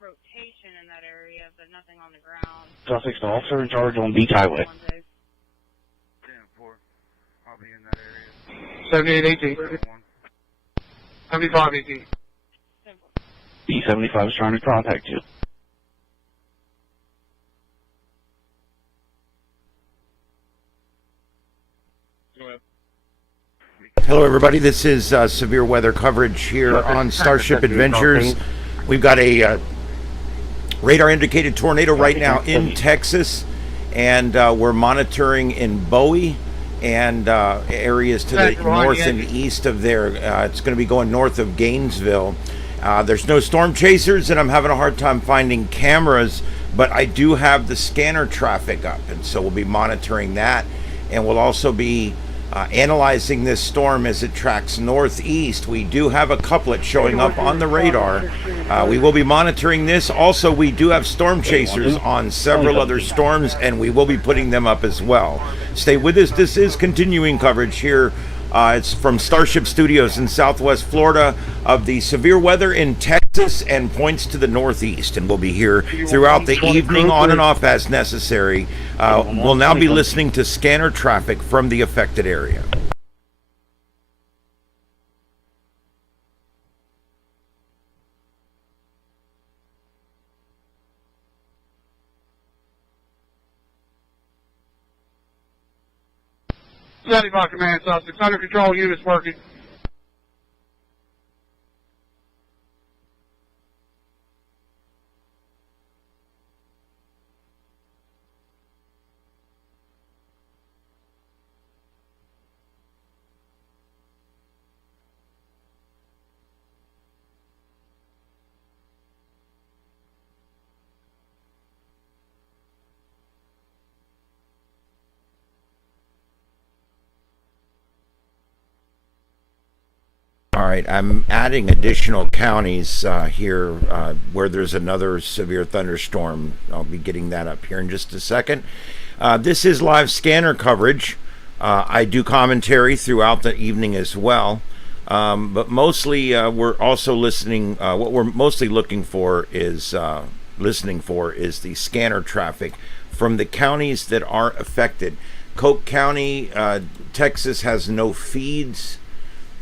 rotation in that area, but nothing on the ground. Suspect's an officer in charge on Beach Highway. 10-4. I'll be in that area. 7818. 7518. B-75 is trying to contact you. Hello, everybody. This is severe weather coverage here on Starship Adventures. We've got a radar-indicated tornado right now in Texas, and we're monitoring in Bowie and areas to the north and east of there. It's going to be going north of Gainesville. There's no storm chasers, and I'm having a hard time finding cameras, but I do have the scanner traffic up, and so we'll be monitoring that, and we'll also be analyzing this storm as it tracks northeast. We do have a couplet showing up on the radar. We will be monitoring this. Also, we do have storm chasers on several other storms, and we will be putting them up as well. Stay with us. This is continuing coverage here. It's from StarShip Studios in Southwest Florida of the severe weather in Texas and points to the northeast, and we'll be here throughout the evening on and off as necessary. We'll now be listening to scanner traffic from the affected area. By command, suspects under control, units working. All right, I'm adding additional counties here where there's another severe thunderstorm. I'll be getting that up here in just a second. This is live scanner coverage. I do commentary throughout the evening as well, but mostly we're also listening. What we're mostly looking for is the scanner traffic from the counties that are affected. Coke County, Texas has no feeds.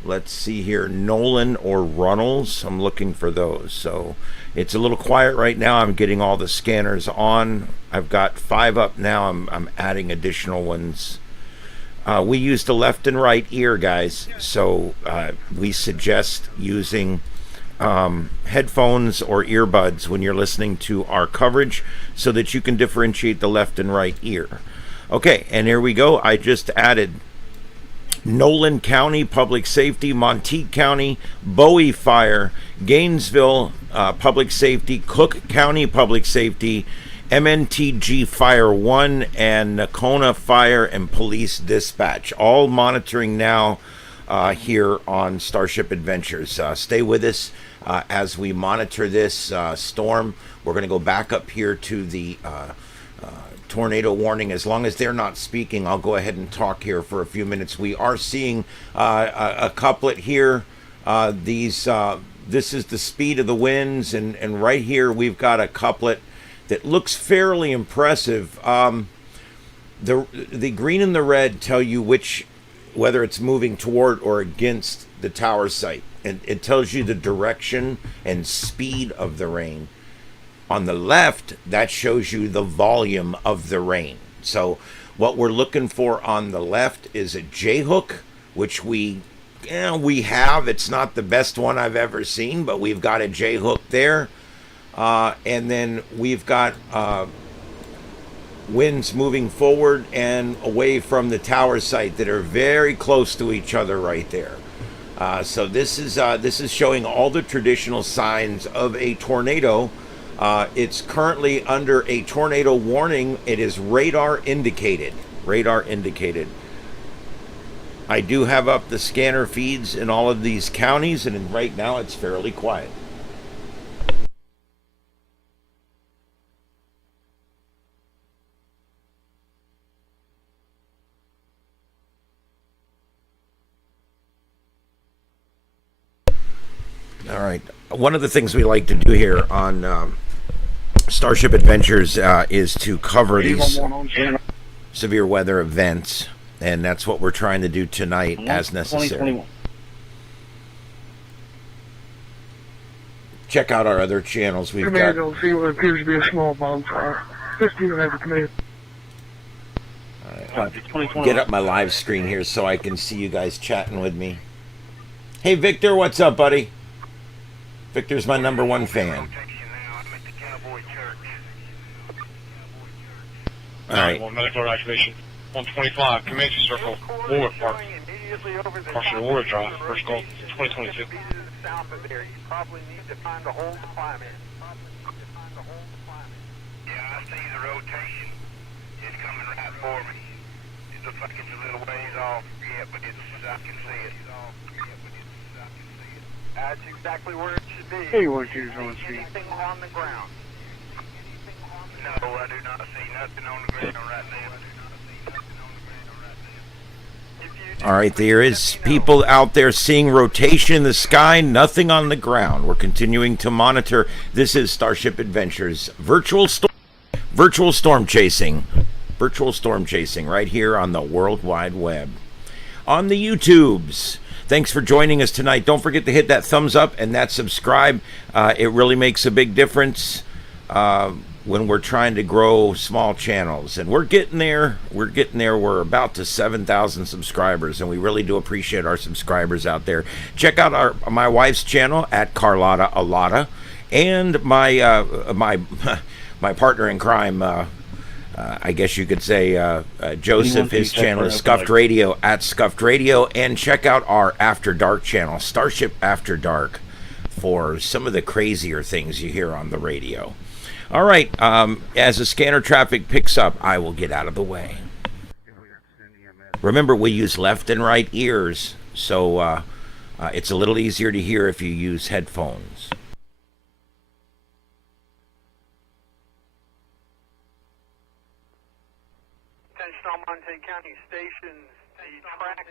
Let's see here, Nolan or Runnels. I'm looking for those. So it's a little quiet right now. I'm getting all the scanners on. I've got 5 up now. I'm adding additional ones. We use the left and right ear, guys. So we suggest using headphones or earbuds when you're listening to our coverage so that you can differentiate the left and right ear. Okay, and here we go. I just added Nolan County Public Safety, Monteith County, Bowie Fire, Gainesville Public Safety, Cook County Public Safety, MNTG Fire 1, and Nakona Fire and Police Dispatch. All monitoring now here on Starship Adventures. Stay with us as we monitor this storm. We're going to go back up here to the tornado warning. As long as they're not speaking, I'll go ahead and talk here for a few minutes. We are seeing a couplet here. This is the speed of the winds, and right here we've got a couplet that looks fairly impressive. The green and the red tell you whether it's moving toward or against the tower site, and it tells you the direction and speed of the rain. On the left, that shows you the volume of the rain. So what we're looking for on the left is a J-hook, which we have. It's not the best one I've ever seen, but we've got a J-hook there. And then we've got winds moving forward and away from the tower site that are very close to each other right there. So this is showing all the traditional signs of a tornado. It's currently under a tornado warning. It is radar indicated. Radar indicated. I do have up the scanner feeds in all of these counties, and right now it's fairly quiet. All right. One of the things we like to do here on Starship Adventures is to cover these severe weather events, and that's what we're trying to do tonight as necessary. Check out our other channels. We've got. Don't see what appears to be a small bonfire. Just do have a command. Get up my live screen here so I can see you guys chatting with me. Hey Victor, what's up, buddy? Victor's my #1 fan. All right. Medical activation. 125, Comanche Circle, Warwick Park. Partial Warwick Drive, first call, 2022. South of there, you probably need to find a hole to climb in. Yeah, I see the rotation. It's coming right for me. It looks like it's a little ways off. Yeah, but I can see it. That's exactly where it should be. Hey, what you doing, Steve? Anything on the ground? No, I do not see nothing on the ground right now. All right, there is people out there seeing rotation in the sky, nothing on the ground. We're continuing to monitor. This is Starship Adventures virtual storm chasing right here on the World Wide Web, on the YouTubes. Thanks for joining us tonight. Don't forget to hit that thumbs up and that subscribe. It really makes a big difference when we're trying to grow small channels, and we're getting there. We're about to 7,000 subscribers, and we really do appreciate our subscribers out there. Check out my wife's channel at Carlotta Alata, and my my partner in crime, I guess you could say, Joseph. His channel is Scuffed Radio at Scuffed Radio, and check out our After Dark channel, Starship After Dark, for some of the crazier things you hear on the radio. All right, as the scanner traffic picks up, I will get out of the way. Remember, we use left and right ears, so it's a little easier to hear if you use headphones. Attention all Montague County stations, the track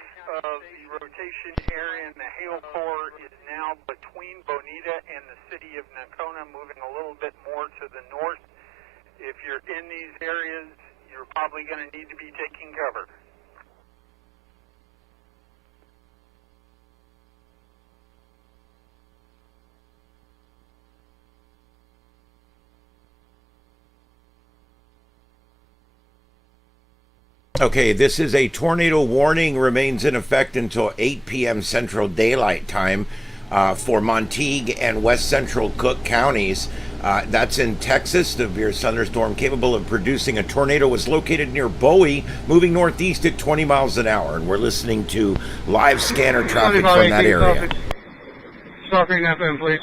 of the rotation area in the hail core is now between Bonita and the city of Nacona, moving a little bit more to the north. If you're in these areas, you're probably going to need to be taking cover. Okay, this is a tornado warning, remains in effect until 8 p.m. Central Daylight Time for Montague and West Central Cook counties. That's in Texas. The severe thunderstorm capable of producing a tornado was located near Bowie, moving northeast at 20 miles an hour. And we're listening to live scanner traffic from that area. Stopping FM, please.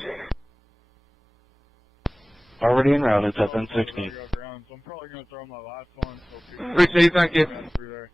Already en route, it's FN16. I'm probably going to throw my live phone. Receive, thank you. Through there.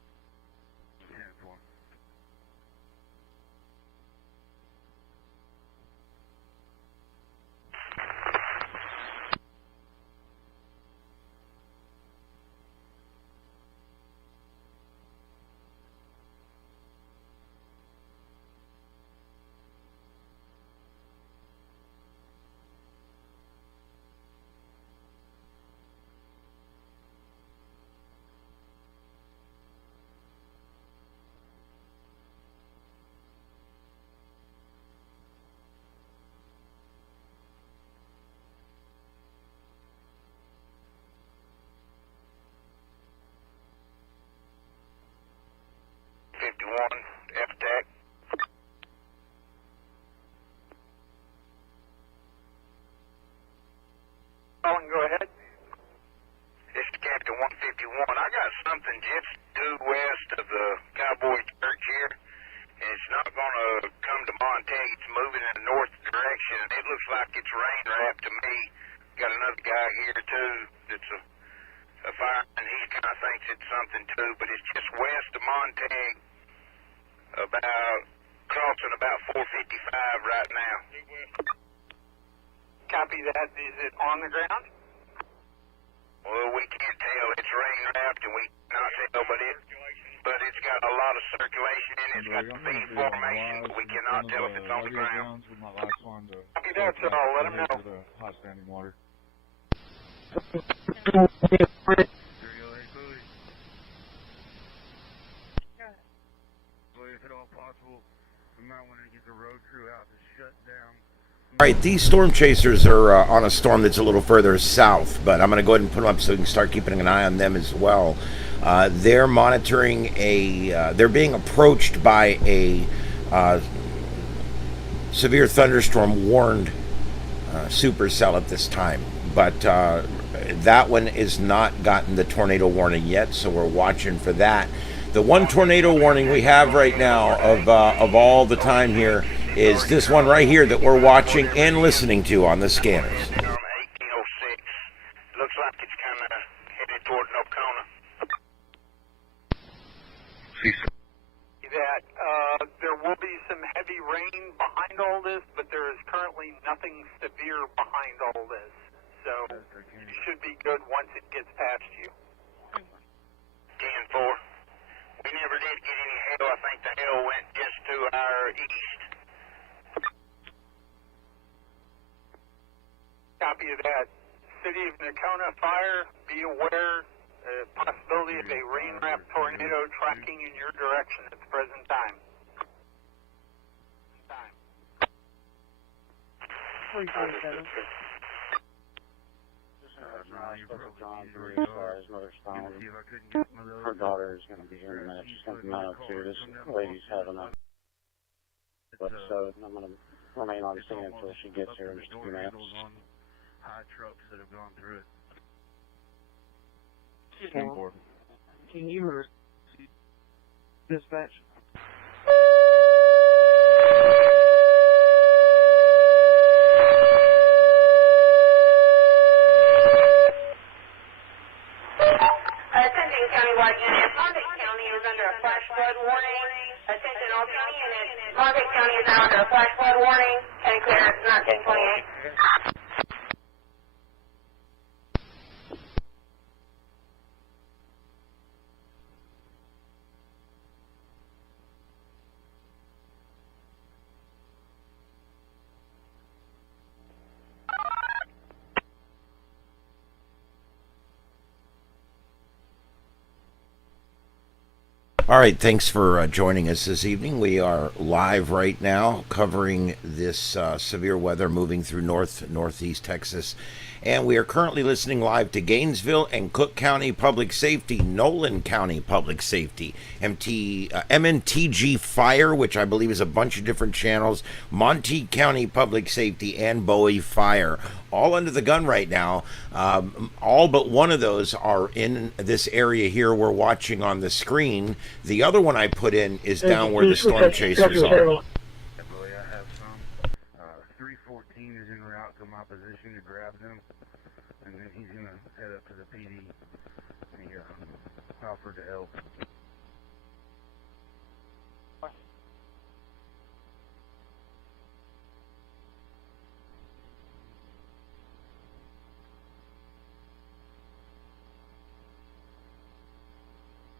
F-TAC. Colin, go ahead. This is Captain 151. I got something just due west of the Cowboy Church here, and it's not going to come to Montague. It's moving in the north direction, and it looks like it's rain wrapped to me. Got another guy here, too, that's a fireman. He kind of thinks it's something, too, but it's just west of Montague, about crossing about 455 right now. Copy that. Is it on the ground? Well, we can't tell. It's rain wrapped, and we cannot tell, but it's got a lot of circulation in it. It's got the V formation, but we cannot tell if it's on the ground. Copy that, so I'll let him know. Hot standing water. All right, these storm chasers are on a storm that's a little further south, but I'm going to go ahead and put them up so we can start keeping an eye on them as well. They're monitoring they're being approached by a severe thunderstorm warned supercell at this time, but that one is not gotten the tornado warning yet, so we're watching for that. The one tornado warning we have right now of all the time here is this one right here that we're watching and listening to on the scanners. 1806. Looks like it's kind of headed toward Nocona. That there will be some heavy rain behind all this, but there is currently nothing severe behind all this. So you should be good once it gets past you. 10-4. We never did get any hail. I think the hail went just to our east. Copy of that. City of Nocona fire, be aware, possibility of a rain-wrapped tornado tracking in your direction at the present time. Her daughter is going to be here in a minute. She's going to come out too. This lady's having a episode, and I'm going to remain on scene until she gets here in just a few minutes. High trucks that have gone through it. Can you dispatch? Attention countywide units. Montague County is under a flash flood warning. Attention all county units. Montague County is now under a flash flood warning and clear 1928. All right, thanks for joining us this evening. We are live right now covering this severe weather moving through northeast Texas. And we are currently listening live to Gainesville and Cook County Public Safety, Nolan County Public Safety, MNTG Fire, which I believe is a bunch of different channels, Monteith County Public Safety, and Bowie Fire. All under the gun right now. All but one of those are in this area here we're watching on the screen. The other one I put in is down where the storm chasers are. 314 is en route to my position to grab them, and then he's going to head up to the PD and offer to help.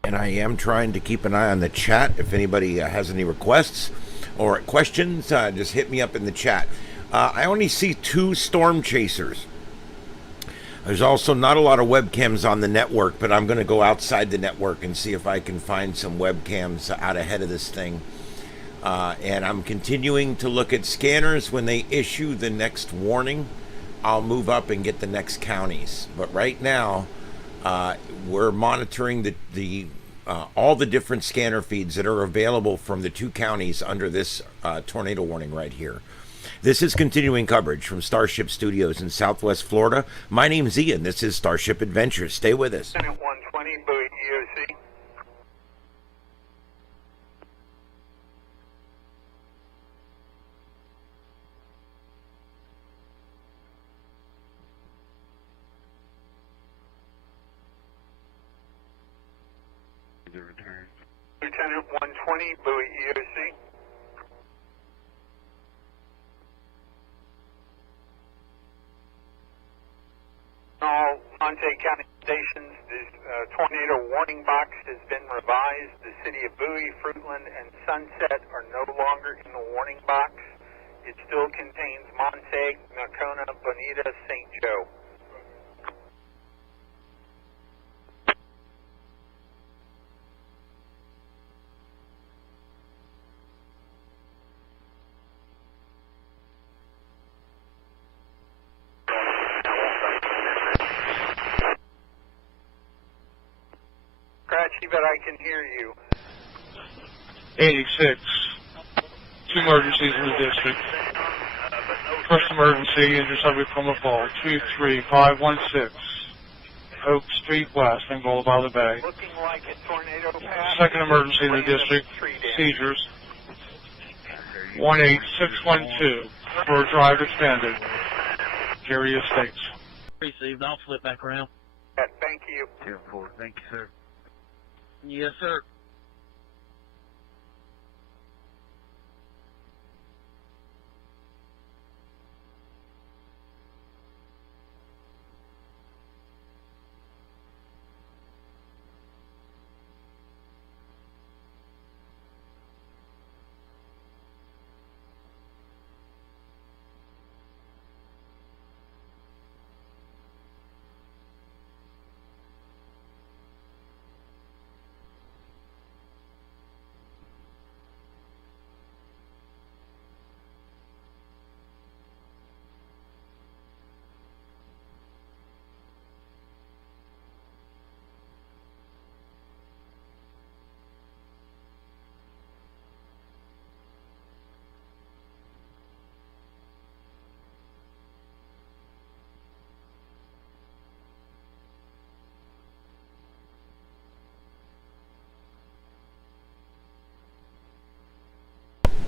And I am trying to keep an eye on the chat. If anybody has any requests or questions, just hit me up in the chat. I only see 2 storm chasers. There's also not a lot of webcams on the network, but I'm going to go outside the network and see if I can find some webcams out ahead of this thing. And I'm continuing to look at scanners. When they issue the next warning, I'll move up and get the next counties. But right now, we're monitoring all the different scanner feeds that are available from the 2 counties under this tornado warning right here. This is continuing coverage from StarShip Studios in Southwest Florida. My name's Ian. This is Starship Adventures. Stay with us. Senate 120, Bowie EOC. Lieutenant 120, Bowie EOC. All Montague County stations, this tornado warning box has been revised. The city of Bowie, Fruitland, and Sunset are no longer in the warning box. It still contains Montague, Nocona, Bonita, St. Joe. emergency, but I can hear you. 86. 2 emergencies in the district. First emergency, injured subject from a fall. 23516. Oak Street West, in Golden Bay. Looking like a tornado path. Second emergency in the district, seizures. 18612 for a drive extended. Gary Estates. Received. I'll flip back around. Thank you. 10-4. Thank you, sir. Yes, sir.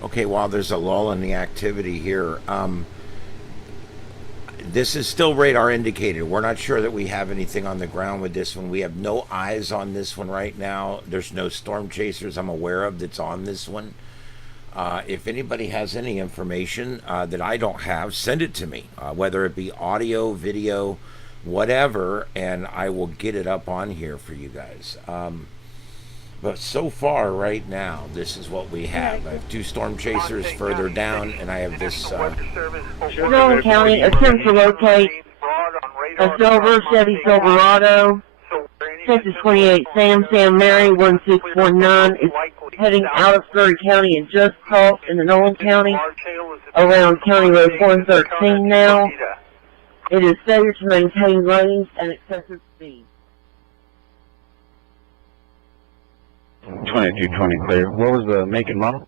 Okay, while there's a lull in the activity here, this is still radar indicated. We're not sure that we have anything on the ground with this one. We have no eyes on this one right now. There's no storm chasers I'm aware of that's on this one. If anybody has any information that I don't have, send it to me, whether it be audio, video, whatever, and I will get it up on here for you guys. But so far, right now, this is what we have. I have 2 storm chasers further down, and I have this... Rowan County, attempt to locate a silver Chevy Silverado, Texas 28, Sam Mary, 1619. It's heading out of Surrey County and just crossed into Nolan County, around County Road 113 now. It is failure to maintain lanes and excessive speed. 2220 clear. What was the make and model?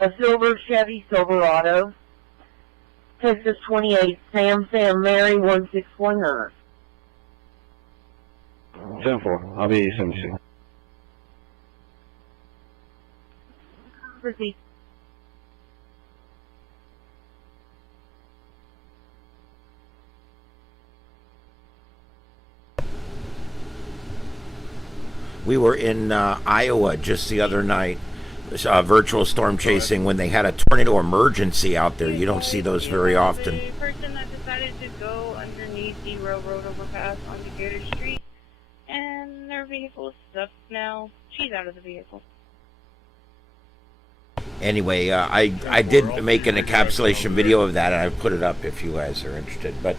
A silver Chevy Silverado, Texas 28, Sam Mary, 1619. 10-4. I'll be 76. Proceed. We were in Iowa just the other night, virtual storm chasing, when they had a tornado emergency out there. You don't see those very often. The person that decided to go underneath the railroad overpass onto Gator Street, and their vehicle is stuck now. She's out of the vehicle. Anyway, I did make an encapsulation video of that, and I put it up if you guys are interested. But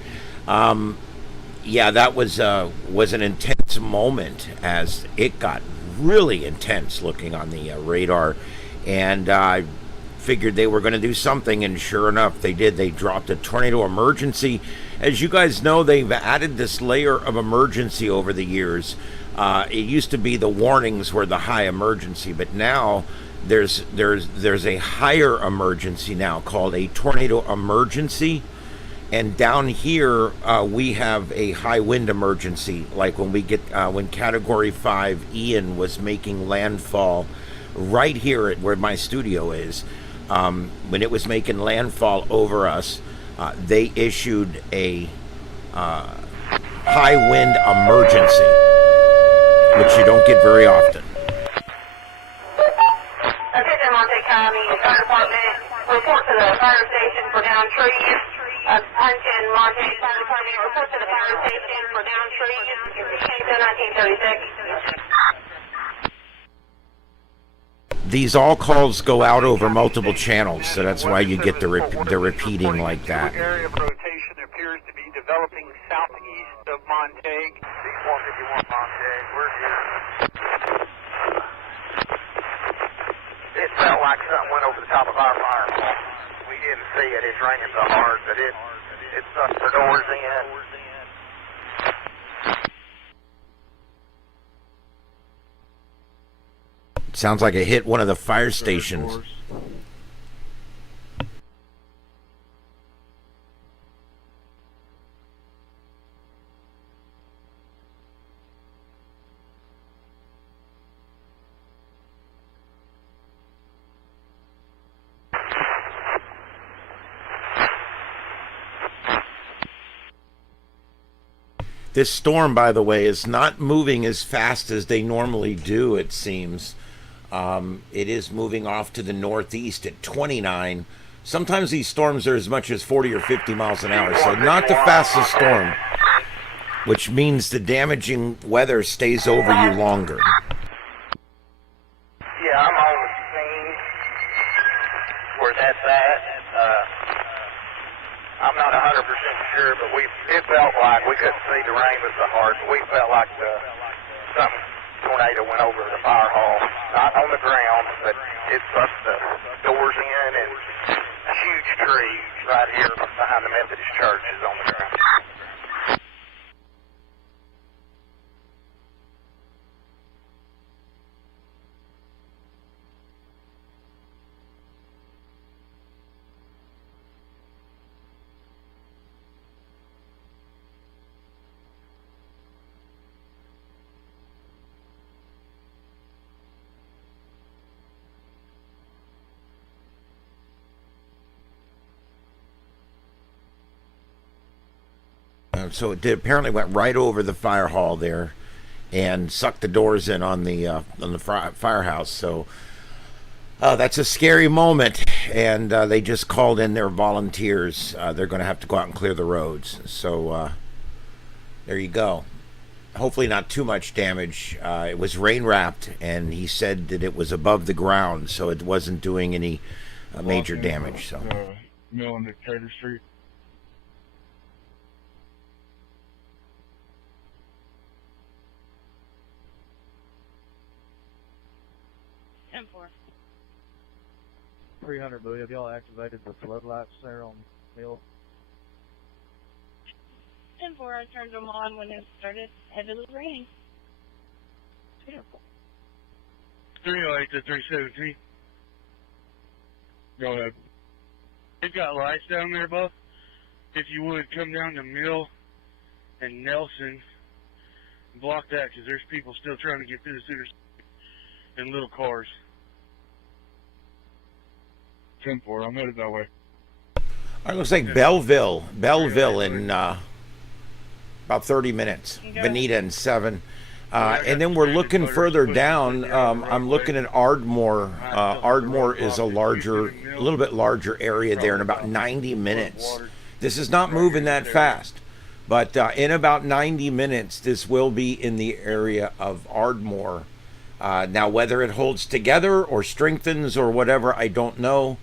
yeah, that was an intense moment as it got really intense looking on the radar, and I figured they were going to do something, and sure enough, they did. They dropped a tornado emergency. As you guys know, they've added this layer of emergency over the years. It used to be the warnings were the high emergency, but now there's a higher emergency now called a tornado emergency. And down here, we have a high wind emergency, like when we get when Category 5 Ian was making landfall right here at where my studio is. When it was making landfall over us, they issued a high wind emergency, which you don't get very often. Attention Monte County Fire Department, report to the fire station for down trees. Attention Monte Fire Department, report to the fire station for down trees. 1936. These all calls go out over multiple channels, so that's why you get the repeating like that. Area of rotation appears to be developing southeast of Montague. 151 Montague, we're here. It felt like something went over the top of our fire. We didn't see it. It's raining so hard that it sucked the doors in. Sounds like it hit one of the fire stations. This storm, by the way, is not moving as fast as they normally do, it seems. It is moving off to the northeast at 29. Sometimes these storms are as much as 40 or 50 miles an hour, so not the fastest storm, which means the damaging weather stays over you longer. Yeah, I'm on the scene where that's at. I'm not 100% sure, but it felt like we couldn't see the rain was so hard, but we felt like some tornado went over the fire hall. Not on the ground, but it bust the doors in, and a huge tree right here behind the Methodist church is on the ground. So it apparently went right over the fire hall there and sucked the doors in on the firehouse. So that's a scary moment, and they just called in their volunteers. They're going to have to go out and clear the roads. So there you go. Hopefully not too much damage. It was rain wrapped, and he said that it was above the ground, so it wasn't doing any major damage. So Mill and Decatur Street. M4. 300, Louis, have y'all activated the floodlights there on Mill? M4, I turned them on when it started heavily raining. Beautiful. 308 to 317. Go ahead. They've got lights down there, Buff. If you would, come down to Mill and Nelson. Block that, because there's people still trying to get through the interstate in little cars. 10-4, I'm headed that way. It looks like Belleville in about 30 minutes. Bonita in 7. And then we're looking further down. I'm looking at Ardmore. Ardmore is a little bit larger area there in about 90 minutes. This is not moving that fast. But in about 90 minutes, this will be in the area of Ardmore. Now, whether it holds together or strengthens or whatever, I don't know.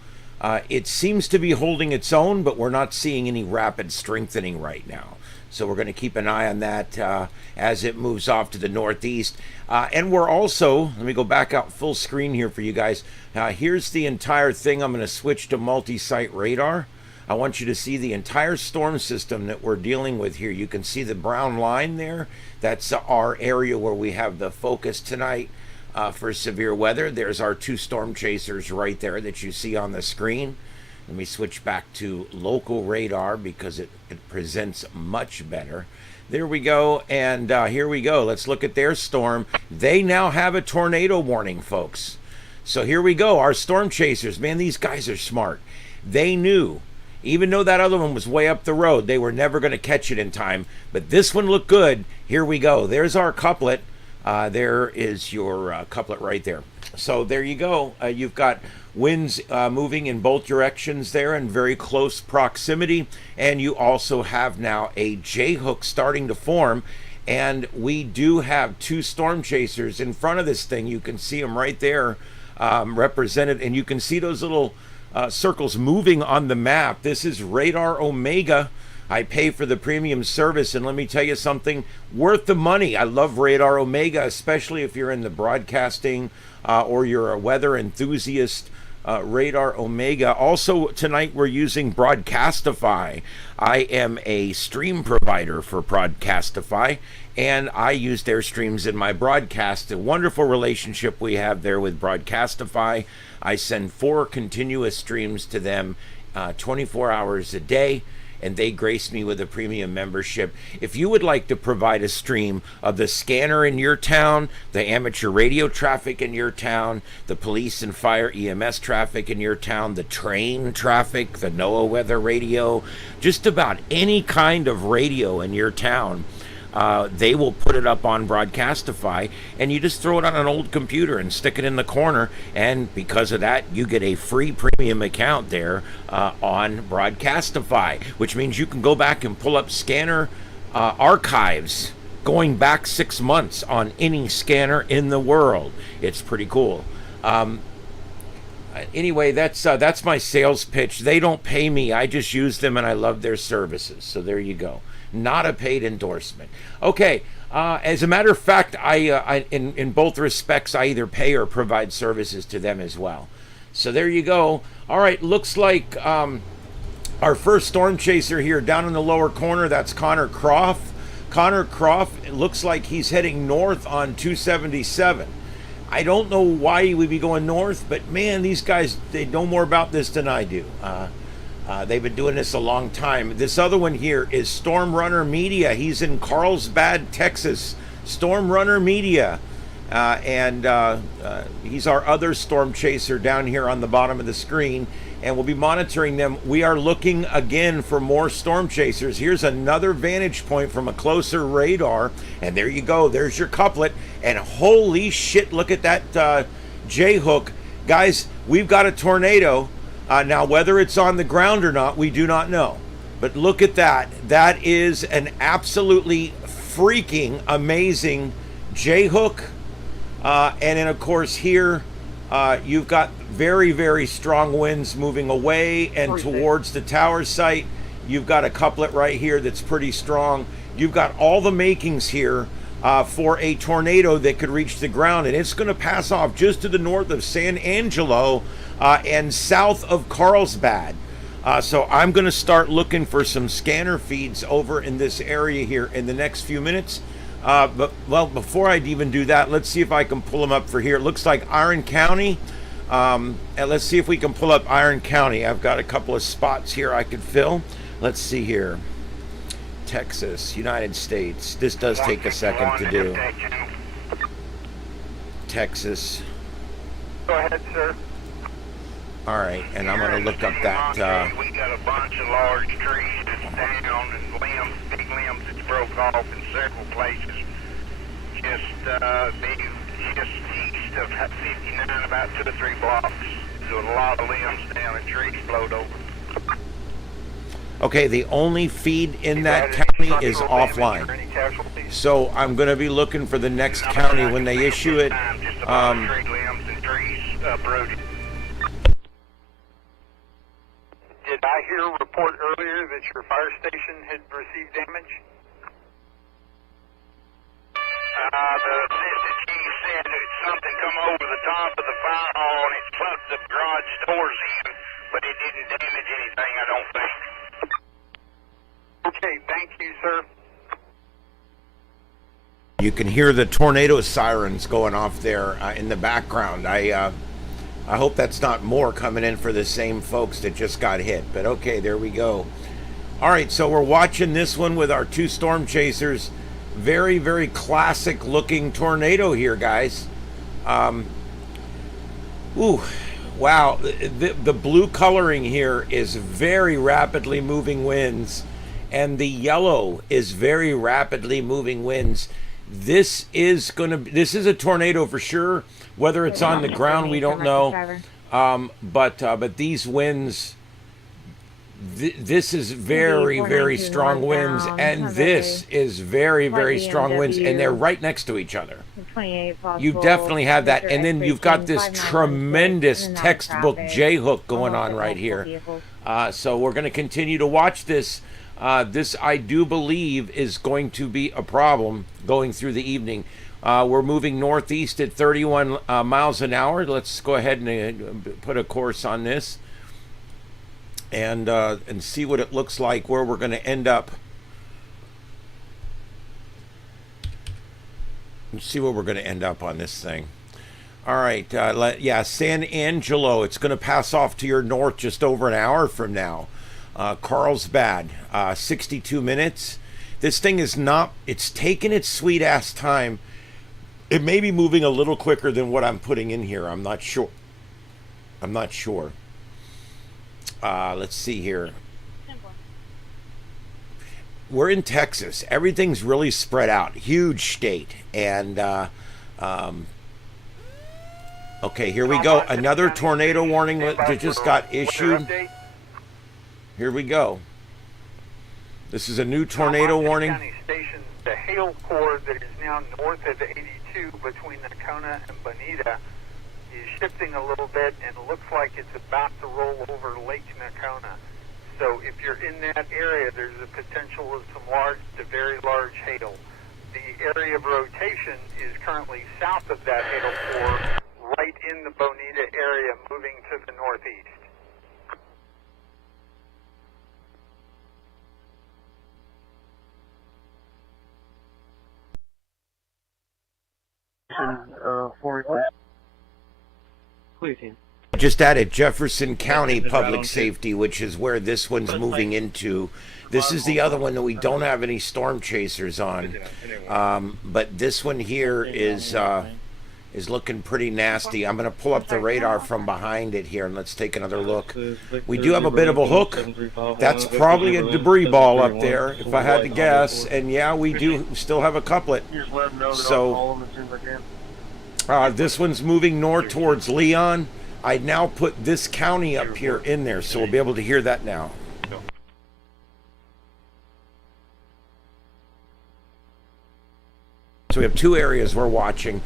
It seems to be holding its own, but we're not seeing any rapid strengthening right now. So we're going to keep an eye on that as it moves off to the northeast. And we're also, let me go back out full screen here for you guys. Here's the entire thing. I'm going to switch to multi-site radar. I want you to see the entire storm system that we're dealing with here. You can see the brown line there. That's our area where we have the focus tonight for severe weather. There's our 2 storm chasers right there that you see on the screen. Let me switch back to local radar because it presents much better. There we go, and here we go. Let's look at their storm. They now have a tornado warning, folks. So here we go, our storm chasers. Man, these guys are smart. They knew, even though that other one was way up the road, they were never going to catch it in time. But this one looked good. Here we go. There's our couplet. There is your couplet right there. So there you go. You've got winds moving in both directions there in very close proximity. And you also have now a J-hook starting to form. And we do have 2 storm chasers in front of this thing. You can see them right there represented. And you can see those little circles moving on the map. This is Radar Omega. I pay for the premium service, and let me tell you something, worth the money. I love Radar Omega, especially if you're in the broadcasting or you're a weather enthusiast. Radar Omega. Also, tonight we're using Broadcastify. I am a stream provider for Broadcastify, and I use their streams in my broadcast. A wonderful relationship we have there with Broadcastify. I send 4 continuous streams to them 24 hours a day, and they grace me with a premium membership. If you would like to provide a stream of the scanner in your town, the amateur radio traffic in your town, the police and fire EMS traffic in your town, the train traffic, the NOAA weather radio, just about any kind of radio in your town, they will put it up on Broadcastify, and you just throw it on an old computer and stick it in the corner, and because of that, you get a free premium account there on Broadcastify, which means you can go back and pull up scanner archives going back 6 months on any scanner in the world. It's pretty cool. Anyway, that's my sales pitch. They don't pay me. I just use them, and I love their services. So there you go. Not a paid endorsement. Okay. As a matter of fact, I in both respects, I either pay or provide services to them as well. So there you go. All right. Looks like our first storm chaser here down in the lower corner. That's Connor Croft. Connor Croft. It looks like he's heading north on 277. I don't know why he would be going north, but man, these guys, they know more about this than I do. They've been doing this a long time. This other one here is Storm Runner Media. He's in Carlsbad, Texas. Storm Runner Media. And he's our other storm chaser down here on the bottom of the screen. And we'll be monitoring them. We are looking again for more storm chasers. Here's another vantage point from a closer radar. And there you go. There's your couplet. And holy shit, look at that J-hook. Guys, we've got a tornado. Now, whether it's on the ground or not, we do not know. But look at that. That is an absolutely freaking amazing J-hook. And then, of course, here you've got very, very strong winds moving away and towards the tower site. You've got a couplet right here that's pretty strong. You've got all the makings here for a tornado that could reach the ground. And it's going to pass off just to the north of San Angelo and south of Carlsbad. So I'm going to start looking for some scanner feeds over in this area here in the next few minutes. But before I even do that, let's see if I can pull them up for here. It looks like Iron County. And let's see if we can pull up Iron County. I've got a couple of spots here I could fill. Let's see here. Texas, United States. This does take a second to do. Texas. Go ahead, sir. All right, and I'm going to look up that. We got a bunch of large trees that's down and limbs, big limbs that's broke off in several places. Just east of 59, about 2 or 3 blocks. So a lot of limbs down and trees blowed over. Okay, the only feed in that county is offline. So I'm going to be looking for the next county when they issue it. Did I hear a report earlier that your fire station had received damage? The chief said that something come over the top of the fire hall and it plugged the garage doors in, but it didn't damage anything, I don't think. Okay, thank you, sir. You can hear the tornado sirens going off there in the background. I hope that's not more coming in for the same folks that just got hit. But okay, there we go. All right, so we're watching this one with our 2 storm chasers. Very, very classic looking tornado here, guys. Ooh, wow. The blue coloring here is very rapidly moving winds. And the yellow is very rapidly moving winds. This is a tornado for sure. Whether it's on the ground, we don't know. But these winds, this is very, very strong winds, and this is very, very strong winds, and they're right next to each other. You definitely have that, and then you've got this tremendous textbook J-hook going on right here. So we're going to continue to watch this. This, I do believe, is going to be a problem going through the evening. We're moving northeast at 31 miles an hour. Let's go ahead and put a course on this and see what it looks like, where we're going to end up. See where we're going to end up on this thing. All right, yeah, San Angelo. It's going to pass off to your north just over an hour from now. Carlsbad, 62 minutes. This thing is not, it's taken its sweet ass time. It may be moving a little quicker than what I'm putting in here. I'm not sure. Let's see here. We're in Texas. Everything's really spread out. Huge state. And, okay, here we go. Another tornado warning that just got issued. Here we go. This is a new tornado warning. County Station, the hail core that is now north of 82 between Nakona and Bonita is shifting a little bit and looks like it's about to roll over Lake Nakona. So if you're in that area, there's a potential of some large to very large hail. The area of rotation is currently south of that hail core, right in the Bonita area, moving to the northeast. Just added Jefferson County Public Safety, which is where this one's moving into. This is the other one that we don't have any storm chasers on, but this one here is looking pretty nasty. I'm going to pull up the radar from behind it here, and let's take another look. We do have a bit of a hook. That's probably a debris ball up there, if I had to guess. And yeah, we do still have a couplet. So this one's moving north towards Leon. I now put this county up here in there, so we'll be able to hear that now. So we have two areas we're watching.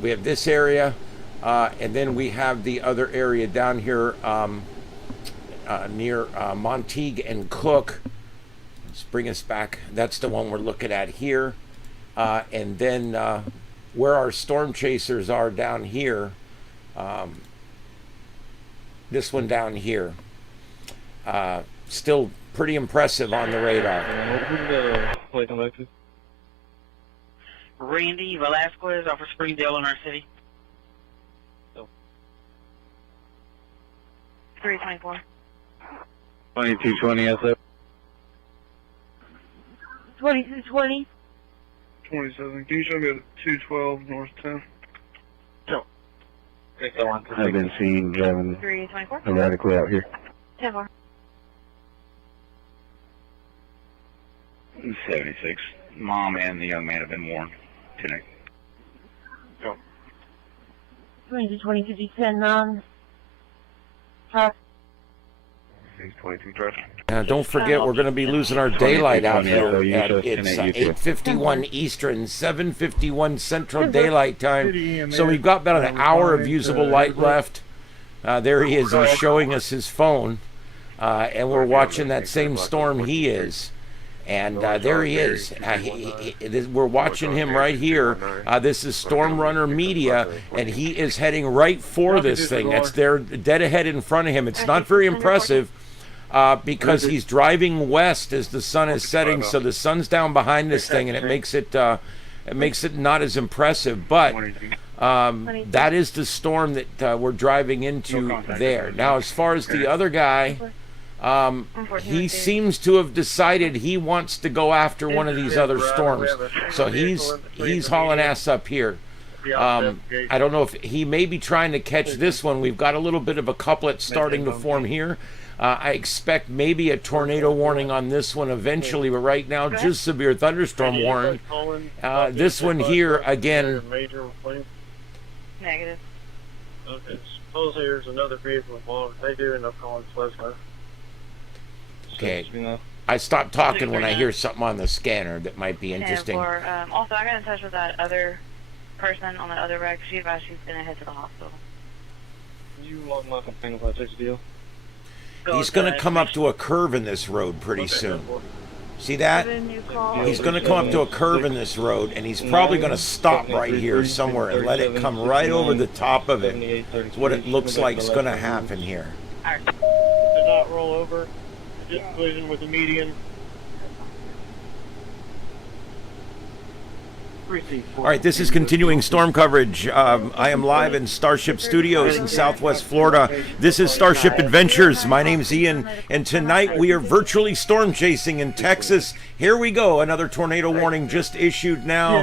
We have this area, and then we have the other area down here near Montague and Cook. Let's bring us back. That's the one we're looking at here. And then where our storm chasers are down here, this one down here. Still pretty impressive on the radar. Randy Velasquez off of Springdale in our city. 324. 2220 SF. 2220. 27. Can you show me at 212 North 10? I've been seen driving 324. erratically out here. 10-4. 76. Mom and the young man have been warned. 10-8. Go. 22 10 Talk. 622 trash. Don't forget, we're going to be losing our daylight out here. It's 8:51 Eastern, 7:51 Central Daylight Time. So we've got about an hour of usable light left. There he is. He's showing us his phone. And we're watching that same storm he is. And there he is. We're watching him right here. This is Storm Runner Media, and he is heading right for this thing. That's there, dead ahead in front of him. It's not very impressive because he's driving west as the sun is setting, so the sun's down behind this thing, and it makes it not as impressive. But that is the storm that we're driving into there. Now, as far as the other guy. He seems to have decided he wants to go after one of these other storms, so he's hauling ass up here. I don't know if he may be trying to catch this one. We've got a little bit of a couplet starting to form here. I expect maybe a tornado warning on this one eventually, but right now just severe thunderstorm warning. This one here again. Negative. Okay, suppose there's another vehicle involved. They do end up calling Fresno. Okay. I stop talking when I hear something on the scanner that might be interesting. Also, I got in touch with that other person on that other wreck. She advised she's going to head to the hospital. You log my complaint about this deal? He's going to come up to a curve in this road pretty soon. See that? call. He's going to come up to a curve in this road, and he's probably going to stop right here somewhere and let it come right over the top of it. It's what it looks like is going to happen here. Did not roll over. Just collision with the median. All right, this is continuing storm coverage. I am live in StarShip Studios in Southwest Florida. This is StarShip Adventures. My name's Ian, and tonight we are virtually storm chasing in Texas. Here we go. Another tornado warning just issued now.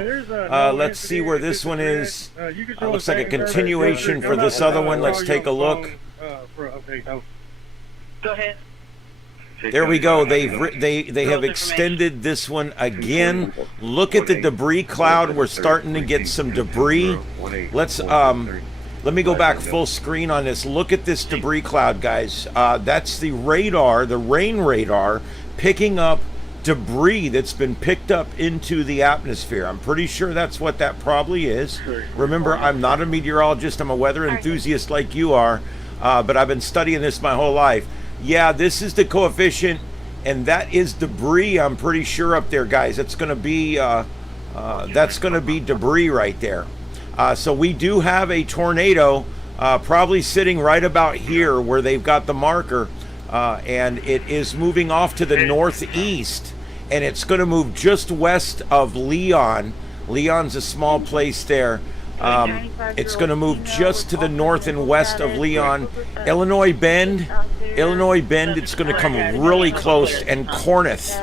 Let's see where this one is. Looks like a continuation for this other one. Let's take a look. Go ahead. There we go. They have extended this one again. Look at the debris cloud. We're starting to get some debris. Let's let me go back full screen on this. Look at this debris cloud, guys. That's the radar, the rain radar, picking up debris that's been picked up into the atmosphere. I'm pretty sure that's what that probably is. Remember, I'm not a meteorologist. I'm a weather enthusiast like you are, but I've been studying this my whole life. Yeah, this is the coefficient, and that is debris. I'm pretty sure up there, guys. It's going to be debris right there. So we do have a tornado, probably sitting right about here where they've got the marker, and it is moving off to the northeast, and it's going to move just west of Leon. Leon's a small place there. It's going to move just to the north and west of Leon. Illinois Bend, it's going to come really close, and Corinth.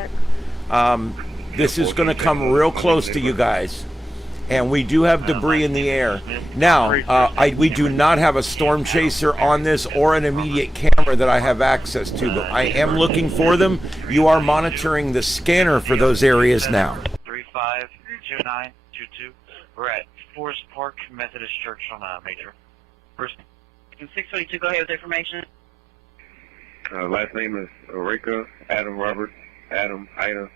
This is going to come real close to you guys. And we do have debris in the air. Now, we do not have a storm chaser on this or an immediate camera that I have access to, but I am looking for them. You are monitoring the scanner for those areas now. 352922. We're at Forest Park Methodist Church on Major. First. 622, go ahead with information. Last name is Eureka, Adam Robert, Adam, Ida,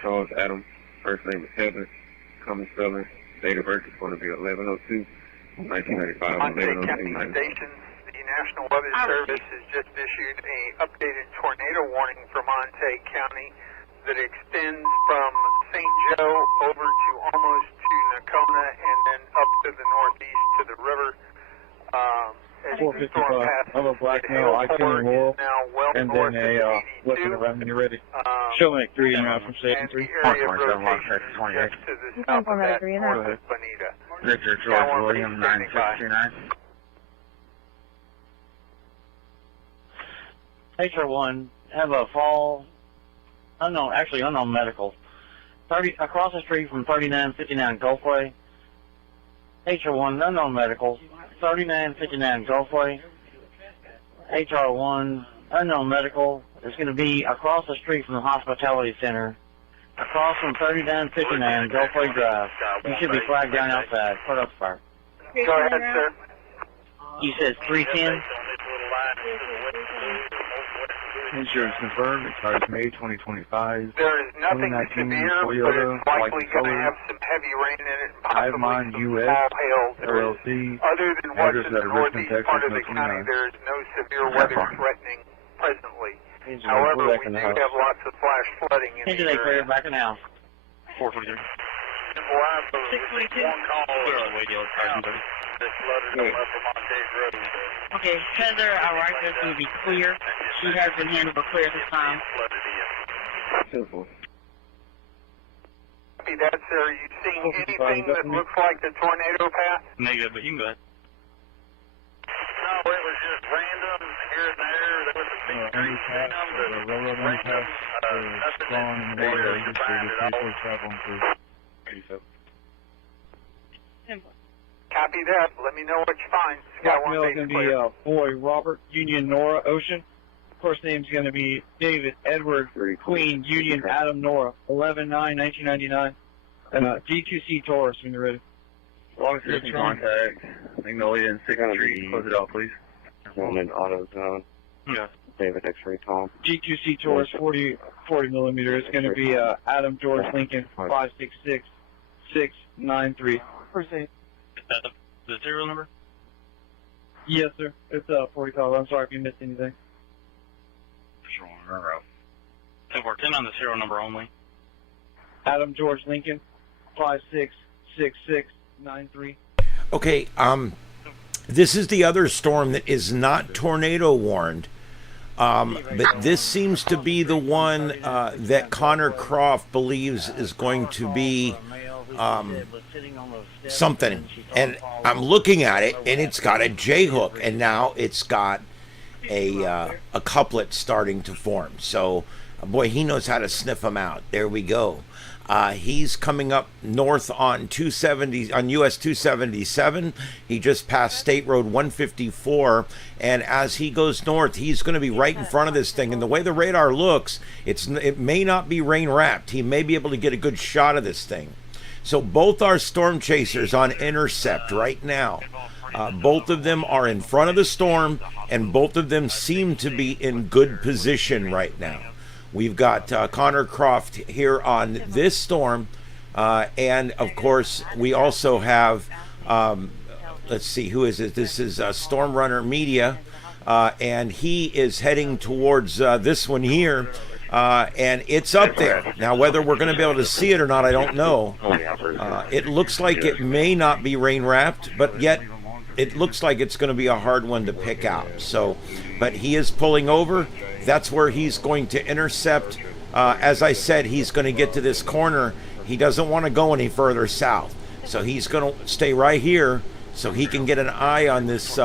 Charles Adam. First name is Heather, common spelling. Date of birth is going to be 11/02/1995. Montague County Stations, the National Weather Service has just issued an updated tornado warning for Montague County that extends from St. Joe over to almost to Nakona and then up to the northeast to the river. As the storm passes, I'm a black male, I can roll, and then a weapon around when you're ready. Show me 3 and out from Satan 3. The area of rotation just to the south of that, north of Bonita. Richard George William 9629. HR1, have a fall, unknown medical. Across the street from 3959 Gulfway. HR1, unknown medical. 3959 Gulfway. HR1, unknown medical. It's going to be across the street from the Hospitality Center. Across from 3959 Gulfway Drive. You should be flagged down outside. Put up fire. Go ahead, sir. You said 310? Insurance confirmed. Expires May 2025. There is nothing severe, but it's likely going to have some heavy rain in it, possibly some small hail. LLC. Other than what's in the northeast part of the county, there is no severe weather threatening presently. However, we do have lots of flash flooding in the area. Back in the house. 423. 622. We're on radio. Okay, Heather, our rifle is going to be clear. She has been handled but clear this time. Simple. Copy that, sir. Are you seeing anything that looks like the tornado path? Negative, but you can go ahead. No, it was just random here and there. There was a big tree in them, but random, nothing in the area you find at all. Copy that. Let me know what you find. Blackmail is going to be Boy Robert, Union Nora, Ocean. First name's going to be David Edward Queen, Union Adam Nora, 11/9/1999. And G2C Taurus when you're ready. Long distance contact. Magnolia and 6th Street. Close it out, please. One in auto zone. Yeah. David X-ray Tom. G2C Taurus, 40 millimeter. It's going to be Adam George Lincoln, 566-693. First name. The serial number? Yes, sir. It's 40 call. I'm sorry if you missed anything. Sure. 10 on the serial number only. Adam George Lincoln, 566693. Okay, this is the other storm that is not tornado warned, but this seems to be the one that Connor Croft believes is going to be something. And I'm looking at it, and it's got a J hook, and now it's got a couplet starting to form. So, boy, he knows how to sniff them out. There we go. He's coming up north on 270 on US 277. He just passed State Road 154, and as he goes north, he's going to be right in front of this thing. And the way the radar looks, it may not be rain wrapped. He may be able to get a good shot of this thing. So both our storm chasers on intercept right now. Both of them are in front of the storm, and both of them seem to be in good position right now. We've got Connor Croft here on this storm, and of course we also have, let's see, who is it? This is Storm Runner Media, and he is heading towards this one here, and it's up there. Now, whether we're going to be able to see it or not, I don't know. It looks like it may not be rain wrapped, but yet it looks like it's going to be a hard one to pick out. So, but he is pulling over. That's where he's going to intercept. As I said, he's going to get to this corner. He doesn't want to go any further south, so he's going to stay right here so he can get an eye on this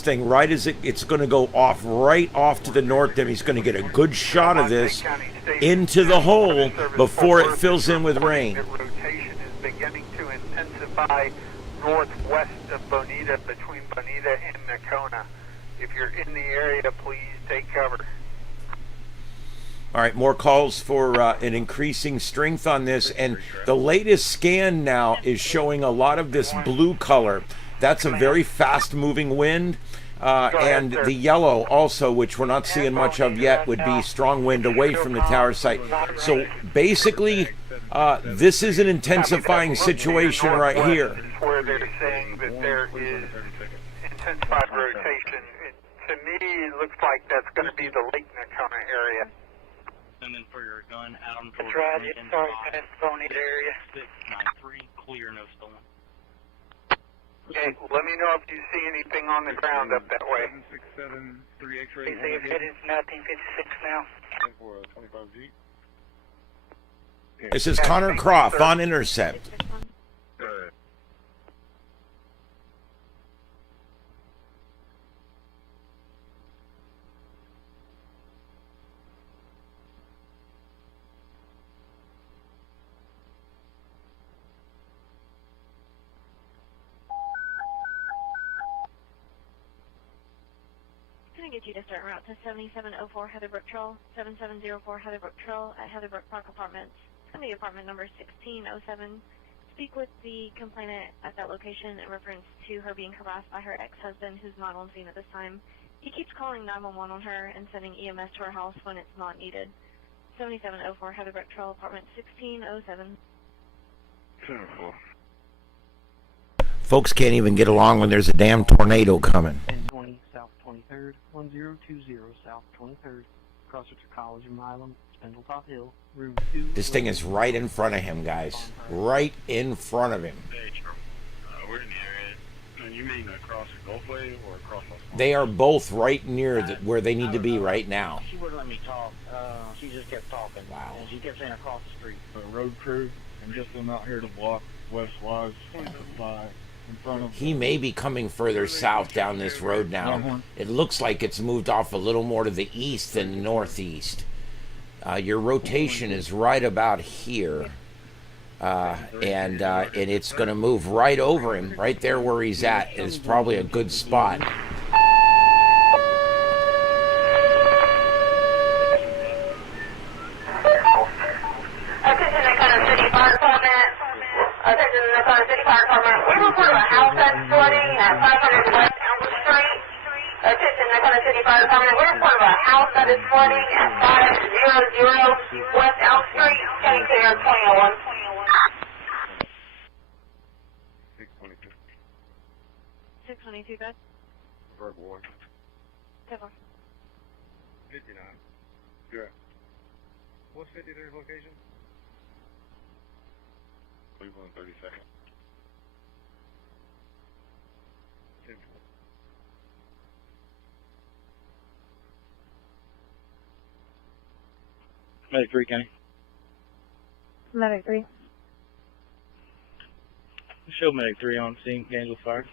thing right as it's going to go off right off to the north. And he's going to get a good shot of this into the hole before it fills in with rain. Rotation is beginning to intensify northwest of Bonita, between Bonita and Nacona. If you're in the area, please take cover. All right, more calls for an increasing strength on this, and the latest scan now is showing a lot of this blue color. That's a very fast-moving wind, and the yellow also, which we're not seeing much of yet, would be strong wind away from the tower site. So basically, this is an intensifying situation right here. Where they're saying that there is intensified rotation. To me, it looks like that's going to be the Lake Nacona area. And then for your gun, Adam That's right, it's sorry, past Bonita area. 693, clear, no stolen. Okay, let me know if you see anything on the ground up that way. 767 3X-ray. They say it's headed 1956 now. For 25G. This is Connor Croft on intercept. Get you to start route to 7704 Heatherbrook Trail, 7704 Heatherbrook Trail at Heatherbrook Park Apartments. It's going to be apartment number 1607. Speak with the complainant at that location in reference to her being harassed by her ex-husband, who's not on scene at this time. He keeps calling 911 on her and sending EMS to her house when it's not needed. 7704 Heatherbrook Trail, apartment 1607. 74. Folks can't even get along when there's a damn tornado coming. 1020 South 23rd, 1020 South 23rd, across to College of Milam, Spindletop Hill, room 2. This thing is right in front of him, guys. Right in front of him. We're in the area. And you mean across the Gulfway or across the... They are both right near where they need to be right now. She wouldn't let me talk. She just kept talking. Wow. And she kept saying across the street. road crew, and just them out here to block west-wise by in front of... He may be coming further south down this road now. It looks like it's moved off a little more to the east than the northeast. Your rotation is right about here. And it's going to move right over him, right there where he's at. It's probably a good spot. Attention Nacona City Fire Department. Attention Nacona City Fire Department. We report a house that's flooding at 500 West Elm Street. Attention Nacona City Fire Department. We report a house that is flooding at 500 West Elm Street. County clear 2001. 622, bud. Bird boy. 10-4. 59. Yeah. What's 53's location? Cleveland 32nd. 10. Medic 3, Kenny. Medic 3. Show Medic 3 on scene, Gainesville Fire.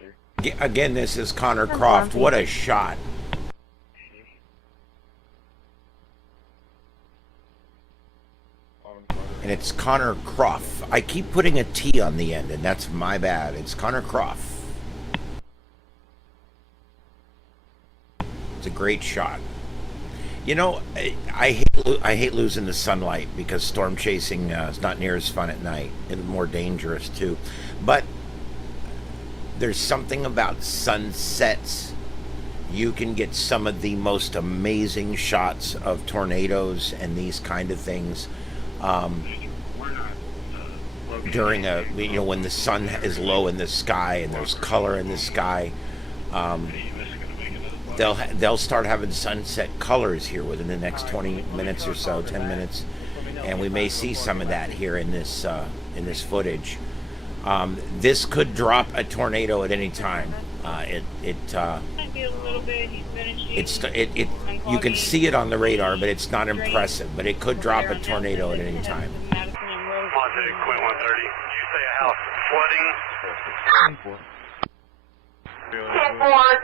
Again, this is Connor Croft. What a shot. And it's Connor Croft. I keep putting a T on the end, and that's my bad. It's Connor Croft. It's a great shot. You know, I hate losing the sunlight because storm chasing is not near as fun at night and more dangerous too. But there's something about sunsets. You can get some of the most amazing shots of tornadoes and these kind of things during when the sun is low in the sky and there's color in the sky. They'll start having sunset colors here within the next 20 minutes or so, 10 minutes, and we may see some of that here in this footage. This could drop a tornado at any time. You can see it on the radar, but it's not impressive. But it could drop a tornado at any time. Monte, Quint 130. You say a house flooding? 10-4,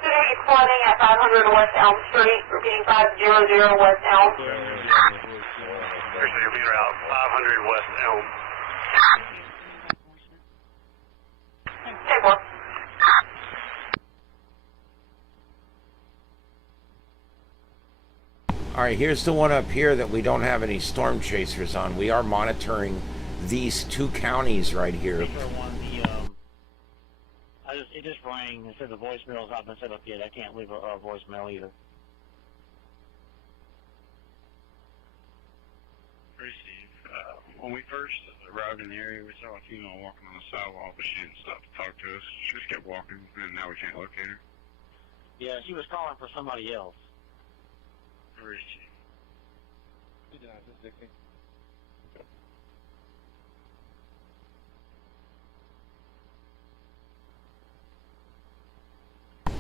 today it's flooding at 500 West Elm Street, repeating 500 West Elm. There's your meter out, 500 West Elm. 10-4. All right, here's the one up here that we don't have any storm chasers on. We are monitoring these two counties right here. It just rang. It said the voicemail's not been set up yet. I can't leave a voicemail either. Steve. When we first arrived in the area, we saw a female walking on the sidewalk, but she didn't stop to talk to us. She just kept walking, and now we can't locate her. Yeah, she was calling for somebody else. Where is she?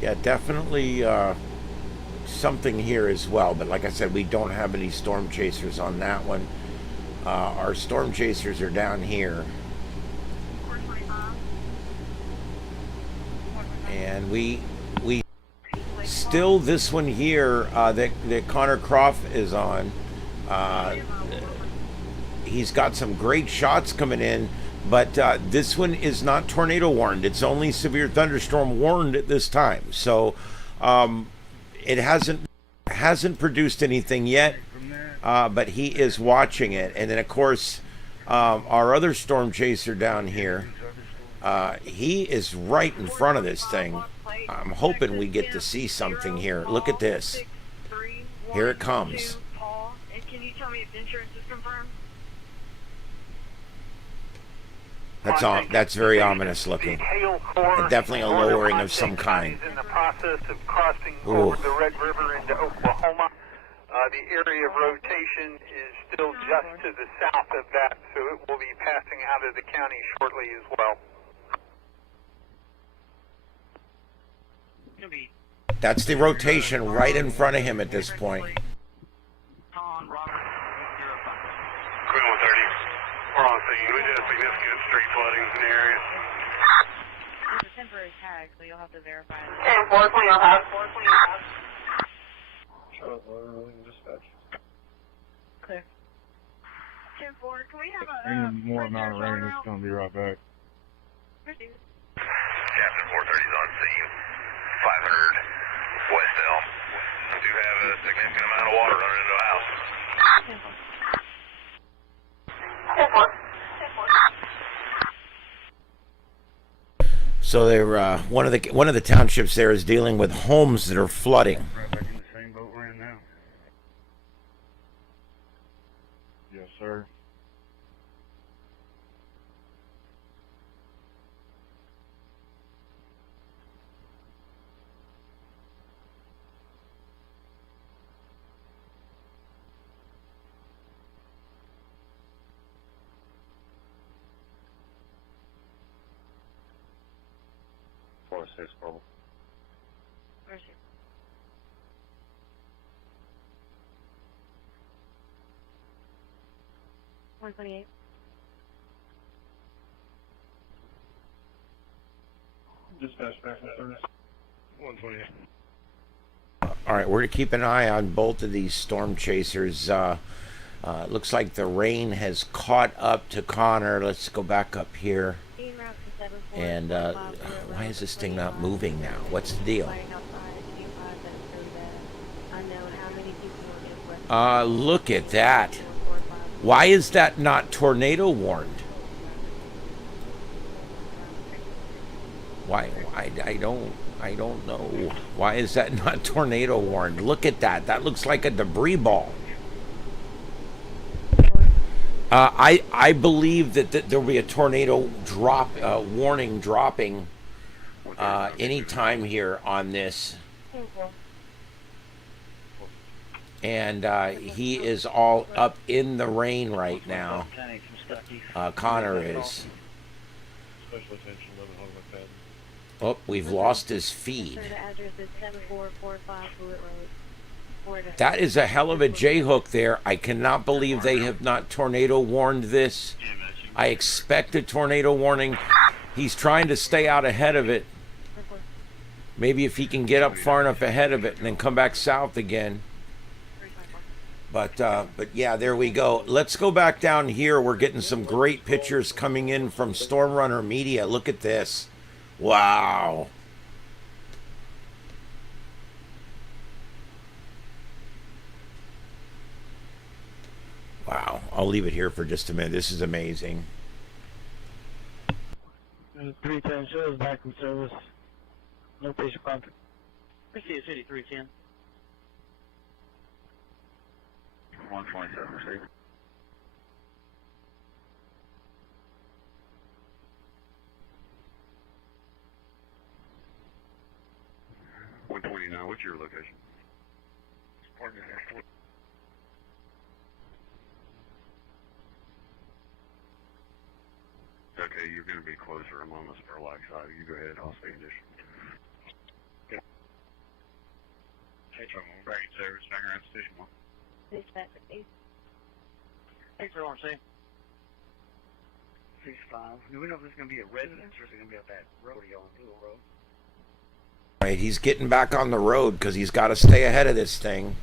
Yeah, definitely something here as well. But like I said, we don't have any storm chasers on that one. Our storm chasers are down here. And we still, this one here that Connor Croft is on, he's got some great shots coming in, but this one is not tornado warned. It's only severe thunderstorm warned at this time. So it hasn't produced anything yet, but he is watching it. And then of course our other storm chaser down here, he is right in front of this thing. I'm hoping we get to see something here. Look at this. Here it comes. And can you tell me if insurance is confirmed? That's very ominous looking. And definitely a lowering of some kind. In the process of crossing over the Red River into Oklahoma. The area of rotation is still just to the south of that, so it will be passing out of the county shortly as well. That's the rotation right in front of him at this point. Quint 130. We're on scene. We did a significant street flooding in the area. It's a temporary tag, so you'll have to verify it. 10-4, clean your house. Clear. 10-4, can we have Any more amount of rain, it's going to be right back. Captain 430's on scene. 500 West Elm. We do have a significant amount of water running into the house. 10-4. So they're one of the townships there is dealing with homes that are flooding. Right back in the same boat we're in now. Yes, sir. Source 6, Global. Where's your 128? Dispatch back from service. 128. All right, we're going to keep an eye on both of these storm chasers. Looks like the rain has caught up to Connor. Let's go back up here. And why is this thing not moving now? What's the deal? Look at that. Why is that not tornado warned? Why? I don't know. Why is that not tornado warned? Look at that. That looks like a debris ball. I believe that there will be a tornado drop warning dropping anytime here on this. And he is all up in the rain right now. Connor is. Oh, we've lost his feed. That is a hell of a J-hook there. I cannot believe they have not tornado warned this. I expect a tornado warning. He's trying to stay out ahead of it. Maybe if he can get up far enough ahead of it and then come back south again. But yeah, there we go. Let's go back down here. We're getting some great pictures coming in from Storm Runner Media. Look at this. Wow. Wow. I'll leave it here for just a minute. This is amazing. 310 shows back in service. No patient contact. Receive City 310. 127, receive. What's your location? Okay, you're going to be closer. I'm on the Spurlock side. You go ahead. I'll stay in this. Hey, back in service. Back around station 1. Dispatch, please. Thanks for C. 65. Do we know if this is going to be a residence or is it going to be up that rodeo on Dual Road? Right, he's getting back on the road because he's got to stay ahead of this thing.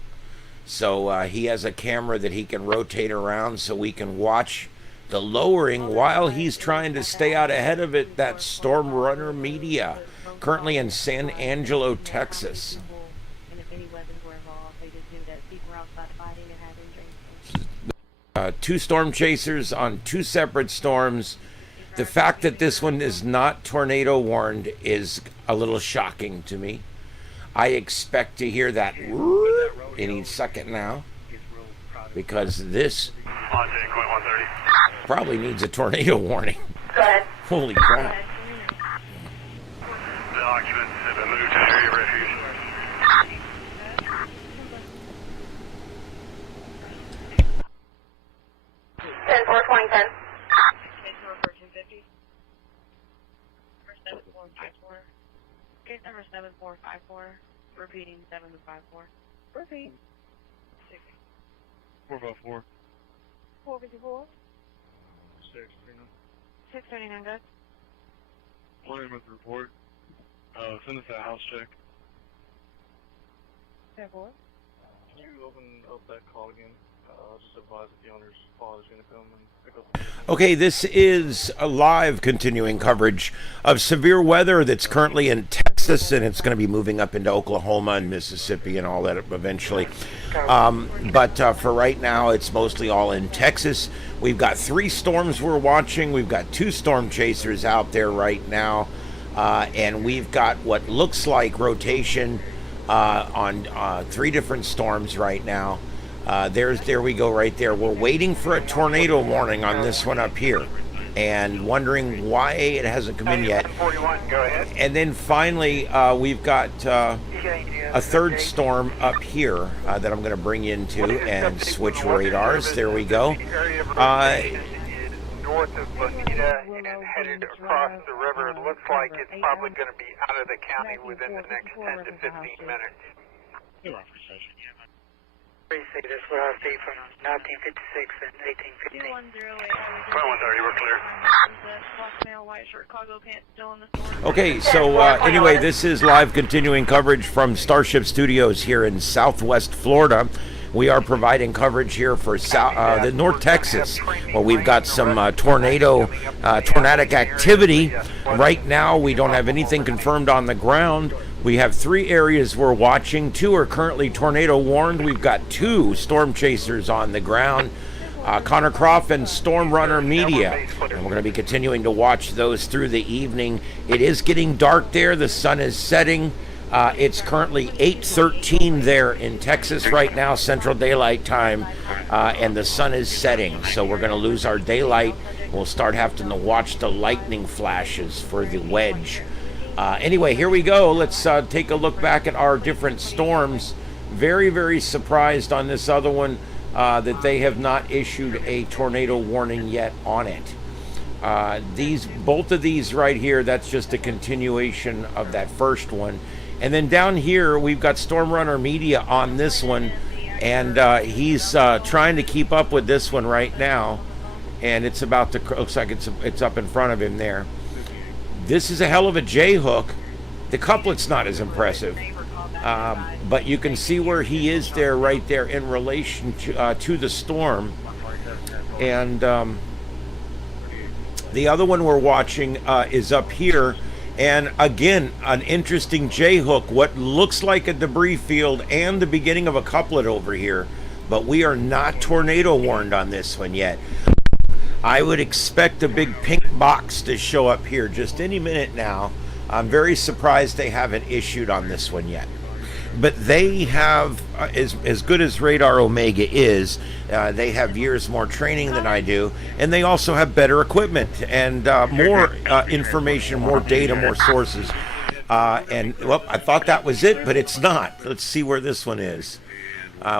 So he has a camera that he can rotate around so we can watch the lowering while he's trying to stay out ahead of it. That's Storm Runner Media, currently in San Angelo, Texas. Two storm chasers on two separate storms. The fact that this one is not tornado warned is a little shocking to me. I expect to hear that any second now, because this probably needs a tornado warning. Holy crap. The occupants have been moved to area of refuge. Ten 42010. Case number 7454. Repeating 754. Repeat. 454. 454. 639. 639, good. William with the report. Send us a house check. 4. Can you open up that call again? Just advise that the owner's father's going to come and pick up. Okay, this is a live continuing coverage of severe weather that's currently in Texas, and it's going to be moving up into Oklahoma and Mississippi and all that eventually. But for right now, it's mostly all in Texas. We've got 3 storms we're watching. We've got 2 storm chasers out there right now, and we've got what looks like rotation on 3 different storms right now. There we go right there. We're waiting for a tornado warning on this one up here and wondering why it hasn't come in yet. And then finally, we've got a third storm up here that I'm going to bring into and switch radars. There we go. north of Bonita and headed across the river. It looks like it's probably going to be out of the county within the next 10 to 15 minutes. Appreciate this. We'll have feet from 1956 and 1815. 2130, we're clear. Okay, so anyway, this is live continuing coverage from StarShip Studios here in Southwest Florida. We are providing coverage here for the North Texas, where we've got some tornadic activity. Right now, we don't have anything confirmed on the ground. We have 3 areas we're watching. 2 are currently tornado warned. We've got 2 storm chasers on the ground, Connor Croft and Storm Runner Media. And we're going to be continuing to watch those through the evening. It is getting dark there. The sun is setting. It's currently 8:13 there in Texas right now, Central Daylight Time, and the sun is setting. So we're going to lose our daylight. We'll start having to watch the lightning flashes for the wedge. Anyway, here we go. Let's take a look back at our different storms. Very, very surprised on this other one that they have not issued a tornado warning yet on it. Both of these right here, that's just a continuation of that first one. And then down here, we've got Storm Runner Media on this one, and he's trying to keep up with this one right now. And it's about to, looks like it's up in front of him there. This is a hell of a J-hook. The couplet's not as impressive, but you can see where he is there, right there, in relation to the storm. And the other one we're watching is up here. And again, an interesting J-hook, what looks like a debris field and the beginning of a couplet over here. But we are not tornado warned on this one yet. I would expect a big pink box to show up here just any minute now. I'm very surprised they haven't issued on this one yet. But they have, as good as Radar Omega is, they have years more training than I do, and they also have better equipment and more information, more data, more sources. And, well, I thought that was it, but it's not. Let's see where this one is.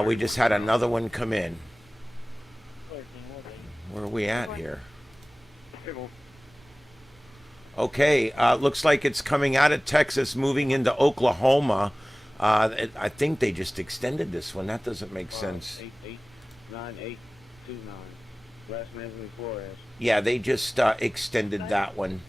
We just had another one come in. Where are we at here? Okay, looks like it's coming out of Texas, moving into Oklahoma. I think they just extended this one. That doesn't make sense. 9829. Last name is Flores. Yeah, they just extended that one.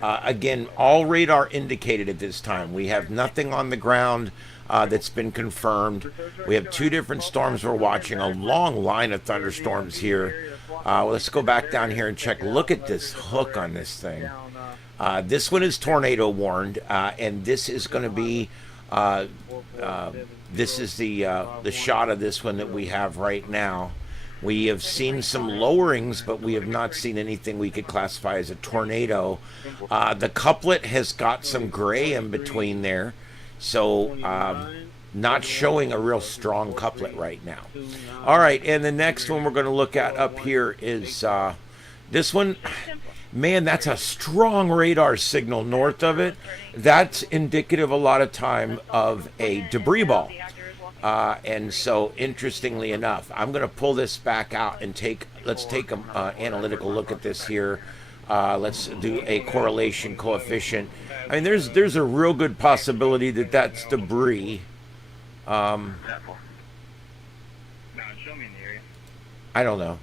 Again, all radar indicated at this time. We have nothing on the ground that's been confirmed. We have 2 different storms we're watching, a long line of thunderstorms here. Let's go back down here and check. Look at this hook on this thing. This one is tornado warned, and this is going to be this is the shot of this one that we have right now. We have seen some lowerings, but we have not seen anything we could classify as a tornado. The couplet has got some gray in between there, so not showing a real strong couplet right now. All right, and the next one we're going to look at up here is this one. Man, that's a strong radar signal north of it. That's indicative a lot of time of a debris ball. And so, interestingly enough, I'm going to pull this back out and let's take an analytical look at this here. Let's do a correlation coefficient. I mean, there's a real good possibility that that's debris. I don't know.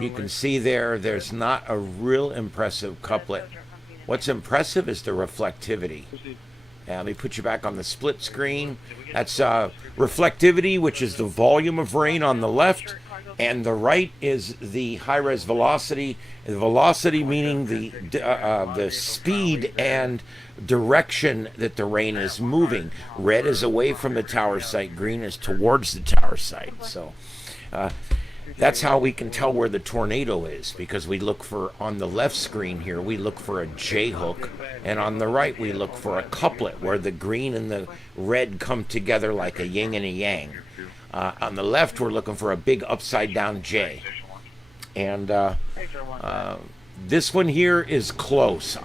You can see there's not a real impressive couplet. What's impressive is the reflectivity. Let me put you back on the split screen. That's reflectivity, which is the volume of rain on the left, and the right is the high-res velocity. The velocity meaning the speed and direction that the rain is moving. Red is away from the tower site. Green is towards the tower site. So that's how we can tell where the tornado is, because we look for, on the left screen here, we look for a J-hook, and on the right we look for a couplet where the green and the red come together like a yin and a yang. On the left we're looking for a big upside down J. And this one here is close.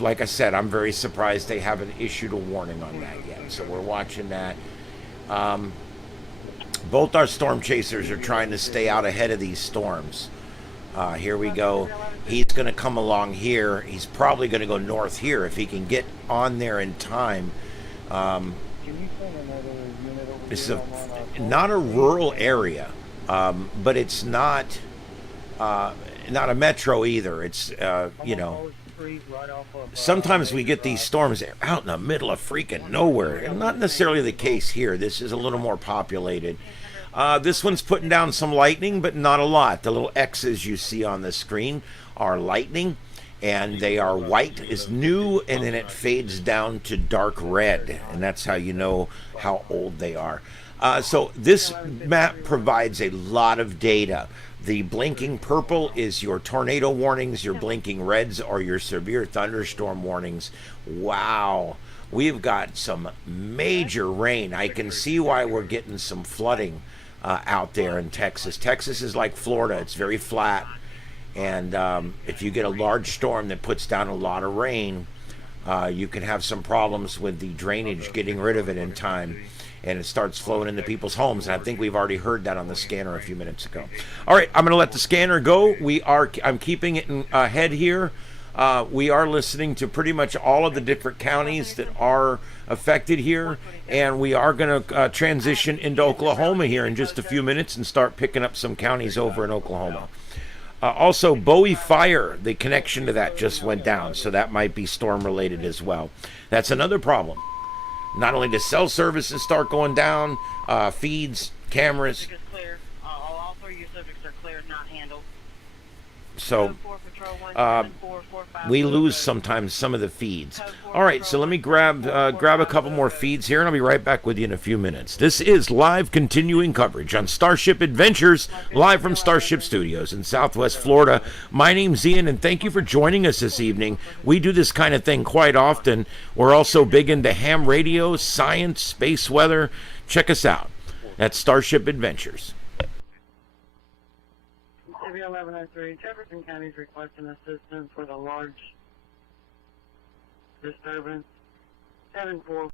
Like I said, I'm very surprised they haven't issued a warning on that yet. So we're watching that. Both our storm chasers are trying to stay out ahead of these storms. Here we go. He's going to come along here. He's probably going to go north here if he can get on there in time. This is not a rural area, but it's not a metro either. It's, you know, sometimes we get these storms out in the middle of freaking nowhere. And not necessarily the case here. This is a little more populated. This one's putting down some lightning, but not a lot. The little X's you see on the screen are lightning, and they are white is new, and then it fades down to dark red, and that's how you know how old they are. So this map provides a lot of data. The blinking purple is your tornado warnings, your blinking reds are your severe thunderstorm warnings. Wow, we've got some major rain. I can see why we're getting some flooding out there in Texas. Texas is like Florida, it's very flat. And if you get a large storm that puts down a lot of rain, you can have some problems with the drainage, getting rid of it in time, and it starts flowing into people's homes. And I think we've already heard that on the scanner a few minutes ago. All right, I'm going to let the scanner go. I'm keeping it ahead here. We are listening to pretty much all of the different counties that are affected here, and we are going to transition into Oklahoma here in just a few minutes and start picking up some counties over in Oklahoma. Also, Bowie Fire, the connection to that just went down, so that might be storm-related as well. That's another problem. Not only does cell services start going down, feeds, cameras. All three of your subjects are clear, not handled. So we lose sometimes some of the feeds. All right, so let me grab a couple more feeds here, and I'll be right back with you in a few minutes. This is live continuing coverage on Starship Adventures, live from Starship Studios in Southwest Florida. My name's Ian, and thank you for joining us this evening. We do this kind of thing quite often. We're also big into ham radio, science, space weather. Check us out at Starship Adventures. 1103, Jefferson County is requesting assistance with a large disturbance. 74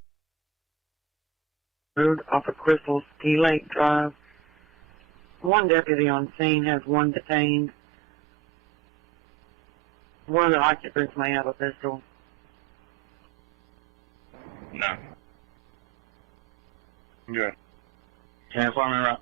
Road off of Crystal Ski Lake Drive. One deputy on scene has one detained. One of the occupants may have a pistol. No. Yeah. Transforming route.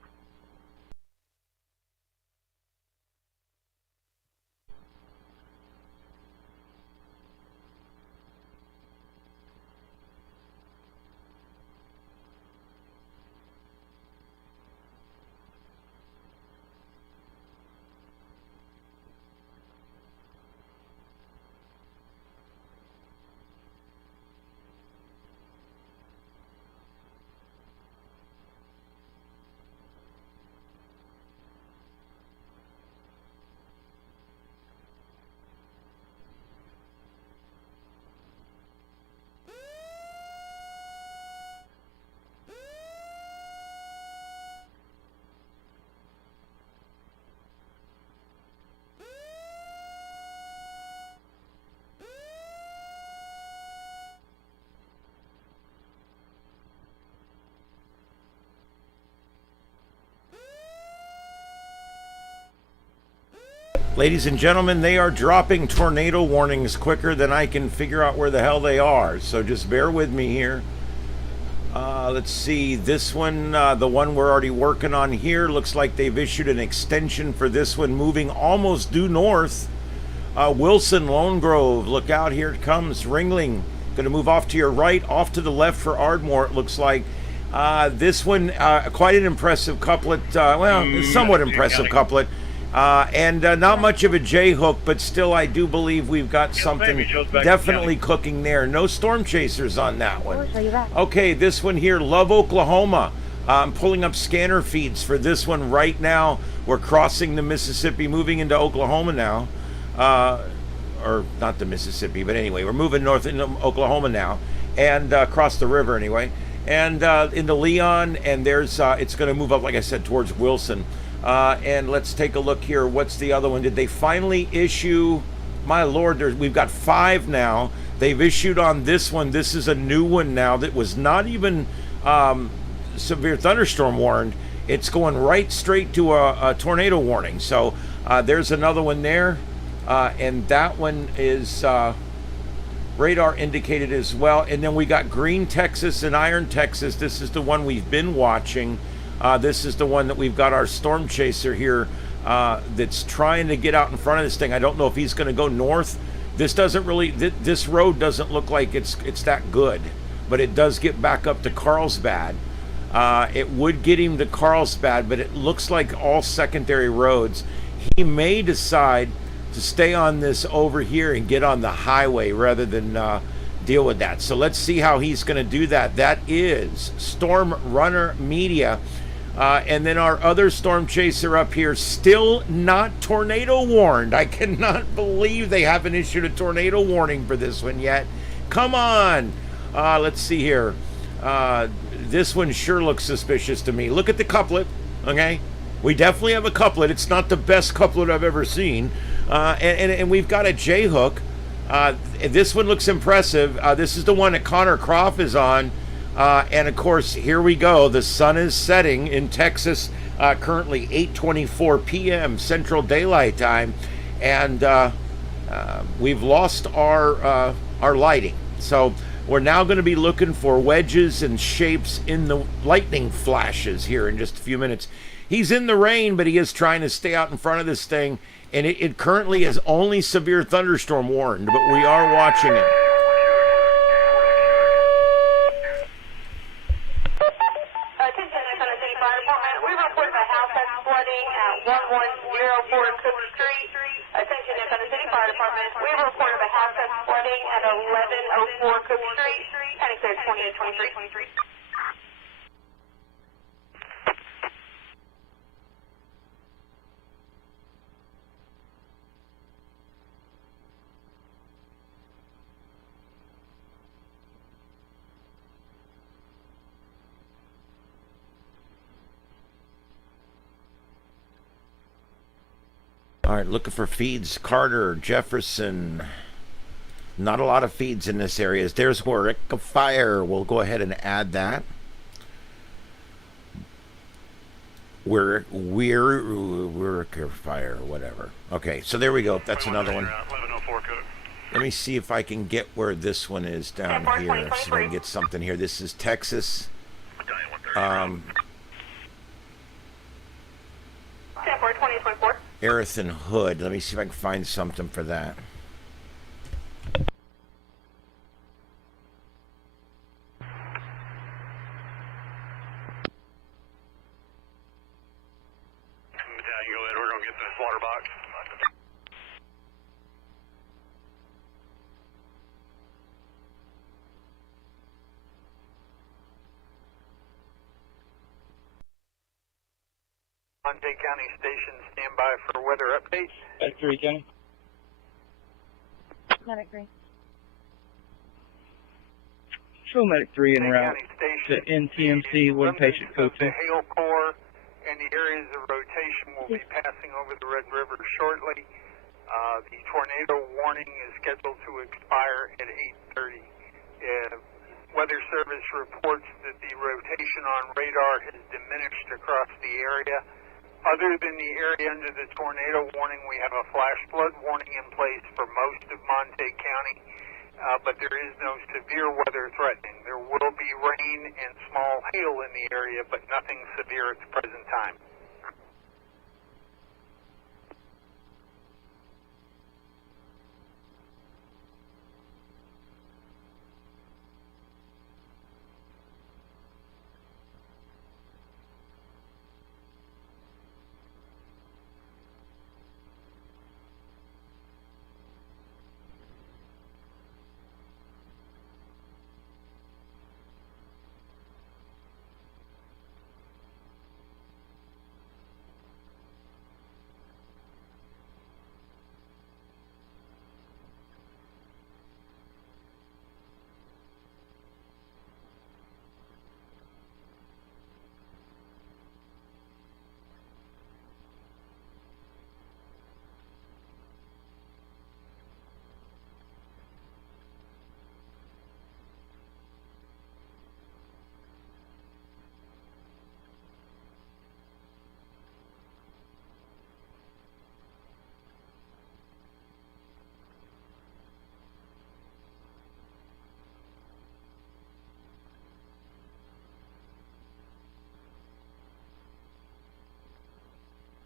Ladies and gentlemen, they are dropping tornado warnings quicker than I can figure out where the hell they are. So just bear with me here. Let's see, this one, the one we're already working on here, looks like they've issued an extension for this one, moving almost due north. Wilson, Lone Grove, look out, here it comes. Ringling, going to move off to your right, off to the left for Ardmore, it looks like. This one, quite an impressive couplet, well, somewhat impressive couplet. And not much of a J-hook, but still I do believe we've got something definitely cooking there. No storm chasers on that one. Okay, this one here, Love, Oklahoma. I'm pulling up scanner feeds for this one right now. We're crossing the Mississippi, moving into Oklahoma now. Or not the Mississippi, but anyway, we're moving north into Oklahoma now. And across the river anyway. And into Leon, and there's it's going to move up, like I said, towards Wilson. And let's take a look here. What's the other one? Did they finally issue? My Lord, we've got 5 now. They've issued on this one. This is a new one now that was not even severe thunderstorm warned. it's going right straight to a tornado warning. So there's another one there, and that one is radar indicated as well. And then we got green Texas and iron Texas. This is the one we've been watching. This is the one that we've got our storm chaser here that's trying to get out in front of this thing. I don't know if he's going to go north. This doesn't really, this road doesn't look like it's that good, but it does get back up to Carlsbad. It would get him to Carlsbad, but it looks like all secondary roads. He may decide to stay on this over here and get on the highway rather than deal with that. So let's see how he's going to do that. That is Storm Runner Media. And then our other storm chaser up here, still not tornado warned. I cannot believe they haven't issued a tornado warning for this one yet. Come on. Let's see here. This one sure looks suspicious to me. Look at the couplet, okay? We definitely have a couplet. It's not the best couplet I've ever seen. And we've got a J-hook. This one looks impressive. This is the one that Connor Croft is on. And of course, here we go. The sun is setting in Texas, currently 8:24 p.m. Central Daylight Time, and we've lost our lighting. So we're now going to be looking for wedges and shapes in the lightning flashes here in just a few minutes. He's in the rain, but he is trying to stay out in front of this thing, and it currently is only severe thunderstorm warned, but we are watching it. We reported a house that's flooding at 1104 Cook Street. Attention, Independent City Fire Department. We reported a house that's flooding at 1104 Cook Street. Panic clear 2823. All right, looking for feeds. Carter, Jefferson. Not a lot of feeds in this area. There's Warwick Fire. We'll go ahead and add that. Warwick Fire, whatever. Okay, so there we go. That's another one. Let me see if I can get where this one is down here. See if I can get something here. This is Texas. 2024. Aerith and Hood. Let me see if I can find something for that. Battalion, go ahead. We're going to get this water box. Monte County Station, stand by for weather updates. Medic 3, County. Medic 3. Show Medic 3 en route to NTMC, one patient code 2. The hail core and the areas of rotation will be passing over the Red River shortly. The tornado warning is scheduled to expire at 8:30. Weather Service reports that the rotation on radar has diminished across the area. Other than the area under the tornado warning, we have a flash flood warning in place for most of Monte County, but there is no severe weather threatening. There will be rain and small hail in the area, but nothing severe at the present time.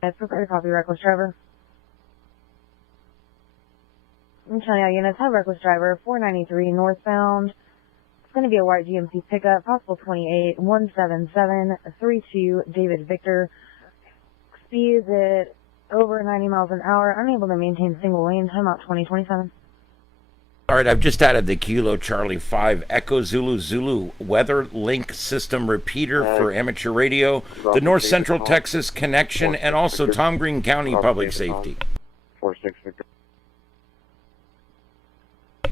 That's prepared to copy reckless driver. County all units have reckless driver 493 northbound. It's going to be a white GMC pickup, possible 28-17732 David Victor. Speed is at over 90 miles an hour. Unable to maintain single lane. Timeout 2027. All right, I've just added the Kilo Charlie 5 Echo Zulu Zulu Weather Link System repeater for amateur radio, the North Central Texas connection, and also Tom Green County Public Safety. 46 Victor.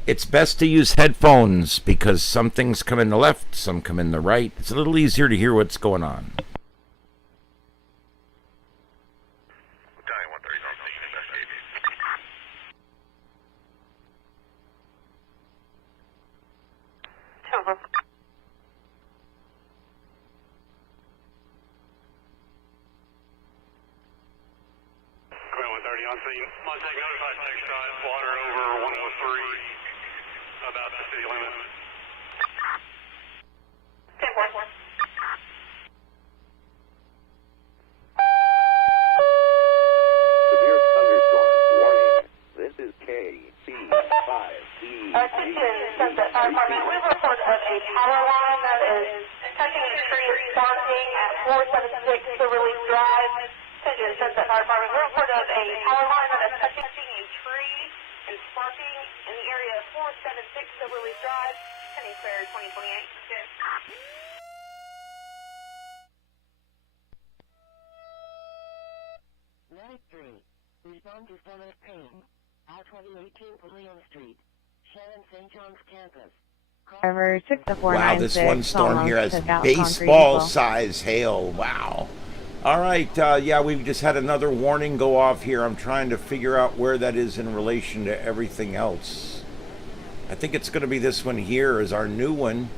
It's best to use headphones because some things come in the left, some come in the right. It's a little easier to hear what's going on. Respond to Thomas Payne, I-2018 Leon Street, Shannon St. John's campus. Driver 60496. Wow, this one storm here has baseball size hail. Wow. All right, yeah, we just had another warning go off here. I'm trying to figure out where that is in relation to everything else. I think it's going to be this one here is our new one.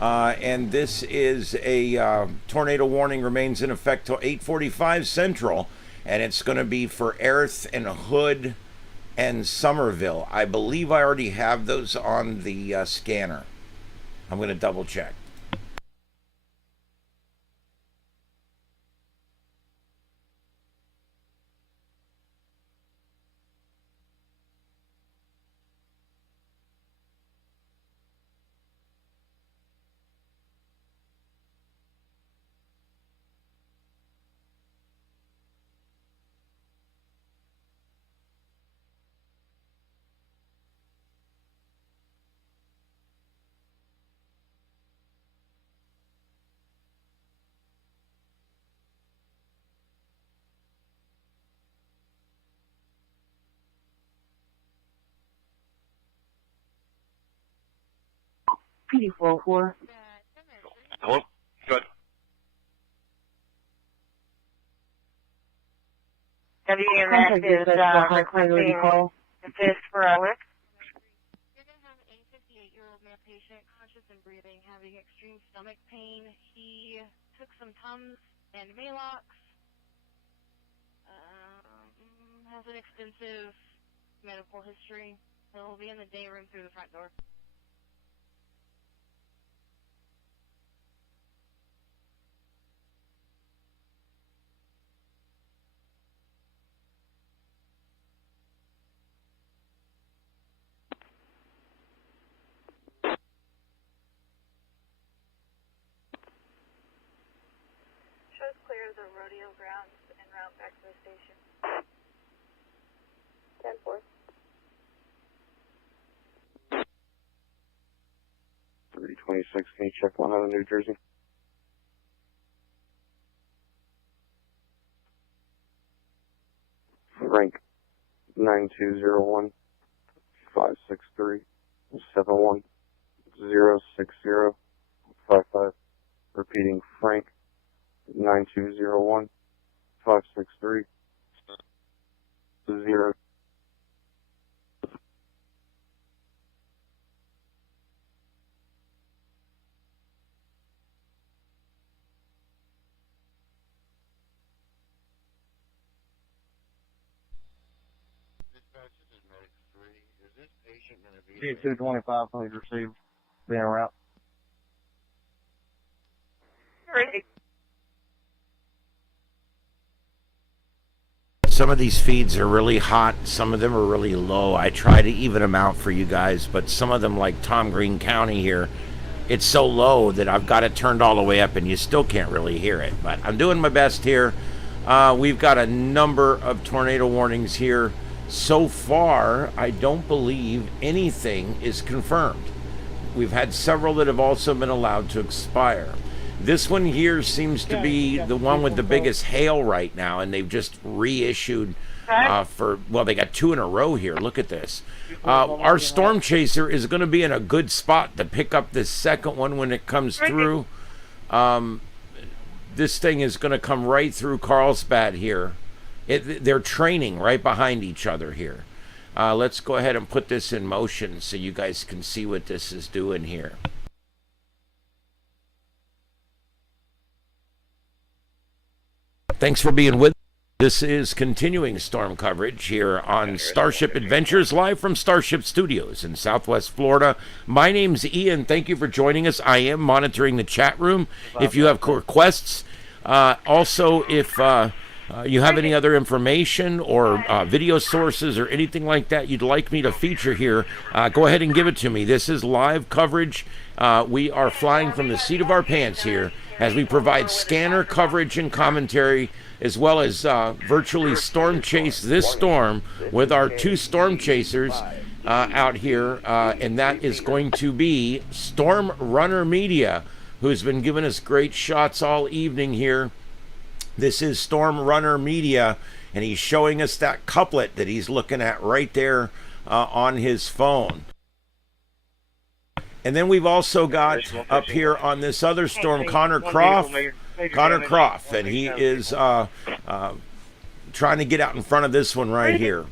And this is a tornado warning remains in effect till 8:45 Central. And it's going to be for Airth and Hood and Somerville. I believe I already have those on the scanner. I'm going to double check. PD404. Hello? Good. WMS is requesting assist for Alex. You're going to have a 58-year-old male patient, conscious and breathing, having extreme stomach pain. He took some Tums and Malox. Has an extensive medical history. He'll be in the day room through the front door. Shows clear the rodeo grounds en route back to the station. 10-4. 326, can you check one out of New Jersey? Frank, 9201 563 71 Repeating, Frank, 9201 563 0. G225, please receive. Being route. Ready. some of these feeds are really hot, some of them are really low. I try to even them out for you guys, but some of them, like Tom Green County here, it's so low that I've got it turned all the way up and you still can't really hear it. But I'm doing my best here. We've got a number of tornado warnings here. So far, I don't believe anything is confirmed. We've had several that have also been allowed to expire. This one here seems to be the one with the biggest hail right now, and they've just reissued well, they got 2 in a row here. Look at this. Our storm chaser is going to be in a good spot to pick up this second one when it comes through. This thing is going to come right through Carlsbad here. They're training right behind each other here. Let's go ahead and put this in motion so you guys can see what this is doing here. Thanks for being with us. This is continuing storm coverage here on Starship Adventures, live from StarShip Studios in Southwest Florida. My name's Ian. Thank you for joining us. I am monitoring the chat room. If you have requests, also if you have any other information or video sources or anything like that you'd like me to feature here, go ahead and give it to me. This is live coverage. We are flying from the seat of our pants here as we provide scanner coverage and commentary, as well as virtually storm chase this storm with our 2 storm chasers out here, and that is going to be Storm Runner Media, who's been giving us great shots all evening here. This is Storm Runner Media, and he's showing us that couplet that he's looking at right there on his phone. And then we've also got up here on this other storm, Connor Croft, and he is trying to get out in front of this one right here.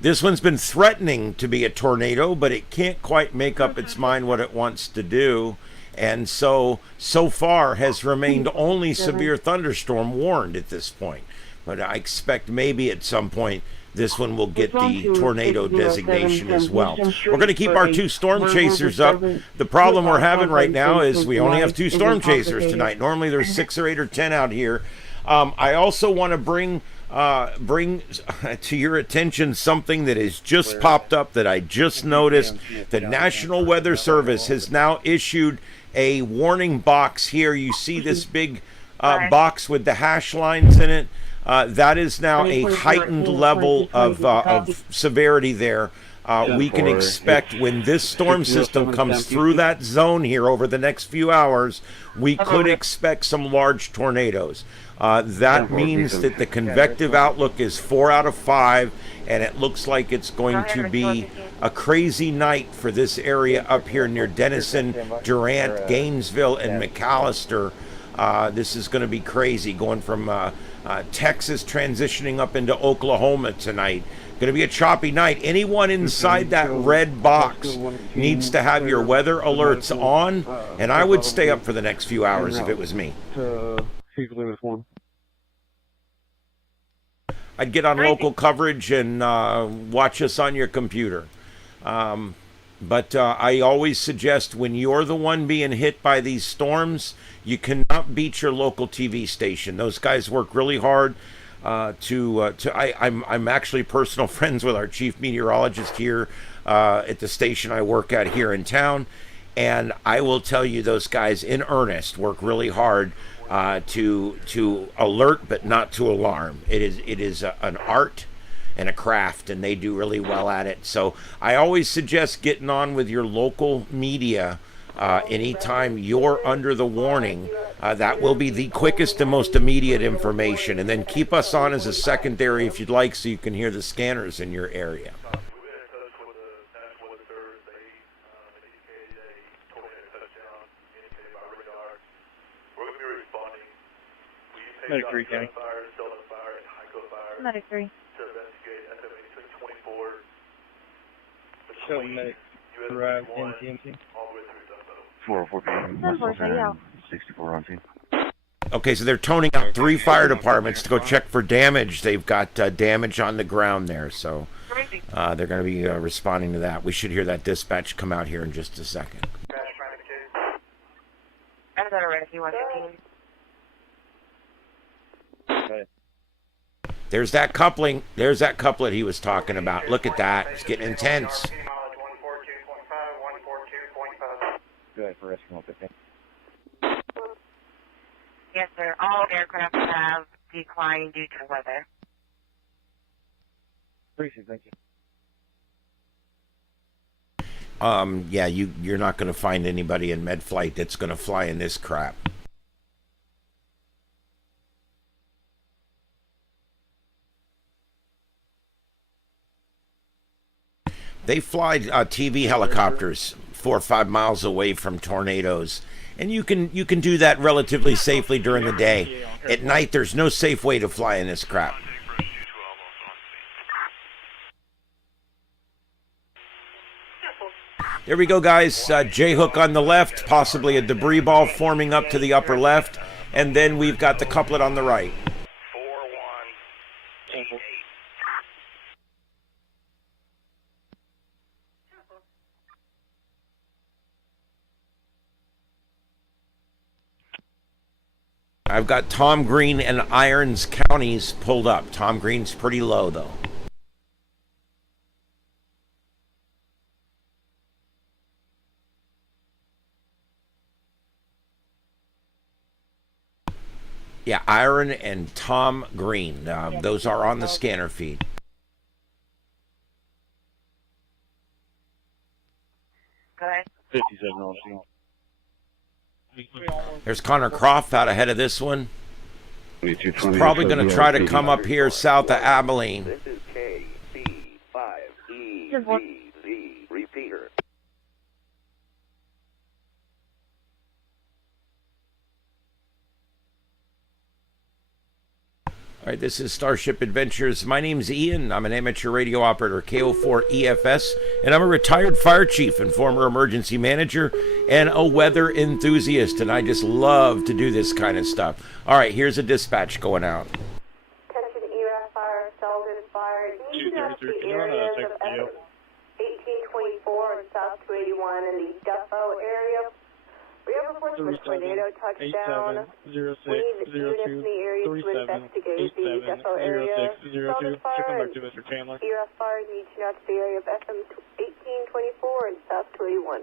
This one's been threatening to be a tornado, but it can't quite make up its mind what it wants to do. And so far has remained only severe thunderstorm warned at this point. But I expect maybe at some point this one will get the tornado designation as well. We're going to keep our 2 storm chasers up. The problem we're having right now is we only have 2 storm chasers tonight. Normally there's 6 or 8 or 10 out here. I also want to bring to your attention something that has just popped up that I just noticed. The National Weather Service has now issued a warning box here. You see this big box with the hash lines in it. That is now a heightened level of severity there. We can expect when this storm system comes through that zone here over the next few hours, we could expect some large tornadoes. That means that the convective outlook is 4 out of 5, and it looks like it's going to be a crazy night for this area up here near Denison, Durant, Gainesville, and McAllister. This is going to be crazy, going from Texas transitioning up into Oklahoma tonight. Going to be a choppy night. Anyone inside that red box needs to have your weather alerts on, and I would stay up for the next few hours if it was me. I'd get on local coverage and watch us on your computer. But I always suggest when you're the one being hit by these storms, you cannot beat your local TV station. Those guys work really hard. I'm actually personal friends with our chief meteorologist here at the station I work at here in town, and I will tell you those guys in earnest work really hard to alert but not to alarm. It is an art and a craft, and they do really well at it. So I always suggest getting on with your local media anytime you're under the warning. That will be the quickest and most immediate information, and then keep us on as a secondary if you'd like, so you can hear the scanners in your area. Medic 3 County. Medic 3. So medic arrived in TMC. 404 p.m. 64 on team. Okay, so they're toning out 3 fire departments to go check for damage. They've got damage on the ground there, so they're going to be responding to that. We should hear that dispatch come out here in just a second. I got a rescue 115. There's that coupling. There's that couplet he was talking about. Look at that. It's getting intense. Good for rescue 15. Yes, sir. All aircraft have declined due to weather. Appreciate it. Thank you. Yeah, you're not going to find anybody in med flight that's going to fly in this crap. They fly TV helicopters 4 or 5 miles away from tornadoes, and you can do that relatively safely during the day. At night, there's no safe way to fly in this crap. There we go, guys. J-hook on the left, possibly a debris ball forming up to the upper left, and then we've got the couplet on the right. I've got Tom Green and Irons counties pulled up. Tom Green's pretty low, though. Yeah, Iron and Tom Green. Those are on the scanner feed. Good. 57 on scene. There's Connor Croft out ahead of this one. He's probably going to try to come up here south of Abilene. This is KC5EZ, repeater. All right, this is Starship Adventures. My name's Ian. I'm an amateur radio operator, KO4 EFS, and I'm a retired fire chief and former emergency manager and a weather enthusiast, and I just love to do this kind of stuff. All right, here's a dispatch going out. Attention ERAF fire, Sheldon fire. You can see the areas of 1824 and South 281 in the Defo area. We have reports of a tornado touchdown. We need the units in the area to investigate the Defo area. Sheldon fire and ERAF fire need to know to the area of FM 1824 and South 281.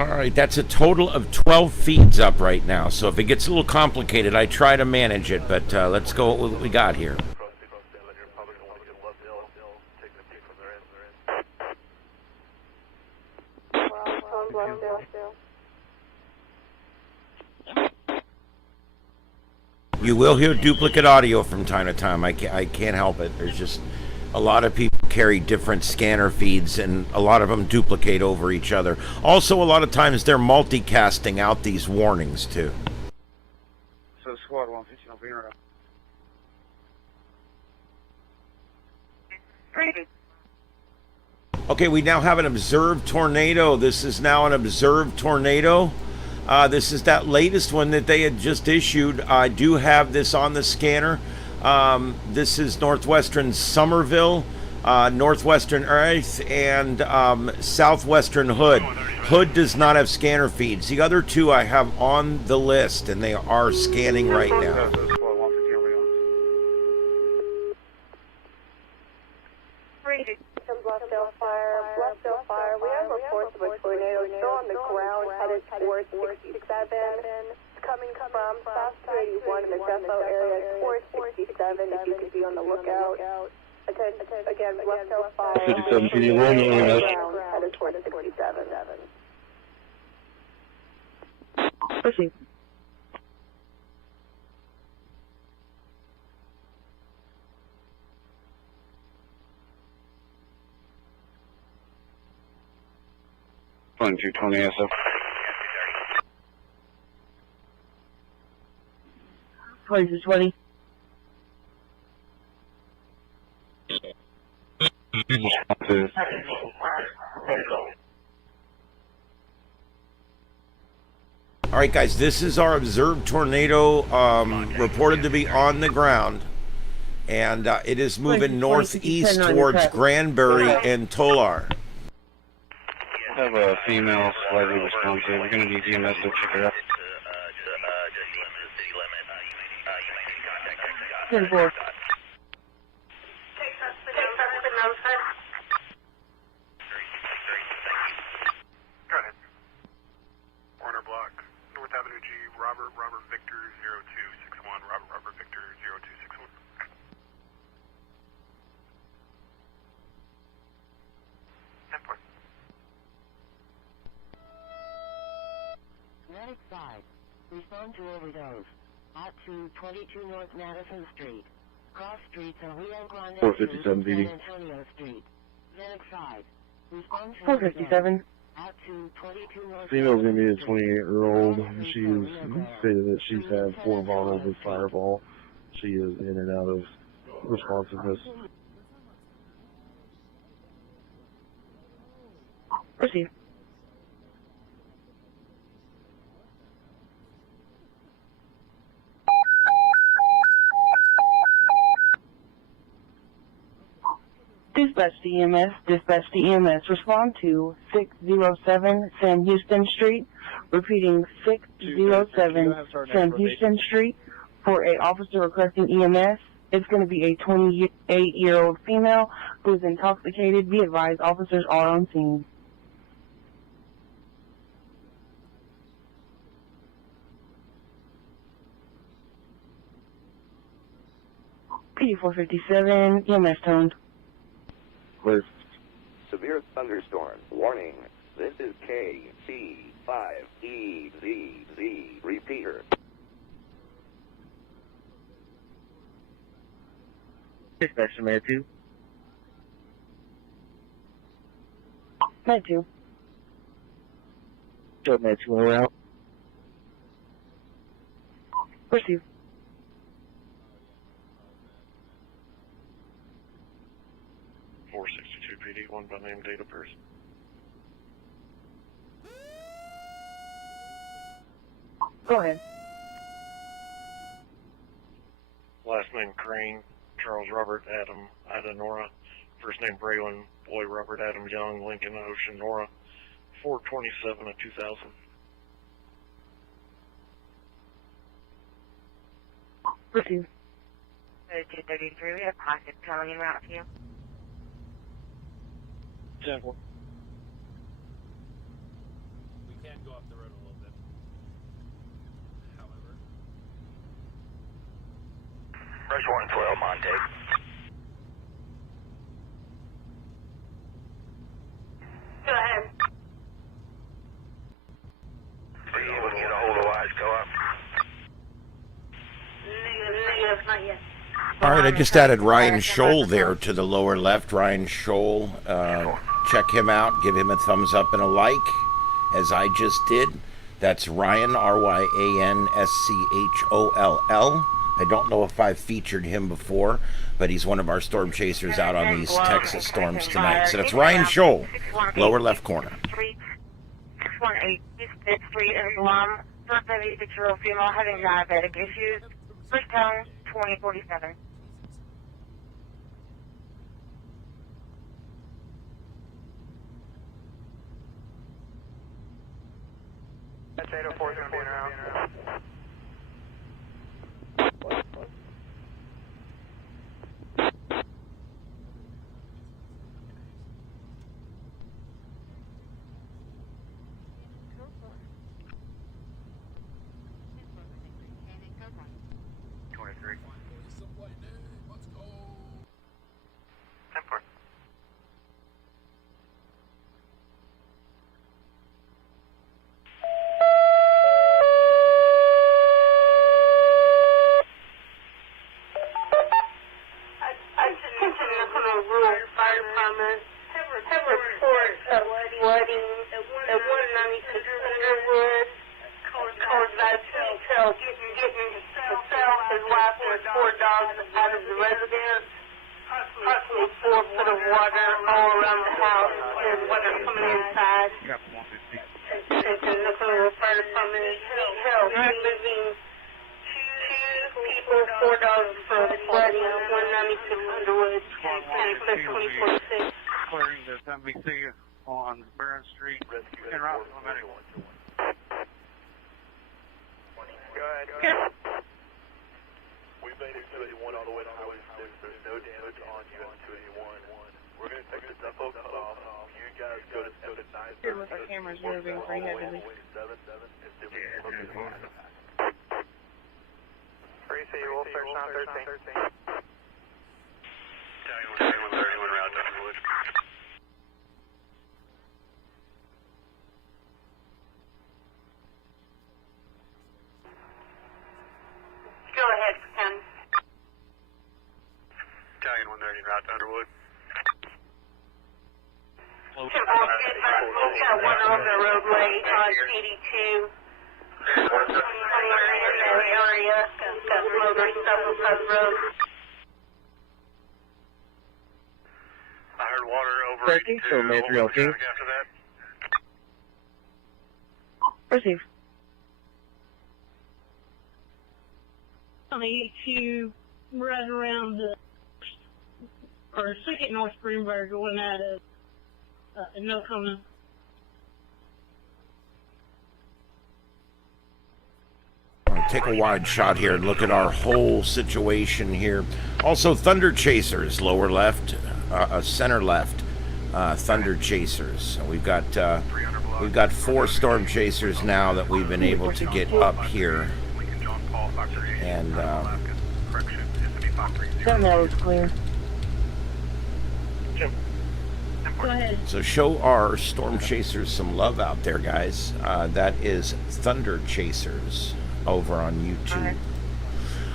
All right, that's a total of 12 feeds up right now. So if it gets a little complicated, I try to manage it. But let's go with what we got here. You will hear duplicate audio from time to time. I can't help it. There's just a lot of people carry different scanner feeds, and a lot of them duplicate over each other. Also, a lot of times they're multicasting out these warnings too. So squad 150 on being right. Okay, we now have an observed tornado. This is now an observed tornado. This is that latest one that they had just issued. I do have this on the scanner. This is northwestern Somerville, northwestern Earth, and southwestern Hood. Hood does not have scanner feeds. The other two I have on the list, and they are scanning right now. Bluffdale fire. We have reports of a tornado still on the ground headed towards 67. It's coming from South 281 in the Defo area towards 67 if you could be on the lookout. Again, Bluffdale fire. 57 PD1, headed towards 67. Pushing. Flying 220 SF. 20. All right, guys, this is our observed tornado, reported to be on the ground, and it is moving northeast towards Granbury and Tolar. I have a female slightly responsive. We're going to need EMS to check her out. 10-4. Corner block, North Avenue G, Robert Victor 0261, Robert Victor 0261. Medic 5. Respond to overdose. At 222 North Madison Street. Cross streets are Rio Grande 457 PD. San Antonio Street. Medic 5. Respond to 457. At 222 North Female's gonna be a 28-year-old. She is stated that she's had 4 bottles of Fireball. She is in and out of responsiveness. Proceed. Dispatch to EMS. Respond to 607 Sam Houston Street. Repeating 607 Sam Houston Street for a officer requesting EMS. It's going to be a 28-year-old female who is intoxicated. Be advised, officers are on scene. P457, EMS toned. Clear. Severe thunderstorm. Warning. This is KC5EZZ. Repeater. Dispatch to Med 2. Med 2. Show Med 2 around. Proceed. PD, one by name, date of birth. Go ahead. Last name Crane, Charles Robert Adam, Ida Nora. First name Braylon, boy Robert Adam Young, Lincoln Ocean Nora. 427 of 2000. Proceed. 233, we have pocket coming en route to you. 10-4. We can go off the road a little bit. However. Rush 112, Monte. Go ahead. Are you able to get a hold of Wise Co-op? Negative, not yet. All right, I just added Ryan Scholl there to the lower left. Ryan Scholl, check him out, give him a thumbs up and a like, as I just did. That's Ryan, RyanScholl. I don't know if I've featured him before, but he's one of our storm chasers out on these Texas storms tonight. So that's Ryan Scholl, lower left corner. 618 Fifth Street in Blum. 76-year-old female having diabetic issues. First tone 2047. That's 804 is going to be around. coming inside. Attention, Nakoa Fire Department is help. Moving 2 people, 4 dogs for flooding, 196 Underwood, County Clerk 2046. Clearing this MBC on Barron Street and route to anyone. Go ahead. We made it 281 all the way to Highway 6. There's no damage on US 281. We're going to take the depot cut off. You guys go to 79. Here with the cameras moving pretty heavily. Tracy, we'll search on 13. Battalion 131 route to Underwood. Go ahead, Ken. Battalion 130 route to Underwood. We've got one on the roadway on 82. Somewhere in that area. Got motors stuff beside the road. I heard water over 13, so Major LT. after that. Receive. On 82, right around the, or 2nd North Greenberg, going out of Nocona. Take a wide shot here and look at our whole situation here. Also, Thunder Chasers, lower left, center left, Thunder Chasers. We've got 4 Storm Chasers now that we've been able to get up here. And That road's clear. Go ahead. so show our Storm Chasers some love out there, guys. That is Thunder Chasers over on YouTube.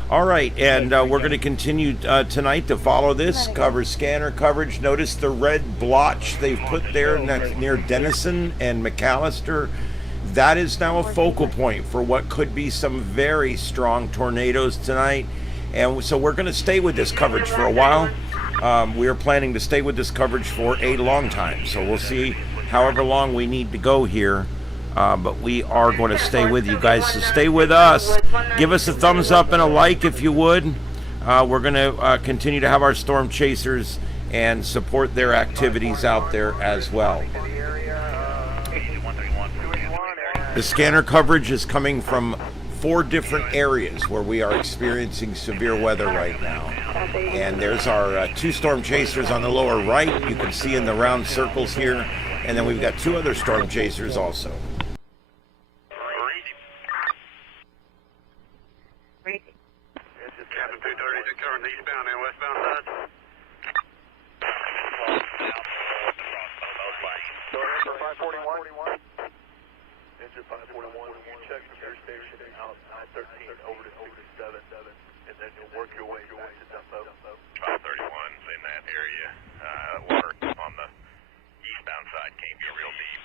All right, and we're going to continue tonight to follow this. Cover scanner coverage. Notice the red blotch they've put there near Denison and McAllister. That is now a focal point for what could be some very strong tornadoes tonight. And so we're going to stay with this coverage for a while. We are planning to stay with this coverage for a long time. So we'll see however long we need to go here. But we are going to stay with you guys. So stay with us. Give us a thumbs up and a like if you would. We're going to continue to have our Storm Chasers and support their activities out there as well. The scanner coverage is coming from 4 different areas where we are experiencing severe weather right now. And there's our 2 Storm Chasers on the lower right. You can see in the round circles here. And then we've got 2 other Storm Chasers also. Captain 230 is covering the eastbound and westbound sides. Engine 541. Engine 541. You check from your station out 913 over to 67, and then you'll work your way back to depot. 531's in that area. Water on the eastbound side can't be real deep.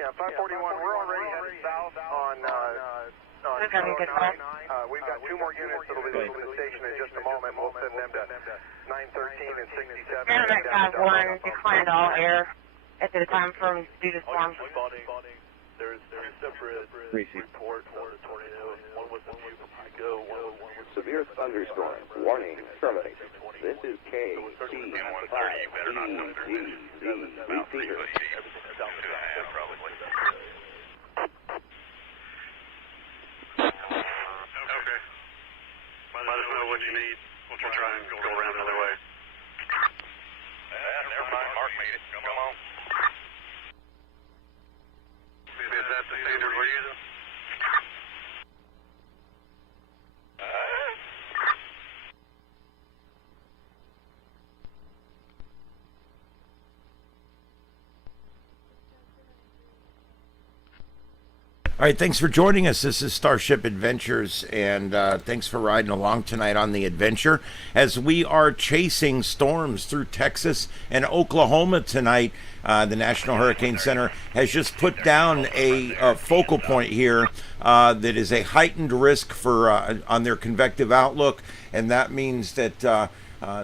Yeah, 541. We're already headed south on we've got 2 more units that'll be leaving the station in just a moment. We'll send them to 913 and 67. Internet 51 declined all air at the time from due to storm. There's 2 separate reports of the tornado. One was from Pico, one was Severe thunderstorm. Warning. Terminate. This is KC 5EDZ. Repeater. Okay. Let us know what you need. We'll try and go around the other way. Never mind. Mark made it. Come on. Is that the standard we're using? All right, thanks for joining us. This is Starship Adventures, and thanks for riding along tonight on the adventure as we are chasing storms through Texas and Oklahoma tonight. The National Hurricane Center has just put down a focal point here that is a heightened risk for on their convective outlook, and that means that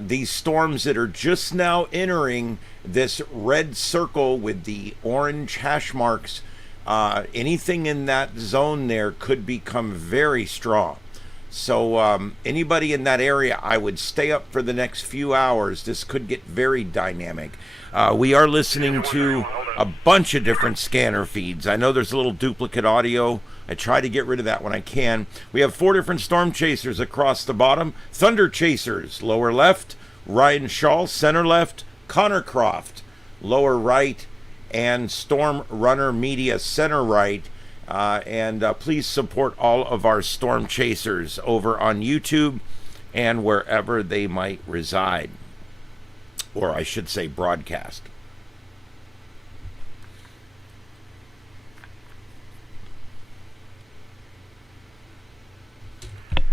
These storms that are just now entering this red circle with the orange hash marks, anything in that zone there could become very strong. So anybody in that area, I would stay up for the next few hours. This could get very dynamic. We are listening to a bunch of different scanner feeds. I know there's a little duplicate audio. I try to get rid of that when I can. We have 4 different storm chasers across the bottom. Thunder chasers, lower left. Ryan Shaw, center left. Connor Croft, lower right. And Storm Runner Media, center right. And please support all of our storm chasers over on YouTube and wherever they might reside. Or I should say broadcast.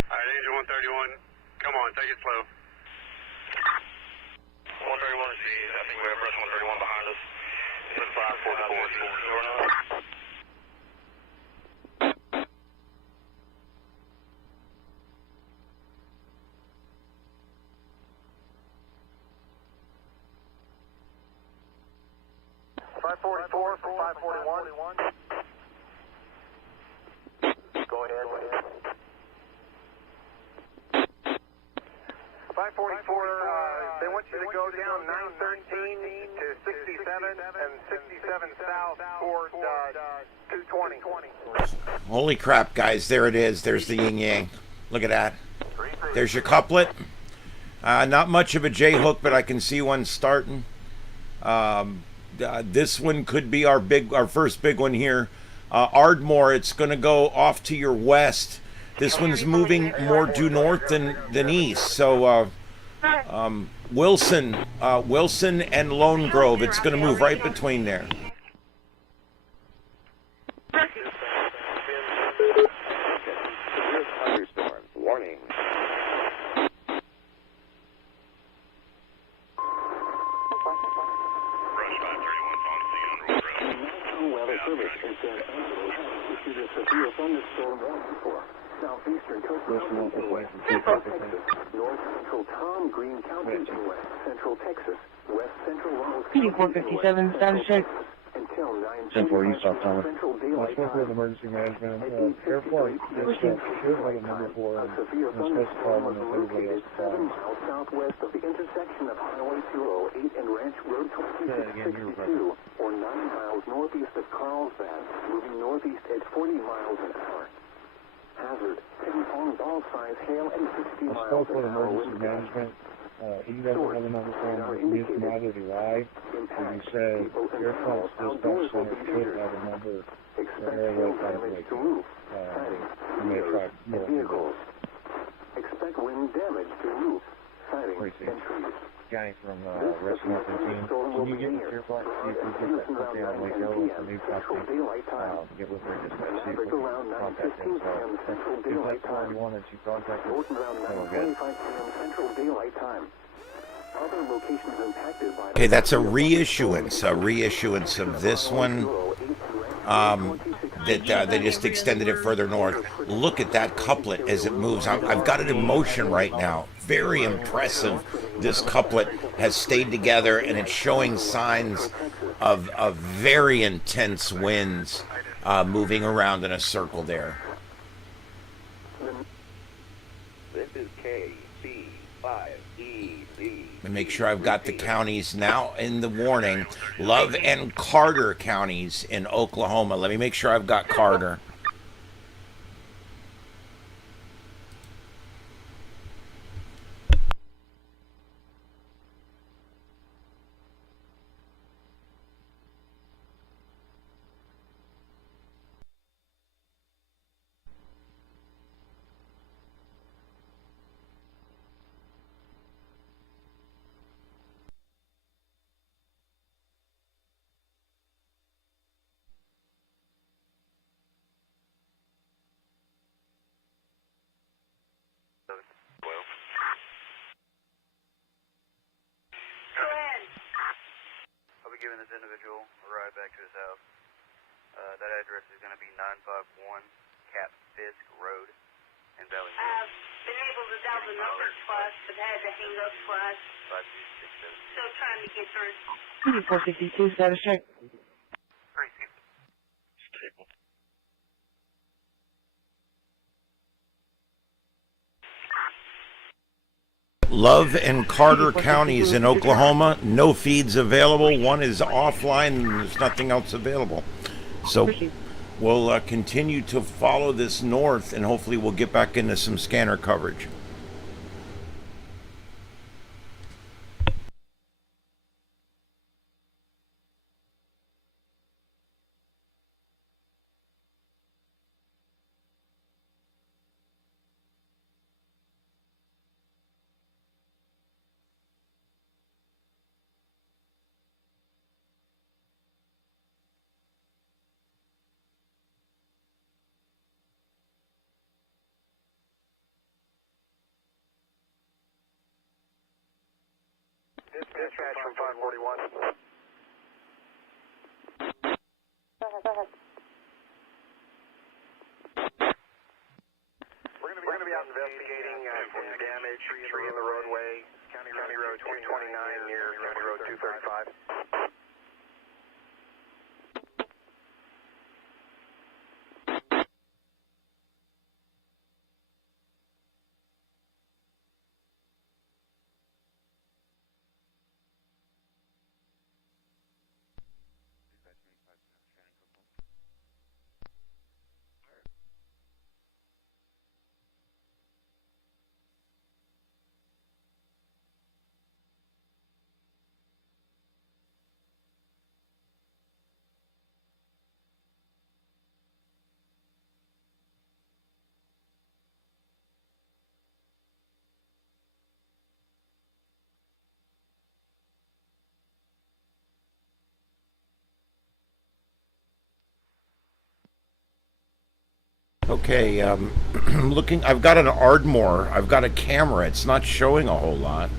Alright, Angel 131, come on, take it slow. 131 is easy. I think we have breast 131 behind us. It's 544. 544 for 541. Go ahead. 544, they want you to go down 913 to 67 and 67 south toward 220. Holy crap, guys. There it is. There's the yin-yang. Look at that. There's your couplet. Not much of a J-hook, but I can see one starting. This one could be our first big one here. Ardmore, it's going to go off to your west. This one's moving more due north than east. So Wilson and Lone Grove, it's going to move right between there. Thunderstorm warning. Weather Service in San Angelo has issued a severe thunderstorm warning for southeastern Oklahoma, Central Texas, north central Tom Green County, and west central Texas, west central Ronald County, PD-457, StarShip. Until 10-4, you stop, Thomas. Central Daylight Time. Emergency management. Air flight dispatch should have a number 4 A and severe supposed to call thunderstorm when was everybody located else 7 calls. miles southwest of the intersection of Highway 208 and Ranch Road 2662, or 9 miles northeast of Carlsbad, moving northeast at 40 miles an hour. Hazard, 10 forms all size hail and 60 I miles spoke with an hour emergency wind gusts. management. He doesn't have a number for him. He's commodity live. And he said Air Force Dispatch Center should have a number for airway damage to roof, you may try more vehicles. Expect wind damage to roof, siding, and trees. guy from Restaurant 15. Can you get the Air Force, see if we get that put down and Waco with the new property? Get with her dispatch, see if we can contact him as well. If that's all you wanted to contact him, that'll good. Okay, that's a reissuance of this one. They just extended it further north. Look at that couplet as it moves. I've got it in motion right now. Very impressive. This couplet has stayed together, and it's showing signs of very intense winds moving around in a circle there. This is KC5EZ. And make sure I've got the counties now in the warning. Love and Carter counties in Oklahoma. Let me make sure I've got Carter. I'll be giving this individual a ride back to his house. That address is going to be 951 Cap Fisk Road in Valley View. Been able to dial the number twice, but had to hang up twice. Still trying to get through. 462, status check. Love and Carter counties in Oklahoma, no feeds available. One is offline and there's nothing else available. So we'll continue to follow this north and hopefully we'll get back into some scanner coverage. Dispatch from 541. We're going to be out investigating some damage, tree in the roadway, County Road 229 near County Road 235. Okay, looking, I've got an Ardmore. I've got a camera. It's not showing a whole lot,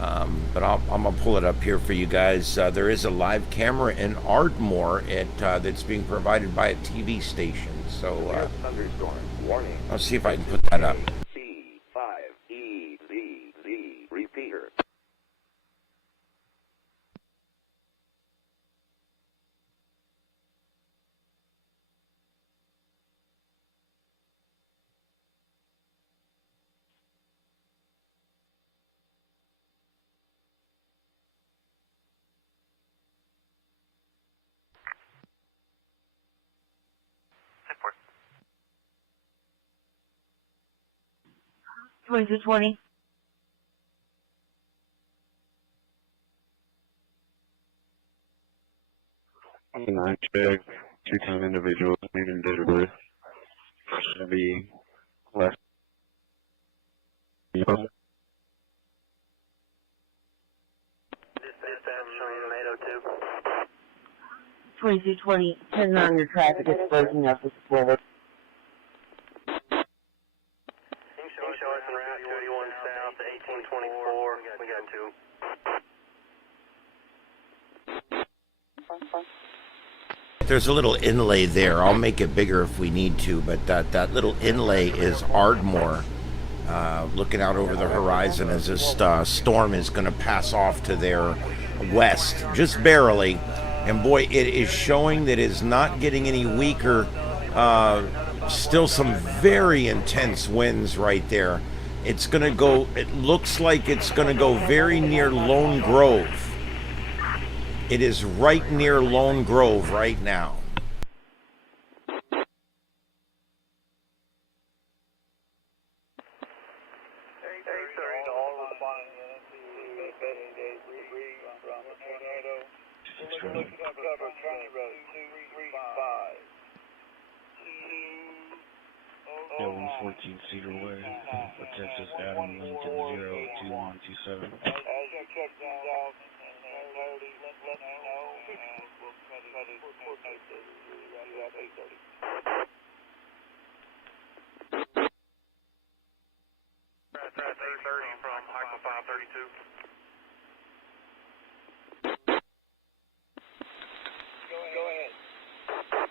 but I'm gonna pull it up here for you guys. There is a live camera in Ardmore that's being provided by a TV station. So thunderstorm warning. I'll see if I can put that up. B5EZZ repeater. Report. 2220. Nine check, two-time individuals, meeting date of birth. Should be less. Dispatch showing 802. 2220, turn on your traffic explosion up this forward. Show us en route 281 south to 1824. We got two. There's a little inlay there. I'll make it bigger if we need to, but that little inlay is Ardmore, looking out over the horizon as this storm is going to pass off to their west, just barely. And boy, it is showing that it is not getting any weaker. Still some very intense winds right there. It's going to go, it looks like it's going to go very near Lone Grove. It is right near Lone Grove right now. Building 14 Cedar Way, for Texas, Adam Lincoln 02127. From Heightened 532. Go ahead.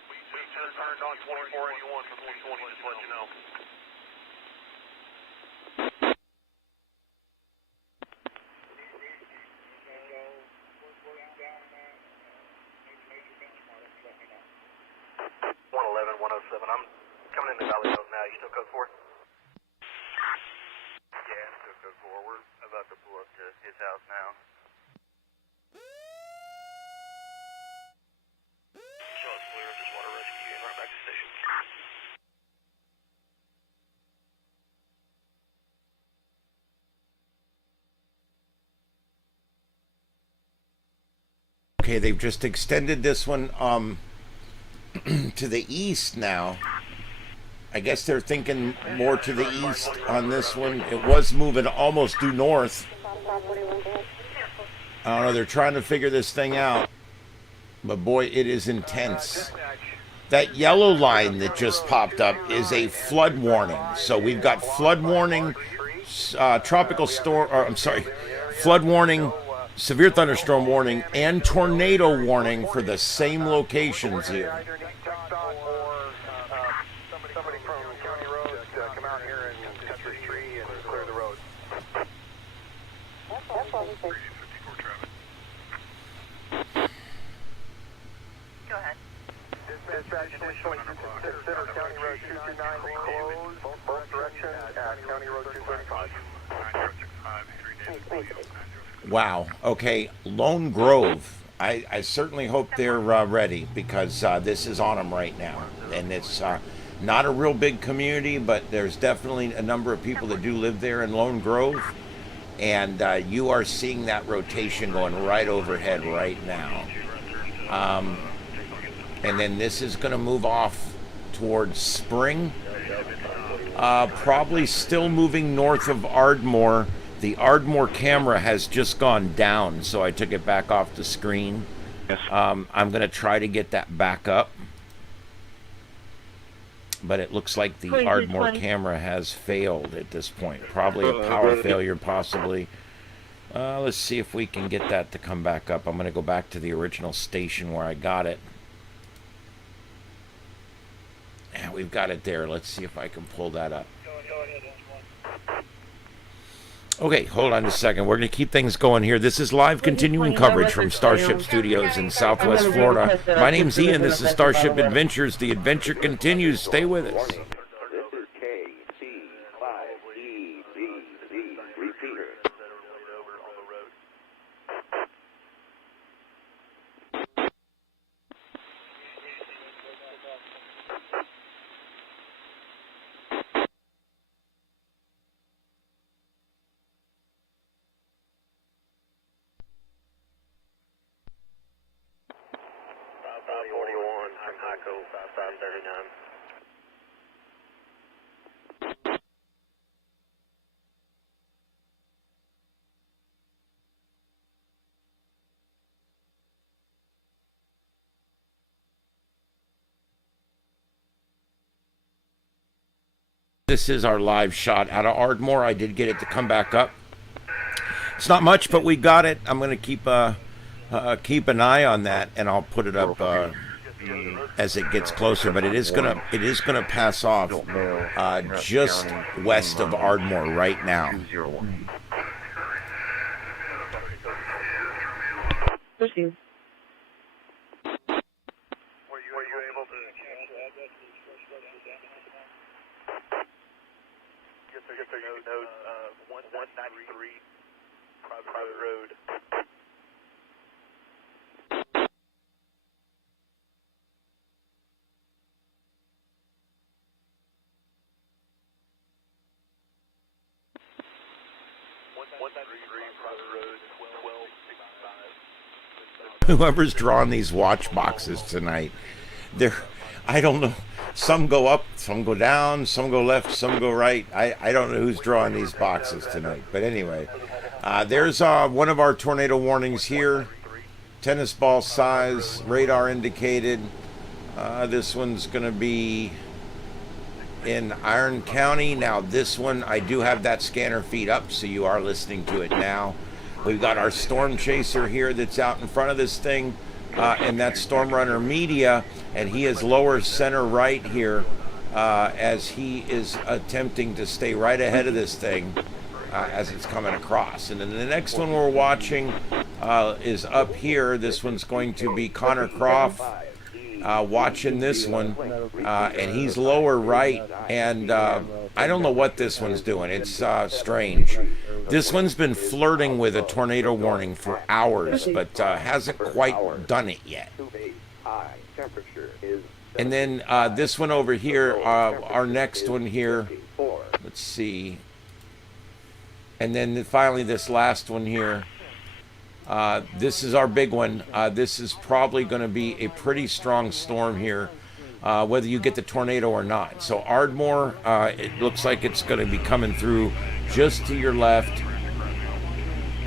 We just turned on 2481 from 320, just to let you know. south now. Show us clear of this water rescue and right back to station. Okay, they've just extended this one to the east now. I guess they're thinking more to the east on this one. It was moving almost due north. I don't know, they're trying to figure this thing out. But boy, it is intense. That yellow line that just popped up is a flood warning. So we've got flood warning, tropical storm, or I'm sorry, flood warning, severe thunderstorm warning, and tornado warning for the same locations here. Somebody from County Road come out here and cut this tree and clear the road. Go ahead. Dispatch, initially consider County Road 229 closed, both directions at County Road 235. Wow. Okay, Lone Grove. I certainly hope they're ready, because this is on them right now. And it's not a real big community, but there's definitely a number of people that do live there in Lone Grove. And you are seeing that rotation going right overhead right now. And then this is going to move off towards Spring. Probably still moving north of Ardmore. The Ardmore camera has just gone down, so I took it back off the screen. Yes. I'm going to try to get that back up. But it looks like the Ardmore camera has failed at this point. Probably a power failure, possibly. Let's see if we can get that to come back up. I'm going to go back to the original station where I got it. And we've got it there. Let's see if I can pull that up. Okay, hold on a second. We're going to keep things going here. This is live continuing coverage from StarShip Studios in Southwest Florida. My name's Ian. This is Starship Adventures. The adventure continues. Stay with us. This is KC5EBB. Repeater. This is our live shot out of Ardmore. I did get it to come back up. It's not much, but we got it. I'm going to keep an eye on that, and I'll put it up as it gets closer. But it is gonna pass off just west of Ardmore right now. Proceed. Were you able to get the note 193 private road? Whoever's drawing these watch boxes tonight, I don't know. Some go up, some go down, some go left, some go right. I don't know who's drawing these boxes tonight. But anyway, there's one of our tornado warnings here. Tennis ball size, radar indicated. This one's going to be in Iron County. Now this one, I do have that scanner feed up, so you are listening to it now. We've got our storm chaser here that's out in front of this thing, and that's Storm Runner Media, and he is lower center right here as he is attempting to stay right ahead of this thing as it's coming across. And then the next one we're watching is up here. This one's going to be Connor Croft watching this one, and he's lower right, and I don't know what this one's doing. It's strange. This one's been flirting with a tornado warning for hours, but hasn't quite done it yet. And then this one over here, our next one here, let's see. And then finally this last one here. This is our big one. This is probably going to be a pretty strong storm here, whether you get the tornado or not. So Ardmore, it looks like it's going to be coming through just to your left.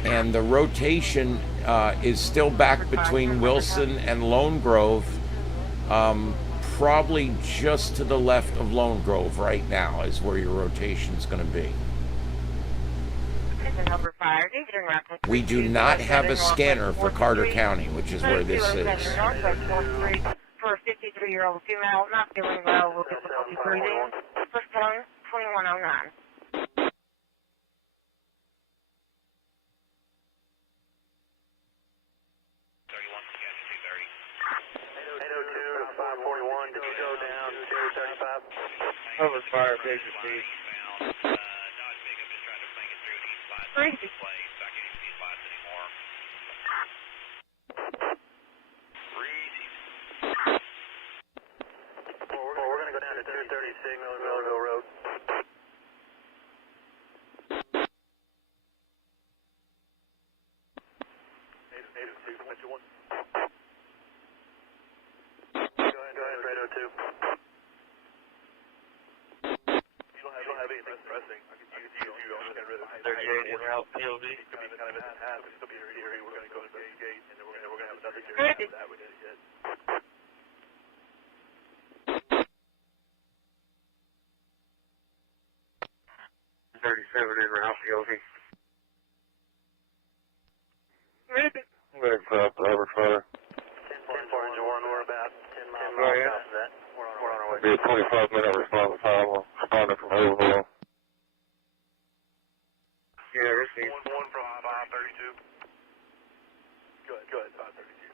And the rotation is still back between Wilson and Lone Grove, probably just to the left of Lone Grove right now is where your rotation is going to be. We do not have a scanner for Carter County, which is where this is. For a 53-year-old female, not feeling well, with difficulty breathing. First time, 2109. 541, did you go down to 35? Over fire, big speed. Crazy. We're going to go down to 236 Millville Road. Go ahead, Radio 2. You don't have anything pressing. I can use you on the rid of 38 en route, POV. It could be kind of in half. It could be here. We're going to go investigate, and then we're going to have another hearing after that. We did it yet. 37 en route, POV. Ready? Better put up the upper fire. 10 4 we're about 10 miles south of that. We're on our way. Be a 25-minute response time. We'll respond from overall. Yeah, receive. One from 532. Go ahead, 532.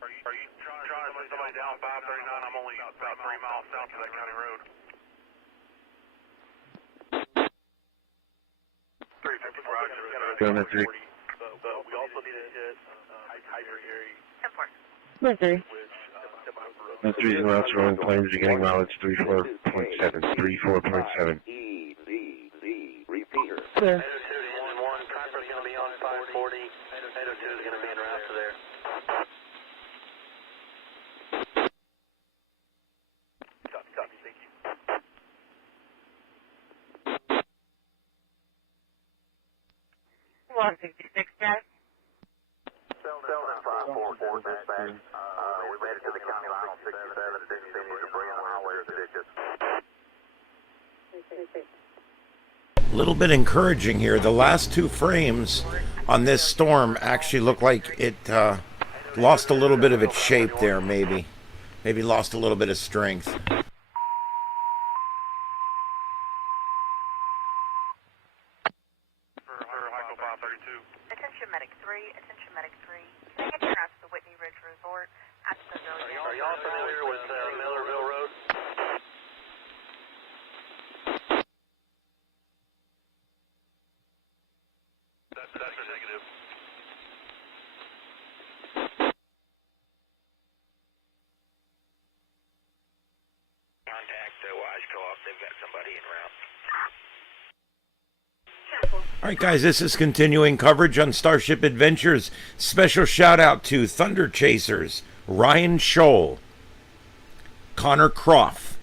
Are you trying to put somebody down 539? I'm only about 3 miles south of that county road. 350 Roger. Going at 3. But we also need to hit Heightened area. 10-4. That's 3 en route, rolling planes. You're getting mileage 34.7. 34.7. Clear. 802 to 1, Conference going to be on 540. 802 is going to be en route to there. Copy, thank you. 166, guys. Selden 544, dispatch. We made it to the county line on 67. Didn't see any debris on the highway or the ditches. A little bit encouraging here. The last two frames on this storm actually look like it lost a little bit of its shape there, maybe lost a little bit of strength. Attention Medic 3, attention Medic 3. Can I get your out to the Whitney Ridge Resort? Are y'all familiar with Millerville Road? That's a negative. Contact Washcloth. They've got somebody en route. All right, guys, this is continuing coverage on Starship Adventures. Special shout out to Thunder Chasers, Ryan Scholl, Connor Croft,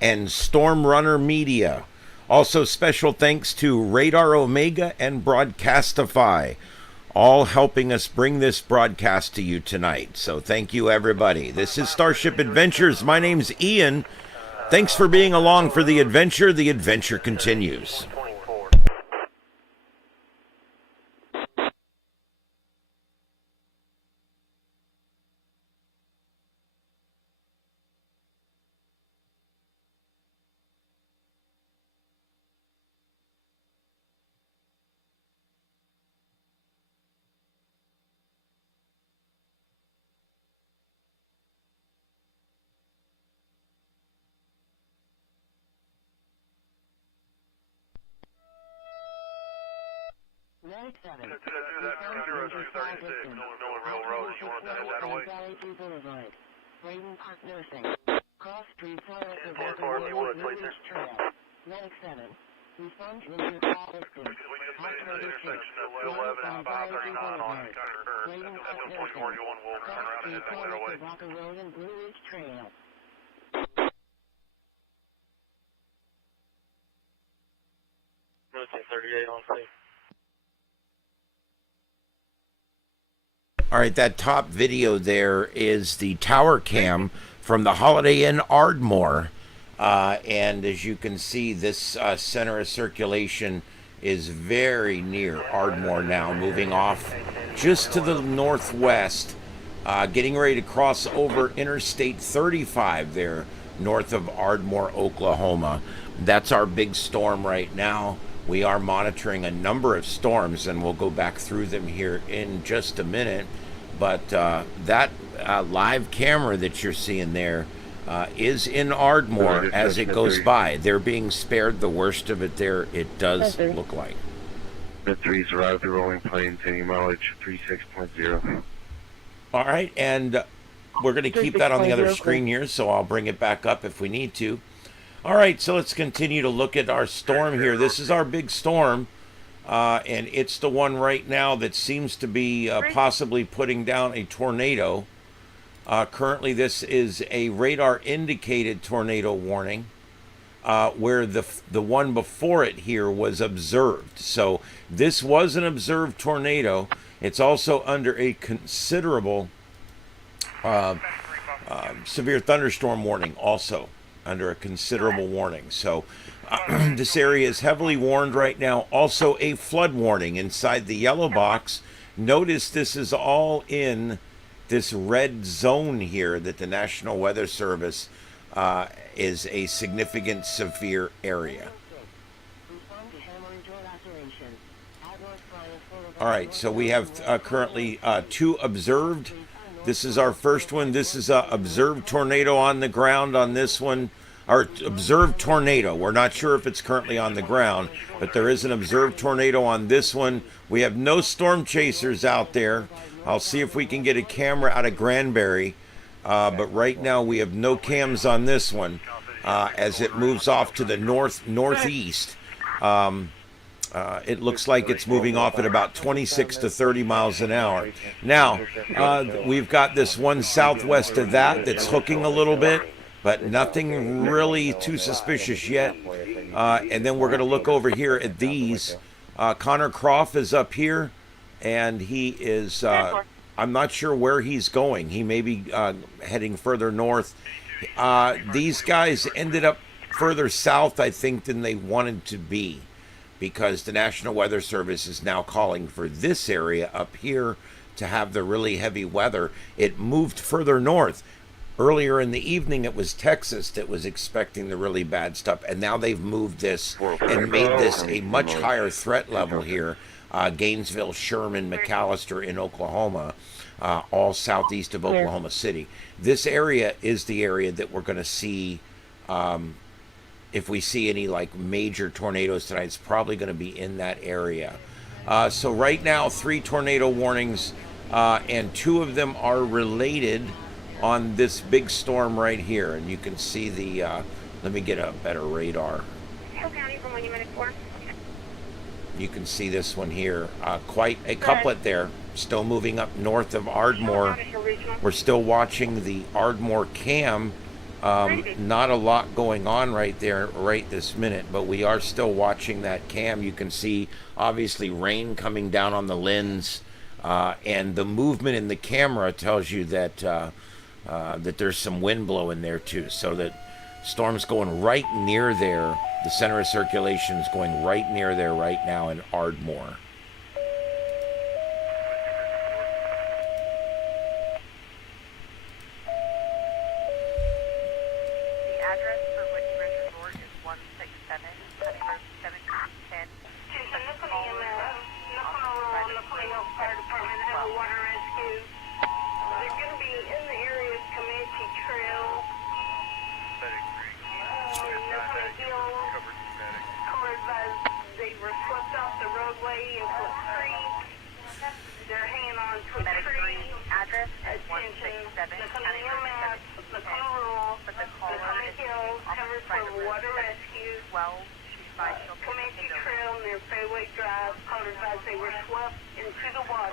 and Storm Runner Media. Also, special thanks to Radar Omega and Broadcastify, all helping us bring this broadcast to you tonight. So thank you, everybody. This is Starship Adventures. My name's Ian. Thanks for being along for the adventure. The adventure continues. 97. Do that for 236, Miller Railroad. You want to head that away? Valley Boulevard. Braden Park Nursing. Cross Street Forest of 10-4, you want to place there? Trail. 97. Respond to your call listed. We just made the intersection of 211 and 539 on County Curve. That's 144, you want, we'll turn around and head that way. Rocker Road and Blue Ridge Trail. Military 38 on scene. All right, that top video there is the tower cam from the Holiday Inn Ardmore. And as you can see, this center of circulation is very near Ardmore now, moving off just to the northwest, getting ready to cross over Interstate 35 there, north of Ardmore, Oklahoma. That's our big storm right now. We are monitoring a number of storms, and we'll go back through them here in just a minute. But that live camera that you're seeing there is in Ardmore as it goes by. They're being spared the worst of it there, it does look like. Mid 3's arrived at rolling planes, any mileage 36.0. All right, and we're going to keep that on the other screen here, so I'll bring it back up if we need to. All right, so let's continue to look at our storm here. This is our big storm, and it's the one right now that seems to be possibly putting down a tornado. Currently, this is a radar-indicated tornado warning, where the one before it here was observed. So this was an observed tornado. It's also under a considerable severe thunderstorm warning, also under a considerable warning. So this area is heavily warned right now. Also a flood warning inside the yellow box. Notice this is all in this red zone here that the National Weather Service is a significant severe area. All right, so we have currently 2 observed. This is our first one. This is a observed tornado on the ground on this one. Or observed tornado. We're not sure if it's currently on the ground, but there is an observed tornado on this one. We have no storm chasers out there. I'll see if we can get a camera out of Granbury, but right now we have no cams on this one as it moves off to the northeast. It looks like it's moving off at about 26 to 30 miles an hour. Now, we've got this one southwest of that that's hooking a little bit, but nothing really too suspicious yet. And then we're going to look over here at these. Connor Croft is up here, and he is, I'm not sure where he's going. He may be heading further north. These guys ended up further south, I think, than they wanted to be, because the National Weather Service is now calling for this area up here to have the really heavy weather. It moved further north. Earlier in the evening, it was Texas that was expecting the really bad stuff, and now they've moved this and made this a much higher threat level here. Gainesville, Sherman, McAllister in Oklahoma, all southeast of Oklahoma City. This area is the area that we're going to see, if we see any like major tornadoes tonight, it's probably going to be in that area. So right now, 3 tornado warnings, and 2 of them are related on this big storm right here. And you can see the, let me get a better radar. Hill County from Monument 4. You can see this one here. Quite a couplet there. Still moving up north of Ardmore. We're still watching the Ardmore cam. Not a lot going on right there right this minute, but we are still watching that cam. You can see obviously rain coming down on the lens, and the movement in the camera tells you that that there's some wind blowing there too. So that storm's going right near there. The center of circulation is going right near there right now in Ardmore. They were swept off the roadway into a creek. County EMS, Lacona Rural, Lacona Hills, covered for water rescue. Comanche Trail near Fairway Drive, callers advised they were swept into the water.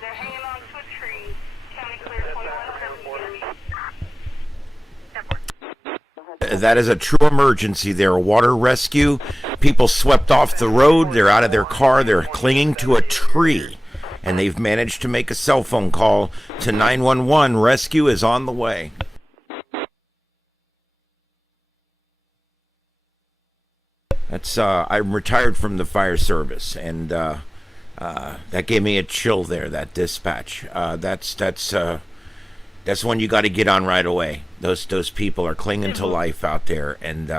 They're hanging on to a tree. County clear 2170. That is a true emergency there, a water rescue. People swept off the road, they're out of their car, they're clinging to a tree, and they've managed to make a cell phone call to 911. Rescue is on the way. That's I'm retired from the fire service, and that gave me a chill there, that dispatch. That's one you got to get on right away. Those people are clinging to life out there, and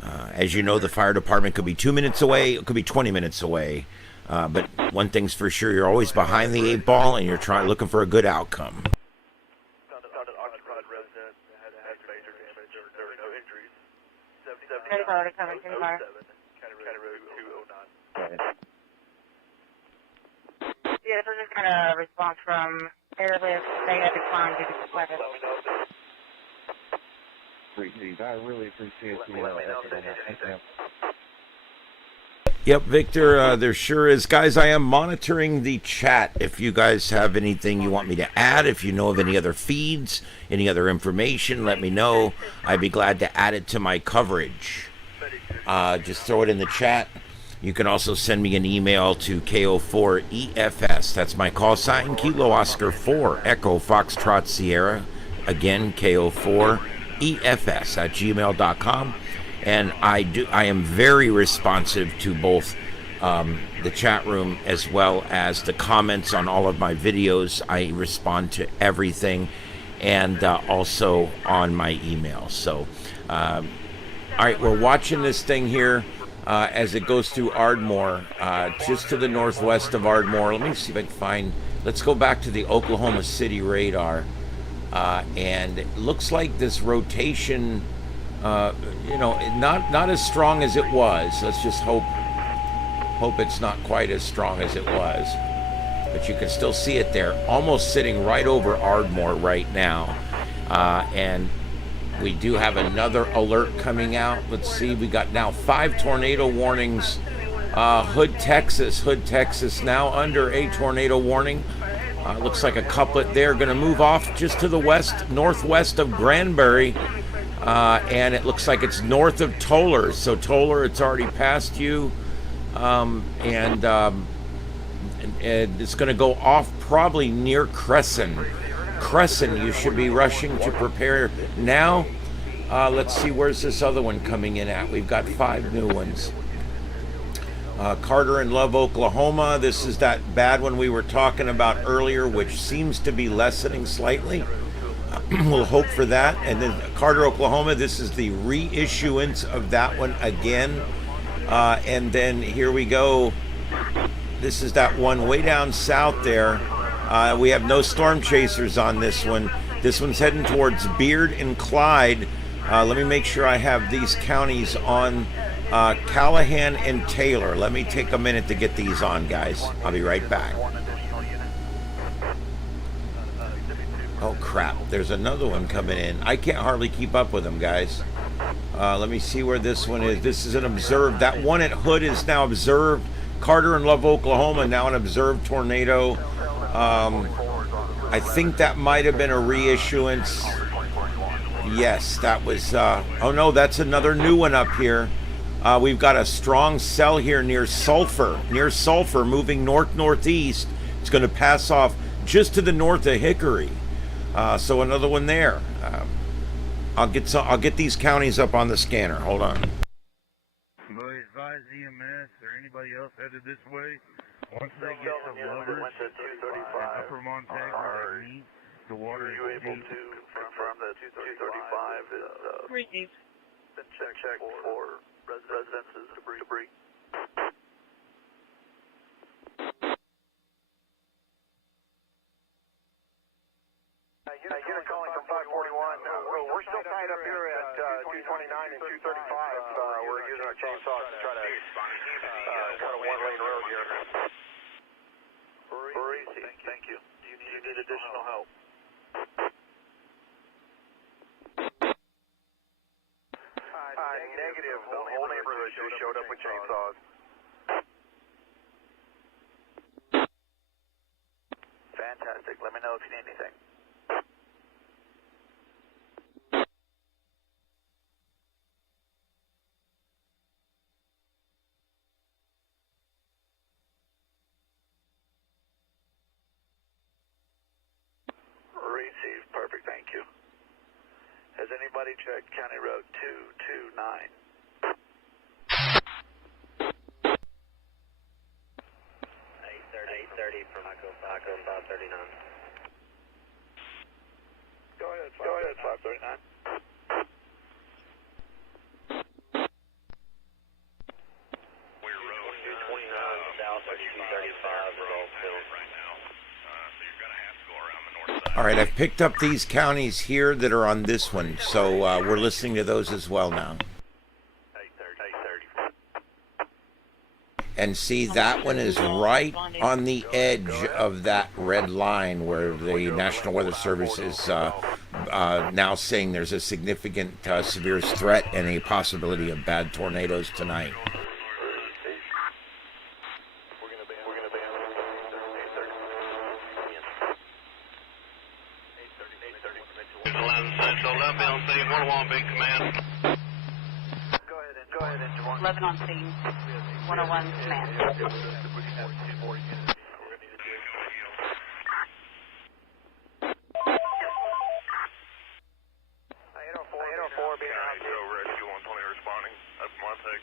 as you know, the fire department could be 2 minutes away, it could be 20 minutes away, but one thing's for sure, you're always behind the 8 ball, and you're looking for a good outcome. Yeah, so just kind of response from airlift, negative decline due to weather. I really appreciate the Yep, Victor, there sure is. Guys, I am monitoring the chat. If you guys have anything you want me to add, if you know of any other feeds, any other information, let me know. I'd be glad to add it to my coverage. Just throw it in the chat. You can also send me an email to KO4EFS. That's my call sign, Kilo Oscar 4, Echo Foxtrot Sierra. Again, KO4EFS at gmail.com. And I am very responsive to both the chat room as well as the comments on all of my videos. I respond to everything, and also on my email. So, all right, we're watching this thing here as it goes through Ardmore, just to the northwest of Ardmore. Let me see if I can find. Let's go back to the Oklahoma City radar, and it looks like this rotation. Not as strong as it was. Let's just hope it's not quite as strong as it was. But you can still see it there, almost sitting right over Ardmore right now. And we do have another alert coming out. Let's see, we got now 5 tornado warnings. Hood, Texas now under a tornado warning. Looks like a couplet there, going to move off just to the northwest of Granbury. And it looks like it's north of Toller. So Toller, it's already past you. And it's going to go off probably near Crescent. You should be rushing to prepare now. Let's see, where's this other one coming in at? We've got 5 new ones. Carter and Love, Oklahoma. This is that bad one we were talking about earlier, which seems to be lessening slightly. We'll hope for that. And then Carter, Oklahoma, this is the reissuance of that one again. And then here we go. This is that one way down south there. We have no storm chasers on this one. This one's heading towards Beard and Clyde. Let me make sure I have these counties on. Callahan and Taylor. Let me take a minute to get these on, guys. I'll be right back. Oh crap, there's another one coming in. I can't hardly keep up with them, guys. Let me see where this one is. This is an observed. That one at Hood is now observed. Carter and Love, Oklahoma, now an observed tornado. I think that might have been a reissuance. Yes, that was, oh no, that's another new one up here. We've got a strong cell here near Sulphur, moving north-northeast. It's going to pass off just to the north of Hickory. So another one there. I'll get these counties up on the scanner. Hold on. Boy, advise EMS or anybody else headed this way. Once they get to Lovers, Upper Montana, the water is able to confirm that 235 is received. Been checked for residences debris. Unit calling from 541. We're still tied up here at 229 and 235. We're using our chainsaws to try to cut a one-lane road here. Very easy. Thank you. Do you need additional help? showed up with chainsaws. Fantastic. Let me know if you need anything. Received. Perfect. Thank you. Has anybody checked County Road 229? 830 from Echo 539. Go ahead, 539. We're road 229 south of 235 is all filled right now. So you're going to have to go around the north side. All right, I've picked up these counties here that are on this one, so we're listening to those as well now. 830. And see, that one is right on the edge of that red line where the National Weather Service is now saying there's a significant severe threat and a possibility of bad tornadoes tonight. Central, left on scene, 101 big command. Go ahead, Engine 1. 11 on scene, 101 command. 804 being out. Rescue 120 responding. That's Montag.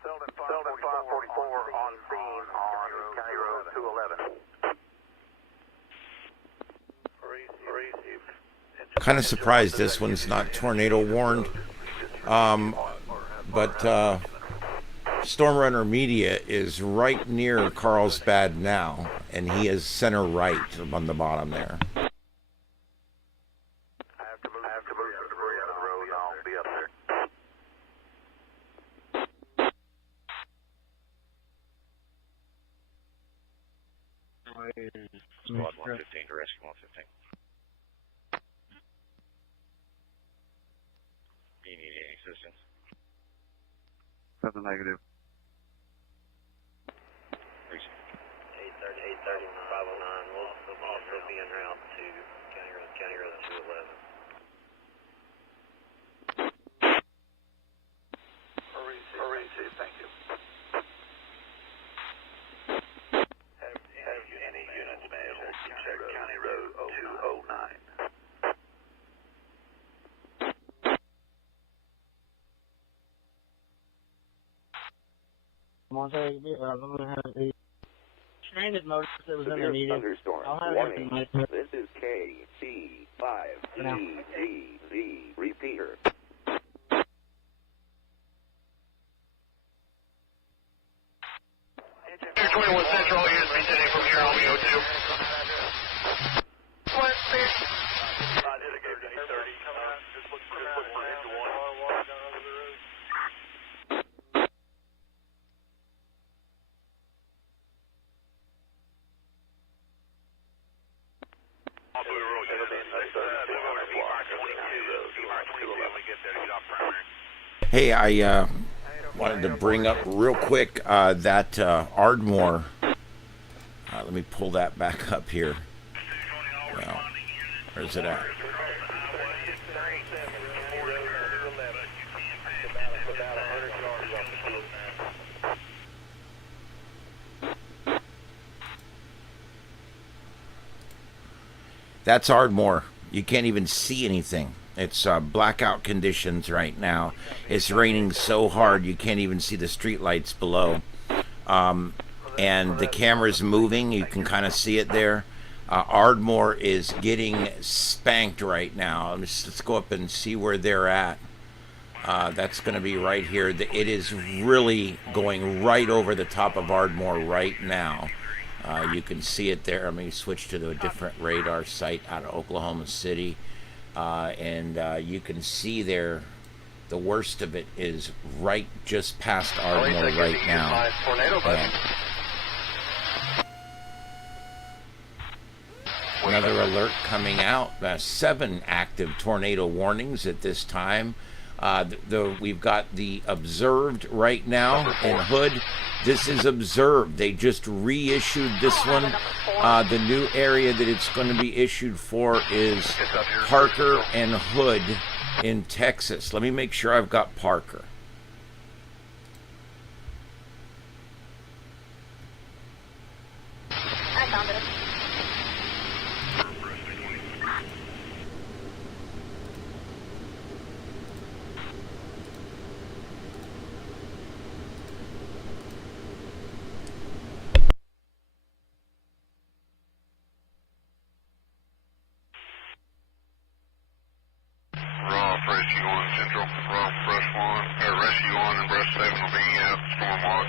Selden 544 on scene on County Road 211. Received. Kind of surprised this one's not tornado warned, but Storm Runner Media is right near Carlsbad now, and he is center right on the bottom there. I have to move some debris out of the road and I'll be up there. Squad 115 to rescue 115. Do you need any assistance? Something negative. 830, 509. We'll also be en route to County Road 211. Received. Thank you. Have any units been able to check County Road 209? Stranded motor that was in the Severe media. thunderstorm. I'll have Warning. it in my This is KC5EGZ. Repeater. 21 Central, units descending from here on VO2. Hey, I wanted to bring up real quick that Ardmore. Let me pull that back up here. Well, where's it at? That's Ardmore. You can't even see anything. It's blackout conditions right now. It's raining so hard you can't even see the street lights below. And the camera's moving. You can kind of see it there. Ardmore is getting spanked right now. Let's go up and see where they're at. That's going to be right here. It is really going right over the top of Ardmore right now. You can see it there. Let me switch to a different radar site out of Oklahoma City. And you can see there the worst of it is right just past Ardmore right now. And another alert coming out. 7 active tornado warnings at this time. We've got the observed right now in Hood. This is observed. They just reissued this one. The new area that it's going to be issued for is Parker and Hood in Texas. Let me make sure I've got Parker. I found it. Raw, rescue 1 Central, raw, brush 1, rescue 1 and brush 7 will be out, storm watch.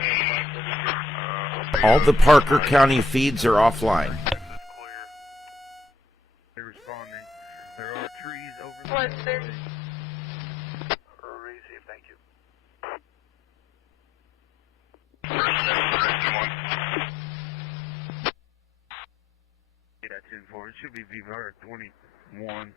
All the Parker County feeds are offline. They're responding. There are trees over there. What's there? Receive, thank you. That's in for it. Should be VR 21.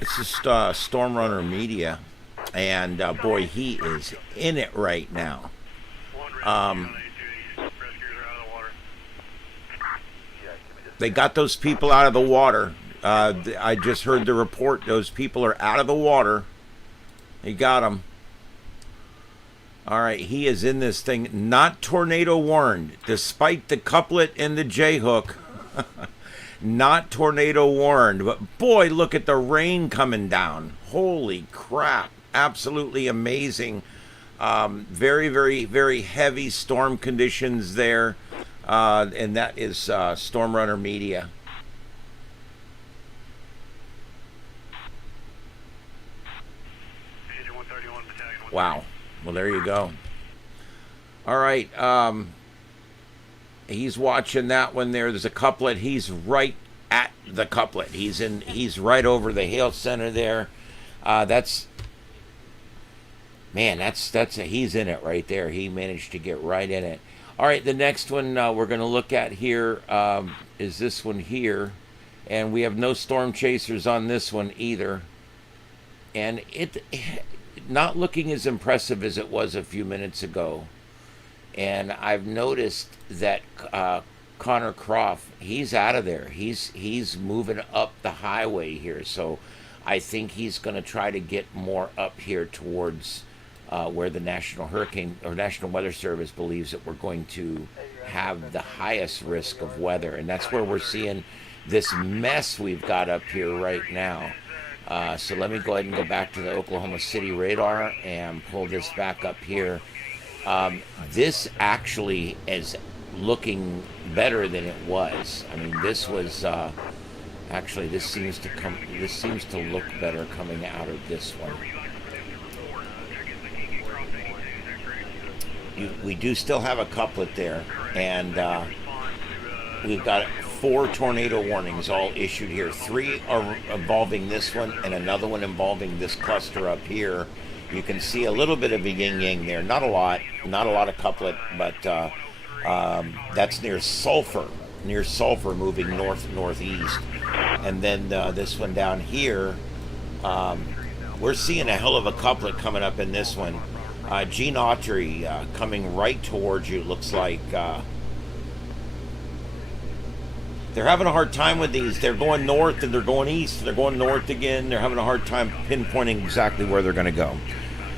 This is Storm Runner Media, and boy, he is in it right now. They got those people out of the water. I just heard the report. Those people are out of the water. He got them. All right, he is in this thing. Not tornado warned, despite the couplet and the J-hook. Not tornado warned, but boy, look at the rain coming down. Holy crap. Absolutely amazing. Very, very, very heavy storm conditions there. And that is Storm Runner Media. Wow. Well, there you go. All right. He's watching that one there. There's a couplet. He's right at the couplet. He's right over the hail center there. He's in it right there. He managed to get right in it. All right, the next one we're going to look at here is this one here. And we have no storm chasers on this one either. And it not looking as impressive as it was a few minutes ago. And I've noticed that Connor Croft, he's out of there. He's moving up the highway here. So I think he's going to try to get more up here towards where the National Weather Service believes that we're going to have the highest risk of weather. And that's where we're seeing this mess we've got up here right now. So let me go ahead and go back to the Oklahoma City radar and pull this back up here. This actually is looking better than it was. I mean, this was actually this seems to look better coming out of this one. We do still have a couplet there, and we've got 4 tornado warnings all issued here. 3 are involving this one, and another one involving this cluster up here. You can see a little bit of a yin-yang there. Not a lot of couplet, but that's near Sulphur moving northeast. And then this one down here, we're seeing a hell of a couplet coming up in this one. Gene Autry coming right towards you, looks like. They're having a hard time with these. They're going north and they're going east. And they're going north again. They're having a hard time pinpointing exactly where they're going to go.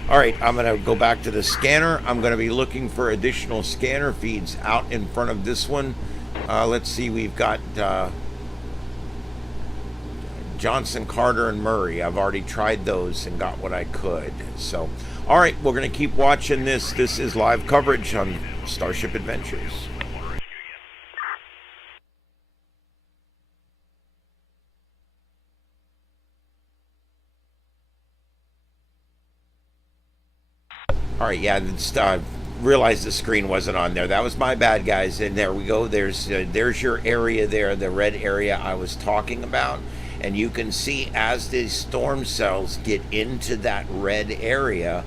All right, I'm going to go back to the scanner. I'm going to be looking for additional scanner feeds out in front of this one. Let's see, we've got Johnson, Carter, and Murray. I've already tried those and got what I could. So, all right, we're going to keep watching this. This is live coverage on Starship Adventures. All right, yeah, realized the screen wasn't on there. That was my bad, guys. And there we go. There's your area there, the red area I was talking about. And you can see as these storm cells get into that red area,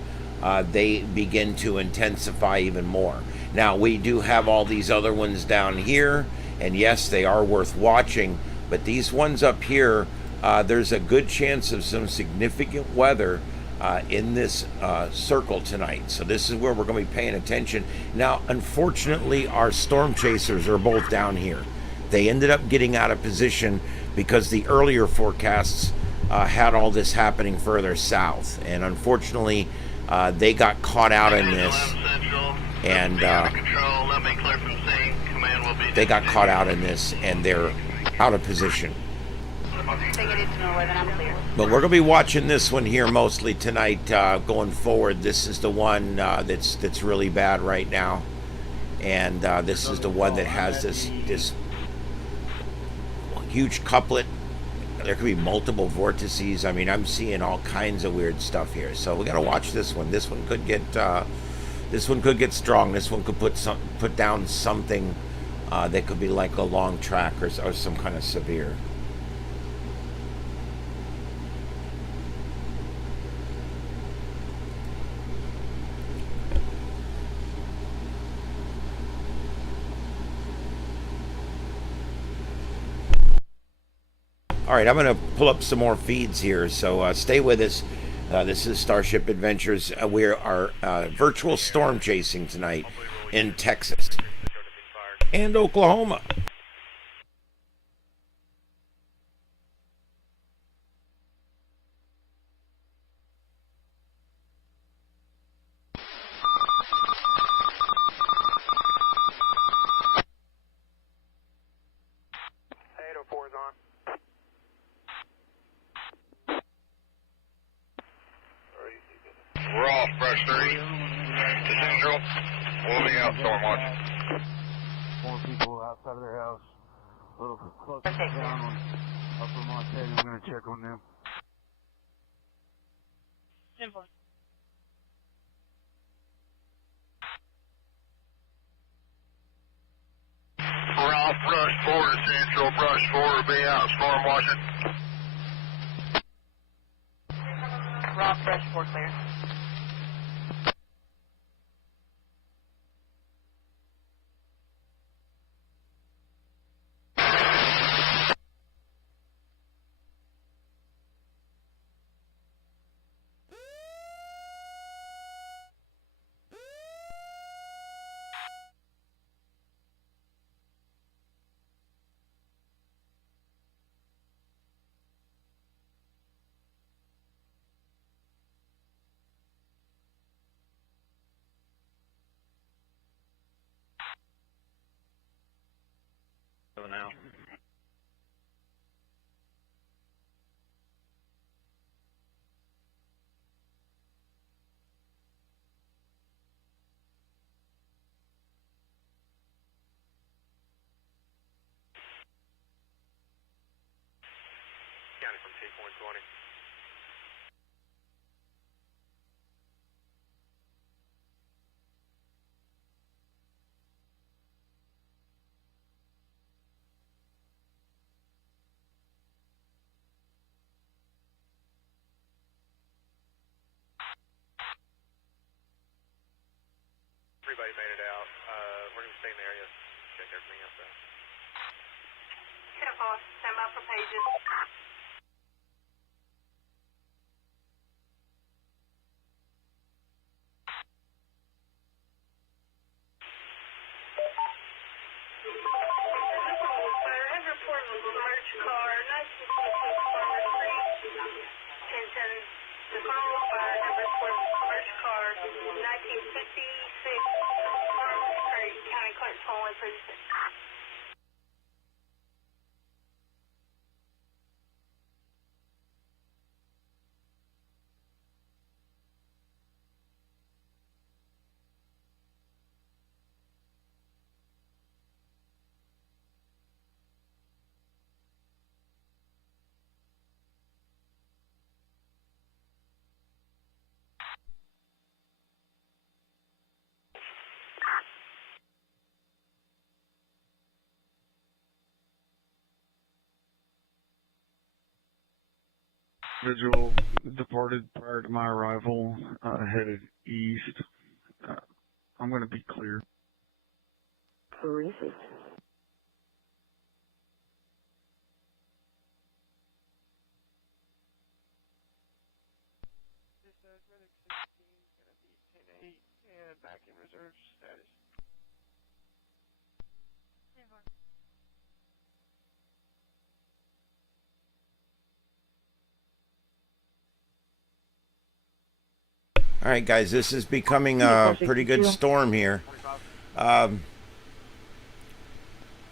they begin to intensify even more. Now, we do have all these other ones down here, and yes, they are worth watching, but these ones up here, there's a good chance of some significant weather in this circle tonight. So this is where we're going to be paying attention. Now, unfortunately, our storm chasers are both down here. They ended up getting out of position because the earlier forecasts had all this happening further south. And unfortunately, they got caught out in this. And they got caught out in this, and they're out of position. But we're going to be watching this one here mostly tonight going forward. This is the one that's really bad right now. And this is the one that has this huge couplet. There could be multiple vortices. I mean, I'm seeing all kinds of weird stuff here. So we got to watch this one. This one could get strong. This one could put down something that could be like a long track or some kind of severe. All right, I'm going to pull up some more feeds here, so stay with us. This is Starship Adventures. We are virtual storm chasing tonight in Texas and Oklahoma. We're off, brush 3 to Central. We'll be out storm watch. More people outside of their house. A little closer down on Upper Montana. I'm going to check on them. Simple. We're off, brush 4 to Central. Brush 4 will be out storm watching. Rob, brush 4 clear. Now. County from T-point 20. Everybody made it out. We're going to stay in the area. Check everything else out. 10-4, stand by for pages. Visual departed prior to my arrival, headed east. I'm going to be clear. Terrific. And back in reserve status. All right, guys, this is becoming a pretty good storm here.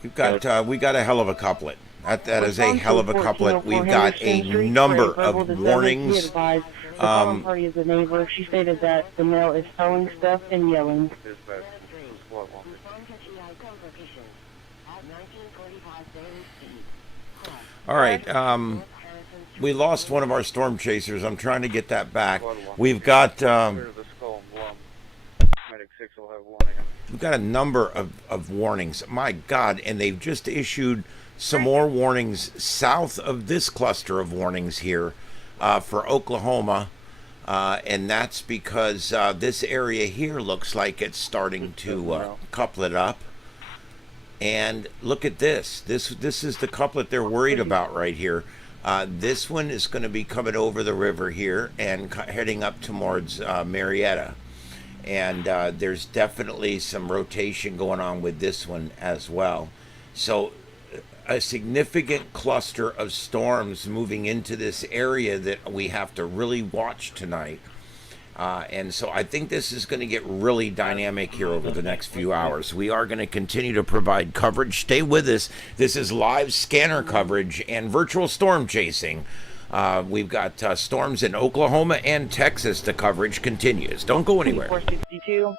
We got a hell of a couplet. That is a hell of a couplet. We've got a number of warnings. The calling party is a neighbor. She stated that the male is throwing stuff and yelling. All right, we lost one of our storm chasers. I'm trying to get that back. We've got a number of warnings. My God, and they've just issued some more warnings south of this cluster of warnings here for Oklahoma. And that's because this area here looks like it's starting to couplet up. And look at this. This is the couplet they're worried about right here. This one is going to be coming over the river here and heading up towards Marietta. And there's definitely some rotation going on with this one as well. So a significant cluster of storms moving into this area that we have to really watch tonight. And so I think this is going to get really dynamic here over the next few hours. We are going to continue to provide coverage. Stay with us. This is live scanner coverage and virtual storm chasing. We've got storms in Oklahoma and Texas. The coverage continues. Don't go anywhere. 462.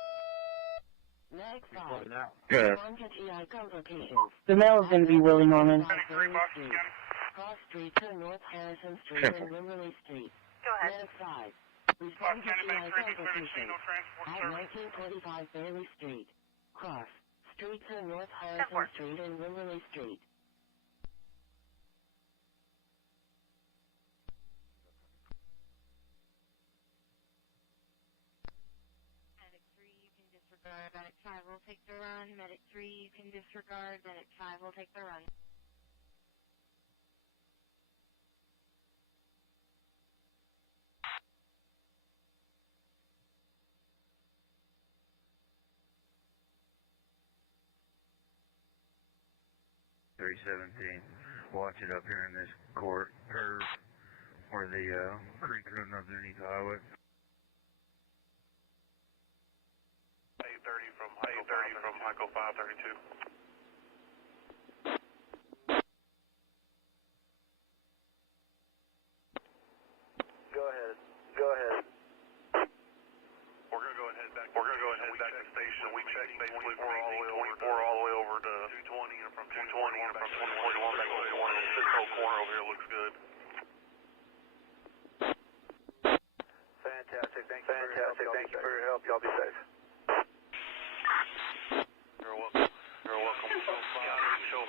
The male is going to be Willie Norman. Cross Street to North Harrison Street and Limberley Street. Go ahead. Left side. Respond to GI complications at 1925 Bailey Street. Cross Street to North Harrison Street and Limberley Street. Medic 3, you can disregard. Medic 5 will take the run. Medic 3, you can disregard. Medic 5 will take the run. Watch it up here in this court curve where the creek runs underneath the highway. 830 from Highco 532. Go ahead. Go ahead. We're gonna go ahead and head back to the station. We checked basically 24 all the way over to 220 and from 220 and from 241 back over to 1 and this whole corner over here looks good. Fantastic. Thank you for your help. Y'all be safe. You're welcome. Show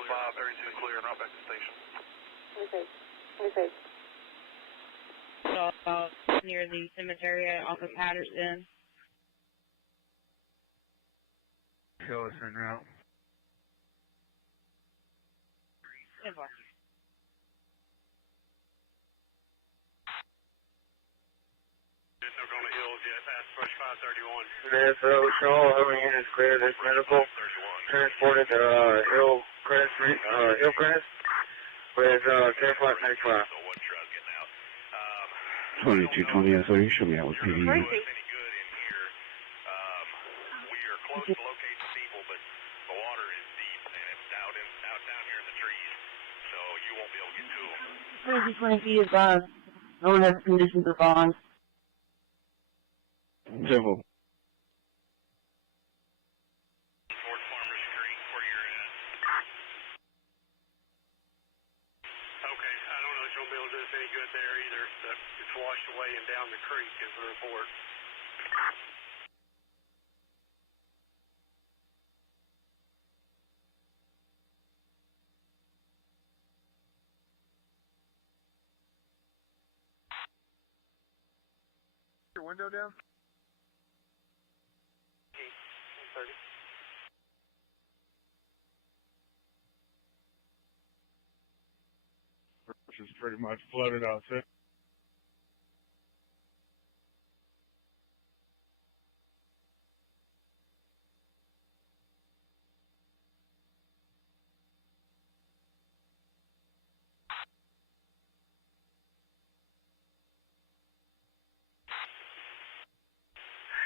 532 clear and right back to the station. Be safe. Near the cemetery off of Patterson. Show us en route. Oklahoma Hills, yeah, past push 531. This Charles, over units clear. This medical transported to Hillcrest with 10 flight 95. 2220 SO, you should be out with PD. We are close to locate the people, but the water is deep and it's out down here in the trees, so you won't be able to get to them. 20 feet is gone. No one has conditions of bond. Civil. Towards Farmers Creek, where you're at. Okay, I don't know if you'll be able to do us any good there either. It's washed away and down the creek is the report. Your window down? 30. Which is pretty much flooded out there.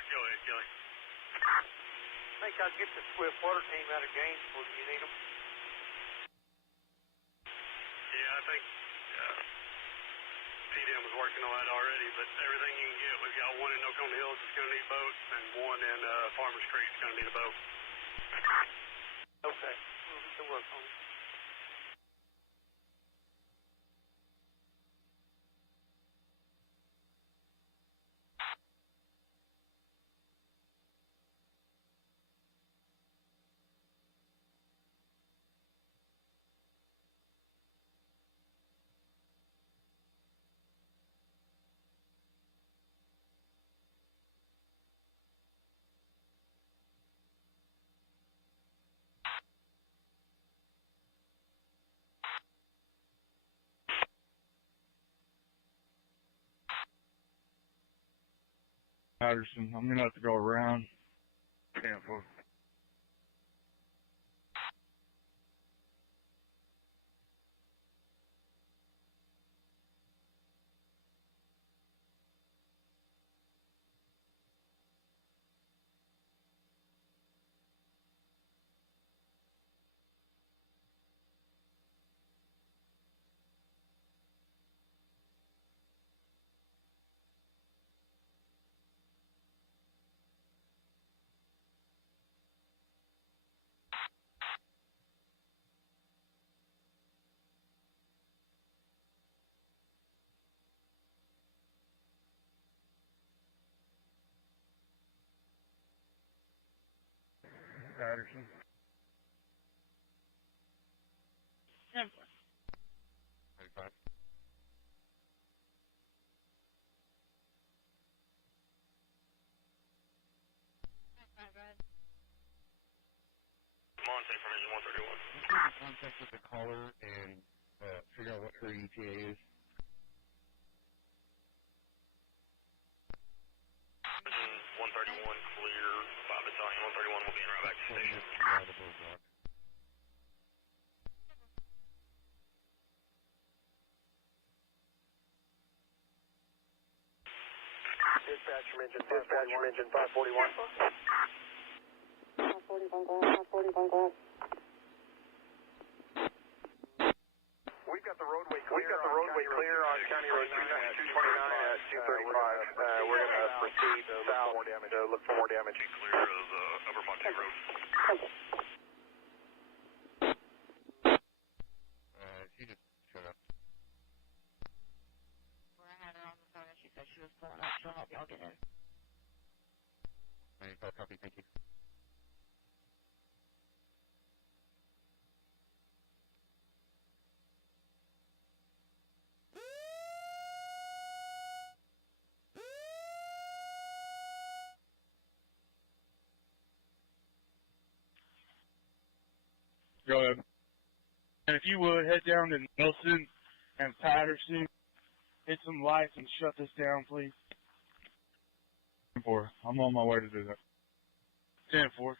Go ahead, Kelly. I think I'll get the Swift water team out of Gainesville. Do you need them? Yeah, I think PDM was working on that already, but everything you can get. We've got one in Nocona Hills that's going to need boats, and one in Farmers Creek is going to need a boat. Okay. We'll get to work on it. Patterson, I'm gonna have to go around. Tampa. Patterson. Simple. 35. Monte from Engine 131. Can you get in contact with the caller and figure out what her ETA is? Engine 131 clear, 5 battalion, 131 will be in right back to station. Dispatch from Engine 541. 541, go ahead. 541, go ahead. We've got the roadway clear on County Road 229 at 235. We're going to proceed south to look for more damage. Clear of Upper Monte Road. She just shut up. Where I had her on the phone and she said she was pulling up. She'll help y'all get in. 95, copy, thank you. Go ahead. And if you would, head down to Nelson and Patterson, hit some lights and shut this down, please. 10-4. I'm on my way to do that. 10-4.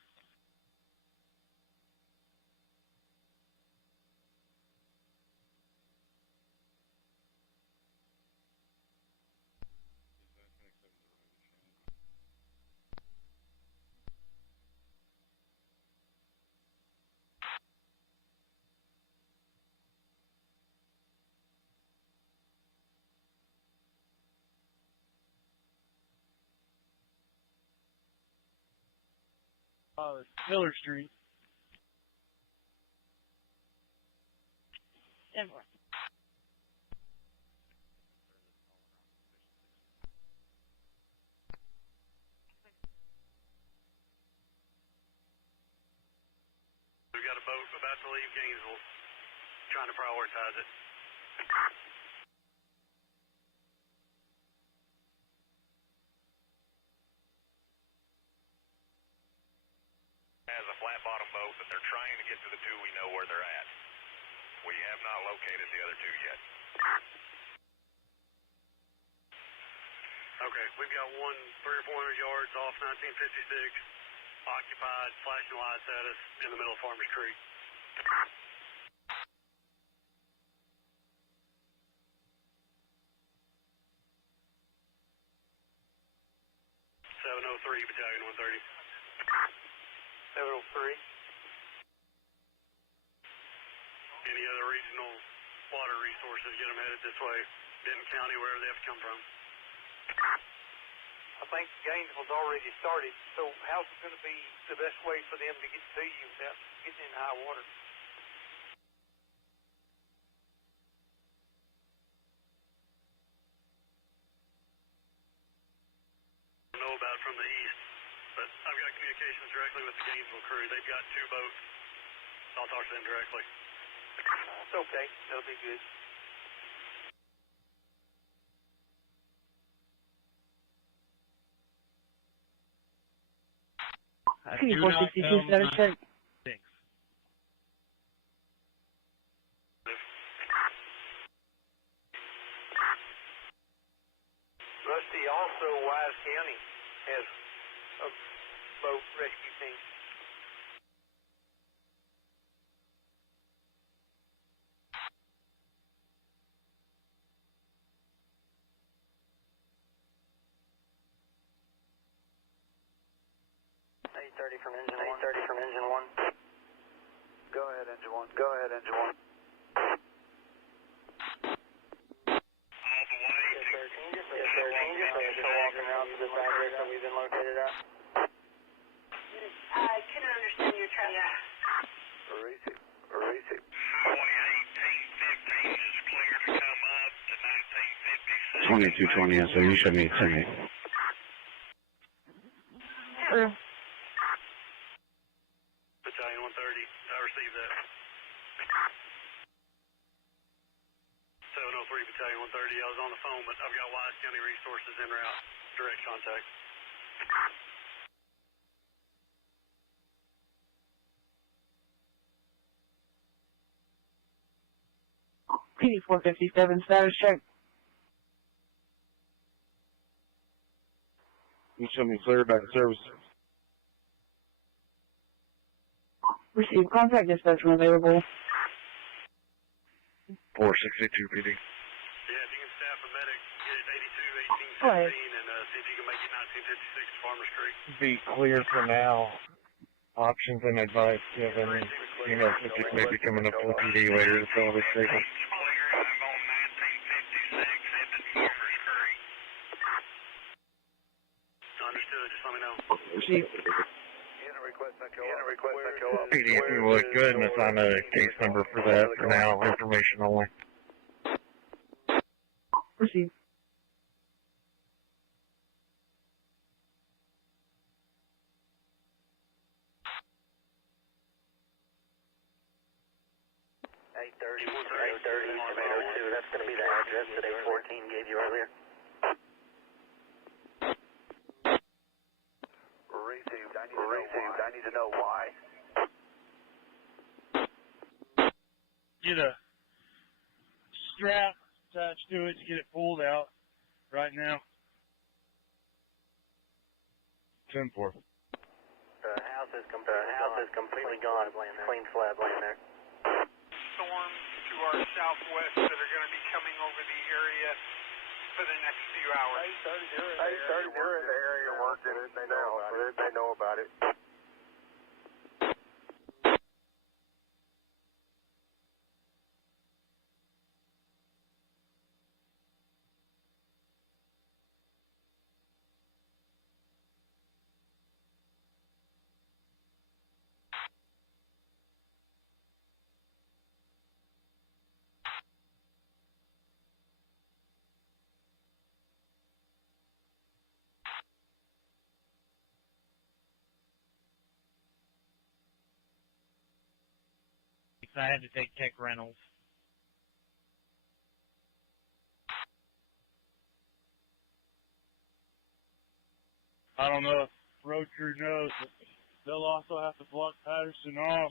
Miller Street. Simple. We've got a boat about to leave Gainesville, trying to prioritize it. but they're trying to get to the two we know where they're at. We have not located the other two yet. Okay, we've got one 300 or 400 yards off 1956, occupied, flashing lights at us in the middle of Farmers Creek. 703, Battalion 130. 703. Any other regional water resources, get them headed this way. Denton County, wherever they have to come from. I think Gainesville's already started, so how's it going to be the best way for them to get to you without getting in high water? I don't know about it from the east, but I've got communications directly with the Gainesville crew. They've got 2 boats. I'll talk to them directly. It's okay. That'll be good. P462 status check. Rusty, also Wise County has a boat rescue team. From engine 830 from engine 1. Go ahead, engine 1. Go ahead, engine 1. Yes, sir. Still walking around to this address that we've been located at. I couldn't understand your truck. Receive. 1815 is clear to come up to 1956. 2220, so you should need 10. Battalion 130, I received that. 703, Battalion 130, I was on the phone, but I've got Wise County resources en route. Direct contact. PD457 status check. You show me clear back to service. Receive contact dispatch when available. 462 PD. Yeah, if you can staff a medic, get it 82, 18, 15, Go ahead. and see if you can make it 1956 to Farmers Creek. Be clear for now. Options and advice given. 50 may be coming up with PD later this holiday season. Understood, just let me know. Receive. PD, if you would, go ahead and assign a case number for that for now. Information only. Receive. That's going to be the address that 814 gave you earlier. Received. I need to know why. Get a strap attached to it to get it pulled out right now. 10-4. The house is completely gone. Clean slab laying there. Storms to our southwest that are going to be coming over the area for the next few hours. They're in the area working. They know about it. I had to take tech rentals. I don't know if road crew knows, but They'll also have to block Patterson off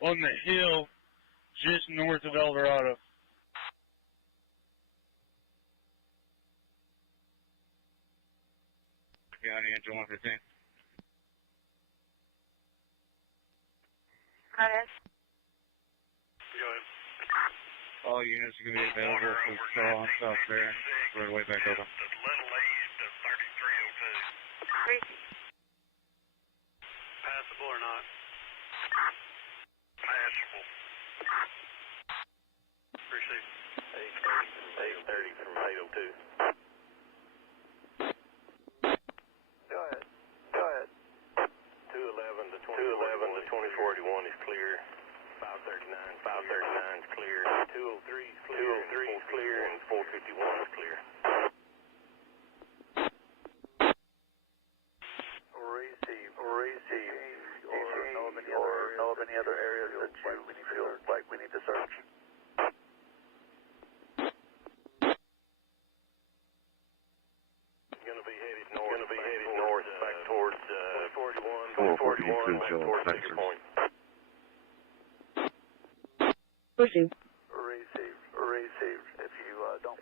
on the hill just north of El Dorado. County Engine 115. Go ahead. All units are going to be available for Shaw and South Baron. Right away back over. Passable or not? Passable. Appreciate it. 830 from 802. Go ahead. 211 to 2041 is clear. 539 is clear. 203 is clear and 451 is clear. Receive. Or know of any other areas that you feel like we need to search? Gonna be headed north back towards 2041 back towards Cedar Point. Received. If you don't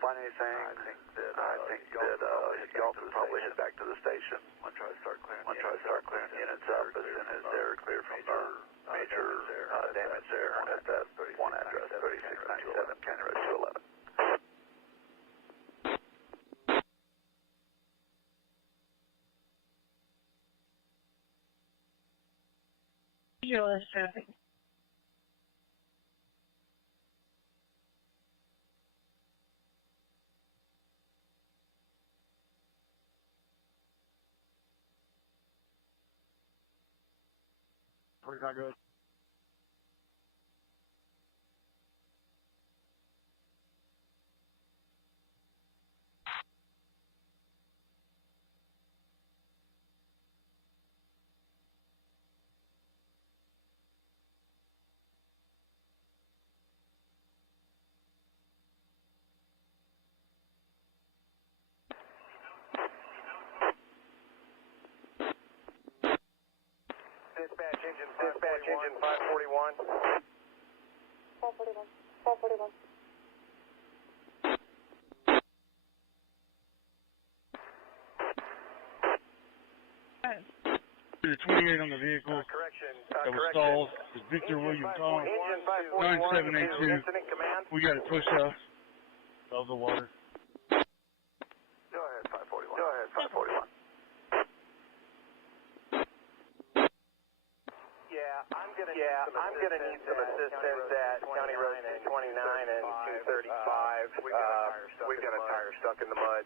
find anything, I think that y'all could probably head back to the station. I'll try to start clearing units up as soon as they're clear from major damage there at that one address, 3697 County Road 211. Visualize traffic. Pretty not good. Dispatch engine 541. 441. There's 28 on the vehicle that was stalled. It's Victor William Tom, 9782. We got it pushed out of the water. Go ahead, 541. I'm gonna need some assistance at County Road 229 and 235. We've got a tire stuck in the mud.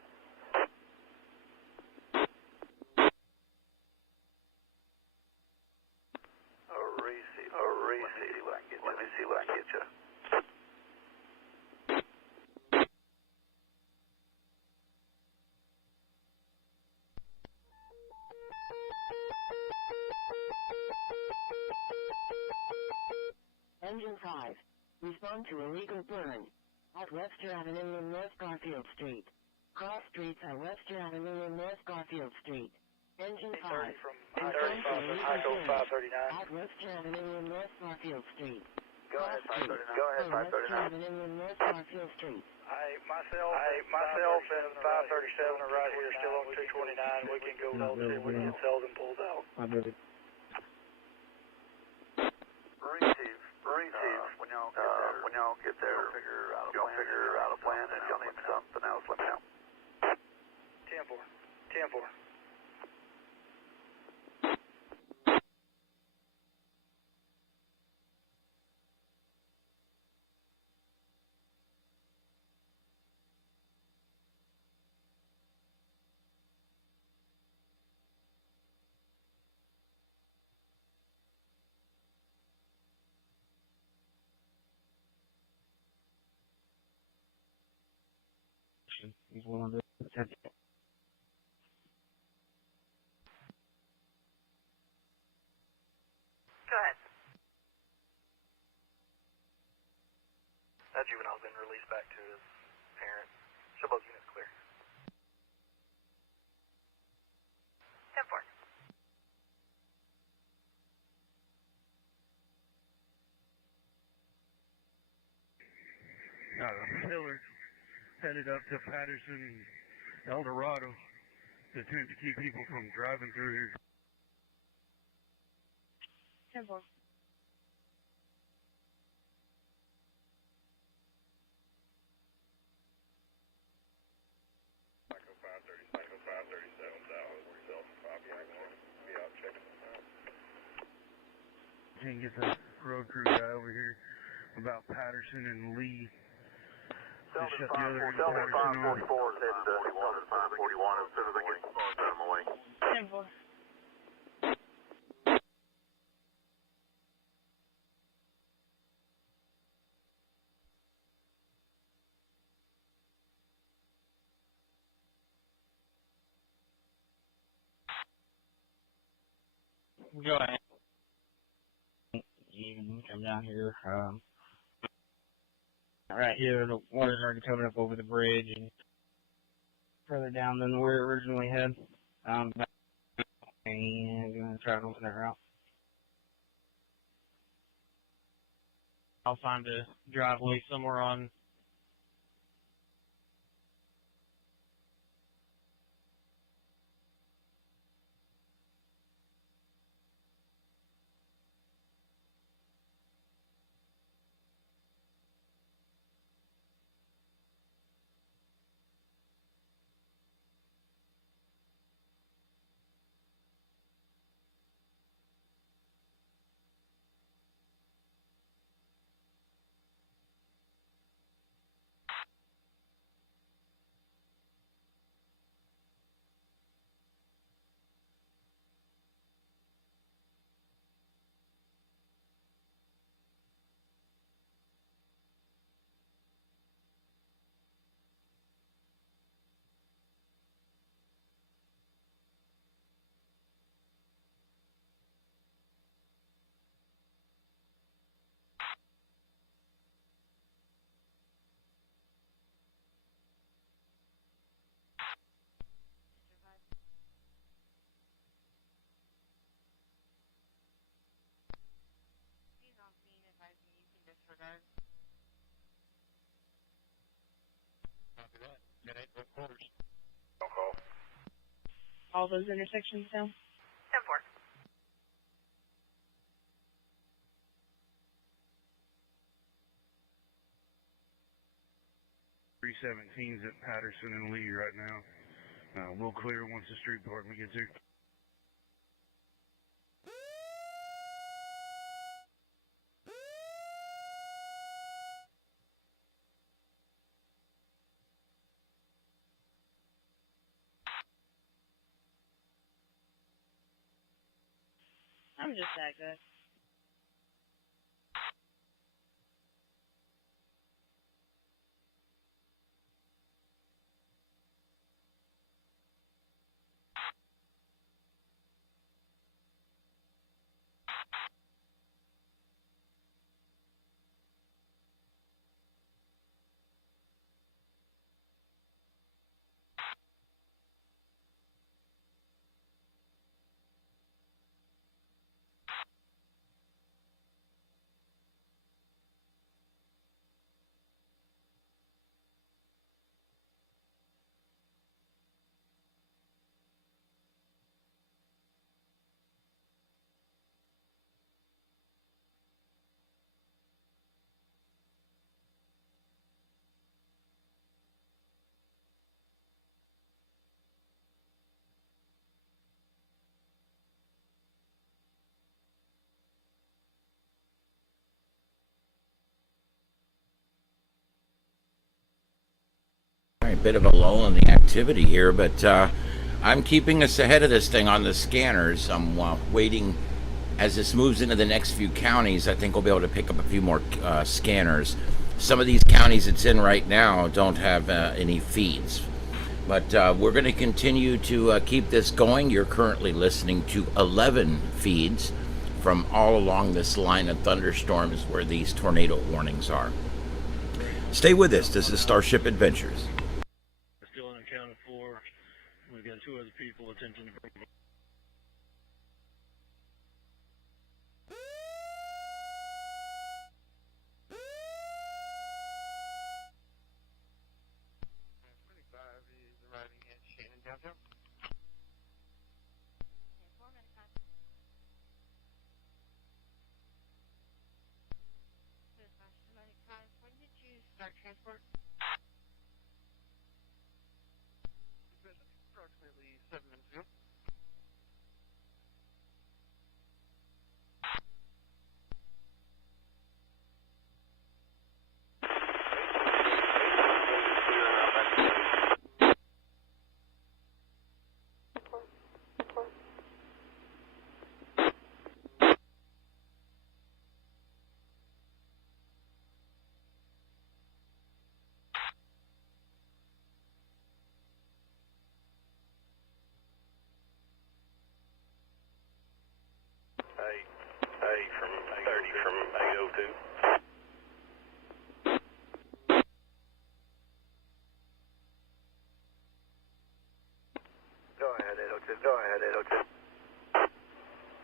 Let me see what I can get you. Engine 5. Respond to illegal burn at Webster Avenue and North Garfield Street. Cross streets at Webster Avenue and North Garfield Street. Engine 5. Respond to illegal burn at Webster Avenue and North Garfield Street. Go ahead, 539. Webster Avenue and North Garfield Street. Myself and 537 are right here, still on 229. We can go down see if we can get Selden pulled out. Receive. When y'all get there, y'all figure out a plan, and if y'all need something else, let me know. 10-4. He's one of the attention. Go ahead. That juvenile's been released back to his parent. Show both units clear. 10-4. Miller headed up to Patterson, El Dorado, to attempt to keep people from driving through here. 10-4. Can't get the road crew guy over here about Patterson and Lee. Just shut the other end of Patterson off. 541 as soon as I get them away. 10-4. Go ahead. You can come down here. Right here, the water's already coming up over the bridge and further down than where it originally had. And I'm gonna try to open that route. I'll find a driveway somewhere on. He's on scene advising you can disregard. Copy that. Got 8 quarters. No call. All those intersections now. 10-4. 317's at Patterson and Lee right now. We'll clear once the street department gets here. I'm just that good. All right, bit of a lull in the activity here, but I'm keeping us ahead of this thing on the scanners. I'm waiting as this moves into the next few counties. I think we'll be able to pick up a few more scanners. Some of these counties it's in right now don't have any feeds, but we're going to continue to keep this going. You're currently listening to 11 feeds from all along this line of thunderstorms where these tornado warnings are. Stay with us. This is Starship Adventures. Still unaccounted for. We've got 2 other people attempting to bring. start transport? Approximately 7 minutes ago. Hey, from 30 from 802. Go ahead, 802. Go ahead, 802.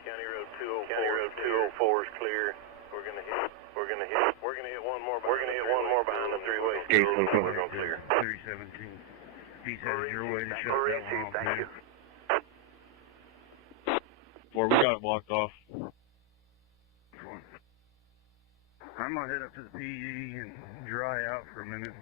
County Road 204 is clear. We're gonna hit one more behind the three-way. We're gonna clear. 317. He's headed your way to shut that one off, Thank you. Or we got it blocked off. I'm gonna head up to the PE and dry out for a minute.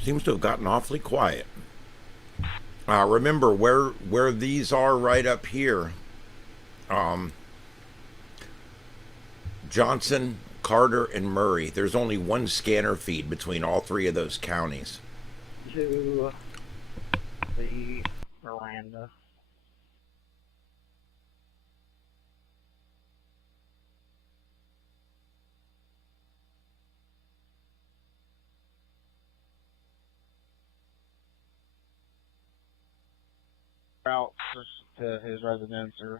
Seems to have gotten awfully quiet. Remember where these are right up here. Johnson, Carter, and Murray. There's only one scanner feed between all three of those counties. To the Miranda. Routes to his residence are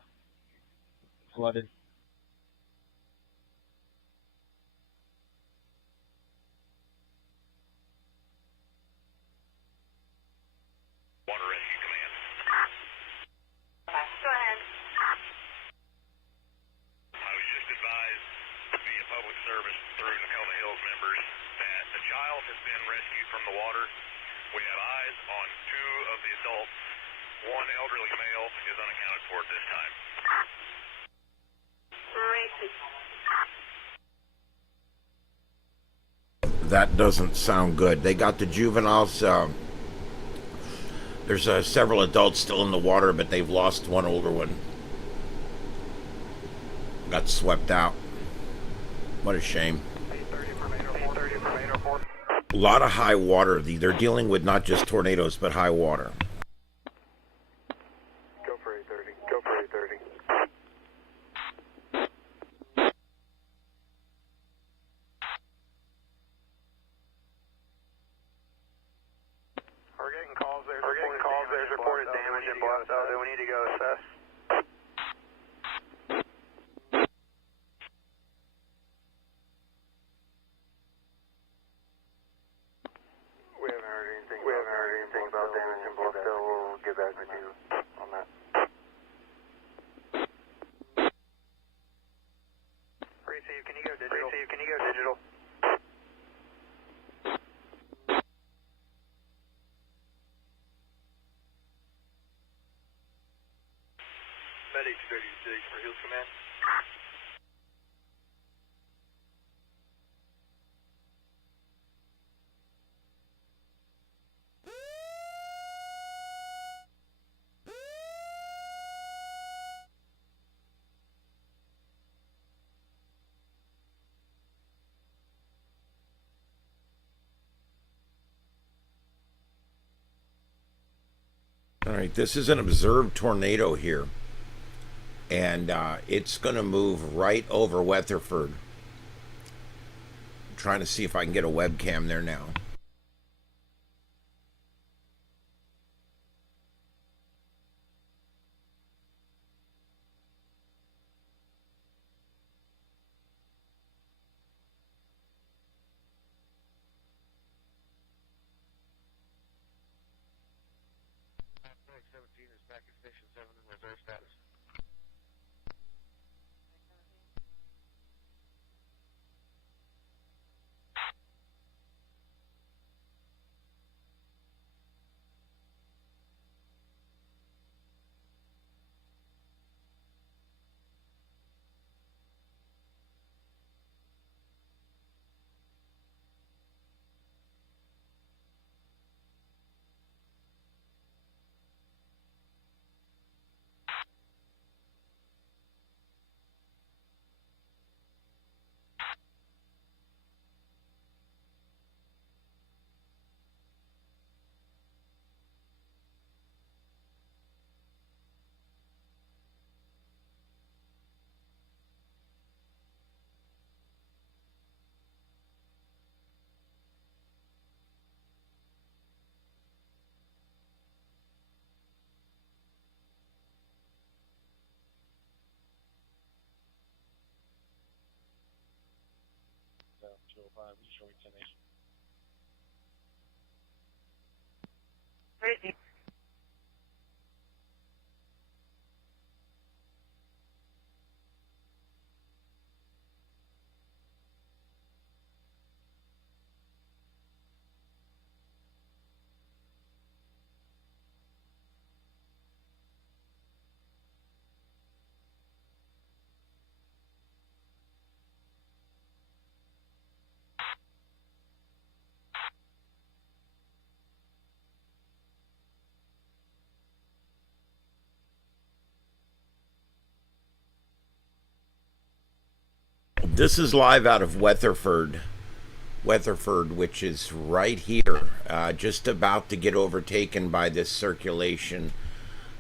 flooded. Water Rescue Command. Go ahead. I was just advised via public service through Nakoma Hills members that the child has been rescued from the water. We have eyes on two of the adults. One elderly male is unaccounted for at this time. That doesn't sound good. They got the juveniles. There's several adults still in the water, but they've lost one older one. Got swept out. What a shame. A lot of high water. They're dealing with not just tornadoes, but high water. Go for 830. Go for 830. We're getting calls. There's reported damage and blast out. Do we need to go assess? We haven't heard anything about damage and blast out. We'll get back with you on that. Receive, can you go digital? Medic 36 for Hills Command. All right, this is an observed tornado here, and it's going to move right over Weatherford. I'm trying to see if I can get a webcam there now. Crazy. This is live out of Weatherford, which is right here, just about to get overtaken by this circulation.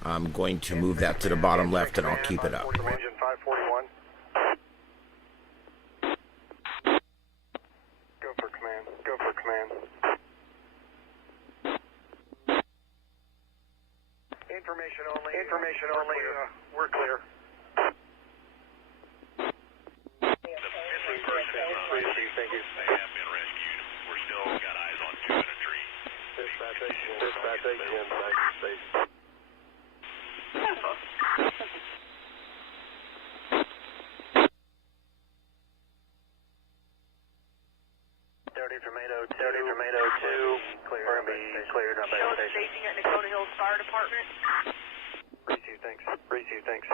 I'm going to move that to the bottom left, and I'll keep it up. Engine 541. Go for command. Go for command. Information only. Information only. We're clear. They have been rescued. We're still got eyes on two in a tree. Dispatch again, back to station. Dirty Tomato 2. Clear. We're going to be cleared up at the station. Staging at Nakota Hills Fire Department. Receive, thanks. Receive, thanks.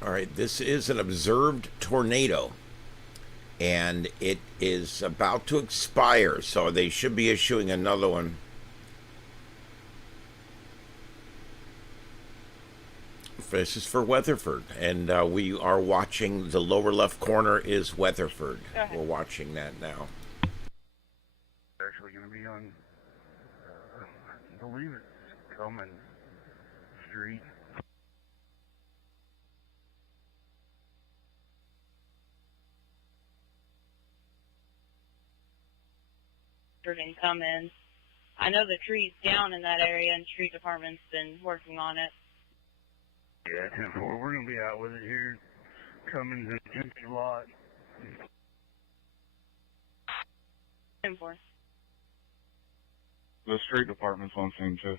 All right, this is an observed tornado, and it is about to expire, so they should be issuing another one. This is for Weatherford, and we are watching. The lower left corner is Weatherford. We're watching that now. Actually going to be on, I believe it's Cummins Street. And come in. I know the tree's down in that area, and street department's been working on it. Yeah, 10-4. We're going to be out with it here. Cummins in an empty lot. 10-4. The street department's on scene too.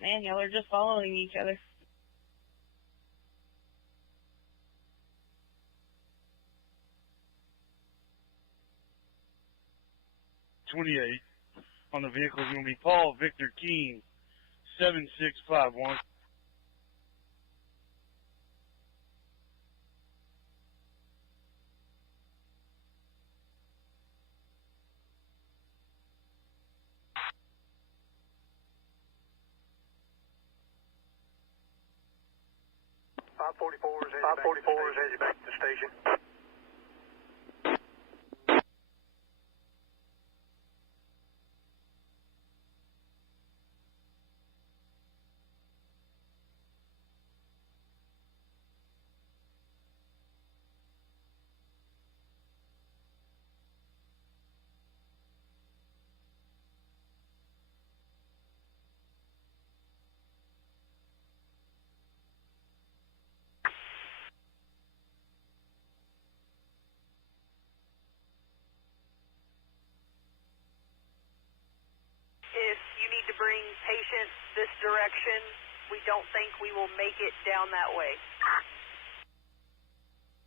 Man, y'all are just following each other. .28 on the vehicle is going to be Paul Victor Keene, 7651. .44 is headed back to the station. If you need to bring patients this direction, we don't think we will make it down that way.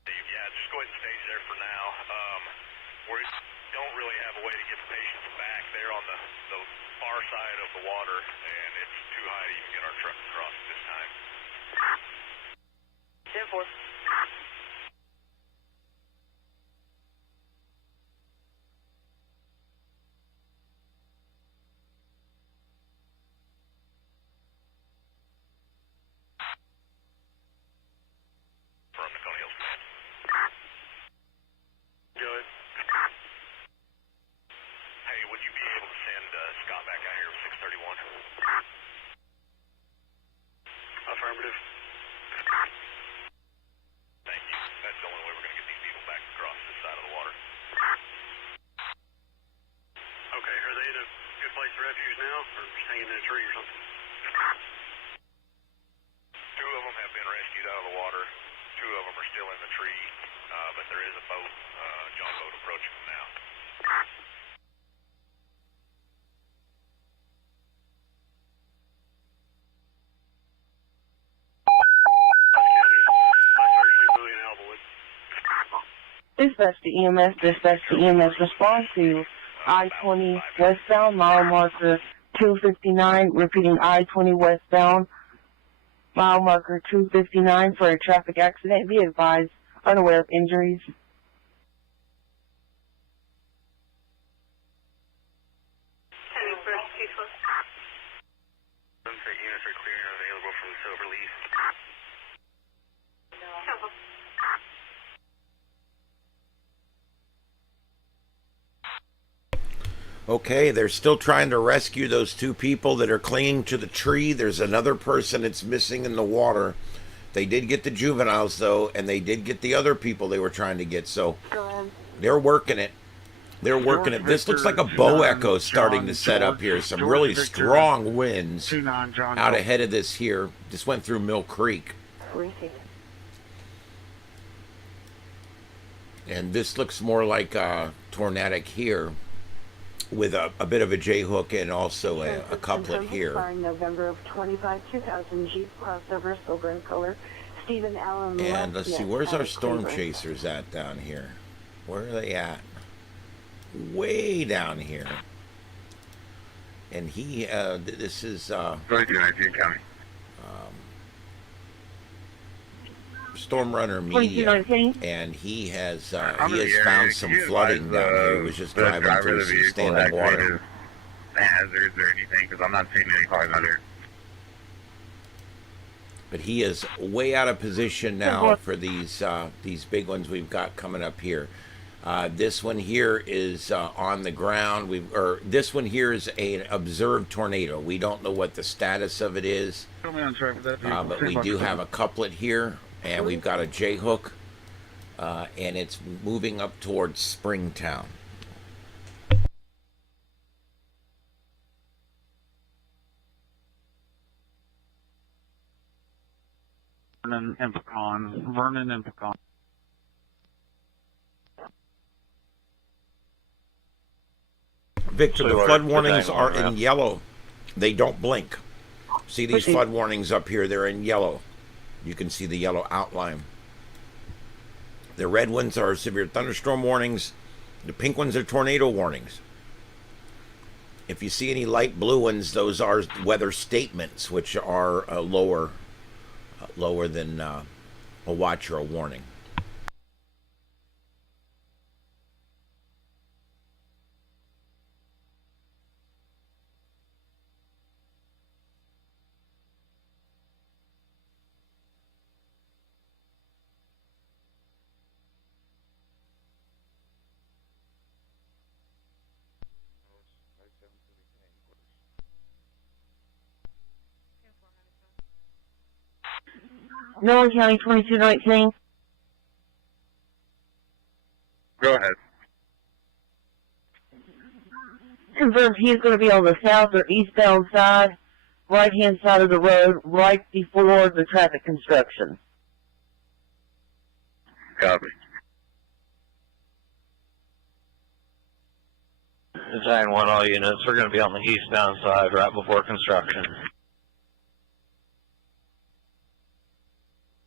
Yeah, just go ahead and stage there for now. We don't really have a way to get the patients back there on the far side of the water, and it's too high to even get our truck across at this time. 10-4. From Nakona Hills. Go ahead. Hey, would you be able to send Scott back out here with 631? Affirmative. Thank you. That's the only way we're going to get these people back across this side of the water. Okay, are they at a good place of refuge now, or just hanging in a tree or something? Two of them have been rescued out of the water. Two of them are still in the tree, but there is a boat, John boat, approaching them now. Dispatch to EMS, dispatch to EMS, respond to I-20 westbound, mile marker 259, repeating I-20 westbound, mile marker 259 for a traffic accident. Be advised, unaware of injuries. Sunset units are clear and available from Silver Leaf. Okay, they're still trying to rescue those two people that are clinging to the tree. There's another person that's missing in the water. They did get the juveniles, though, and they did get the other people they were trying to get. So they're working it. They're working it. This looks like a bow echo starting to set up here. Some really strong winds out ahead of this here. Just went through Mill Creek. And this looks more like a tornadic here, with a bit of a J-hook and also a couplet here. November of 25, 2000 Jeep crossover, silver in color. Stephen Allen. And let's see, where's our storm chasers at down here? Where are they at? Way down here. And he, this is, County. Storm Runner Media, and he has found some flooding down here. He was just driving through some standing water. Hazards or anything, because I'm not seeing any cars out here. But he is way out of position now for these big ones we've got coming up here. This one here is on the ground. This one here is an observed tornado. We don't know what the status of it is, but we do have a couplet here. And we've got a J-hook, and it's moving up towards Springtown. Vernon and Pecan. Victor, So the what flood is the warnings time are on in that? yellow. They don't blink. See these Okay. flood warnings up here? They're in yellow. You can see the yellow outline. The red ones are severe thunderstorm warnings. The pink ones are tornado warnings. If you see any light blue ones, those are weather statements, which are lower than a watch or a warning. Nolan County 2219. Go ahead. Confirms he's going to be on the south or eastbound side, right-hand side of the road, right before the traffic construction. Copy. Design 1 all units. We're going to be on the eastbound side right before construction.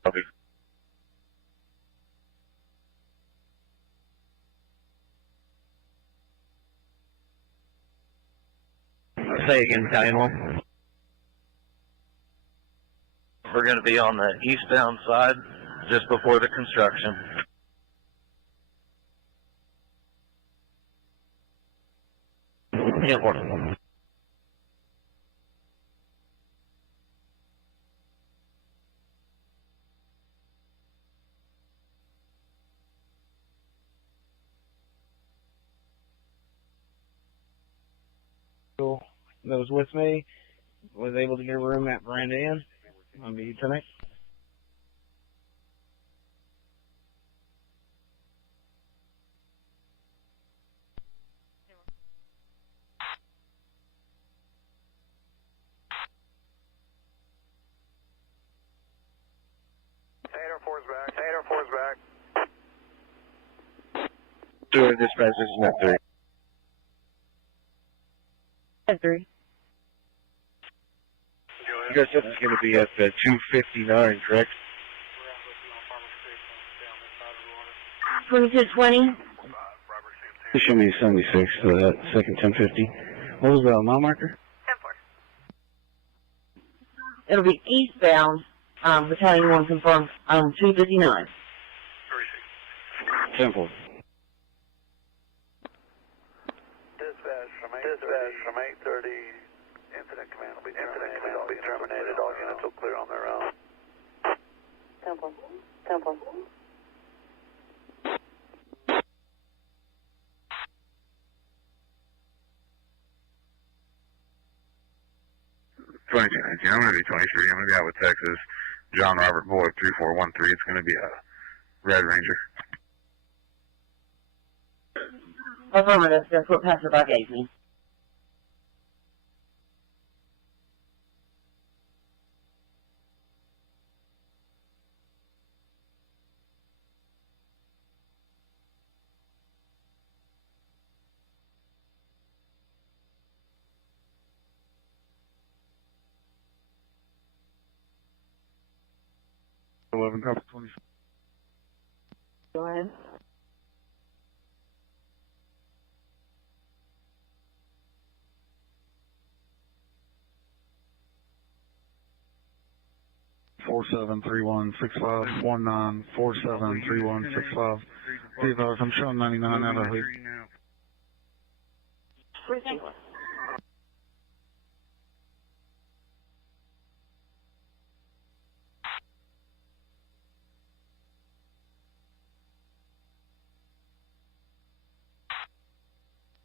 Copy. Say again, County 1. We're going to be on the eastbound side just before the construction. Yeah, that was with me was able to get a room at Veranda Inn on the tonight. Back. 804's back. Doing dispatch, this is net 3. Net 3. You guys said it's going to be at 259, correct? 2220. This show me 76, so that second 1050. What was the mile marker? It'll be eastbound, Battalion 1 confirmed, 259. Temple. Dispatch from 830. Incident command will be terminated. All units will clear on their own. Temple. Temple. I'm going to be 23. I'm going to be out with Texas. John Robert Boyd 3413. It's going to be a Red Ranger. Affirmative, that's what Passover gave me. Copy 20. Go ahead. Four 473165 I'm showing 99 out of hood.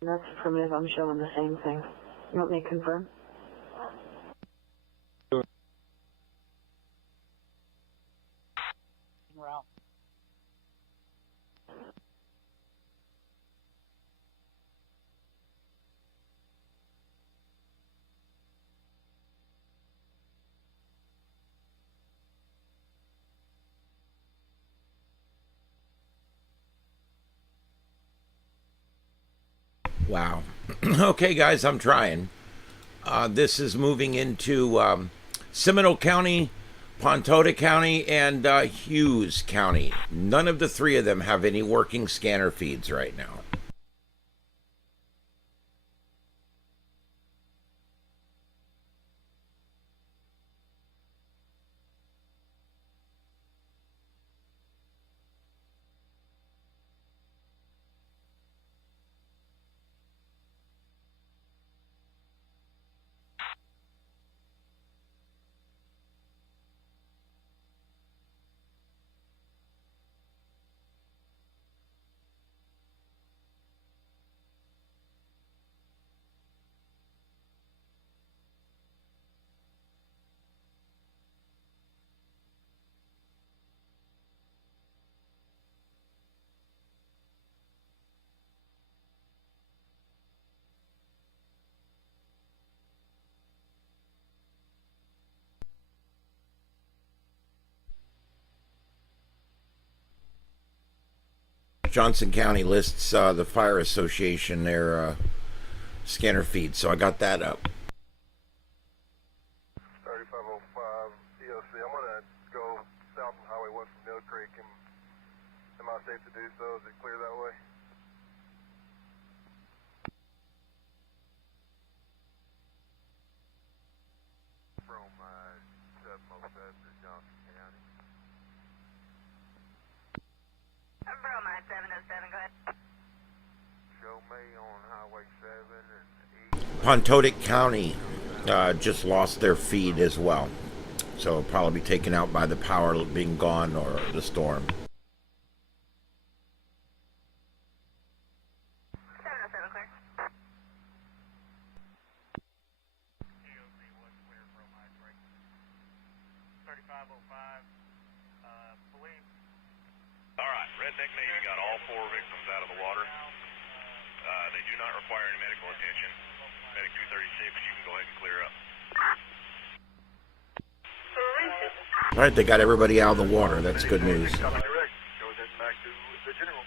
That's affirmative, I'm showing the same thing. You want me to confirm? Well. Wow. Okay, guys, I'm trying. This is moving into Seminole County, Pontota County, and Hughes County. None of the three of them have any working scanner feeds right now. Johnson County lists the Fire Association, their scanner feed, so I got that up. 3505 DOC. I'm going to go south on Highway 1 from Mill Creek. Am I safe to do so? Is it clear that way? From 707 to Johnson County. From 707, go ahead. Show me on Highway 7 and east. Pontota County just lost their feed as well, so it'll probably be taken out by the power being gone or the storm. 707, clear. Alright, Redneck Navy got all 4 victims out of the water. They do not require any medical attention. Medic 236, you can go ahead and clear up. All right, they got everybody out of the water. That's good news. Direct. Goes back to the general.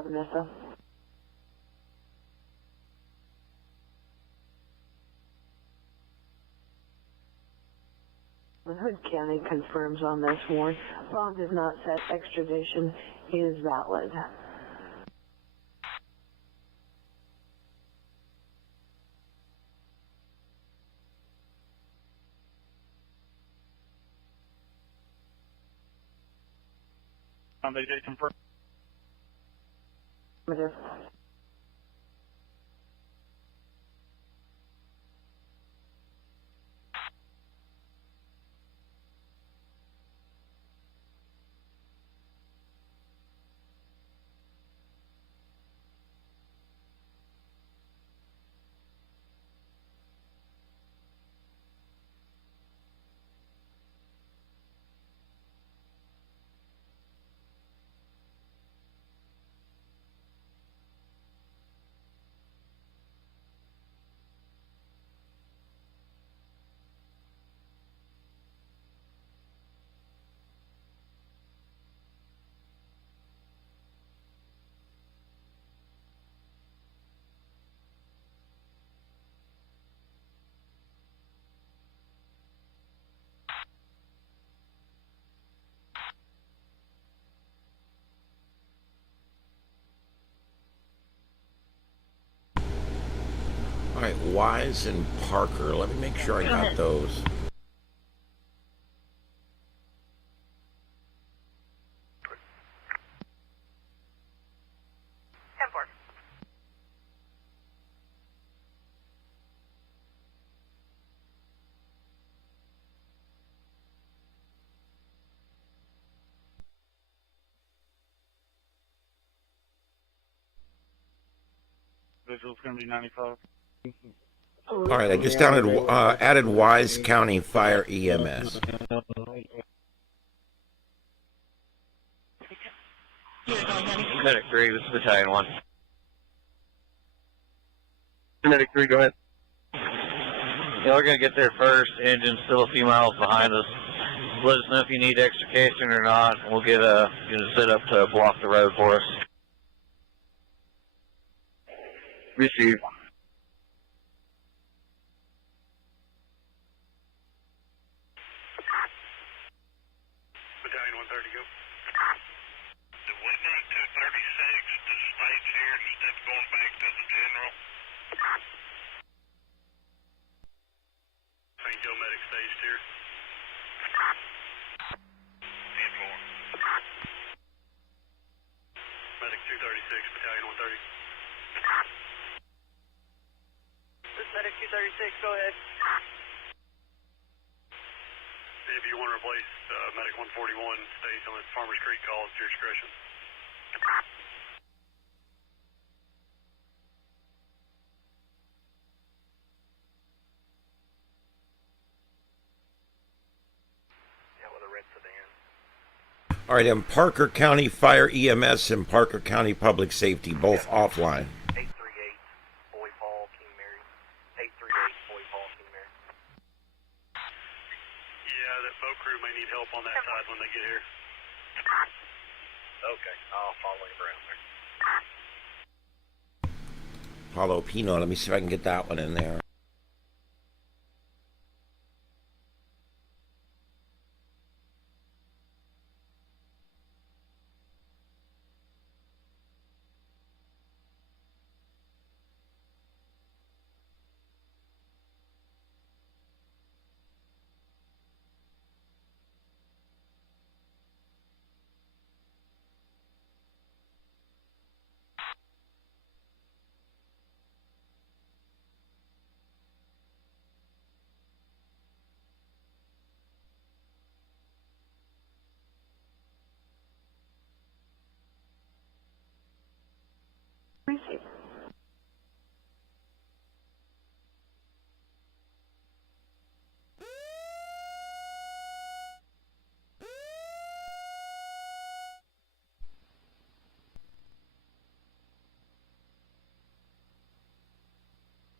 Vanessa. Hood County confirms on this one. Bond is not set. Extradition is valid. They did confirm. Affirmative. All right, Wise and Parker. Let me make sure I got those. Visual's going to be 95. All right, I just added Wise County Fire EMS. Medic 3, this is Battalion 1. Medic 3, go ahead. Yeah, we're going to get there first. Engine's still a few miles behind us. Let us know if you need extrication or not. We'll get a set up to block the road for us. Receive. Battalion 130, go. The Whitney 236 to stage here, steps going back to the general. St. Joe Medic staged here. 10-4. Medic 236, Battalion 130. This is Medic 236, go ahead. If you want to replace Medic 141, stays on the Farmers Creek call, it's your discretion. Yeah, with a red sedan. All right, and Parker County Fire EMS and Parker County Public Safety, both offline. 838, Boy Paul, King Mary. 838, Boy Paul, King Mary. Yeah, that boat crew may need help on that side when they get here. Okay, I'll follow him around there. Paulo Pino, let me see if I can get that one in there.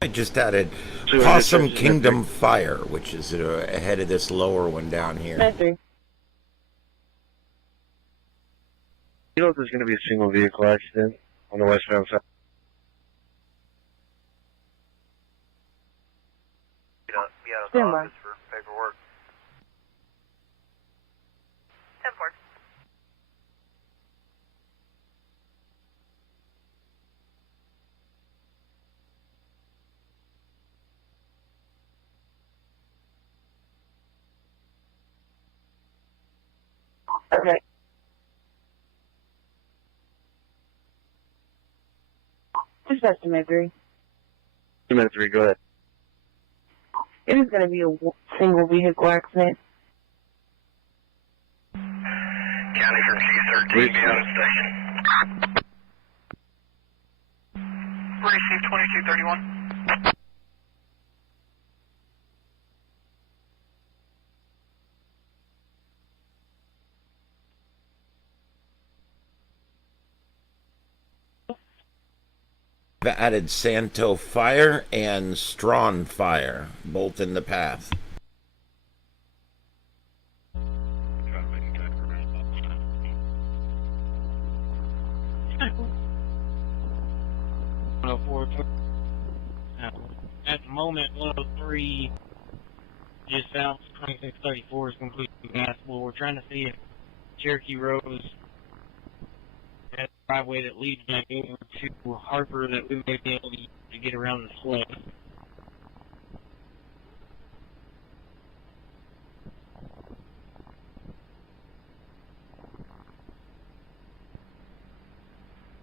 I just added Possum Kingdom Fire, which is ahead of this lower one down here. You know if there's going to be a single vehicle accident on the westbound side? Be out of the Stand by. office for paperwork. 10-4. Okay. Dispatch to Med 3. Med 3, go ahead. It is going to be a single vehicle accident. County from C13, be out of station. Receive 2231. I've added Santo Fire and Strawn Fire, both in the path. At the moment, 103 just south of 2634 is completely passable. We're trying to see if Cherokee Road has a driveway that leads back over to Harper that we may be able to get around the slip.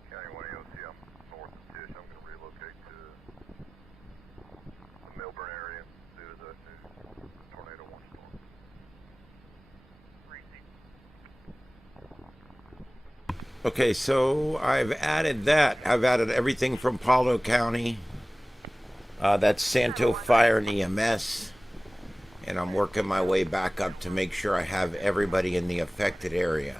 County 1 AOC, I'm north of Tish. I'm going to relocate to the Milburn area due to the new tornado warning storm. Okay, so I've added that. I've added everything from Palo County. That's Santo Fire and EMS. And I'm working my way back up to make sure I have everybody in the affected area.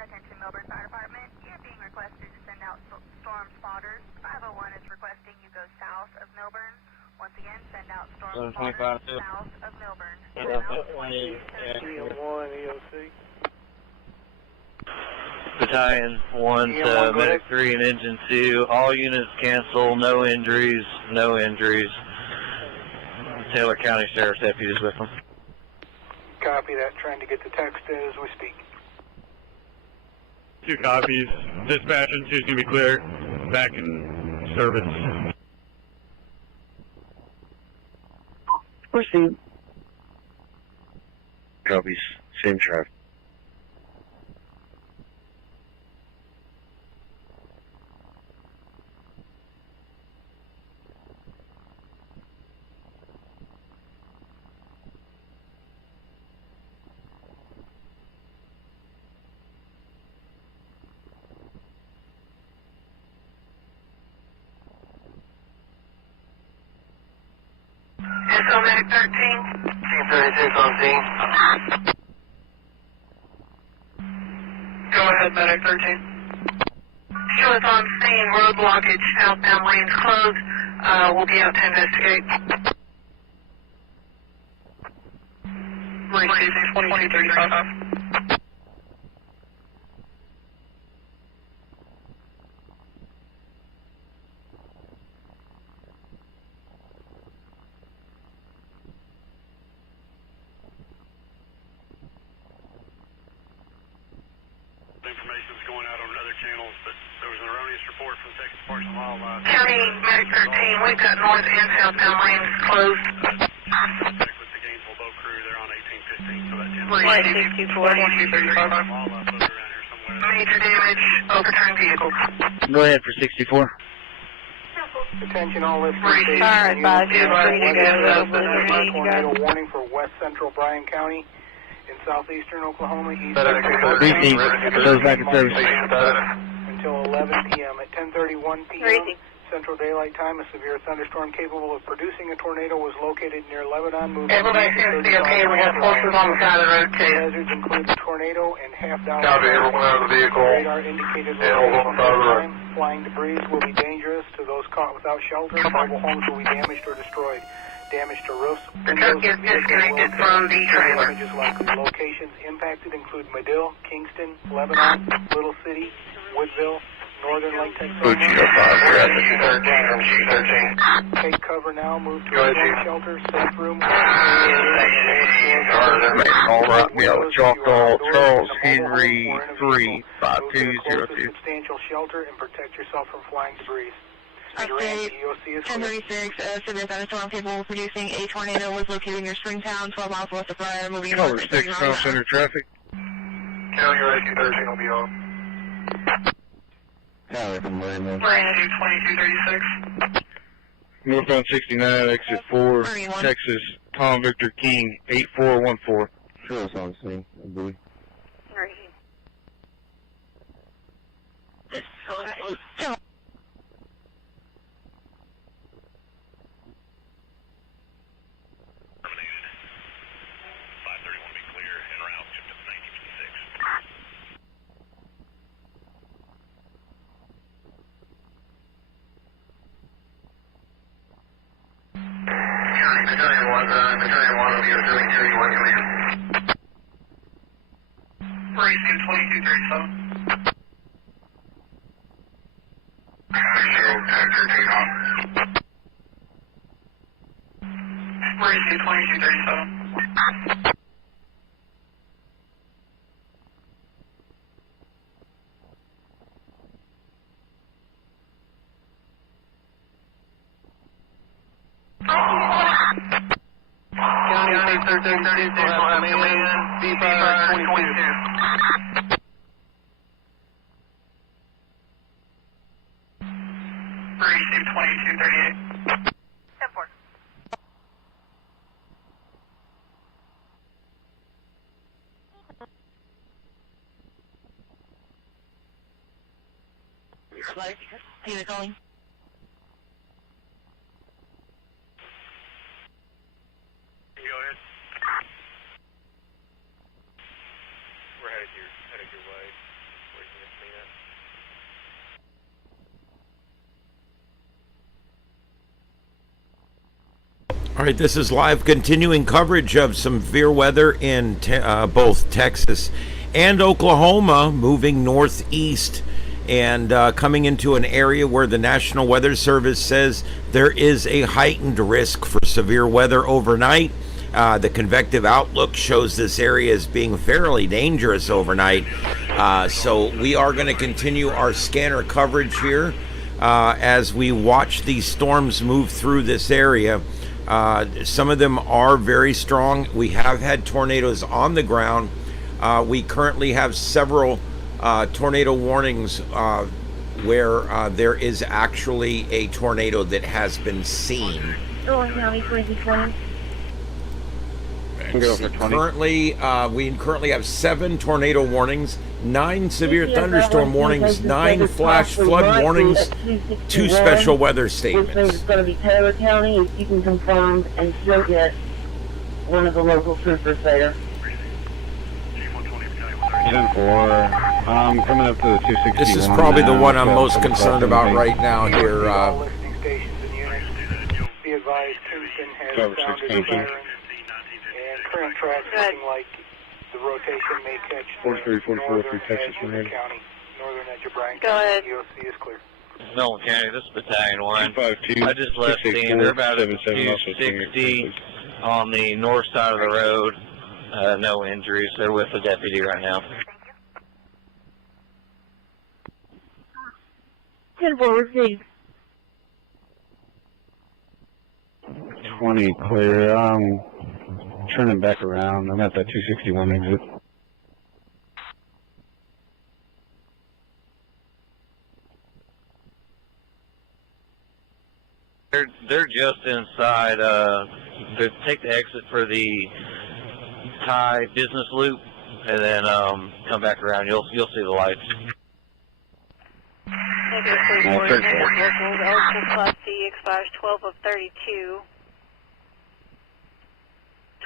Attention Melbourne Fire Department, you're being requested to send out storm spotters. 501 is requesting you go south of Melbourne. Once again, send out storm spotters south of Melbourne. Send out 22. EOC. Battalion 1 to Medic 3 and Engine 2. All units cancel. No injuries. No injuries. Taylor County Sheriff's deputies with them. Copy that. Trying to get the text as we speak. 2 copies. Dispatch and 2's going to be clear. Back in service. Proceed. Copies. Same traffic. Info Medic 13. Team 36 on scene. Go ahead, Medic 13. Show us on scene, road blockage, southbound lanes closed. We'll be out to investigate. Receive 2235. Information's going out on other channels, but there was an erroneous report from Texas Parks and Wildlife. County Medic 13, we've got north and southbound lanes closed. Check with the Gainesville boat crew, they're on 1815, so that 10. Major damage, overturned vehicles. Go ahead for 64. Attention all listeners. Fire advisory, ready to go. Tornado warning for west central Bryan County in southeastern Oklahoma. Repeat. Goes back in service. Until 11 p.m. At 10:31 p.m. Central Daylight Time, a severe thunderstorm capable of producing a tornado was located near Lebanon. Moving everybody seems to be okay. We have forces on the side of the road too. Hazards include a tornado and half-down. Vehicle. Radar indicated location time. Flying debris will be dangerous to those caught without shelter. Mobile homes will be damaged or destroyed. Damage to roofs. The truck is disconnected from the trailer. Damages likely. Locations impacted include Medill, Kingston, Lebanon, Little City, Woodville, Northern Lake, Texas. Take cover now. Move to a shelter. Safe room. All right, Charles Henry 35202. Substantial shelter and protect yourself from flying debris. Update 1036, severe thunderstorm capable of producing a tornado was located near Springtown, 12 miles west of Briar, moving Cover north. 6, Town Center traffic. County Rescue 13 will be on. County from Raymond. Range 2236. Northbound 69, exit 4, 31. Texas, Tom Victor King, 8414. Sure, it's on scene, I believe. Battalion 1 will be returning to you when command. Racing 2237. Racing 2237. 1336 will have command, B-Fire 22. 2238. 10-4. Flight, who are calling? Go ahead. We're headed your way. Where you can see that. All right, this is live continuing coverage of some severe weather in both Texas and Oklahoma, moving northeast and coming into an area where the National Weather Service says there is a heightened risk for severe weather overnight. The convective outlook shows this area as being fairly dangerous overnight. So we are going to continue our scanner coverage here as we watch these storms move through this area. Some of them are very strong. We have had tornadoes on the ground. We currently have several tornado warnings where there is actually a tornado that has been seen. County 2020. Currently, we currently have 7 tornado warnings, 9 severe thunderstorm warnings, 9 flash flood warnings, 2 special weather Which statements. means it's going to be Taylor County if you can confirm and still get one of the local troopers there. 10-4. Coming up to the 261. This is probably the one I'm most concerned about right now here. Listening stations and units. Be advised, Houston has sounded a siren. And current tracks looking like the rotation may catch 4344 through Texas Northern County. Northern edge of Bryan Go County. ahead. EOC is clear. Nolan County, this is Battalion 1. 252, I just left scene. They're about at 260 on the north side of the road. No injuries. They're with the deputy right now. 10-4 received. 20 clear. I'm turning back around. I'm at that 261 exit. They're just inside. They take the exit for the Thai business loop, and then come back around. You'll see the lights. Locals, eligible Class C expires 12 of 32.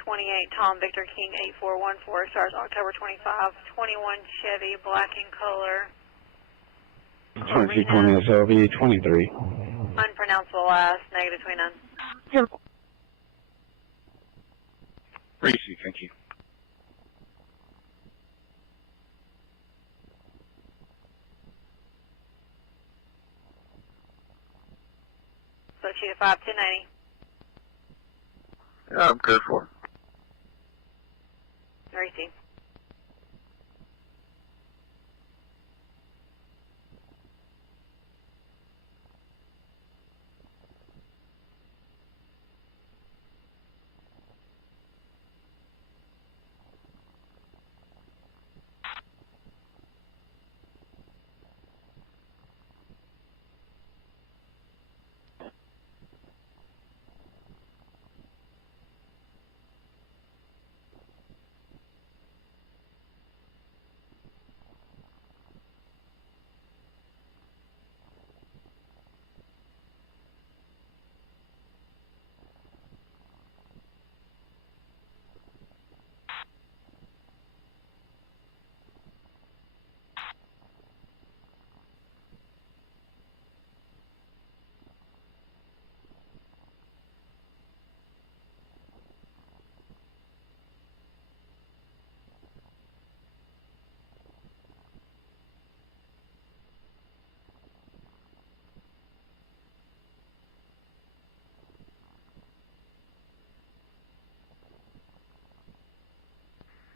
28 Tom Victor King 8414 starts October 25. 21 Chevy black in color. 2220 SLV 23. Unpronounceable last, negative 29. Appreciate, thank you. So Cheetah 5, 1080. Yeah, I'm good for it. Receive.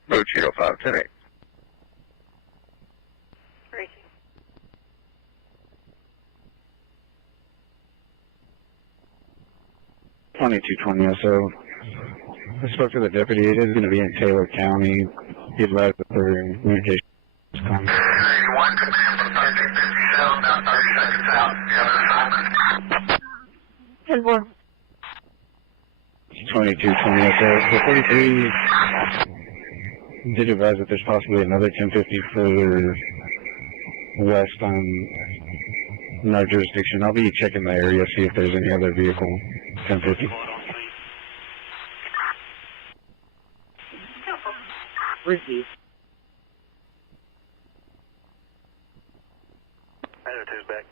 Road 205, 10-8. Racing. $2220 SO. I spoke to the deputy. It is going to be in Taylor County. He advised that their communication is coming. 81, command from 1357, about 30 seconds out. The other assignment. 2220 up there. The 43 did advise that there's possibly another 1050 further west on in our jurisdiction. I'll be checking the area, see if there's any other vehicle 1050. Ricky. Idaho 2's back.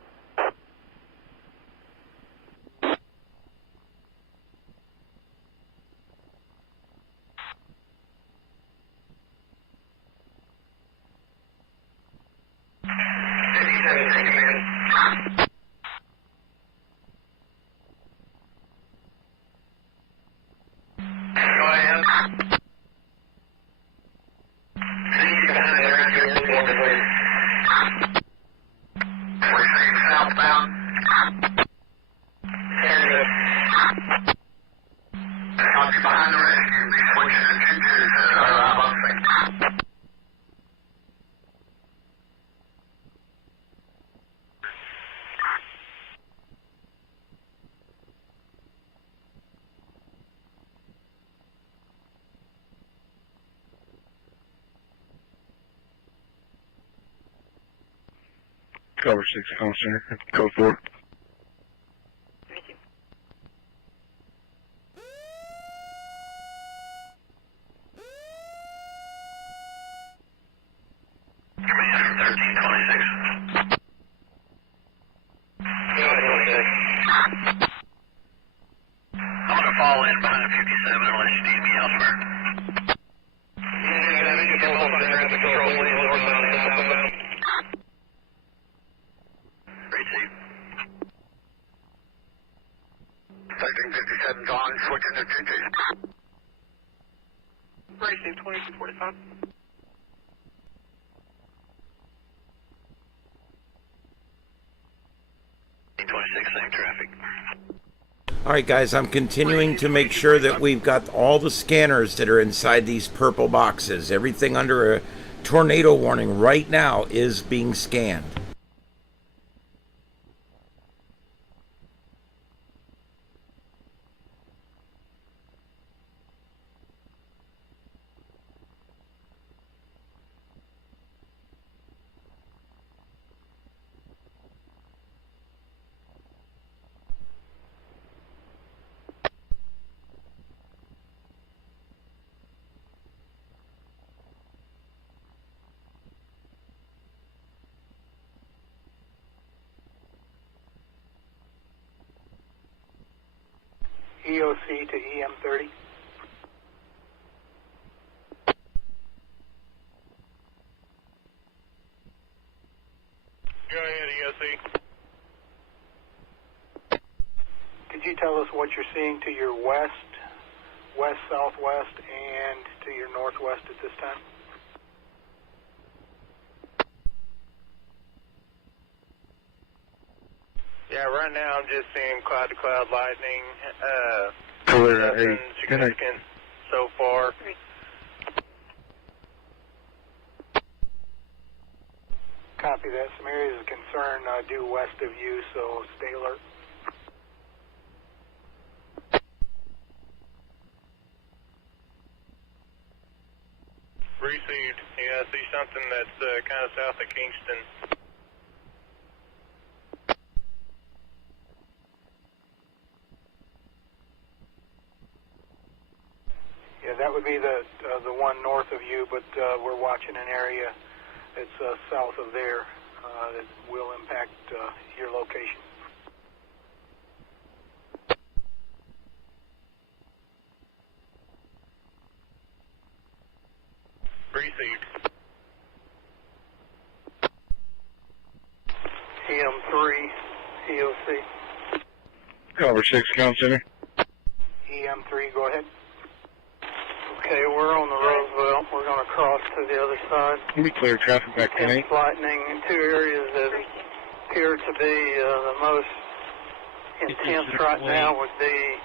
Cover 6, Comm Center, code 4. All right, guys, I'm continuing to make sure that we've got all the scanners that are inside these purple boxes. Everything under a tornado warning right now is being scanned. EOC to EM30. Go ahead, EOC. Could you tell us what you're seeing to your west, southwest, and to your northwest at this time? Yeah, right now I'm just seeing cloud-to-cloud lightning. Nothing significant so far. Copy that. Some areas of concern due west of you, so stay alert. Received. Yeah, I see something that's kind of south of Kingston. Yeah, that would be the one north of you, but we're watching an area that's south of there that will impact your location. Received. EM3, EOC. Cover 6, Comm Center. EM3, go ahead. Okay, we're on the Roseville. We're going to cross to the other side. Let me clear traffic back to 8. Lightning in two areas that appear to be the most intense right now would be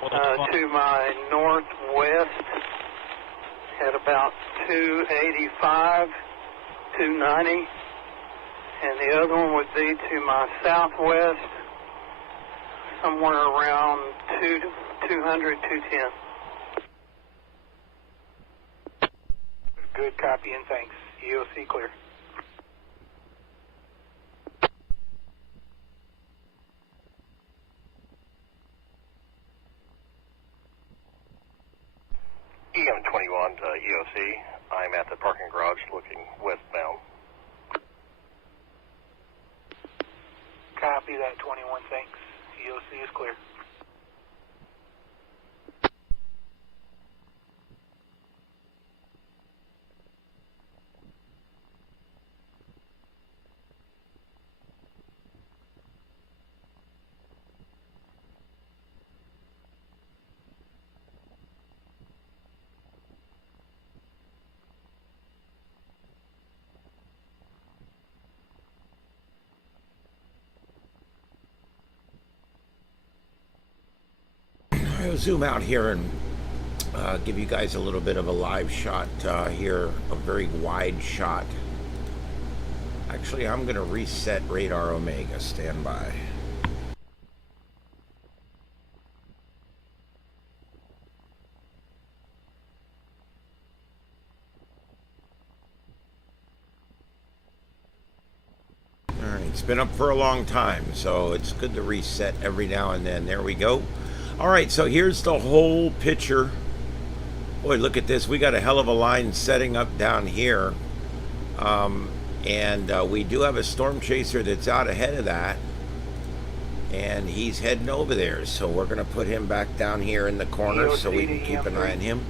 To my northwest at about 285, 290. And the other one would be to my southwest, somewhere around 200, 210. Good copy and thanks. EOC clear. EM21 to EOC. I'm at the parking garage looking westbound. Copy that 21, thanks. EOC is clear. I'll zoom out here and give you guys a little bit of a live shot here, a very wide shot. Actually, I'm going to reset radar Omega. Stand by. All right, it's been up for a long time, so it's good to reset every now and then. There we go. All right, so here's the whole picture. Boy, look at this. We got a hell of a line setting up down here. And we do have a storm chaser that's out ahead of that. And he's heading over there. So we're going to put him back down here in the corner so we can keep an eye on him.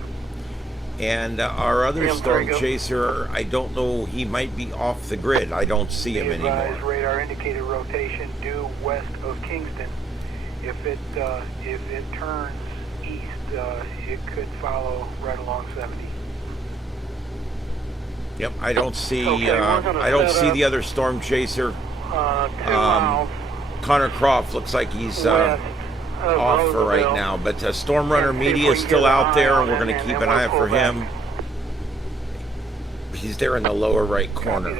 And our other storm chaser, I don't know, he might be off the grid. I don't see him anymore. Radar indicated rotation due west of Kingston. If it turns east, it could follow right along 70. Yep, I don't see. I don't see the other storm chaser. 2 miles. Connor Croft looks like he's off for right now, but Storm Runner Media is still out there, and we're going to keep an eye out for him. He's there in the lower right corner.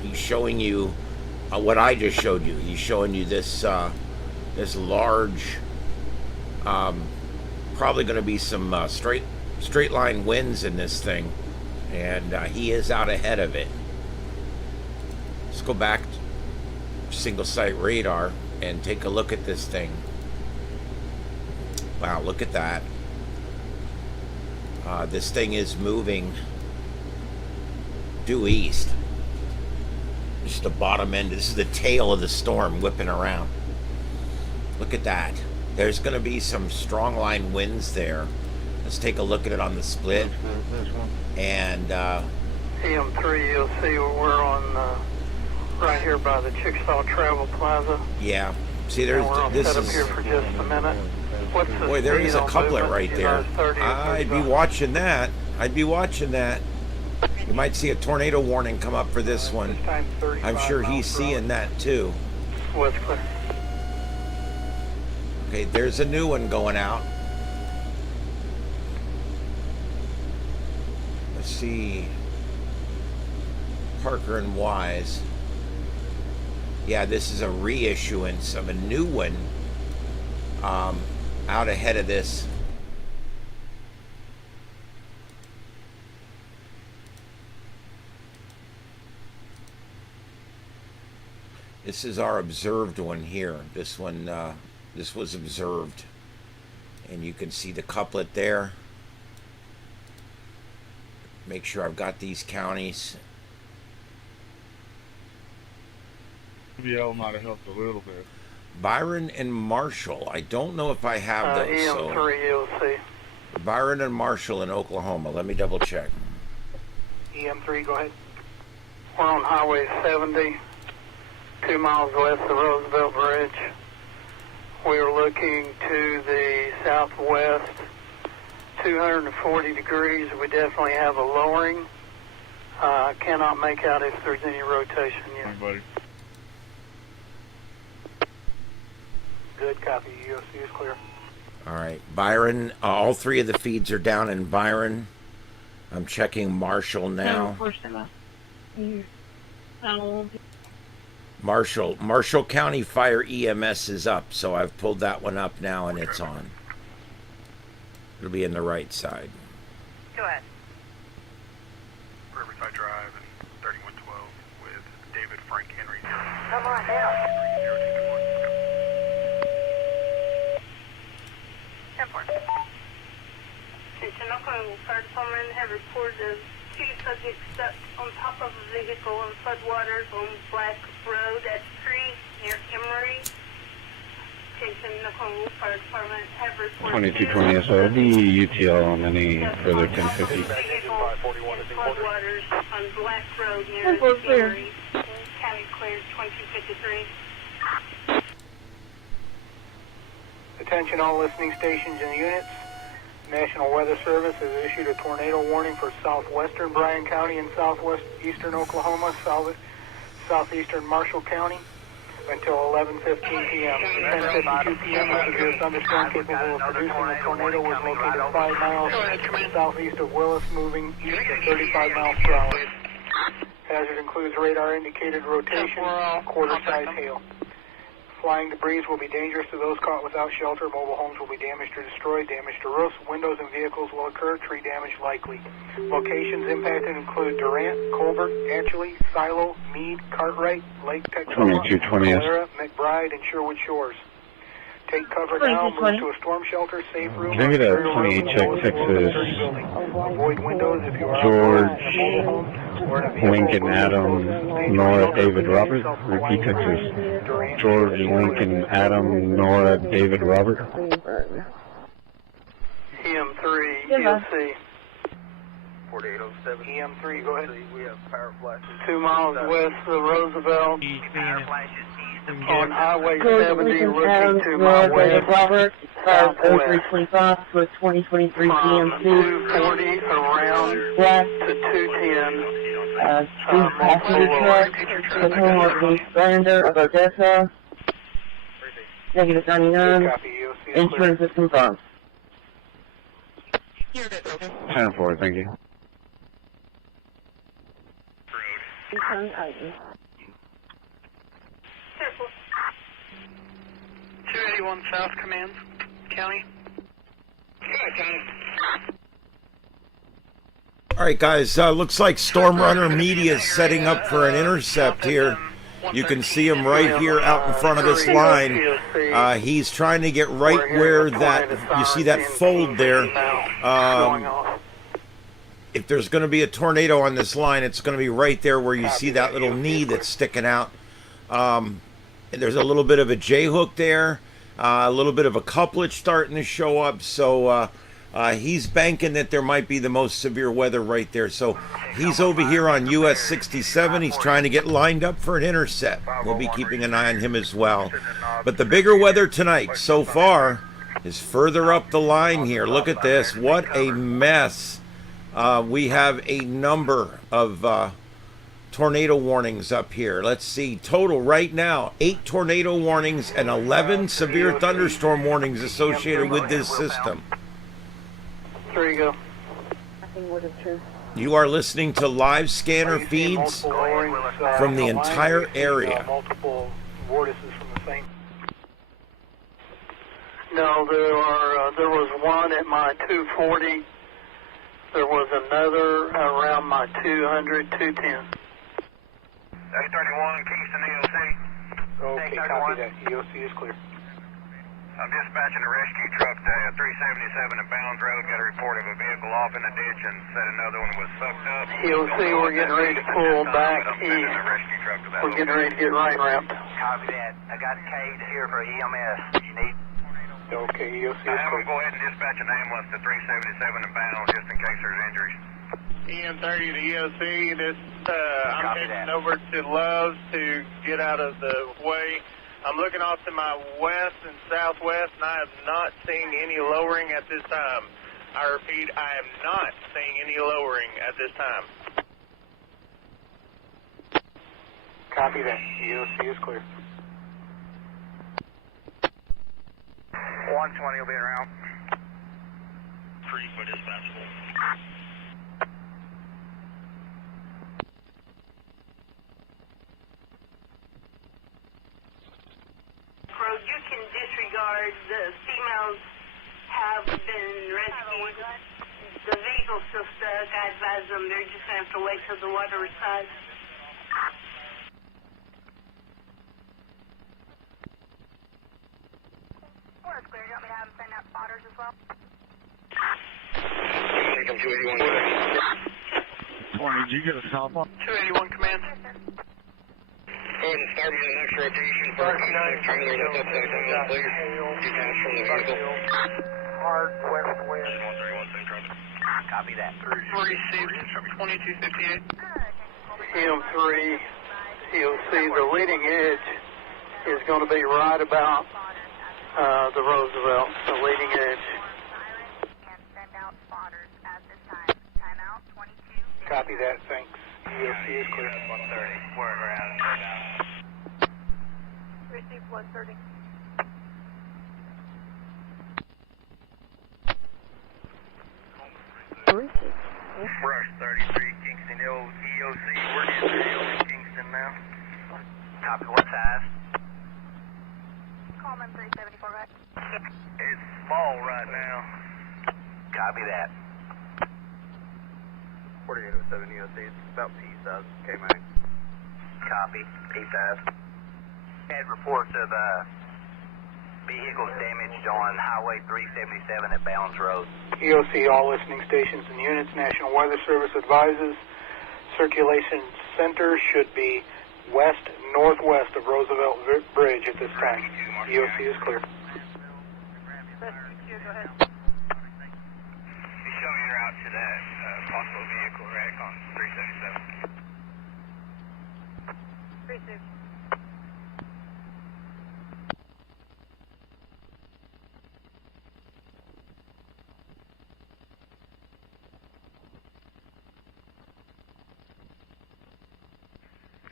He's showing you what I just showed you. He's showing you this. This large, probably going to be some straight line winds in this thing, and he is out ahead of it. Let's go back to single site radar and take a look at this thing. Wow, look at that. This thing is moving due east. This is the bottom end. This is the tail of the storm whipping around. Look at that. There's going to be some strong line winds there. Let's take a look at it on the split. And EM3, you'll see we're on right here by the Chickasaw Travel Plaza. Yeah. See, there's this set up here for just a minute. What's the boy, there is a couplet right there. I'd be watching that. I'd be watching that. You might see a tornado warning come up for this one. I'm sure he's seeing that too. West clear. Okay, there's a new one going out. Let's see. Parker and Wise. Yeah, this is a reissuance of a new one out ahead of this. This is our observed one here. This one, this was observed. And you can see the couplet there. Make sure I've got these counties. BL might have helped a little bit. Byron and Marshall. I don't know if I have those. EM3, you'll see. Byron and Marshall in Oklahoma. Let me double check. EM3, go ahead. We're on Highway 70, 2 miles west of Roosevelt Bridge. We are looking to the southwest, 240 degrees. We definitely have a lowering. I cannot make out if there's any rotation yet. Anybody? Good copy. UOC is clear. All right, Byron. All three of the feeds are down in Byron. I'm checking Marshall now. Marshall County Fire EMS is up, so I've pulled that one up now and it's on. It'll be in the right side. Go ahead. Riverside Drive and 3112 with David Frank Henry. Come on down. 10-4. Attention, Oklahoma Fire Department have reported two subjects stuck on top of a vehicle in floodwaters on Black Road at 3 near Emory. Attention, Oklahoma Fire Department have reported 2220 SO, the UTL on any further 1050. vehicle in floodwaters on Black Road near Emory. County cleared 2253. Attention all listening stations and units. National Weather Service has issued a tornado warning for southwestern Bryan County and southwest-eastern Oklahoma, southeastern Marshall County until 11:15 p.m. 10:52 p.m. a severe thunderstorm capable of producing a tornado was located 5 miles southeast of Willis, moving east at 35 miles per hour. Hazard includes radar-indicated rotation, quarter-size hail. Flying debris will be dangerous to those caught without shelter. Mobile homes will be damaged or destroyed. Damage to roofs, windows, and vehicles will occur. Tree damage likely. Locations impacted include Durant, Colbert, Atchley, Silo, Meade, Cartwright, Lake Texoma, Calera, McBride, and Sherwood Shores. Take cover now. Move to a storm shelter, safe room. Maybe that 28 check Texas, Avoid windows if you are George, Lincoln, Adam, Nora, David, Robert. Repeat Texas, George, Lincoln, Adam, Nora, David, Robert. EM3, EOC. 4807. EM3, go ahead. We have power flashes. 2 miles west of Roosevelt. Power flashes on Highway 70, looking to my west. Robert, 0325 for 2023 GMC. 240 around Black to 210. Two passenger trucks, Tacoma Thunder of Odessa. Negative 99. Insurance is confirmed. 10-4, thank you. 281 South Command, County. All right, guys, looks like Storm Runner Media is setting up for an intercept here. You can see him right here out in front of this line. He's trying to get right where that, you see that fold there. If there's going to be a tornado on this line, it's going to be right there where you see that little knee that's sticking out. There's a little bit of a J-hook there, a little bit of a couplet starting to show up. So he's banking that there might be the most severe weather right there. So he's over here on US 67. He's trying to get lined up for an intercept. We'll be keeping an eye on him as well. But the bigger weather tonight so far is further up the line here. Look at this. What a mess. We have a number of tornado warnings up here. Let's see. Total right now, 8 tornado warnings and 11 severe thunderstorm warnings associated with this system. There you go. You are listening to live scanner feeds from the entire area. Multiple vortices from the same. No, there was one at my 240. There was another around my 200, 210. That's 31, Kingston EOC. Okay, copy that. EOC is clear. I'm dispatching a rescue truck to 377 at Bounds Road. Got a report of a vehicle off in the ditch and said another one was sucked up. EOC, we're getting ready to pull back east. We're getting ready to get right wrapped. Copy that. I got a cage here for EMS. You need? Okay, EOC is have clear. them go ahead and dispatch an ambulance to 377 at Bounds just in case there's injuries. EM30 to EOC, I'm heading over to Love's to get out of the way. I'm looking off to my west and southwest, and I am not seeing any lowering at this time. I repeat, I am not seeing any lowering at this time. Copy that. EOC is clear. 120 will be around. Creek, but is passable. You can disregard. The females have been rescued. The vehicle's still stuck. I advise them they're just going to have to wait till the water resides. Well, it's clear. Do you want me to have them send out spotters as well? Taking 281. 20, did you get a cell phone? 281 command. Go ahead and start me the next rotation for a contact terminal that's upside down, please. Detach from the vehicle. Hard west wind. 131, same traffic. Copy that. Received 2258. EM3, EOC, the leading edge is going to be right about the Roosevelt, the leading edge. And send out spotters at this time. Timeout 22. Copy that, thanks. EOC is clear. 130. We're around. Received 130. Brush 33, Kingston EOC. We're in Kingston now. Copy, what size? Coleman 374, right? It's small right now. Copy that. 4807 EOC, it's about P-size, K-Max. Copy, P-size. Had reports of vehicles damaged on Highway 377 at Bounds Road. EOC, all listening stations and units. National Weather Service advises circulation center should be west-northwest of Roosevelt Bridge at this time. EOC is clear. Rescue 2, go ahead. Be showing your route to that possible vehicle wreck on 377. Received.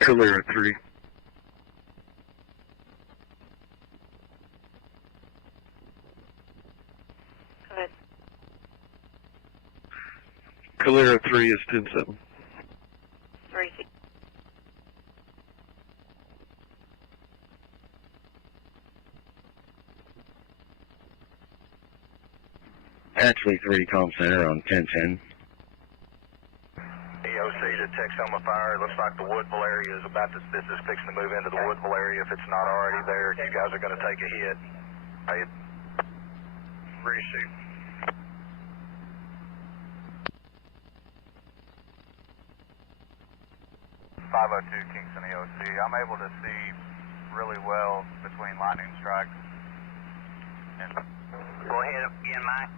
Clear at 3. Go ahead. Clear at 3 is 10-7. Received. Actually 3 comm center on 1010. EOC to Texoma Fire. Looks like the Woodville area is this is fixing to move into the Woodville area. If it's not already there, you guys are going to take a hit. Hey, receive. Kingston EOC. I'm able to see really well between lightning strikes. And Go ahead again, Mike.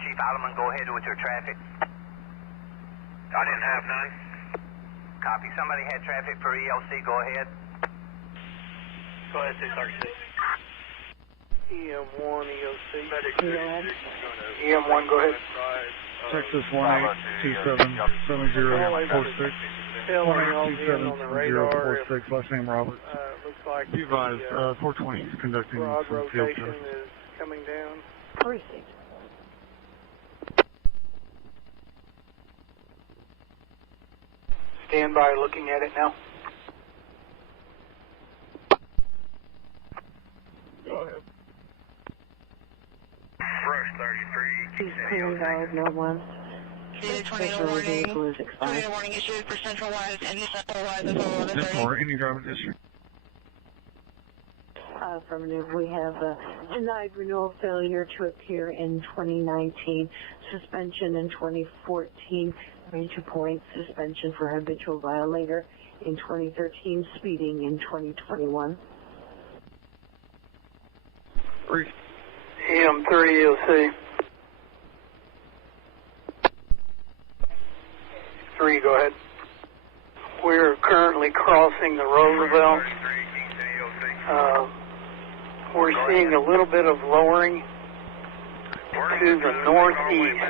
Chief Alderman, go ahead with your traffic. I didn't have none. Copy. Somebody had traffic for ELC. Go ahead. Go ahead, 636. EM1, EOC. EM1, go ahead. Texas 18277046. 18277046. Last name Robert. Looks like Be advised, 420 is conducting broad some field rotation tests. is coming down. Received. Stand by, looking at it now. Go ahead. Brush 33. Please clear valid no one. Special vehicle is expired. warning issued for Central Wise and Central Wise as well. 10-4, any driving district? Affirmative. We have a denied renewal failure to appear in 2019, suspension in 2014, 22 points, suspension for habitual violator in 2013, speeding in 2021. EM30 EOC. 3, go ahead. We're currently crossing the Roosevelt. We're seeing a little bit of lowering to the northeast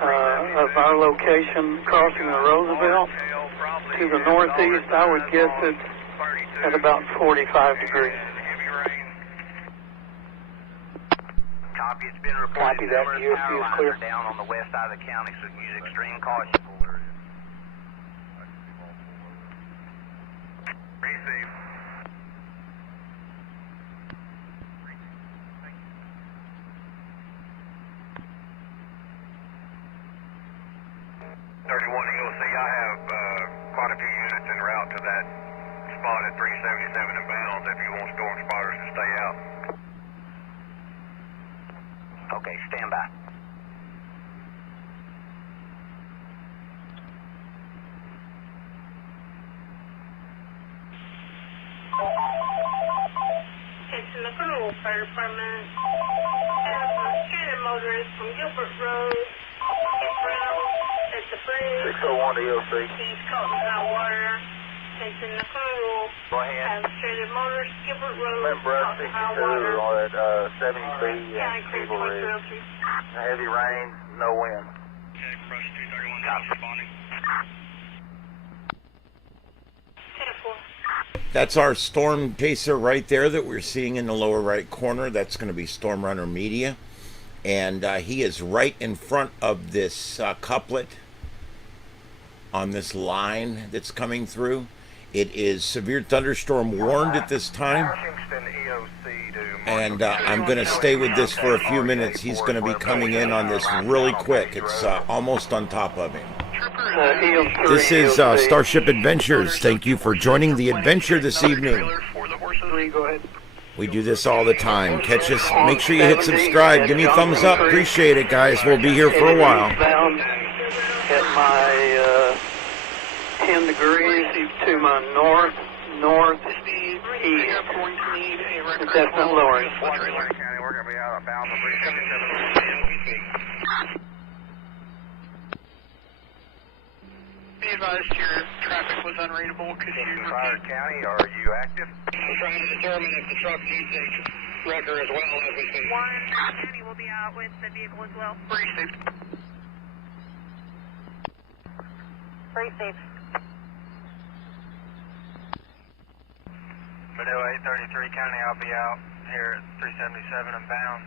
of our location, crossing the Roosevelt. to the northeast. I would guess it's at about 45 degrees. Copy, it's been reported. Copy that. USC is clear. Down on the west side of the county, so use extreme caution for it. Receive. I have quite a few units en route to that spot at 377 in bounds if you want storm spotters to stay out. Okay, stand by. Attention the Colonel Fire Department. Stranded motorist from Gilbert Road. It's a bridge. 601 to EOC. He's caught in high water. Attention the Colonel. Go ahead. Stranded motorist, Gilbert Road. Remember, caught in high water. on that 70 feet and Eagle Ridge. Heavy rain, no wind. Okay, Brush 231 responding. 10-4. That's our storm chaser right there that we're seeing in the lower right corner. That's going to be Storm Runner Media. And he is right in front of this couplet on this line that's coming through. It is severe thunderstorm warned at this time. And I'm going to stay with this for a few minutes. He's going to be coming in on this really quick. It's almost on top of him. This is Starship Adventures. Thank you for joining the adventure this evening. We do this all the time. Catch us. Make sure you hit subscribe. Give me a thumbs up. Appreciate it, guys. We'll be here for a while. At my 10 degrees to my northeast. Definite lowering. Be advised your traffic was unreadable. Could you Fire County, are you active? We're trying to determine if the truck needs a wrecker as well as we see. 1 County will be out with the vehicle as well. Received. Received. Medell 833 County, I'll be out here at 377 and bound.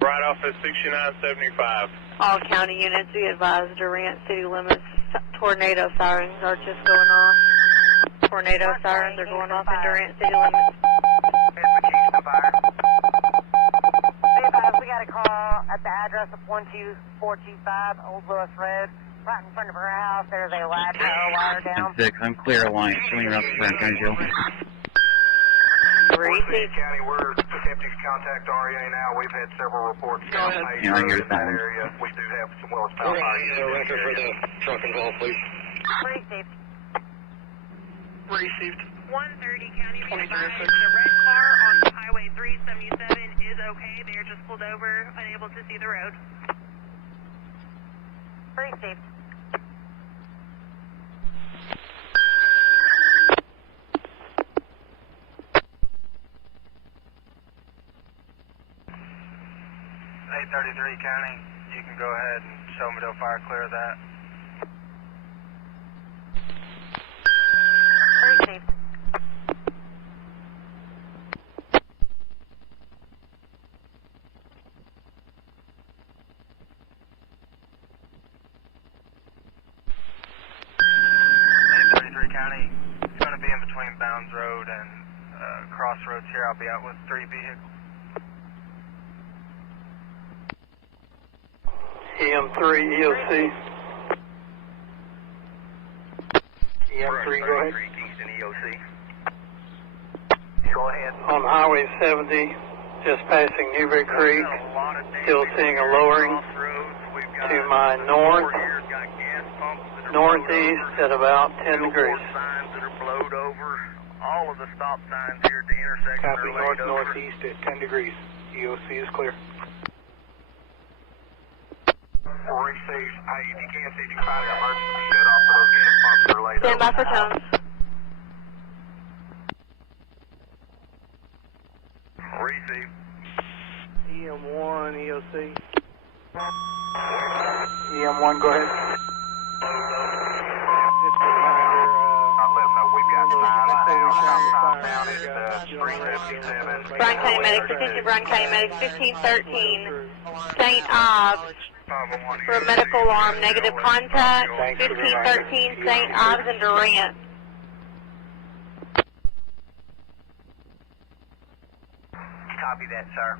Right off at 6975. All county units be advised Durant city limits tornado sirens are just going off. Tornado sirens are going off in Durant city limits. Be advised, we got a call at the address of 12425 Old Lewis Road. Right in front of her house, there's a ladder wire down. 6, I'm clear Alliance, swing around the front county jail. County, we're attempting to contact REA now. We've had several reports in that area. We do have some well-established Record for the truck involved, please. Received. Received. 130 County be advised the red car on Highway 377 is okay. They are just pulled over, unable to see the road. Received. County, you can go ahead and show Medell Fire clear of that. Received. County, it's going to be in between Bounds Road and Crossroads here. I'll be out with 3 vehicles. EM3 EOC. EM3, go ahead. Kingston EOC. Go ahead. On Highway 70, just passing Newberry Creek, still seeing a lowering to my northeast at about 10 degrees. Signs that are blowed over. All of the stop signs here at the intersection Copy, are laid over. northeast at 10 degrees. EOC is clear. Receive. Hey, if you can, see if you can find an emergency shut off for those gas pumps that are laid Stand by for tones. Receive. EM1, EOC. EM1, go ahead. Just a reminder, Let them know we've got 9 down at Spring 57. Bryan County Medics, attention Bryan County Medics, 1513, St. Ives, for a medical alarm, negative contact, 1513, St. Ives and Durant. Copy that, sir.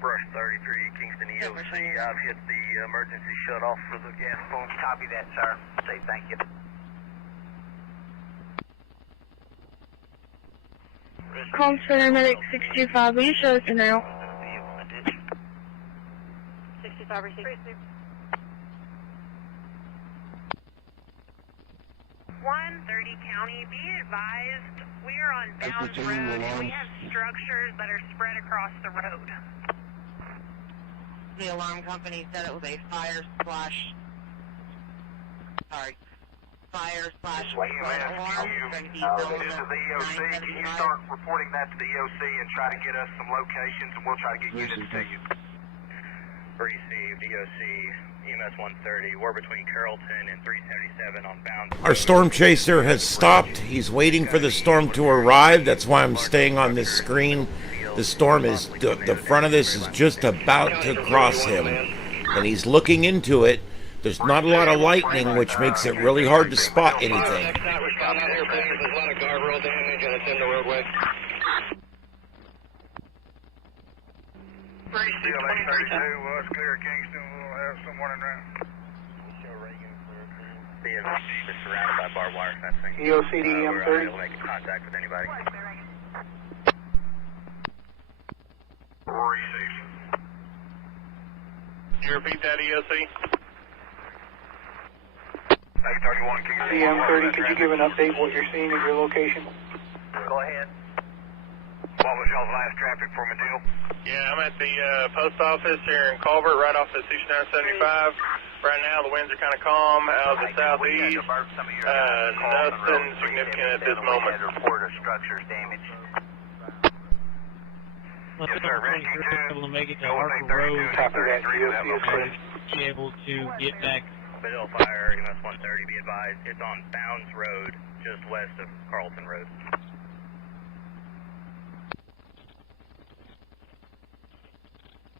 Brush 33, Kingston EOC. I've hit the emergency shut-off for the gas pump. Copy that, sir. Say thank you. Calm Center Medic 625, will you show us now? 65 received. 130 County, be advised, we are on Bounds Road and we have structures that are spread across the road. The alarm company said it was a fire slash flood alarm. This is the EOC. Can you start reporting that to the EOC and try to get us some locations, and we'll try to get units to you. Received, EOC, EMS 130. We're between Carrollton and 377 on Bounds. Our storm chaser has stopped. He's waiting for the storm to arrive. That's why I'm staying on this screen. The storm is, the front of this is just about to cross him. And he's looking into it. There's not a lot of lightning, which makes it really hard to spot anything. There's a lot of guardrail damage and it's in the roadway. CLA 32, it's clear Kingston. We'll have someone in there. Just surrounded by barbed wire fencing. EOC to EM30. We'll make contact with anybody. Receive. Can you repeat that, EOC? 31 Kingston. EM30, could you give an update what you're seeing at your location? Go ahead. What was y'all's last traffic for Mateo? Yeah, I'm at the post office here in Culver, right off of 6975. Right now, the winds are kind of calm out of the southeast. Nothing significant at this moment. Report of structures damage. Yes, sir. Rescue 2. Able to make it to Harper Road. Be able to get back. Middle fire, EMS 130. Be advised, it's on Bounds Road, just west of Carlton Road.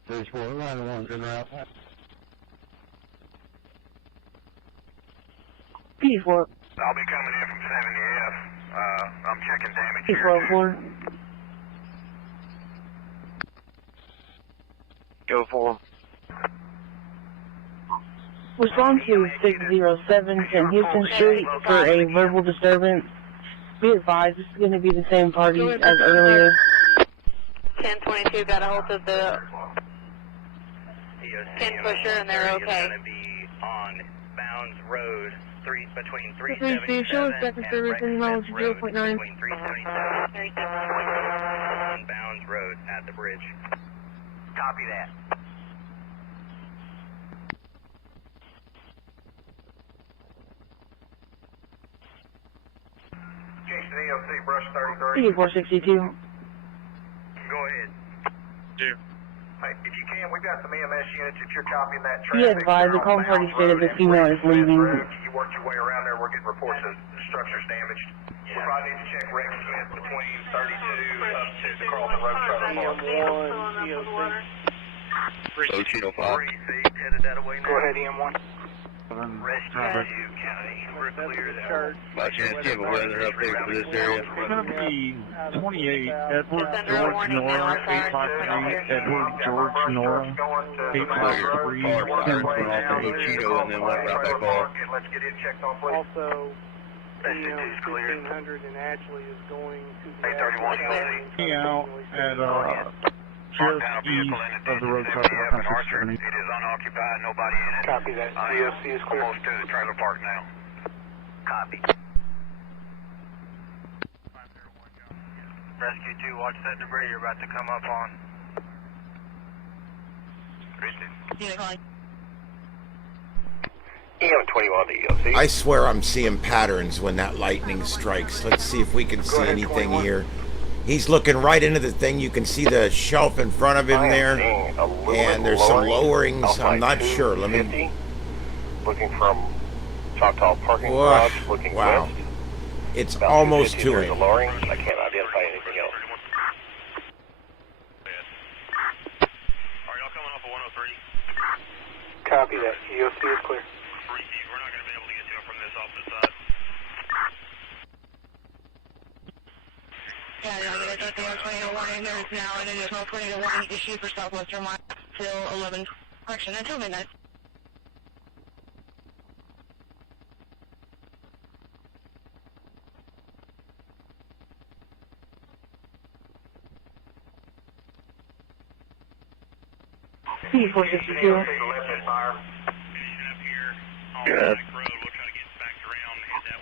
There's 4 line ones in route. P4. I'll be coming in from 70F. I'm checking damage P4. Go for him. Respond to 607 St. Houston Street for a verbal disturbance. Be advised, this is going to be the same party as earlier. 1022 got a hold of the 10 pusher and they're okay. It's going to be on Bounds Road, between 377 show us second service and mileage 0.9. Between 377 on Bounds Road at the bridge. Copy that. Kingston EOC, brush 33. 462. Go ahead. Dude. Hey, if you can, we've got some EMS units. If you're copying that Be traffic, advised, the call party stated the female is leaving. Can you work your way around there? We're getting reports of structures damaged. We probably need to check Rex units between 32 up to the Carlton Road trailer park. EM1, EOC. 3C, headed that away now. Go ahead, EM1. Rescue County. We're clear there. By chance, do you have a weather update for this area? It's going to be 28 Edward George Nora, 853 Edward George Nora, 853 Cheeto and then went right back off. Let's get in checked on, please. Also, EM1500 in Ashley is going to the 831 out at just east of the road traffic on 670. It is unoccupied, nobody in it. Copy that. EOC is clear. Almost to the trailer park now. Copy. Rescue 2, watch that debris you're about to come up on. EM21 to EOC. I swear I'm seeing patterns when that lightning strikes. Let's see if we can see anything here. He's looking right into the thing. You can see the shelf in front of him there. And there's some lowerings. I'm not sure. Let me... Looking from Choctaw parking garage, looking west. It's almost to it. Lowering. I can't identify anything else. Copy that. EOC is clear. Yeah, I got the 120 warning. There is now an additional 20 warning issued for Southwestern Line till 11, correction, until midnight. C462. Good.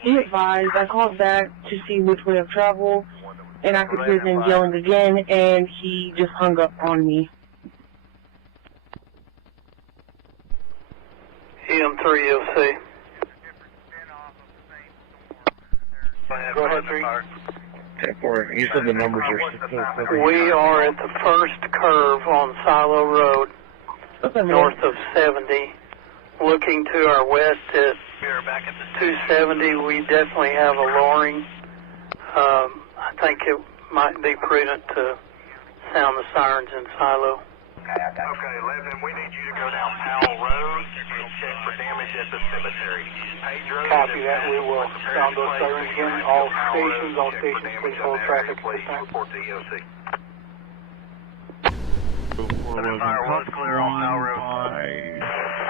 Be advised, I called back to see which way of travel, and I could hear them yelling again, and he just hung up on me. EM3 EOC. Go ahead, 3. 10-4. You said the numbers are... We are at the first curve on Silo Road, north of 70. Looking to our west at 270, we definitely have a lowering. I think it might be prudent to sound the sirens in Silo. Okay, Lebanon, we need you to go down Powell Road and check for damage at the cemetery. Copy that. We will sound those sirens again. All stations, please hold traffic at this time. Report to EOC. 7 Fire was clear on Powell Road.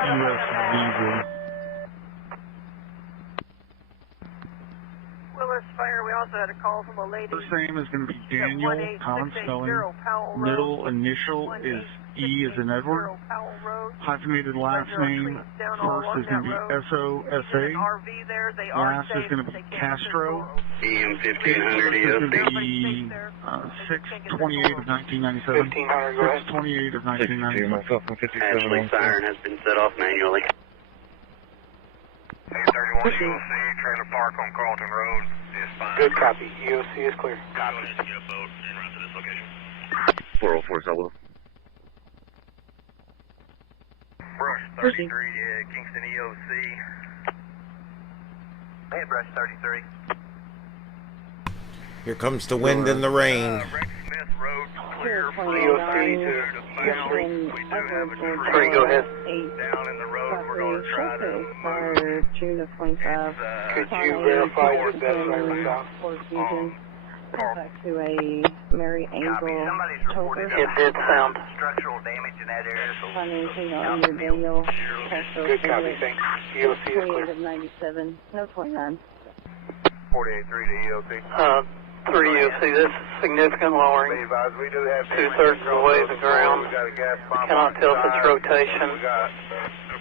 U.S. Visa. Willis Fire, we also had a call from a lady. First name is going to be Daniel, common spelling. Middle initial is E as in Edward. Hyphenated last name, first is going to be S-O-S-A. Last is going to be Castro. EM1500 is going to be 6/28 of 1997. 6/28 of 1997. Myself from 57. Ashley siren has been set off manually. 831 EOC, trailer park on Carlton Road is fine. Good copy. EOC is clear. Copy. Get a boat en route to this location. 404 Solo. Brush 33 Kingston EOC. Hey, Brush 33. Here comes the wind and the rain. Rex Smith Road clear for EOC to Boundary. We do have a tree. Three, go ahead. Down in the road. We're going to try to move. Could you verify your best Back to a Mary Angel Toker. It did sound. Structural damage in that area. Financing under Daniel Castro. Good copy, thanks. EOC is 28 clear. of 97, no 29. 48-3 to EOC. 3 EOC, this is significant lowering. We do have 2/3 of the way to the ground. Cannot tell if it's rotation.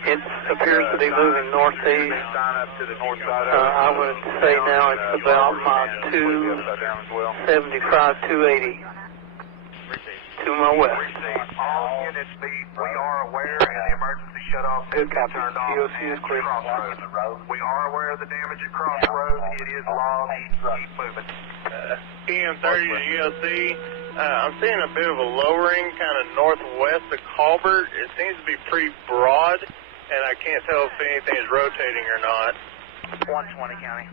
It appears to be moving northeast. I would say now it's about my 275, 280. To my west. All units be, we are aware and the emergency shutoff Good copy. turned off. EOC is clear. We are aware of the damage at Crossroads. It is lost. Keep moving. EM30 to EOC. I'm seeing a bit of a lowering kind of northwest of Colbert. It seems to be pretty broad, and I can't tell if anything is rotating or not. 120 County.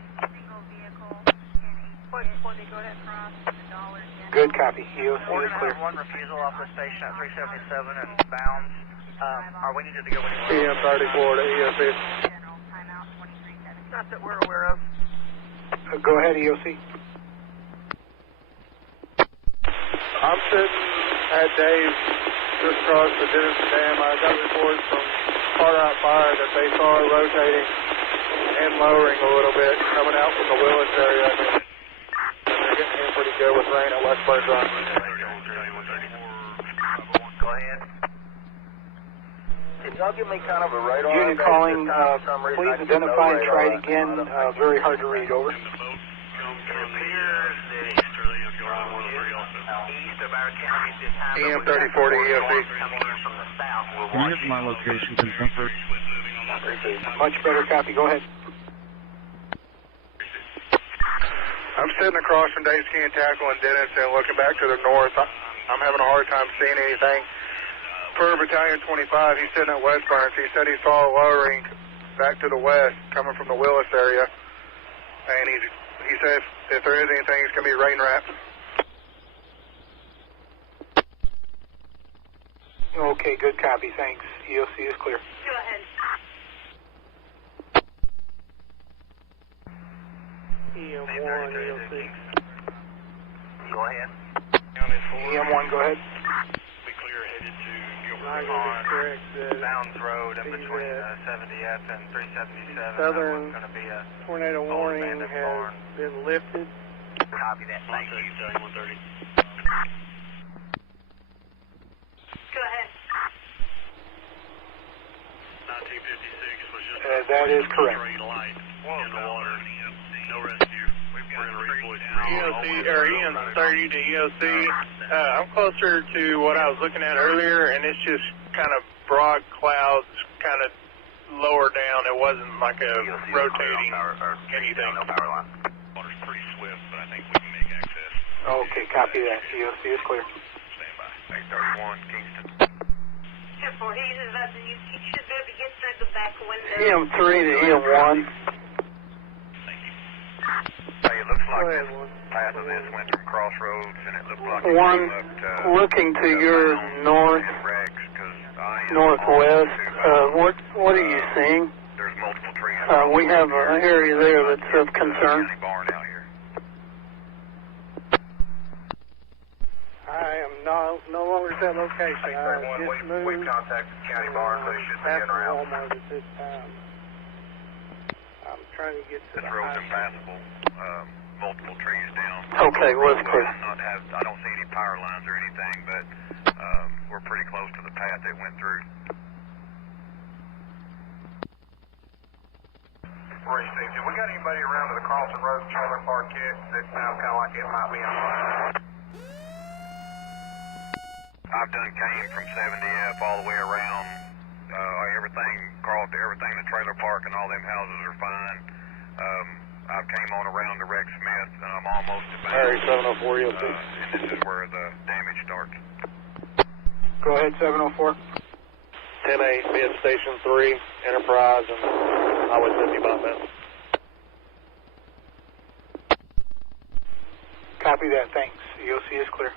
Good copy. EOC is clear. One refusal off the station at 377 and bounds. Are we needed to go anywhere? EM34 to EOC. Not that we're aware of. Go ahead, EOC. I'm sitting at Dave's just across the Denison Dam. I got reports from Cartwright Fire that they saw it rotating and lowering a little bit coming out from the Willis area. They're getting in pretty good with rain at West Bird Run. Go ahead. Can y'all give me kind of a radar? Unit calling, please identify and try it again. Very hard to read, over. It appears that east of our county this time. EM3040 EFE. Can you have my location confirmed? Much better copy, go ahead. I'm sitting across from Dave Ski and Tackle and Dennis and looking back to the north. I'm having a hard time seeing anything. Per Battalion 25, he's sitting at West Burns. He said he saw a lowering back to the west coming from the Willis area. And he said if there is anything, it's going to be rain wrapped. Okay, good copy, thanks. EOC is clear. Go ahead. EM1, EOC. Go ahead. EM1, go ahead. We clear headed to Gilbert Bounds Road in between 70F and 377. Southern going to be a tornado warning has been lifted. Copy that. Thank you. 130. Go ahead. 1956 was just That is correct. straight light in the water. No rescue. We're going to redeploy EOC, or EM30 to EOC. I'm closer to what I was looking at earlier, and it's just kind of broad clouds, kind of lower down. It wasn't like a rotating anything. Power line. Water's pretty swift, but I think we can make access. Okay, copy that. EOC is clear. Stand by. 831, Kingston. Careful, he's about to, you should be able to get through the back window. EM3 to EM1. Hey, it looks like this path of this went through Crossroads, and it looked like One, looking to your north, northwest. What are you seeing? There's multiple trees. We have an area there that's of concern. Barn out here. I am no longer at that location. I just moved. We've contacted County Barn, so they should be in around. Walmart at this time. I'm trying to get to This road's impassable. Multiple trees down. Okay, well, it's clear. I don't see any power lines or anything, but we're pretty close to the path it went through. Roy, Steve, have we got anybody around to the Crossing Road trailer park yet that sounds kind of like it might be on line? I've done came from 70F all the way around. Everything, the trailer park and all them houses are fine. I've came on around to Rex Smith, and I'm almost at Harry 704 EOC. and this is where the damage starts. Go ahead, 704. 10-8, mid Station 3, Enterprise, and Highway 50 bypass. Copy that, thanks. EOC is clear.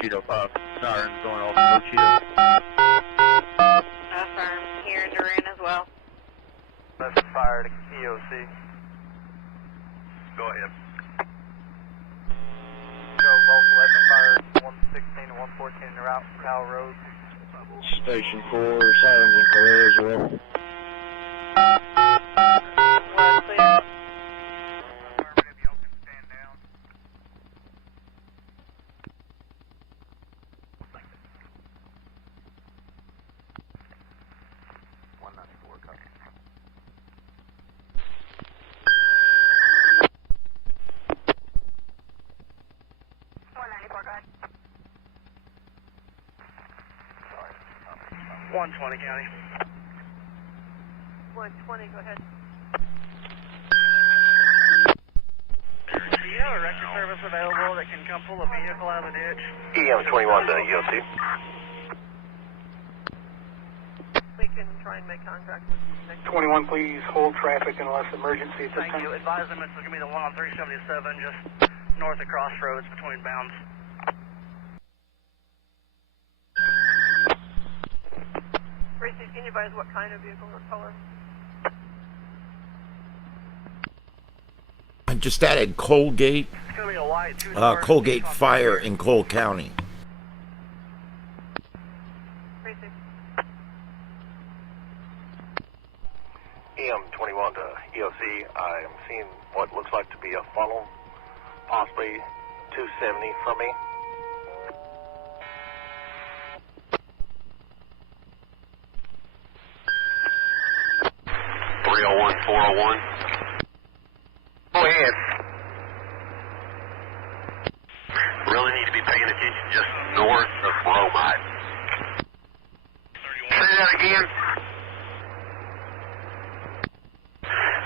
Cheeto 5. Sirens going off no Cheeto. Affirm. Here in Duran as well. That's fire to EOC. Go ahead. Go both 11 fire 116 and 114 route Powell Road. Station 4, sirens in clear as well. Well, clear. Go ahead. 120 County. 120, go ahead. Do you have a rescue service available that can come pull a vehicle out of the ditch? EM21 to EOC. We can try and make contact with you next. 21, please hold traffic unless emergency at this time. Thank you. Advise them it's going to be the one on 377 just north of Crossroads between bounds. Tracy, can you advise what kind of vehicle or color? just added Colgate, Colgate Fire in Cole County. EM21 to EOC. I am seeing what looks like to be a funnel, possibly 270 from me. 301, 401. Go ahead. Really need to be paying attention just north of Bromide. Say that again.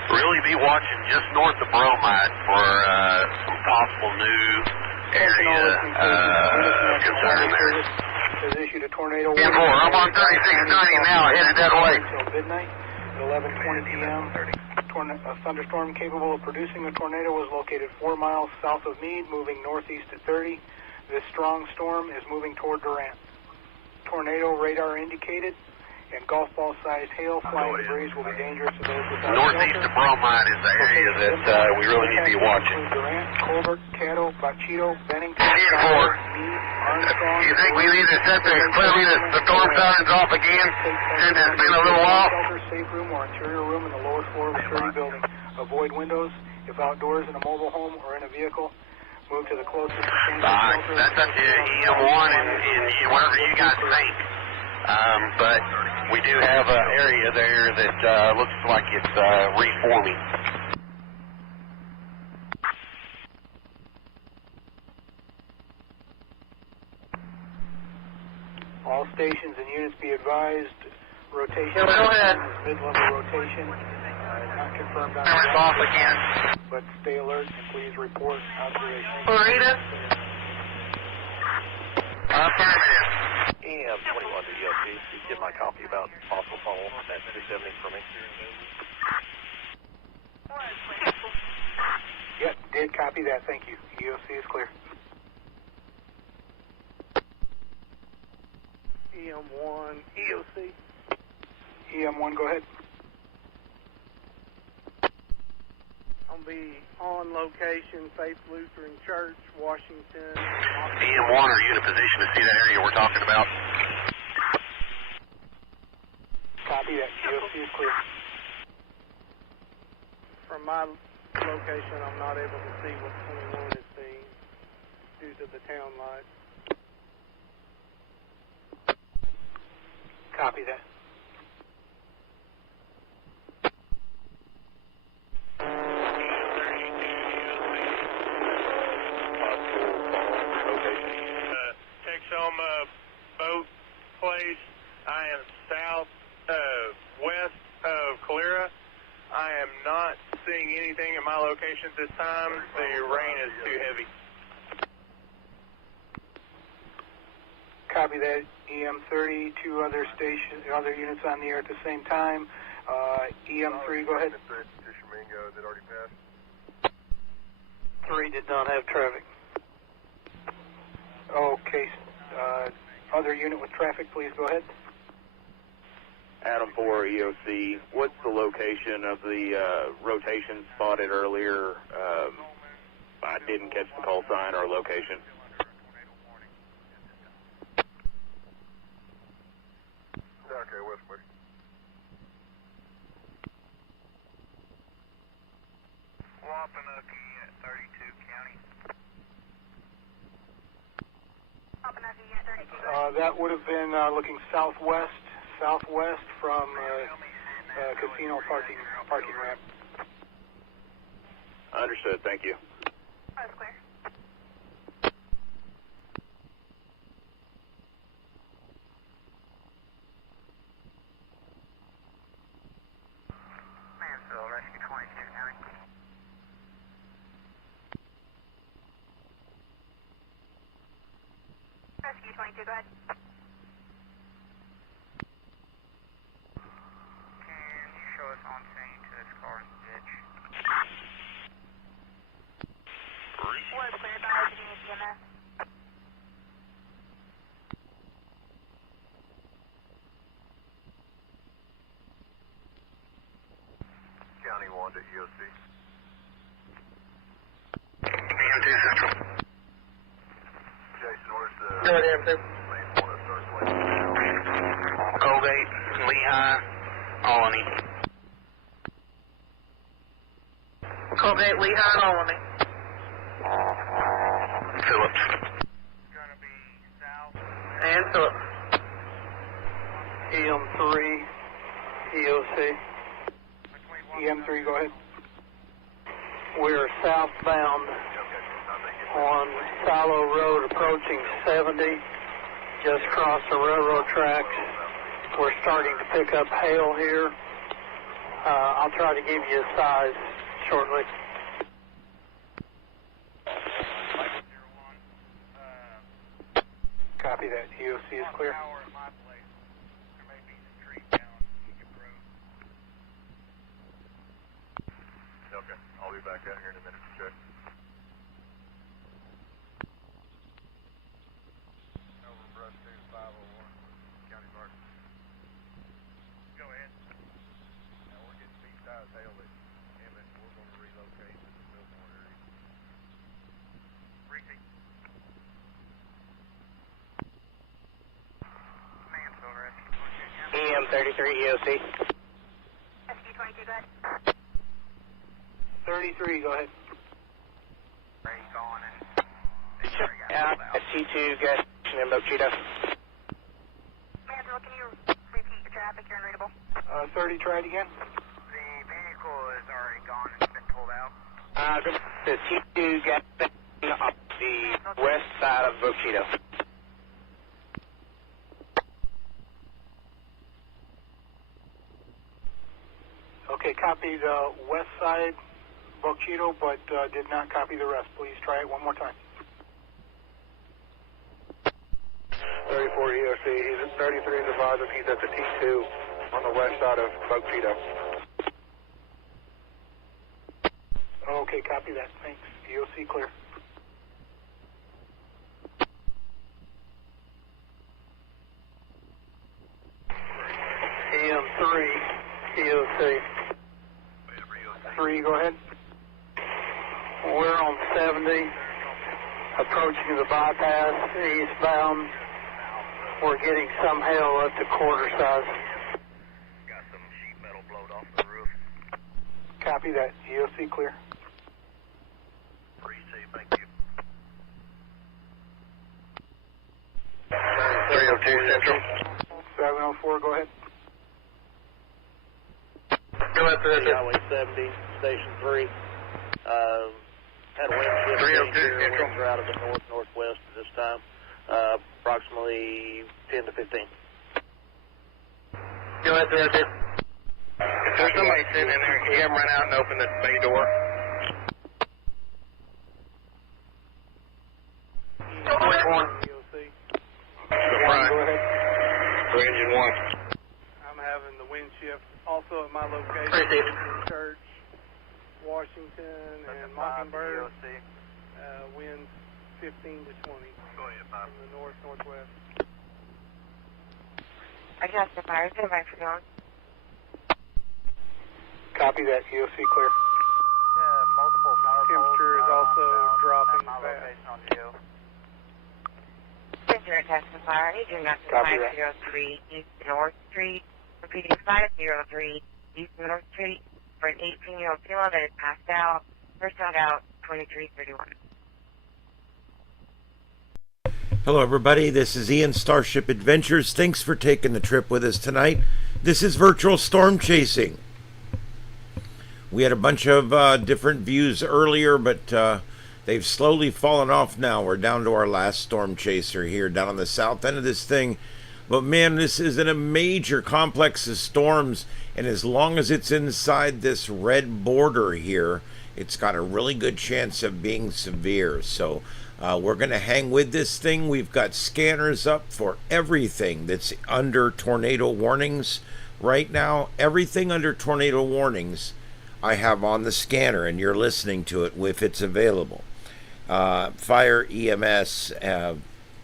Really be watching just north of Bromide for some possible new area concern there. Has issued a tornado warning. I'm on 3690 now, headed that way. Until midnight at 11:20 p.m. A thunderstorm capable of producing a tornado was located 4 miles south of Meade, moving northeast at 30. This strong storm is moving toward Durant. Tornado radar indicated, and golf ball-sized hail flying debris will be dangerous to those without northeast shelter. of Bromide is the area that we really need to be watching. Durant, Colbert, Caddo, Bachito, Bennington, Meade, Armstrong. you think we need to set clearly the storm sirens off again since it's been a little while? Shelter, safe room, or interior room in the lowest floor of a sturdy building. Avoid windows if outdoors in a mobile home or in a vehicle. Move to the closest shelter. That's up to EM1 and whatever you guys think. But we do have an area there that looks like it's reforming. All stations and units be advised. Rotation. Go ahead. Mid-level rotation. Not confirmed on It's off again. But stay alert and please report observation. Marita? Affirmative. EM21 to EOC. You get my copy about possible funnel at 270 for me. Yep, did copy that. Thank you. EOC is clear. EM1, EOC. EM1, go ahead. I'll be on location, Faith Lutheran Church, Washington. EM1, are you in a position to see that area we're talking about? Copy that. EOC is clear. From my location, I'm not able to see what 21 is seeing due to the town lights. Copy that. Texoma boat place. I am west of Calera. I am not seeing anything in my location at this time. The rain is too heavy. Copy that. EM30, two other stations, other units on the air at the same time. EM3, go ahead. 3 did not have traffic. Okay. Other unit with traffic, please go ahead. Adam 4 EOC. What's the location of the rotation spotted earlier? I didn't catch the call sign or location. Okay, Westward. Wapanookie at 32 County. That would have been looking southwest from casino parking ramp. Understood. Thank you. That's clear. Mansfield, Rescue 22 County. Rescue 22, go ahead. Can you show us on scene to this car in the ditch? Was cleared by Virginia CMS. County 1 to EOC. 302 Central. Jason, where's the... Go ahead, Colgate, Lehigh, Alany. Colgate, Lehigh, Alany. Phillips. And Phillips. EM3, EOC. EM3, go ahead. We're southbound on Silo Road approaching 70, just across the railroad tracks. We're starting to pick up hail here. I'll try to give you a size shortly. Copy that. EOC is clear. Okay, I'll be back out here in a minute to check. Overbrush 501, County Park. Go ahead. Now we're getting beef-sized hail at Emmett. We're going to relocate to the Fillmore area. Repeat. EM33 EOC. SQ22, go ahead. 33, go ahead. ST2, gas station in Bochito. Mansell, can you repeat the traffic? You're unreadable. 30, try it again. The vehicle is already gone and been pulled out. The T2 gas station on the west side of Bochito. Okay, copy the west side, Bochito, but did not copy the rest. Please try it one more time. 34 EOC, he's at 33 in the positive, he's at the T2 on the west side of Bochito. Okay, copy that. Thanks. EOC clear. EM3, EOC. 3, go ahead. We're on 70, approaching the bypass, eastbound. We're getting some hail up to quarter size. Got some sheet metal blowed off the roof. Copy that. EOC clear. Pretty safe, thank you. 302 Central. 704, go ahead. Go ahead, Highway 70, Station 3. Had a wind shift. 302 Central. Winds are out of the north-northwest at this time. Approximately 10 to 15. Go ahead, 302. If there's somebody sitting in there, can you have them run out and open the bay door? Which one? The front. Go ahead. For engine 1. I'm having the wind shift also at my location. Appreciate it. Church, Washington, and Mockingbird. Winds 15 to 20. Go ahead, Bob. From the north-northwest. I got the fire. Stand by for going. Copy that. EOC clear. Multiple power Temperature is also dropping my fast. location on Geo. Center at Testing Fire. You do not Copy 503 East North Street. Repeating 503 East North Street for an 18-year-old female that is passed out. First out 2331. Hello, everybody. This is Ian, Starship Adventures. Thanks for taking the trip with us tonight. This is virtual storm chasing. We had a bunch of different views earlier, but they've slowly fallen off now. We're down to our last storm chaser here down on the south end of this thing. But man, this is in a major complex of storms, and as long as it's inside this red border here, it's got a really good chance of being severe. So we're going to hang with this thing. We've got scanners up for everything that's under tornado warnings right now. Everything under tornado warnings I have on the scanner, and you're listening to it if it's available. Fire, EMS,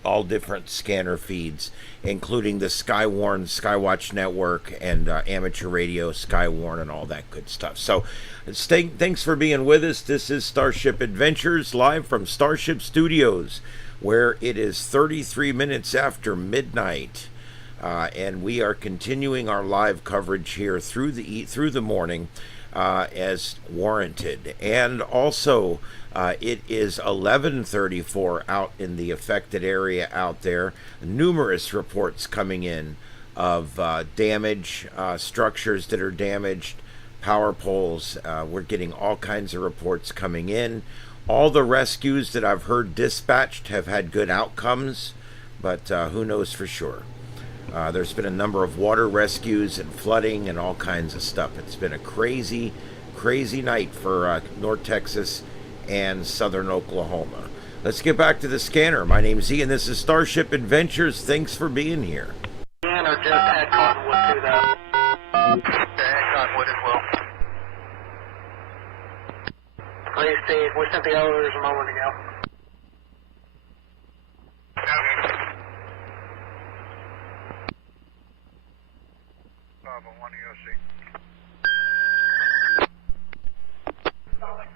all different scanner feeds, including the Skywatch Network and amateur radio, Skywarn, and all that good stuff. So thanks for being with us. This is Starship Adventures, live from StarShip Studios, where it is 33 minutes after midnight. And we are continuing our live coverage here through the morning as warranted. And also, it is 11:34 out in the affected area out there. Numerous reports coming in of damage, structures that are damaged, power poles. We're getting all kinds of reports coming in. All the rescues that I've heard dispatched have had good outcomes, but who knows for sure. There's been a number of water rescues and flooding and all kinds of stuff. It's been a crazy, crazy night for North Texas and southern Oklahoma. Let's get back to the scanner. My name's Ian. This is Starship Adventures. Thanks for being here. Ian, or just add Cottonwood to that? Add Cottonwood as well. Please, Steve. We sent the others a moment ago.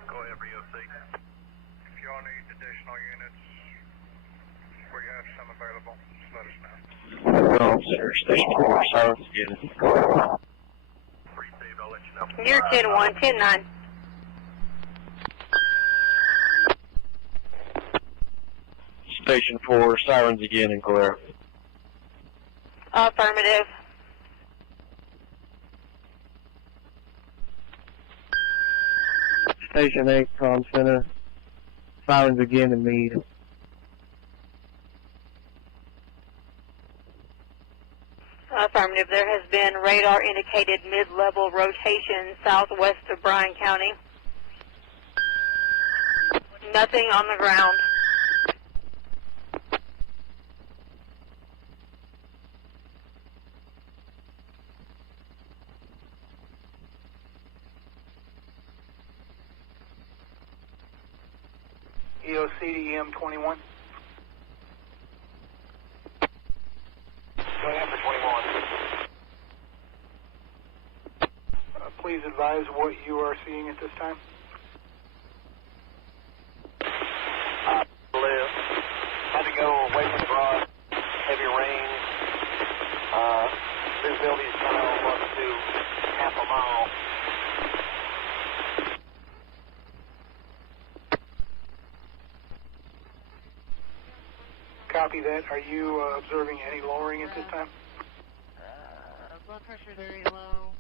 Go ahead for EOC. If y'all need additional units, we have some available. Just let us know. Station 4, silence again. Received, I'll let you know. You're 10-1, 10-9. Station 4, sirens again and clear. Affirmative. Station 8, comm center. Sirens again and Meade. Affirmative. There has been radar indicated mid-level rotation southwest of Bryan County. Nothing on the ground. EOC to EM21. Go ahead for 21. Please advise what you are seeing at this time. Live. Had to go away from the broad. Heavy rain. Visibility is kind of up to half a mile. Copy that. Are you observing any lowering at this time? Blood pressure very low.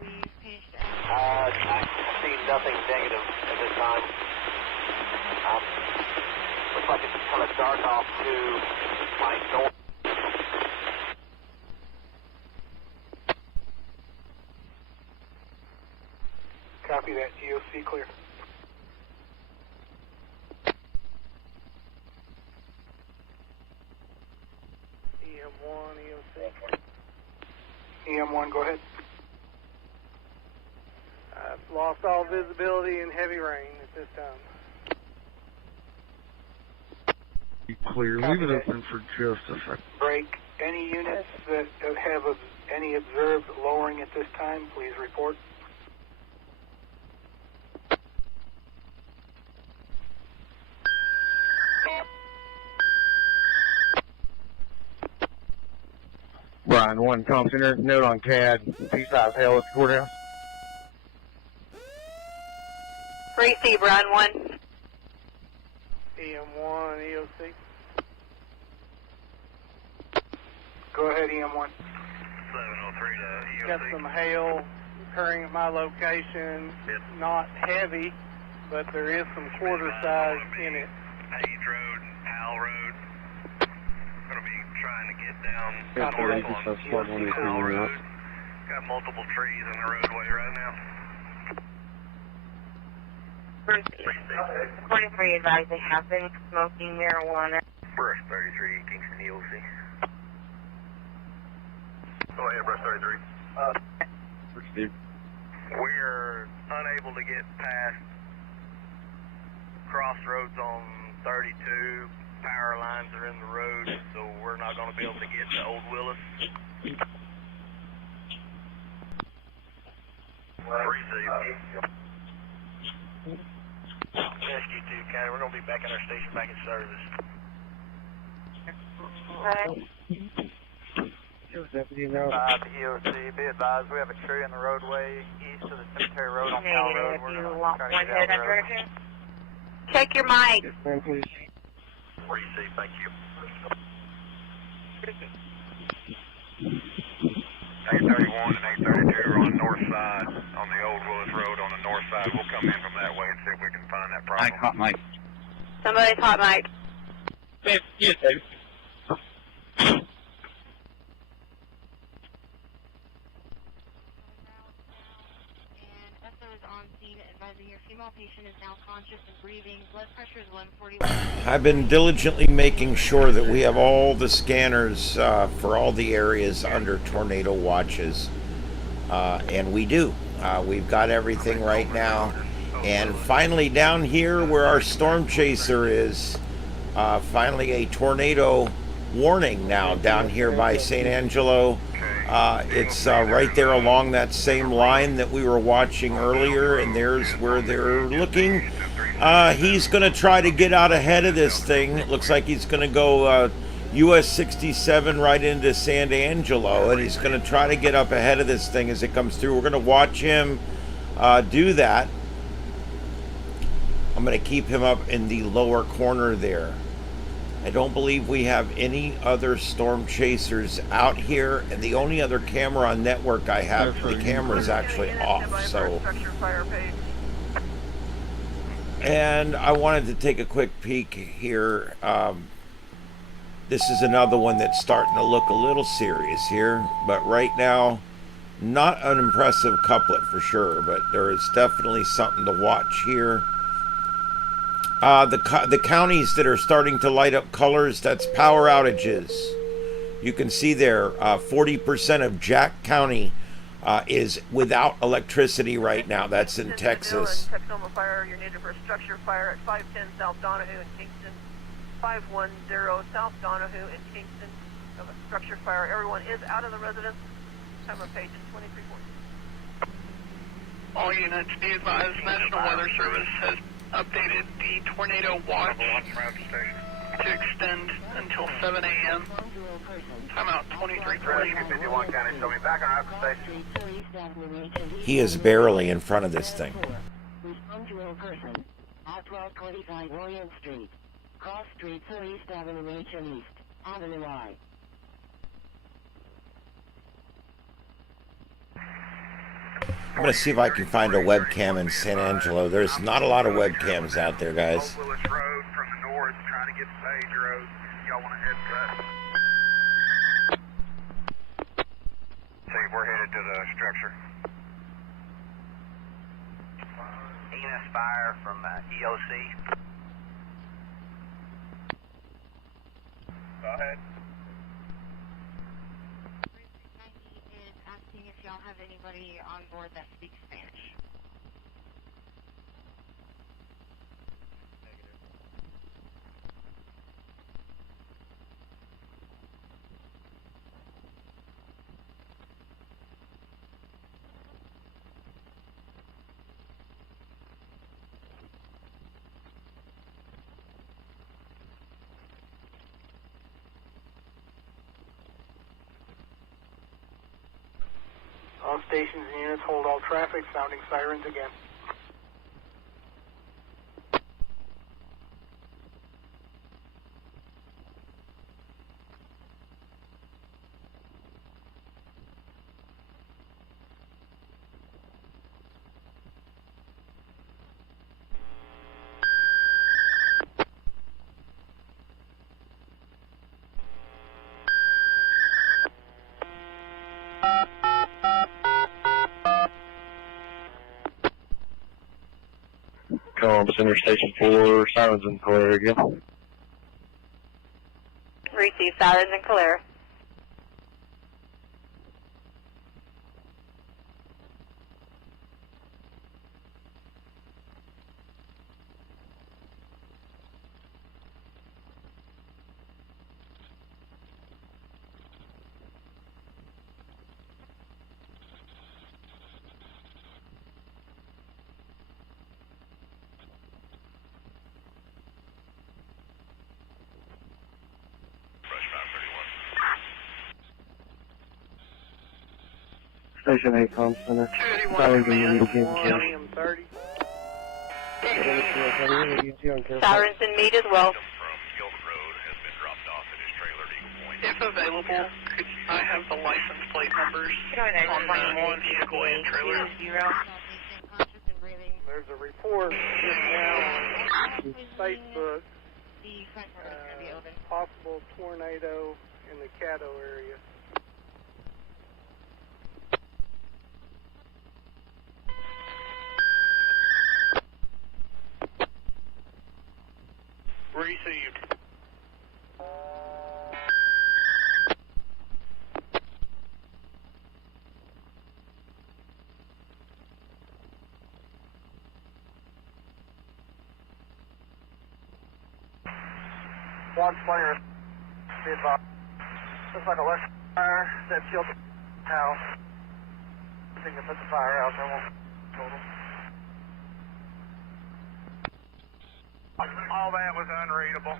We've changed I see nothing negative at this time. Looks like it's kind of dark off to my north. Copy that. EOC clear. EM1, EOC. EM1, go ahead. I've lost all visibility and heavy rain at this time. Clear. Leave it open for just a second. Break. Any units that have any observed lowering at this time, please report. Brian 1, comm center. Note on CAD. P5 hail at the courthouse. Receive, Brian 1. EM1, EOC. Go ahead, EM1. 703 to EOC. Got some hail occurring at my location. Not heavy, but there is some quarter size in it. Page Road and Powell Road. Going to be trying to get down Powell Road. Got multiple trees in the roadway right now. 43 advised they have been smoking marijuana. Brush 33, Kingston EOC. Go ahead, Brush 33. Steve. We're unable to get past crossroads on 32 power lines are in the road, so we're not going to be able to get to Old Willis. Receive. Rescue 2 County, we're going to be back in our station, back in service. EOC, be advised, we have a tree in the roadway east of the cemetery road on Powell Road. We're going to try to get down the road. Check your mic. Receive, thank you. 831 and 832 are on the north side, on the Old Willis Road on the north side. We'll come in from that way and see if we can find that problem. I caught Mike. Somebody's hot mic. Yes, David. I've been diligently making sure that we have all the scanners for all the areas under tornado watches, and we do. We've got everything right now, and finally down here where our storm chaser is, finally a tornado warning now down here by St. Angelo. It's right there along that same line that we were watching earlier, and there's where they're looking. He's going to try to get out ahead of this thing. It looks like he's going to go US 67 right into San Angelo, and he's going to try to get up ahead of this thing as it comes through. We're going to watch him do that. I'm going to keep him up in the lower corner there. I don't believe we have any other storm chasers out here, and the only other camera on network I have, the camera is actually off, so. And I wanted to take a quick peek here. This is another one that's starting to look a little serious here, but right now, not an impressive couplet for sure, but there is definitely something to watch here. The counties that are starting to light up colors, that's power outages. You can see there, 40% of Jack County is without electricity right now. That's in Texas. Texoma fire, you're needed for a structure fire at 510 South Donahue in Kingston. 510 South Donahue in Kingston. Of a structure fire. Everyone is out of the residence. Time of page is 2340. All units, be advised, National Weather Service has updated the tornado watch to extend until 7 a.m. Timeout 2340. He is barely in front of this thing. Respond to a person at 1225 Orient Street, Cross Street, East Avenue H and East Avenue I. I'm going to see if I can find a webcam in San Angelo. There's not a lot of webcams out there, guys. Old Willis Road from the north, trying to get to Page Road. Y'all want to head to that? See, we're headed to the structure. EMS fire from EOC. Go ahead. If y'all have anybody on board that speaks Spanish. All stations and units hold all traffic, sounding sirens again. Columbus Interstation 4, sirens in clear again. Receive sirens and clear. Station 8 comm center. Sirens in meet again. Sirens in meet as well. If available, could I have the license plate numbers on one vehicle and trailer? There's a report just now on Facebook, possible tornado in the Caddo area. Received. Watch fire. Be advised. Looks like a left fire that killed the house. I think they put the fire out. They won't total. All that was unreadable.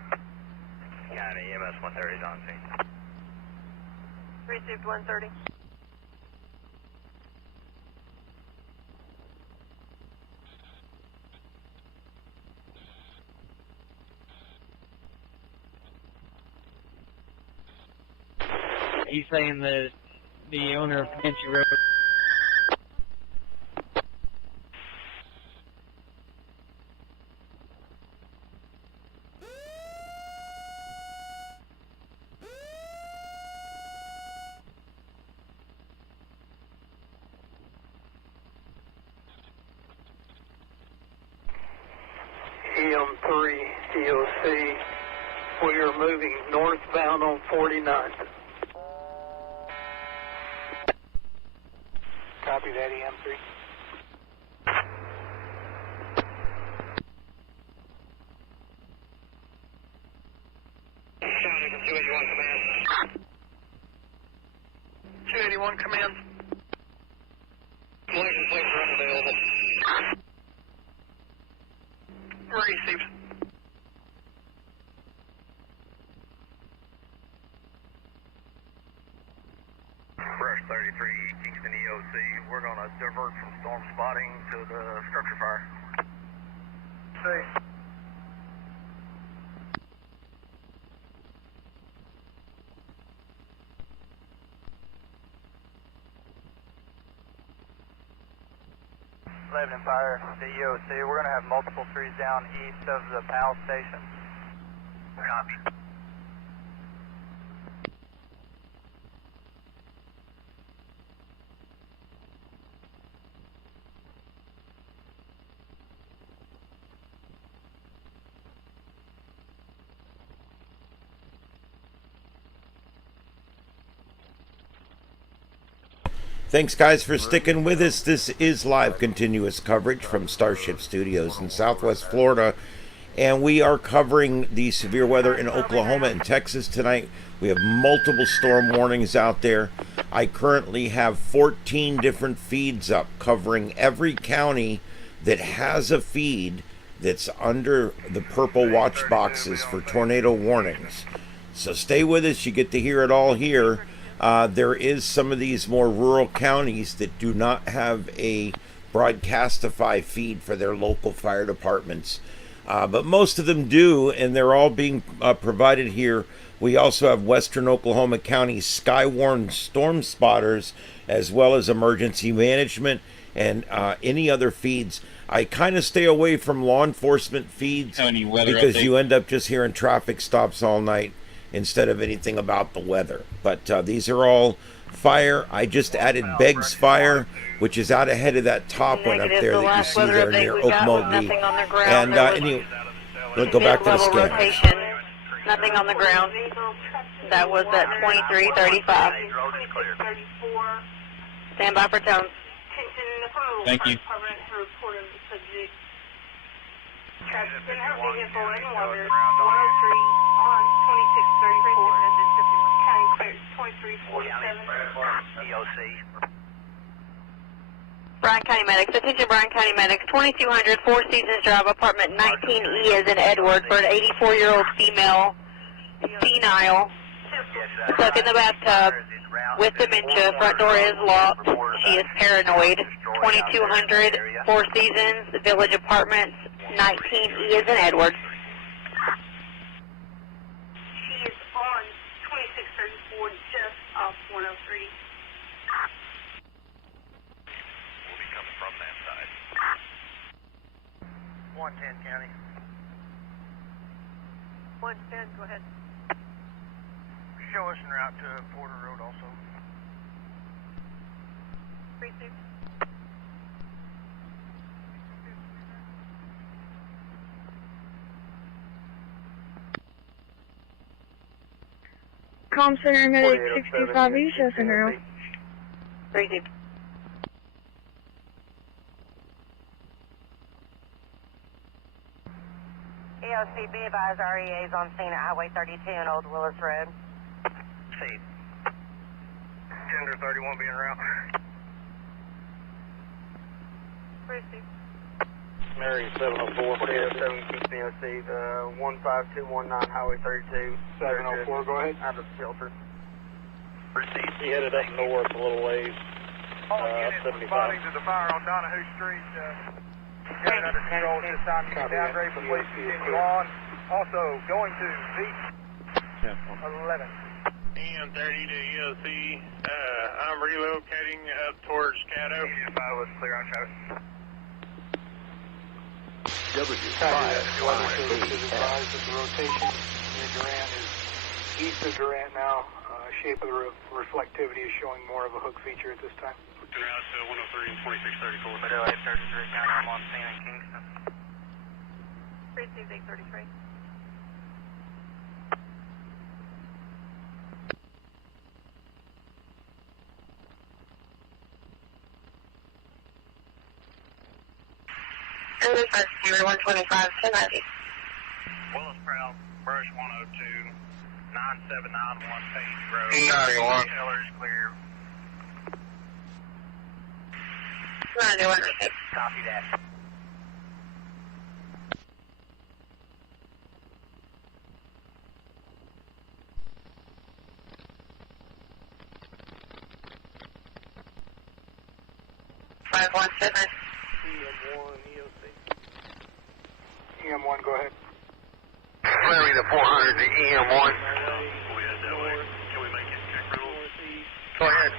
Got it. EMS 130 is on scene. Received 130. He's saying that the owner of Comanche Road. EM3 EOC, we are moving northbound on 49th. Copy that, EM3. County from 281 command. 281 command. License plates are unavailable. Received. Brush 33, Kingston EOC. We're going to divert from storm spotting to the structure fire. See. Lebanon Fire, the EOC. We're going to have multiple trees down east of the PAL station. Copy. Thanks, guys, for sticking with us. This is live continuous coverage from StarShip Studios in Southwest Florida, and we are covering the severe weather in Oklahoma and Texas tonight. We have multiple storm warnings out there. I currently have 14 different feeds up covering every county that has a feed that's under the purple watch boxes for tornado warnings. So stay with us. You get to hear it all here. There is some of these more rural counties that do not have a Broadcastify feed for their local fire departments. But most of them do, and they're all being provided here. We also have Western Oklahoma County Skywarn Storm Spotters, as well as emergency management and any other feeds. I kind of stay away from law enforcement feeds because you end up just hearing traffic stops all night instead of anything about the weather. But these are all fire. I just added Beggs Fire, which is out ahead of that top one up there that you see there near Okmulgee. And anyway, let's go back to the scan. Nothing on the ground. That was at 2335. Stand by for tones. Thank you. Bryan County Medics, attention Bryan County Medics, 2200 Four Seasons Drive, apartment 19E as in Edward, for an 84-year-old female, senile, stuck in the bathtub. with dementia. Front door is locked. She is paranoid. 2200 Four Seasons, Village Apartments, 19E is in Edward. She is on 2634, just off 103. We'll be coming from that side. 110 County. 110, go ahead. Show us en route to Porter Road also. 36. Comm Center Medic 65E, show center. 30. EOC, be advised, REA is on scene at Highway 32 and Old Willis Road. See. Tender 31 being route. 36. Mary 704, 47 EOC, 15219 Highway 32. 704, go ahead. Out of the shelter. Received. He headed up north a little ways. All units responding to the fire on Donahue Street. Got it under control at this time. You can downgrade, but please continue on. Also, going to V11. EM 30 to EOC. I'm relocating up towards Caddo. If I was clear on traffic. W5 is advised that the rotation near Durant is east of Durant now. Shape of the reflectivity is showing more of a hook feature at this time. Route to 103 and 2634. But 833 County, I'm on scene in Kingston. 833. Rescue 125, 1090. Willis Proud, Brush 102, 9791 Page Road. 91. Teller is clear. 91. Copy that. EM1, go ahead. Clearing the 400 to EM1. Go ahead.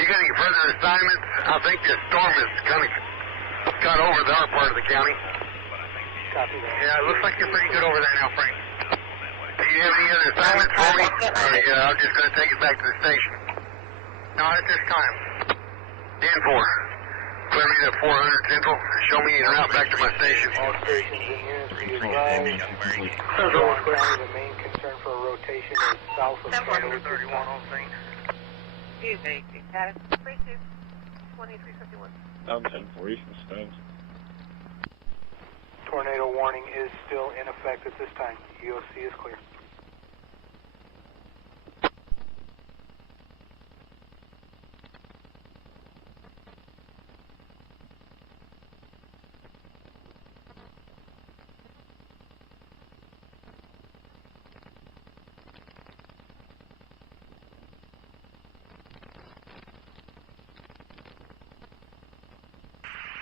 You got any further assignments? I think the storm has kind of got over the other part of the county. Copy that. Yeah, it looks like you're pretty good over there now, Frank. Do you have any other assignments for me? I'm just going to take it back to the station. Not at this time. Dan 4. Clear me to 400 Central. Show me en route back to my station. All stations in units be advised. Central County, the main concern for a rotation is south of Caddo. 31 on scene. Excuse me, status. 32. 2351. I'm 1040 from Stones. Tornado warning is still in effect at this time. EOC is clear.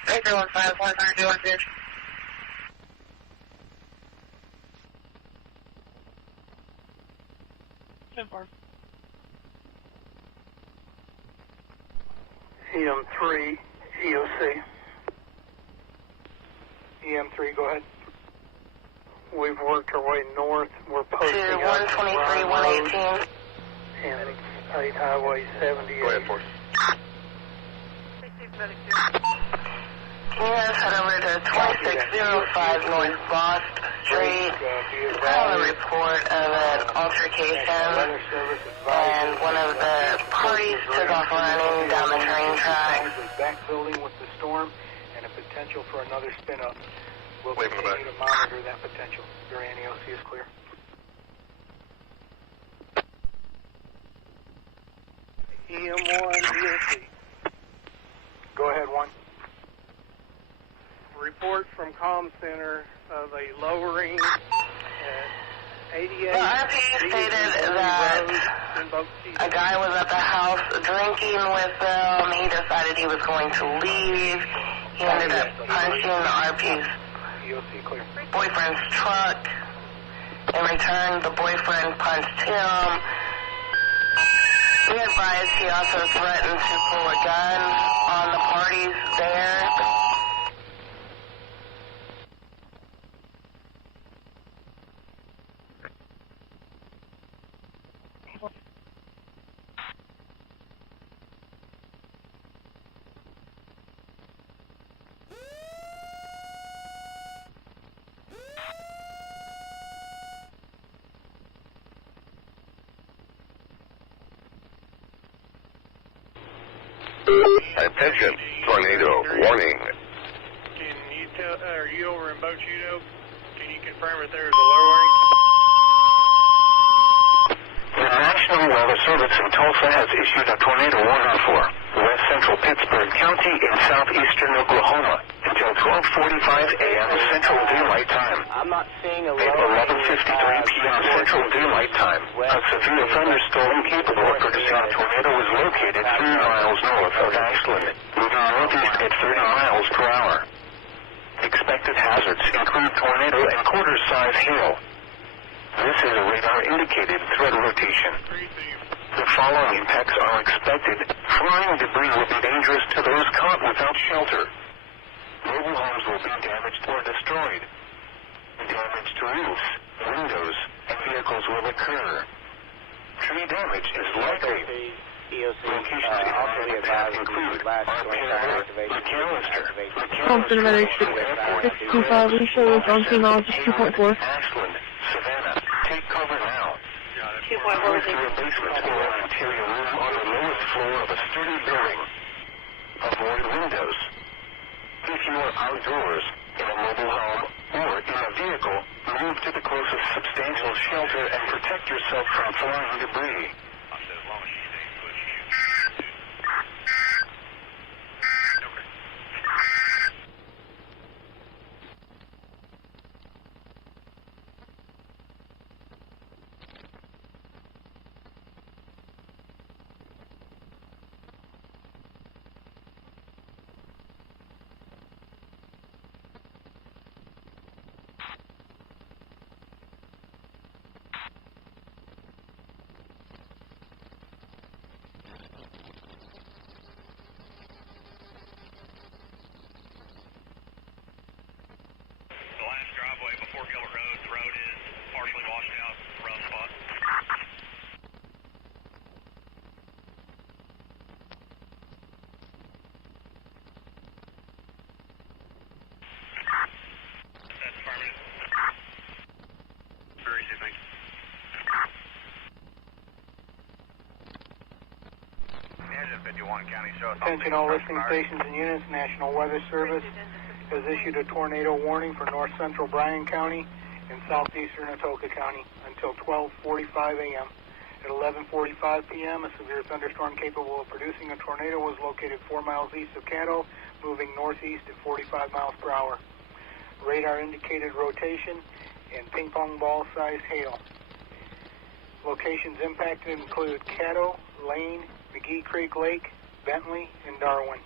Baker 15-132 pitch. EM3, EOC. EM3, go ahead. We've worked our way north. We're posting to 123, 118. And 8 Highway 78. Go ahead, Force. Can you guys head over to 2605 North Broad Street? I have a report of an altercation, and one of the parties took off running down the train track. Backbuilding with the storm and a potential for another spin up. We'll continue to monitor that potential. Your EOC is clear. EM1, EOC. Go ahead, 1. Report from Comm Center of a lowering at The RP stated that a guy was at the house drinking with them. He decided he was going to leave. He ended up punching the RP's boyfriend's truck. In return, the boyfriend punched him. Be advised, he also threatened to pull a gun on the parties there. Attention, tornado warning. Can you tell, are you over in Bochudo? Can you confirm if there's a lowering? The National Weather Service in Tulsa has issued a tornado warning for west central Pittsburgh County in southeastern Oklahoma until 12:45 a.m. Central Daylight Time. I'm not seeing a At 11:53 p.m. Central Daylight Time, a severe thunderstorm capable of producing a tornado is located 3 miles north of Ashland, moving northeast at 30 miles per hour. Expected hazards include tornado and quarter-size hail. This is a radar-indicated threat rotation. The following impacts are expected. Flying debris will be dangerous to those caught without shelter. Mobile homes will be damaged or destroyed. Damage to roofs, windows, and vehicles will occur. Tree damage is likely. Locations in the path include Ardmore, McAllister, Compton Medic 625, we show us on 2 miles, 2.4. Ashland, Savannah, take cover now. 2.4. Move to a basement or an interior room on the lowest floor of a sturdy building. Avoid windows. If you are outdoors, in a mobile home, or in a vehicle, move to the closest substantial shelter and protect yourself from flying debris. Attention all listening stations and units, National Weather Service has issued a tornado warning for north central Bryan County and southeastern Atoka County until 12:45 a.m. At 11:45 p.m., a severe thunderstorm capable of producing a tornado was located 4 miles east of Caddo, moving northeast at 45 miles per hour. Radar indicated rotation and ping pong ball sized hail. Locations impacted include Caddo, Lane, McGee Creek Lake, Bentley, and Darwin.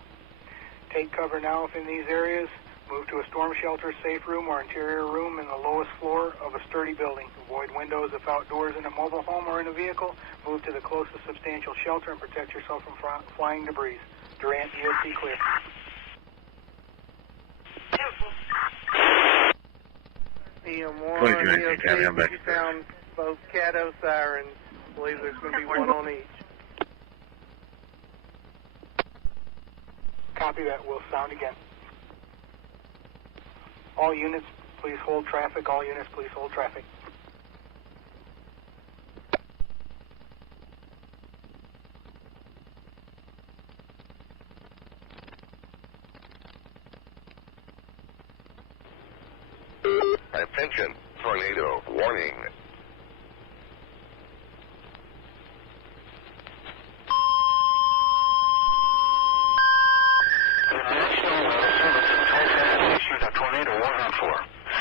Take cover now if in these areas. Move to a storm shelter, safe room, or interior room in the lowest floor of a sturdy building. Avoid windows if outdoors in a mobile home or in a vehicle. Move to the closest substantial shelter and protect yourself from flying debris. Durant, DOC clear. EM1, DOC, you found both Caddo sirens. I believe there's going to be one on each. Copy that. We'll sound again. All units, please hold traffic. All units, please hold traffic. Attention, tornado warning.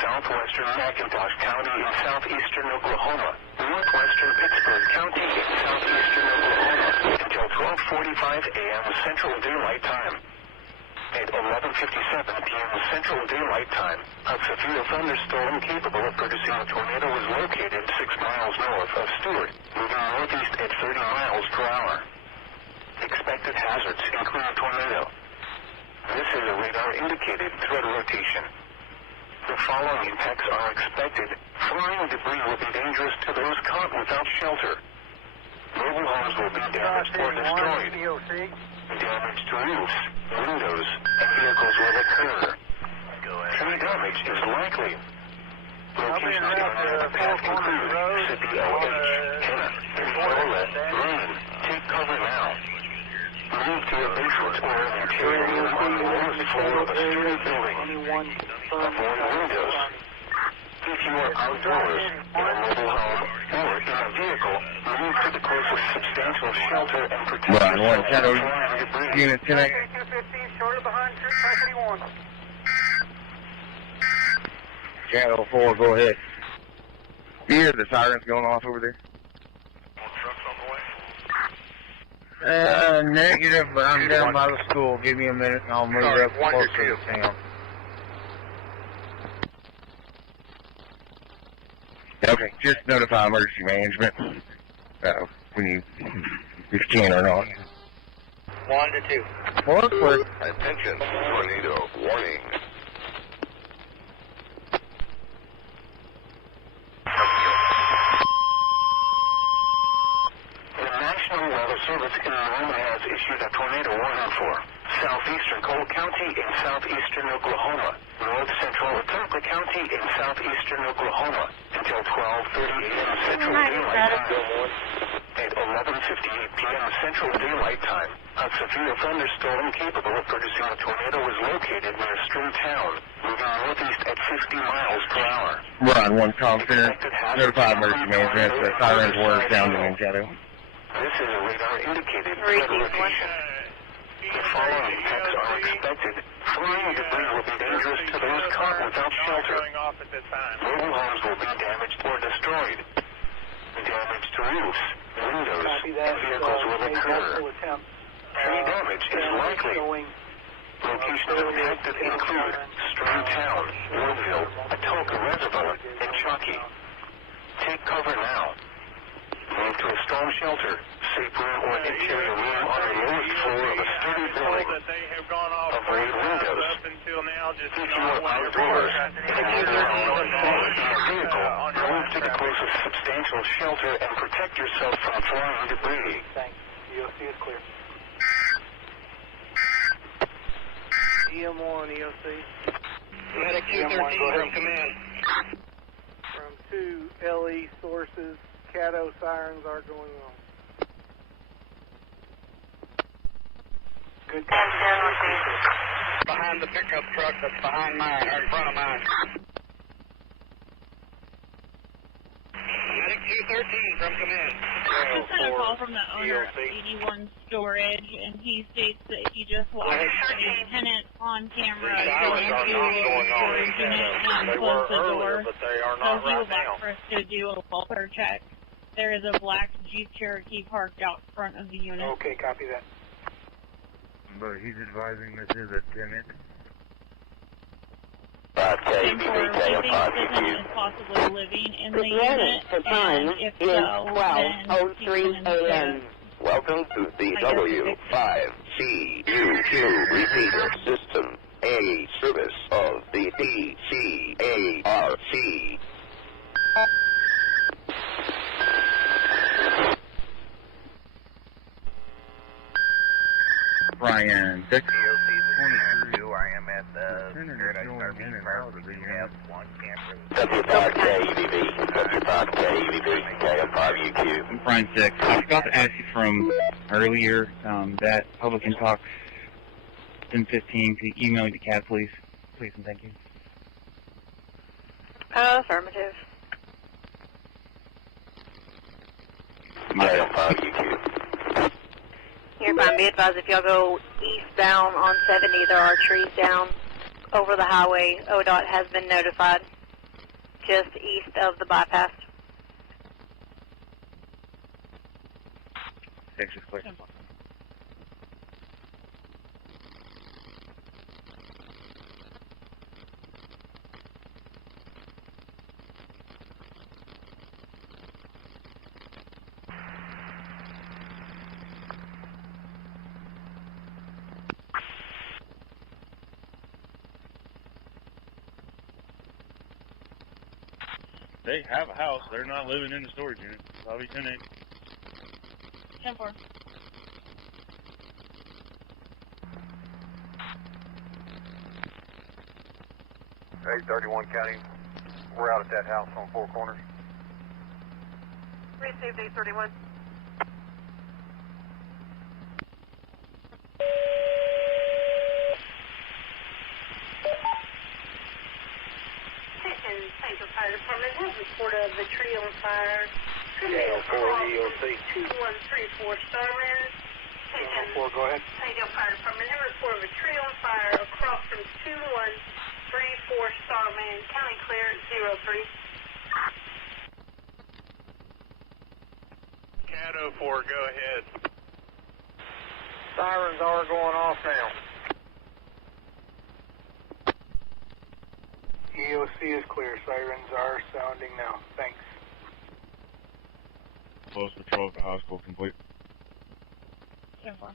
southwestern McIntosh County in southeastern Oklahoma, northwestern Pittsburgh County in southeastern Oklahoma, until 12:45 a.m. Central Daylight Time. At 11:57 p.m. Central Daylight Time, a severe thunderstorm capable of producing a tornado was located 6 miles north of Stewart, moving northeast at 30 miles per hour. Expected hazards include tornado. This is a radar-indicated threat rotation. The following impacts are expected. Flying debris will be dangerous to those caught without shelter. Mobile homes will be damaged or destroyed. Damage to roofs, windows, and vehicles will occur. Tree damage is likely. Locations in the path include CPOH, Kenna, Florida, Maine. Take cover now. Move to a basement or an interior room on the lowest floor of a sturdy building. Avoid windows. If you are outdoors, in a mobile home, or in a vehicle, move to the closest substantial shelter and protect yourself from flying debris. Unit 10. Channel 4, go ahead. You hear the sirens going off over there? Negative, but I'm down by the school. Give me a minute and I'll move up closer to town. Okay, just notify emergency management. When you, if you can or not. 1 to 2. Well, clear. Attention, tornado warning. The National Weather Service in Wyoming has issued a tornado warning for southeastern Cole County in southeastern Oklahoma, north central Atoka County in southeastern Oklahoma, until 12:30 a.m. Central Daylight Time. At 11:58 p.m. Central Daylight Time, a severe thunderstorm capable of producing a tornado was located near String Town, moving northeast at 50 miles per hour. Run, 1 comm center. Notify emergency management. The sirens were sounding in shadow. This is a radar-indicated threat rotation. The following impacts are expected. Flying debris will be dangerous to those caught without shelter. Mobile homes will be damaged or destroyed. Damage to roofs, windows, and vehicles will occur. Tree damage is likely. Locations impacted include String Town, Woodville, Atoka Reservoir, and Chalky. Take cover now. Move to a storm shelter, safe room, or interior room on the lowest floor of a sturdy building. Avoid windows. If you are outdoors, in a mobile home, or in a vehicle, move to the closest substantial shelter and protect yourself from flying debris. Thanks. EOC is clear. EM1, EOC. Medic 213 from command. From 2 LE sources. Caddo sirens are going on. Good. Behind the pickup truck that's behind mine, or in front of mine. Medic 213 from command. Just got a call from the owner of 81 Storage, and he states that he just watched a tenant on camera go into a storage unit and close the door. But they are So not he right would like now. for us to do a welfare check. There is a black Jeep Cherokee parked out front of the unit. Okay, copy that. But he's advising this is a tenant. And for he thinks the tenant is possibly living in the unit, and if so, then he's going to Welcome to the W5CUQ repeater system, a service of the DCARC. Brian, 6. EOC, I am at the Paradise RV Park. We have 1 camper. W5KUDB, W5KUDB, KM5UQ. Brian 6. I forgot to ask you from earlier that public intox 1015 to email me the CAD, please. Please and thank you. Affirmative. KM5UQ. Hereby be advised if y'all go eastbound on 70, there are trees down over the highway. ODOT has been notified. just east of the bypass. Texas clear. They have a house. They're not living in the storage unit. Probably 10-8. 10-4. Hey, 31 County, we're out at that house on Four Corners. Received 831. Central Fire Department has report of a tree on fire. Channel 4 EOC. 2134 Starman. Channel 4, go ahead. Central Fire Department has report of a tree on fire across from 2134 Starman. County clear at 03. Caddo 4, go ahead. Sirens are going off now. EOC is clear. Sirens are sounding now. Thanks. Close patrol at the hospital complete. 10-4.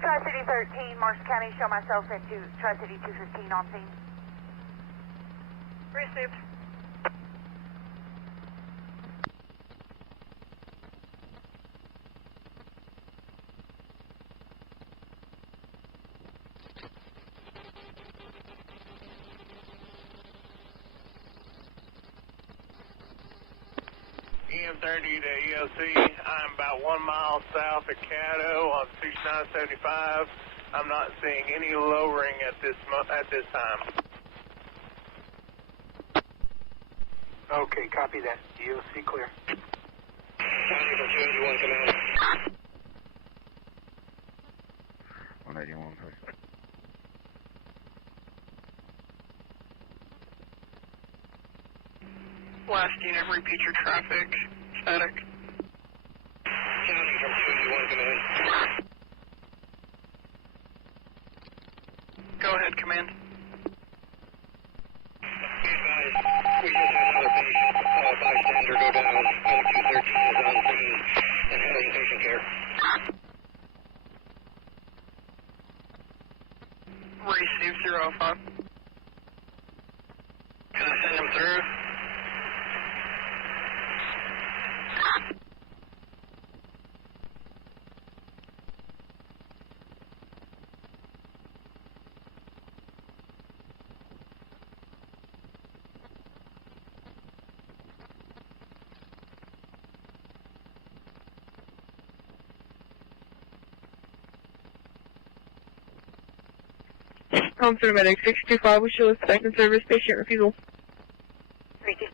Tri-City 13, Marshall County, show myself into Tri-City 215 on scene. Received. EM30 to EOC. I'm about 1 mile south of Caddo on 6975. I'm not seeing any lowering at this time. Okay, copy that. EOC clear. County for 281 command. 181. Last unit, repeat your traffic. Static. County from 281 command. Go ahead, command. Be advised, we just had another patient, bystander go down. O213 is on scene and handling patient care. Receive 05. Can I send him through? Comfort Medic 625, we show second service, patient refusal. Thank you.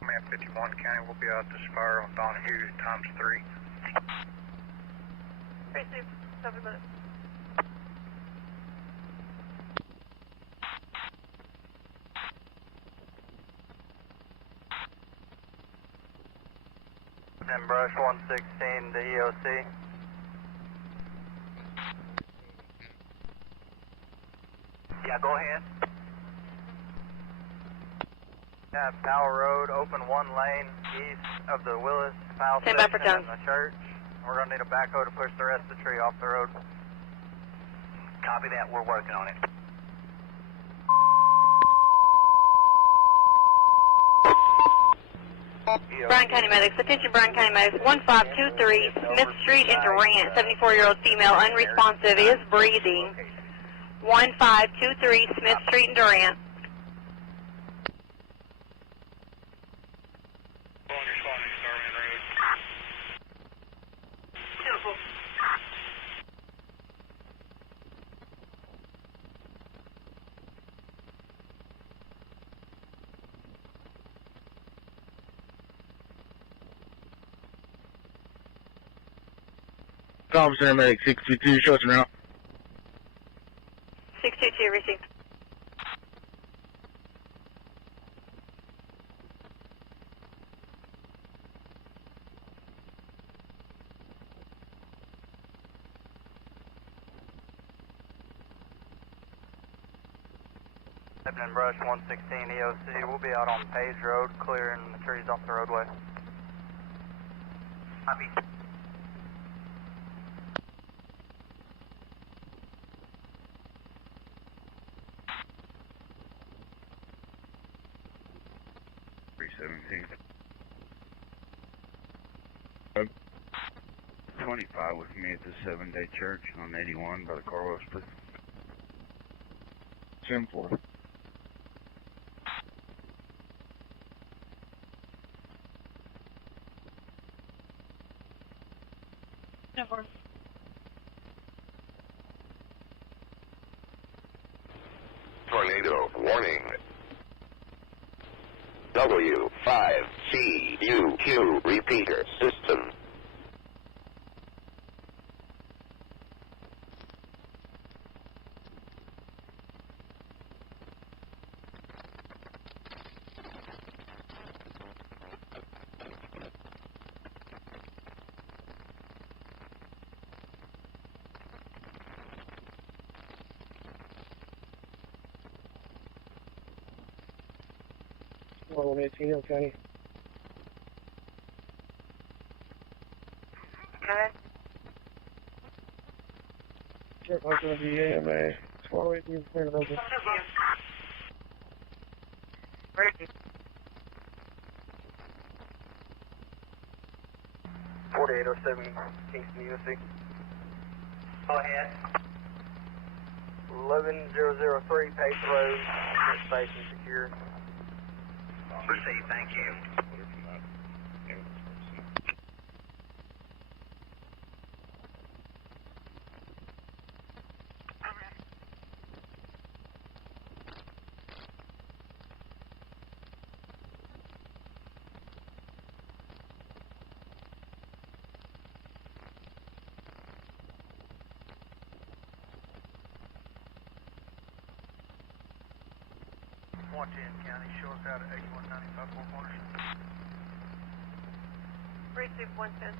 Man 51 County will be out this fire on Donahue ×3. Received. 7 minutes. And brush 116 to EOC. Yeah, go ahead. Yeah, Powell Road, open one lane east of the Willis Powell Stand by for section Jones. and the church. We're going to need a backhoe to push the rest of the tree off the road. Copy that. We're working on it. Bryan County Medics, attention Bryan County Medics, 1523 Smith Street in Durant, 74-year-old female, unresponsive, is breathing. 1523 Smith Street in Durant. Officer Medic 622, show us around. 622 received. Stepping in brush 116 EOC. We'll be out on Page Road, clearing the trees off the roadway. Copy. $317. 25 with me at the 7-Day Church on 81 by the car wash, please. 10-4. Number. Tornado warning. W5CUQ repeater system. Well, 118 Hill County. Good. Sure, I'm going to be AMA. 1218 clear to open. Ready. 4807 Kingston, USC. Go ahead. 11003 Pace Road, station secure. Proceed, thank you. County, show us out at 8195 Four Corners. 32110.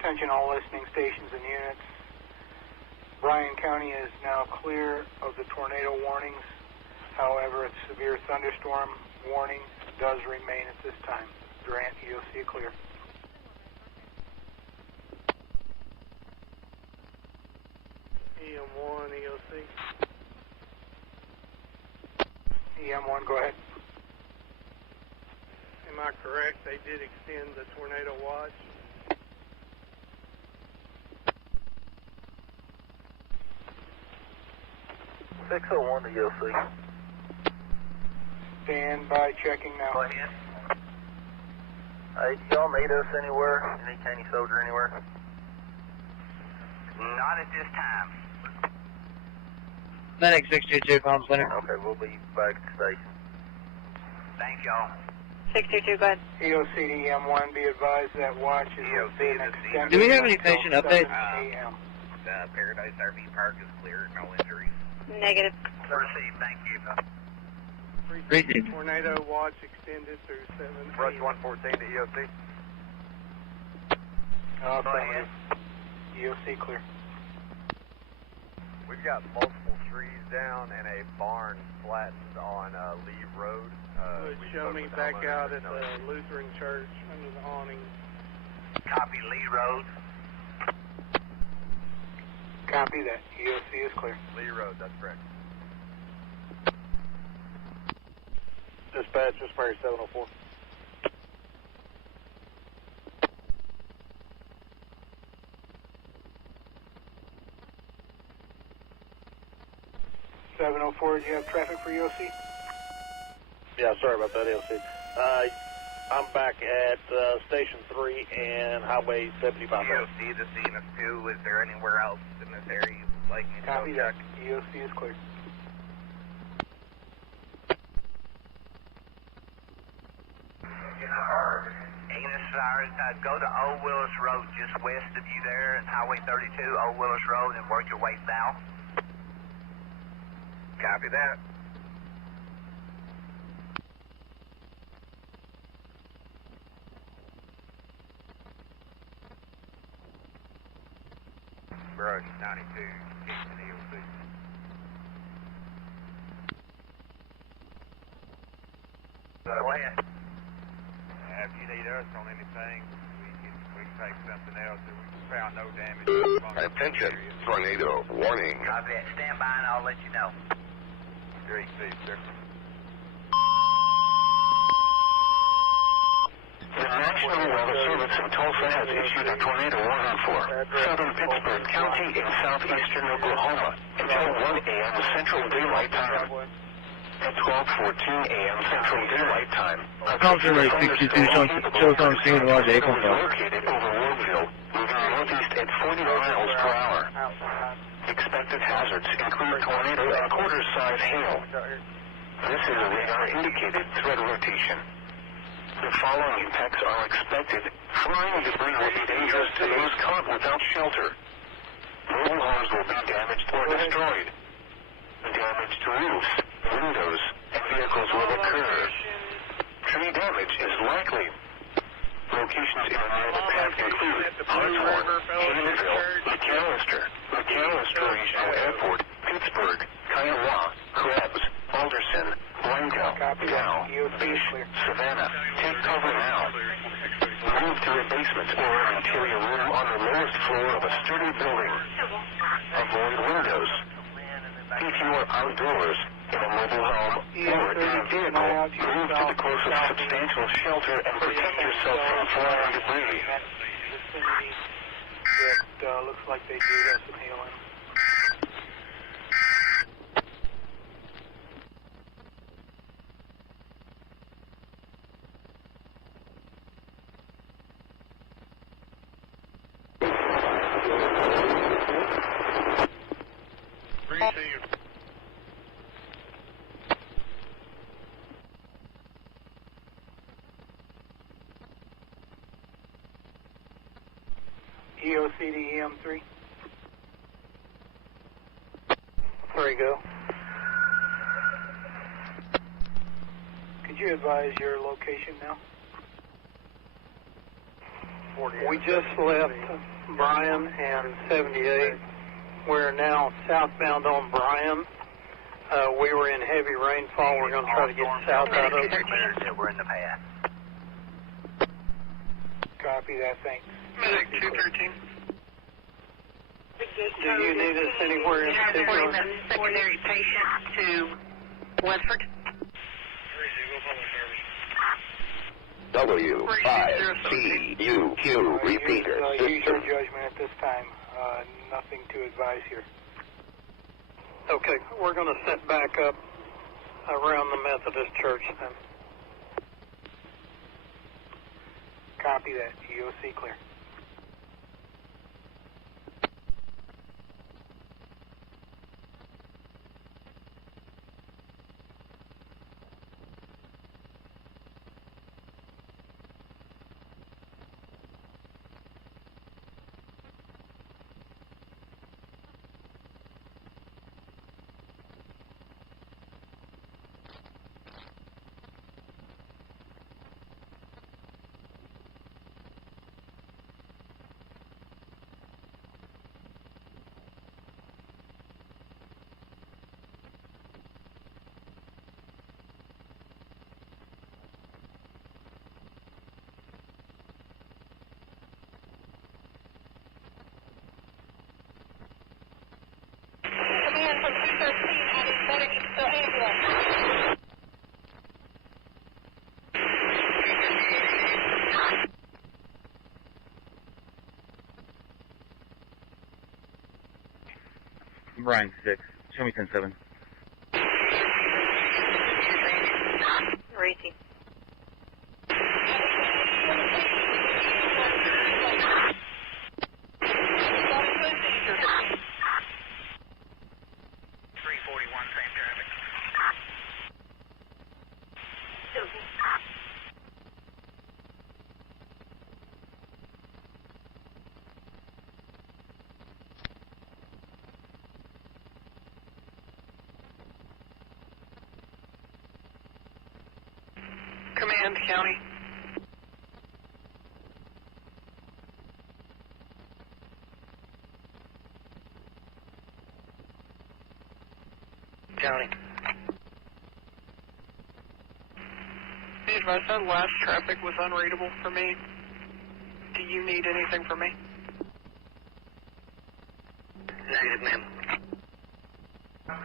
Attention all listening stations and units. Bryan County is now clear of the tornado warnings. However, a severe thunderstorm warning does remain at this time. Durant, EOC clear. EM1, EOC. EM1, go ahead. I correct? They did extend the tornado watch. .601 to EOC. Stand by, checking now. Go ahead. Hey, do y'all need us anywhere? Any soldier anywhere? Not at this time. Medic 622, comm center. Okay, we'll be back at the station. Thank y'all. 622, go ahead. EOCD M1, be advised that watch is been extended. Do we have any patient updates? Paradise RV Park is clear, no injuries. Negative. Received, thank you. Received. Tornado watch extended through 7 Rush 114 to EOC. Go ahead. EOC clear. We've got multiple trees down and a barn flattened on Lee Road. Show me back out at the Lutheran Church under the awning. Copy Lee Road. Copy that. EOC is clear. Lee Road, that's correct. Dispatch, just Mary 704. Do you have traffic for EOC? Yeah, sorry about that, EOC. I'm back at Station 3 and Highway 75. EOC, the scene is 2. Is there anywhere else in this area you'd like me to Copy go that. check? EOC is clear. English siren, go to Old Willis Road just west of you there, and Highway 32, Old Willis Road, and work your way south. Copy that. Brush 92, Kingston EOC. Go ahead. If you need us on anything, we can take something else. We found no damage. Attention, tornado warning. Copy that. Stand by and I'll let you know. Great, sir. The National Weather Service in Tulsa has issued a tornado warning for southern Pittsburgh County in southeastern Oklahoma until 1 a.m. Central Daylight Time. At 12:14 a.m. Central Daylight Time, a Concentrate 62 shows on scene large April is located over Woodville, moving northeast at 40 miles per hour. Expected hazards include tornado and quarter-size hail. This is a radar-indicated threat rotation. The following impacts are expected. Flying debris will be dangerous to those caught without shelter. Mobile homes will be damaged or destroyed. Damage to roofs, windows, and vehicles will occur. Tree damage is likely. Locations in the path include Ardmore, Haydenville, McAllister Regional Airport, Pittsburgh, Kiowa, Krebs, Alderson, Blanco, Dow, Beach, Savannah. Take cover now. Move to a basement or an interior room on the lowest floor of a sturdy building. Avoid windows. If you are outdoors, in a mobile home, or in a vehicle, move to the closest substantial shelter and protect yourself from flying debris. That looks like they do have some healing. EOCD EM3. 3 go. Could you advise your location now? We just left Bryan and 78. We're now southbound on Bryan. We were in heavy rainfall. We're going to try to get south out of it. We're in the path. Copy that, thanks. Medic 213. Do you need us anywhere in particular? Secondary patient to Westford. W5CUQ repeater. Use your judgment at this time. Nothing to advise here. Okay, we're going to set back up around the Methodist Church then. Copy that. EOC clear. Brian 6. Show me 10-7. Racy. Command, County. County. Be advised that last traffic was unreadable for me. Do you need anything from me? Negative, ma'am.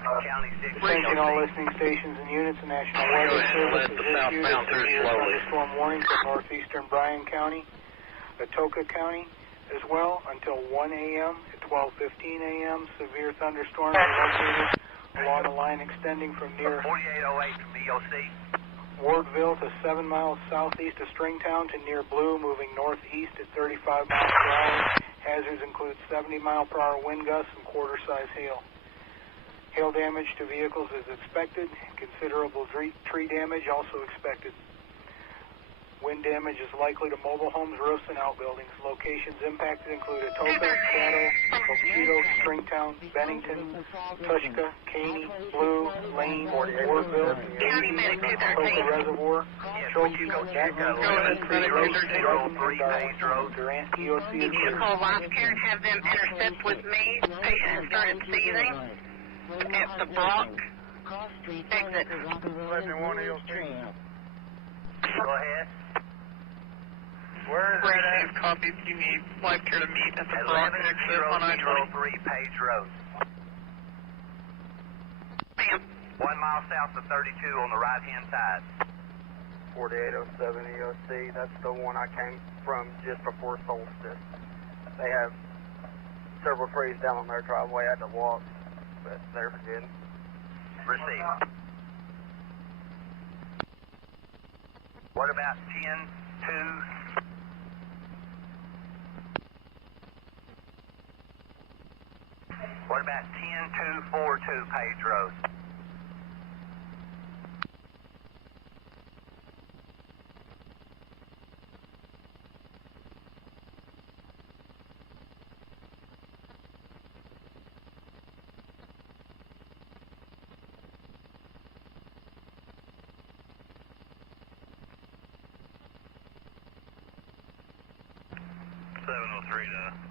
County 6. Attention all listening stations and units. The National Weather Service is issued a severe thunderstorm warning for northeastern Bryan County, Atoka County, as well until 1 a.m. At 12:15 a.m. Severe thunderstorms are located along a line extending from near 4808 from EOC. Wardville to 7 miles southeast of Stringtown to near Blue, moving northeast at 35 miles per hour. Hazards include 70-mile-per-hour wind gusts and quarter-size hail. Hail damage to vehicles is expected. Considerable tree damage also expected. Wind damage is likely to mobile homes, roofs, and outbuildings. Locations impacted include Atoka, Shadow, Mosquito, Stringtown, Bennington, Tushka, Caney, Blue, Lane, Wardville, Atoka Reservoir, Choke, Natchez, Creek Road, Durant, EOC is clear. Call Life Care and have them intercept with me. Patient started seizing at the Brock exit. 11-1 EOC. Go ahead. Where is that at? Receive copy. You need Life Care to meet at the Brock exit on I-20. 1103 Page Road. Ma'am. 1 mile south of 32 on the right-hand side. 4807 EOC. That's the one I came from just before solstice. They have several trees down on their driveway. I had to walk, but they're good. Receive. What about 10-2? What about 10-242 Page Road?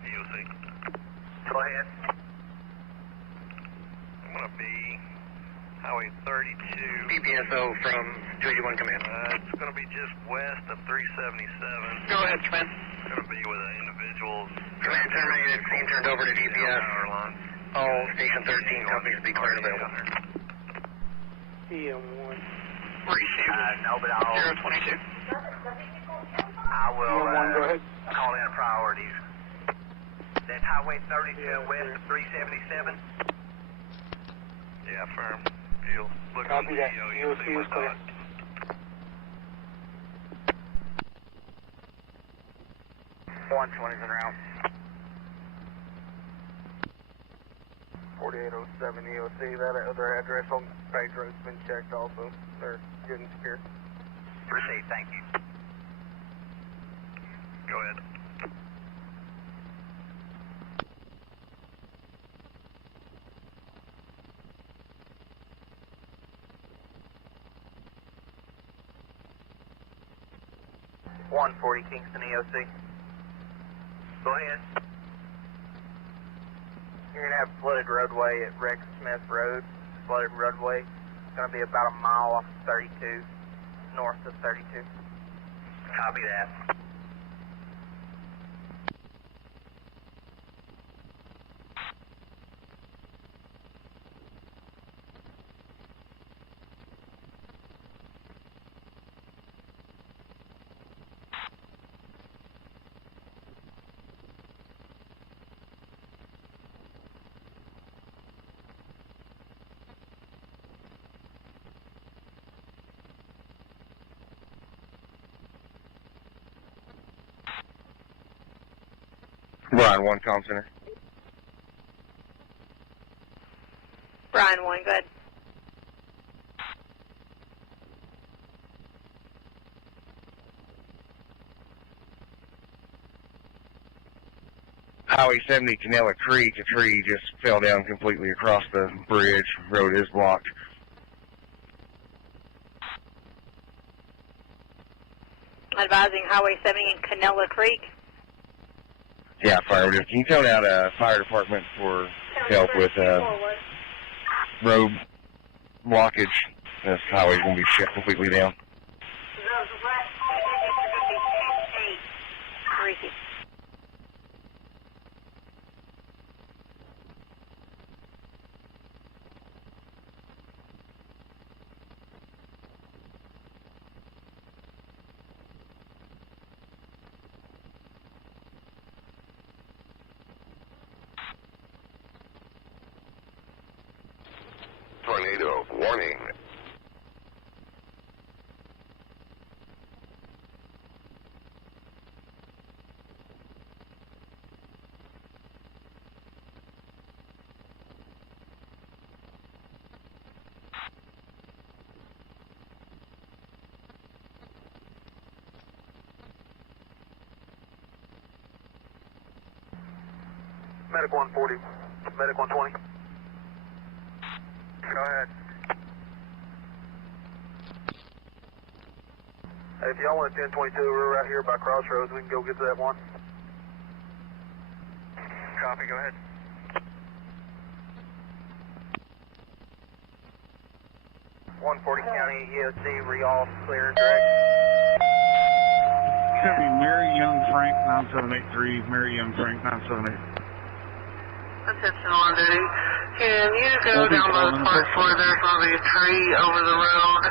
EOC. Go ahead. I'm going to be Highway 32. PPSO from 281 Command. It's going to be just west of 377. Go ahead, Command. It's going to be with an individual. Command terminated. Scene turned over to DPS. All Station 13 companies be cleared available. EM1. Receive. No, but I'll... 022. I will go ahead. call in priorities. That's Highway 32 west of 377. Yeah, firm. You'll look on the video, you'll see what's on. 120's en route. 4807 EOC, that other address on Page Road's been checked also. They're good and secure. Proceed, thank you. Go ahead. Kingston EOC. Go ahead. You're going to have a flooded roadway at Rex Smith Road. Flooded roadway. It's going to be about a mile off 32, north of 32. Copy that. Brian 1, comm center. Brian 1, good. Highway 70, Canela Creek, a tree just fell down completely across the bridge. Road is blocked. Advising Highway 70 in Canela Creek. Yeah, affirmative. Can you tone out a fire department for help with road blockage? This highway's going to be shut completely down. Tornado warning. Medic 140, Medic 120. Go ahead. Hey, if y'all want a 1022, we're right here by Crossroads. We can go get to that one. Copy, go ahead. County EOC, Rialf, clear and direct. Should be Mary Young Frank 9783, Mary Young Frank 978. Attention on duty. Can you go down those parts where there's going to be a tree over the road?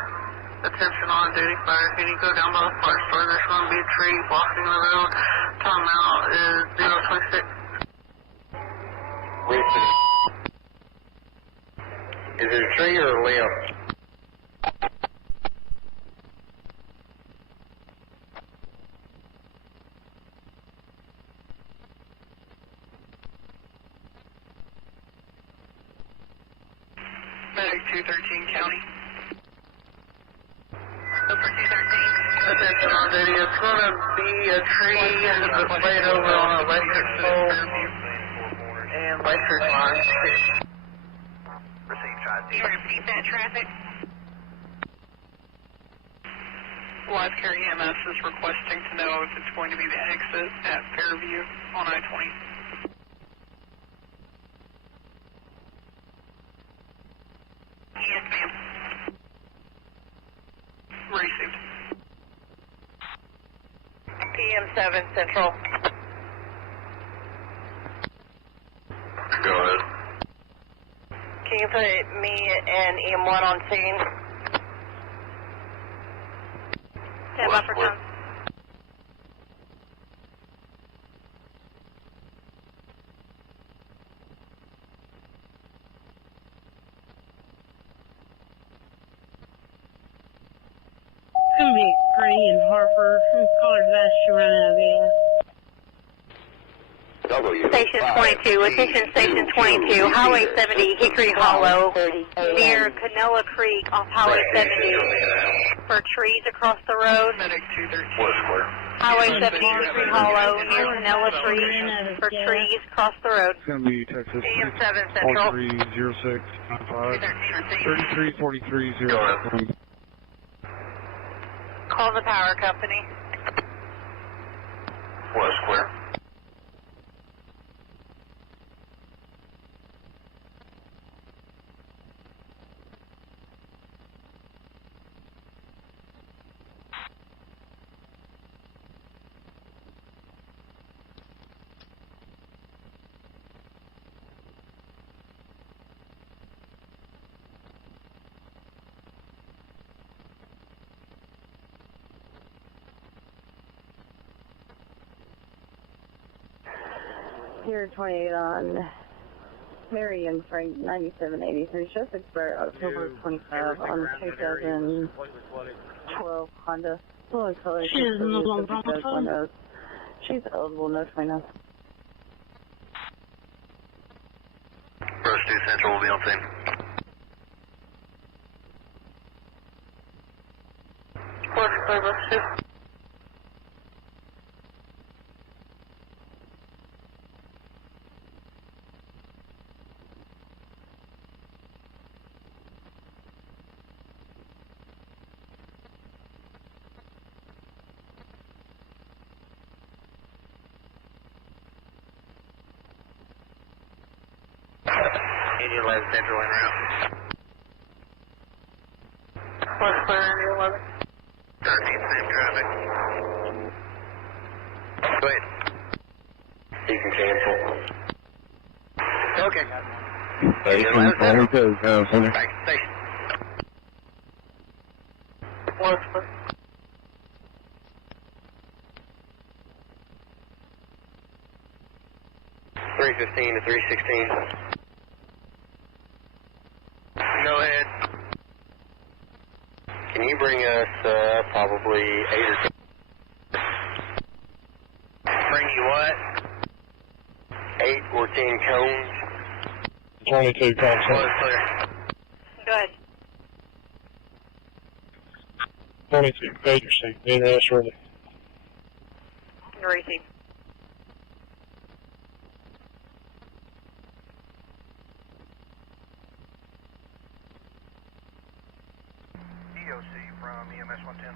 Attention on duty fire. Can you go down those parts where there's going to be a tree blocking the road? Timeout is 026. Is it a tree or a limb? Medic 213 County. Over 213. Attention on duty. It's going to be a tree that's laid over on an electric pole and electric lines. Proceed, try Can you repeat that traffic? Live Care EMS is requesting to know if it's going to be the exit at Fairview on I-20. Yes, ma'am. Received. PM7 Central. Go ahead. Can you put me and EM1 on scene? Stand by for time. Free and Harper. Call advice to run out of gas. Station 22, attention Station 22, Highway 70, Hickory Hollow, near Canella Creek off Highway 70, for trees across the road. Highway 70, Hickory Hollow, near Canella Creek, for trees across the road. It's going to be Texas AM7 Central. 430695, 334301. Call the power company. West Square. Here 28 on Mary and Frank 9783. Show expired October 25 on 2012 Honda. Full color. She doesn't know long on the phone. Windows. She's eligible, no 29. First 2 Central will be on scene. What's the Indian 11 Central en route. What's clear Indian 11? 13, same traffic. Go ahead. You can cancel. Okay. Indian 11 Central. Back to station. What's clear? .315 to 316. Go ahead. Can you bring us probably 8 or 10? Bring you what? 8 or 10 cones? 22 cones. Clear. Go ahead. 22, agency. NS ready. Receive. EOC from EMS 110.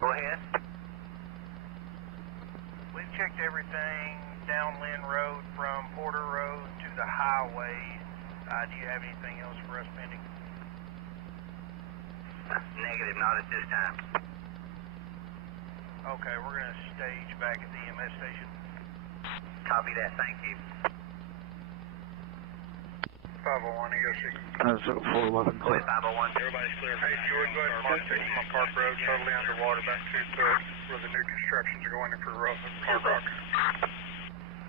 Go ahead. We've checked everything down Lynn Road from Porter Road to the highway. Do you have anything else for us pending? Negative, not at this time. Okay, we're going to stage back at the EMS station. Copy that, thank you. 501 EOC. That's 411. Go ahead, 501. Everybody's clear. Hey, Stuart, go ahead and mark station on Park Road, totally underwater back to where the new constructions are going in for Hard Rock.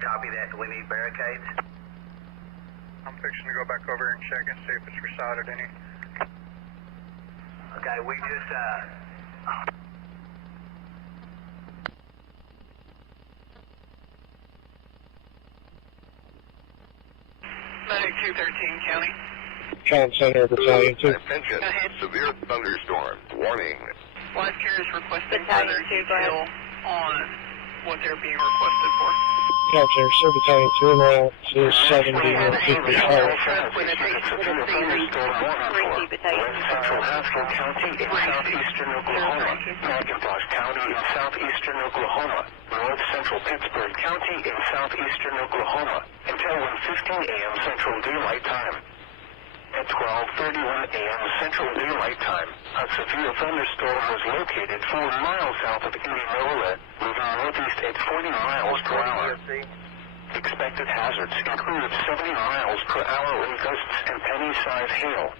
Copy that. Do we need barricades? I'm fixing to go back over here and check and see if it's recited any. Okay, we just, Medic 213 County. County Center Battalion 2. Attention. Severe thunderstorm. Warning. Life carriers requesting Battalion further 2, go detail on what they're being requested for. County Center, Sir Battalion 2 en route to 70 and 50 Highway. Central Haskell County in southeastern Oklahoma. Macintosh County in southeastern Oklahoma. North Central Pittsburgh County in southeastern Oklahoma. Until 1:15 a.m. Central Daylight Time. At 12:31 a.m. Central Daylight Time, a severe thunderstorm was located 4 miles south of Indianola, moving northeast at 40 miles per hour. Expected hazards include 70 miles per hour wind gusts and penny-sized hail.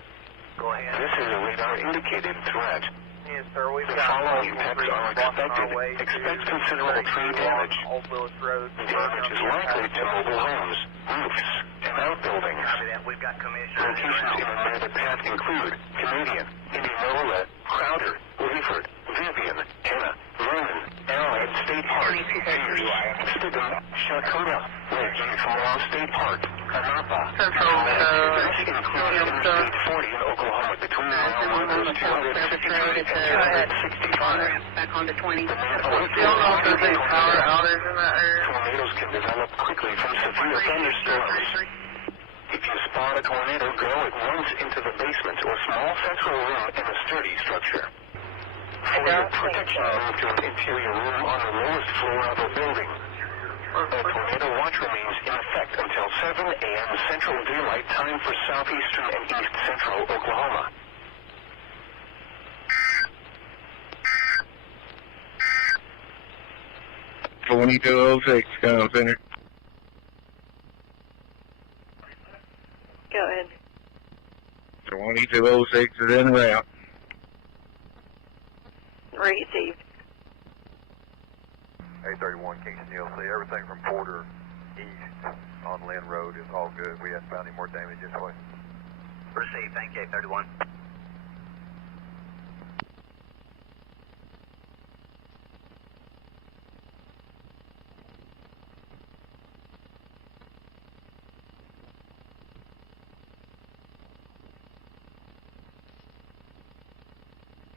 go ahead. This is a radar-indicated threat. Yes, sir, we've The got following effects are expected. Expect considerable tree damage. Old Willis Road. Damage is likely to mobile homes, roofs, and outbuildings. Locations in and near the path include Canadian, Indianola, Crowder, Leaford, Vivian, Henna, Vernon, Arrowhead State Park, Ayers, Stidham, Shakota, Ridge, Tomorrow State Park, Anapa. This includes Interstate 40 in Oklahoma between miles 253 and 265. Back onto 20. The tornadoes can develop quickly from severe thunderstorms. If you spot a tornado, go at once into the basement or small central room in a sturdy structure. For your protection, move to an interior room on the lowest floor of a building. A tornado watch remains in effect until 7 a.m. Central Daylight Time for southeastern and east central Oklahoma. .2206, Command Center. Go ahead. 2206 is en route. Received. 831 Kingston ELC, everything from Porter east on Lynn Road is all good. We haven't found any more damage this way. Received, thank you, 831.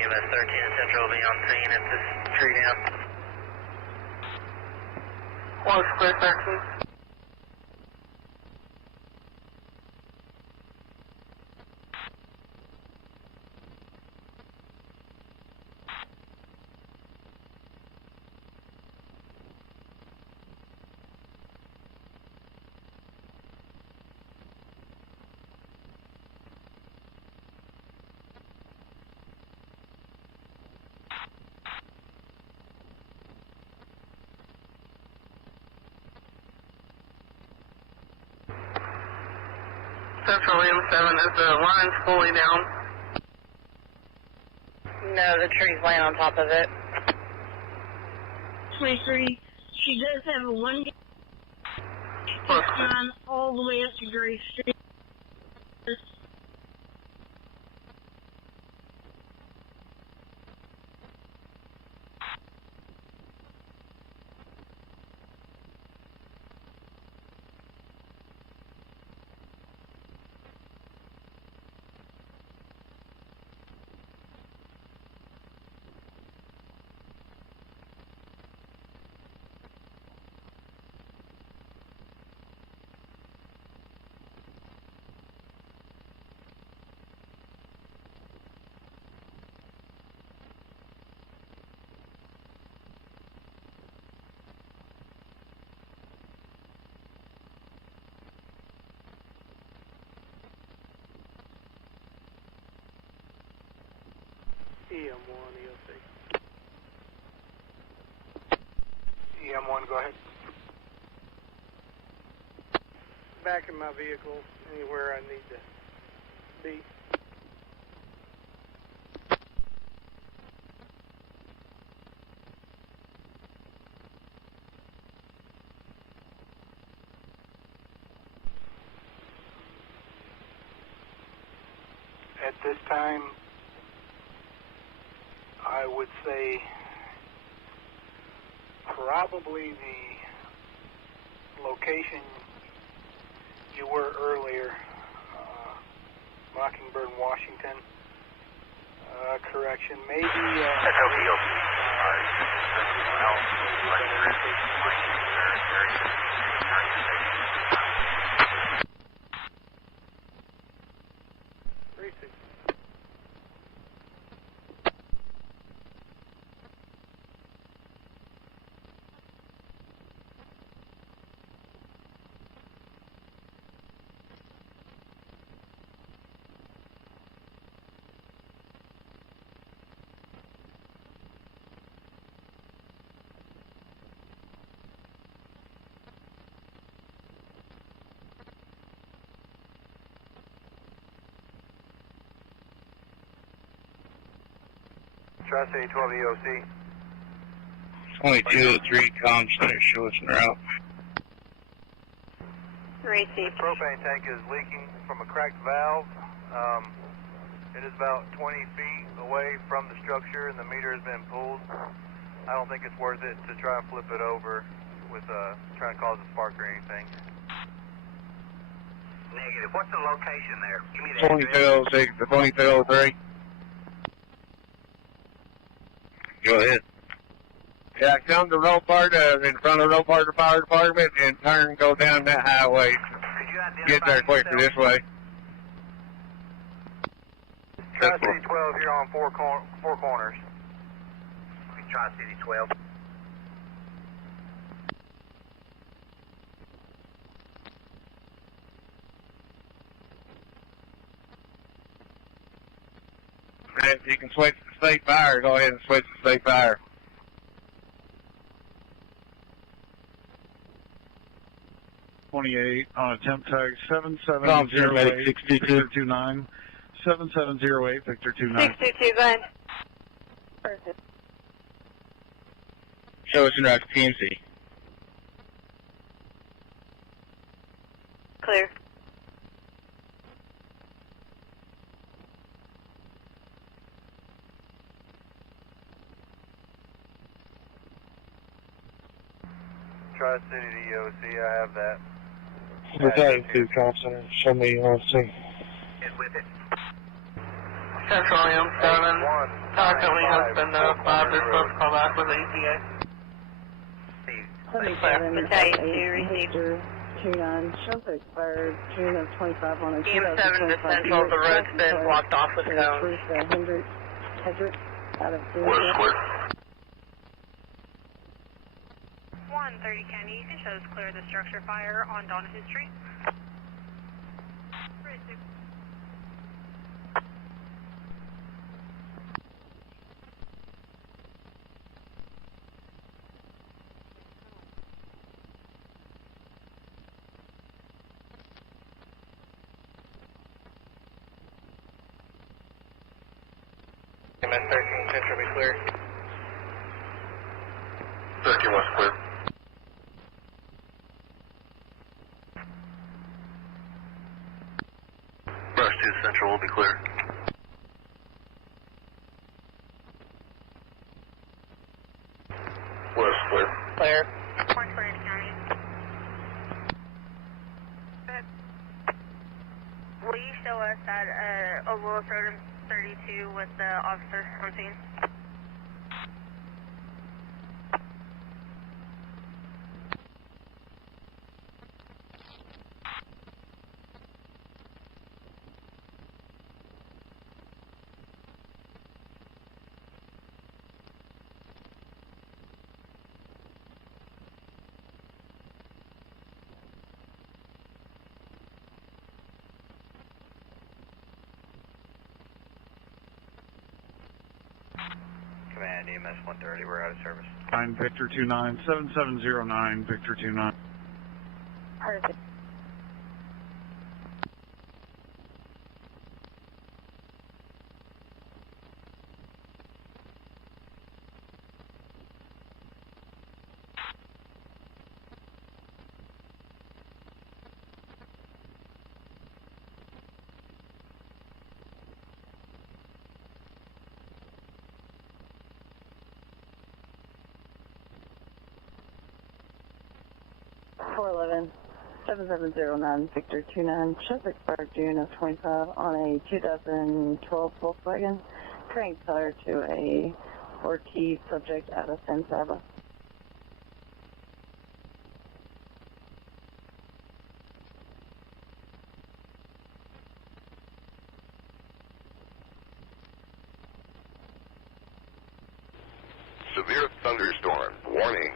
US 13 Central will be on scene at this tree down. Close, clear 13. Central M7, is the line fully down? No, the tree's laying on top of it. 23, she does have a one on all the way up to Gray Street. EM1, EOC. EM1, go ahead. Back in my vehicle, anywhere I need to be. At this time, I would say probably the location you were earlier, Mockingbird, Washington. Correction, maybe. Tri-City 12 EOC. 2203, Comm Center, show us en route. Received. The propane tank is leaking from a cracked valve. It is about 20 feet away from the structure and the meter has been pulled. I don't think it's worth it to try and flip it over with trying to cause a spark or anything. Negative. What's the location there? Give me that. 2203. Go ahead. Yeah, come to Roparta, in front of Roparta Fire Department, and turn and go down that highway. Get there quicker this way. Tri-City 12 here on four corners. Tri-City 12. And if you can switch to state fire, go ahead and switch to state fire. On attempt tag 7708 Victor 29. 7708 Victor 29. 622, go ahead. Perfect. Show us in route to TNC. Clear. Tri-City to EOC, I have that. Battalion 2, Comm Center. Show me EOC. With it. Central M7. Currently has been notified. They're supposed to call back with ETA. Battalion 2, received. 29, shows expired June of 25 on a EM7 to Central, the road's been blocked off with cones. Hedrick out of Westward. 130 County, you can show us clear of the structure fire on Donovan Street. MS-13 Central be clear. 13 West clear. Rush 2 Central will be clear. West clear. Clear. 120 County. Will you show us at Oval Road 32 with the officer on scene? Command EMS 130, we're out of service. 9 Victor 29, 7709 Victor 29. Perfect. .411, 7709 Victor 29, shows expired June of 25 on a 2012 Volkswagen, carrying tire to a Ortiz subject out of San Saba. Severe thunderstorm. Warning.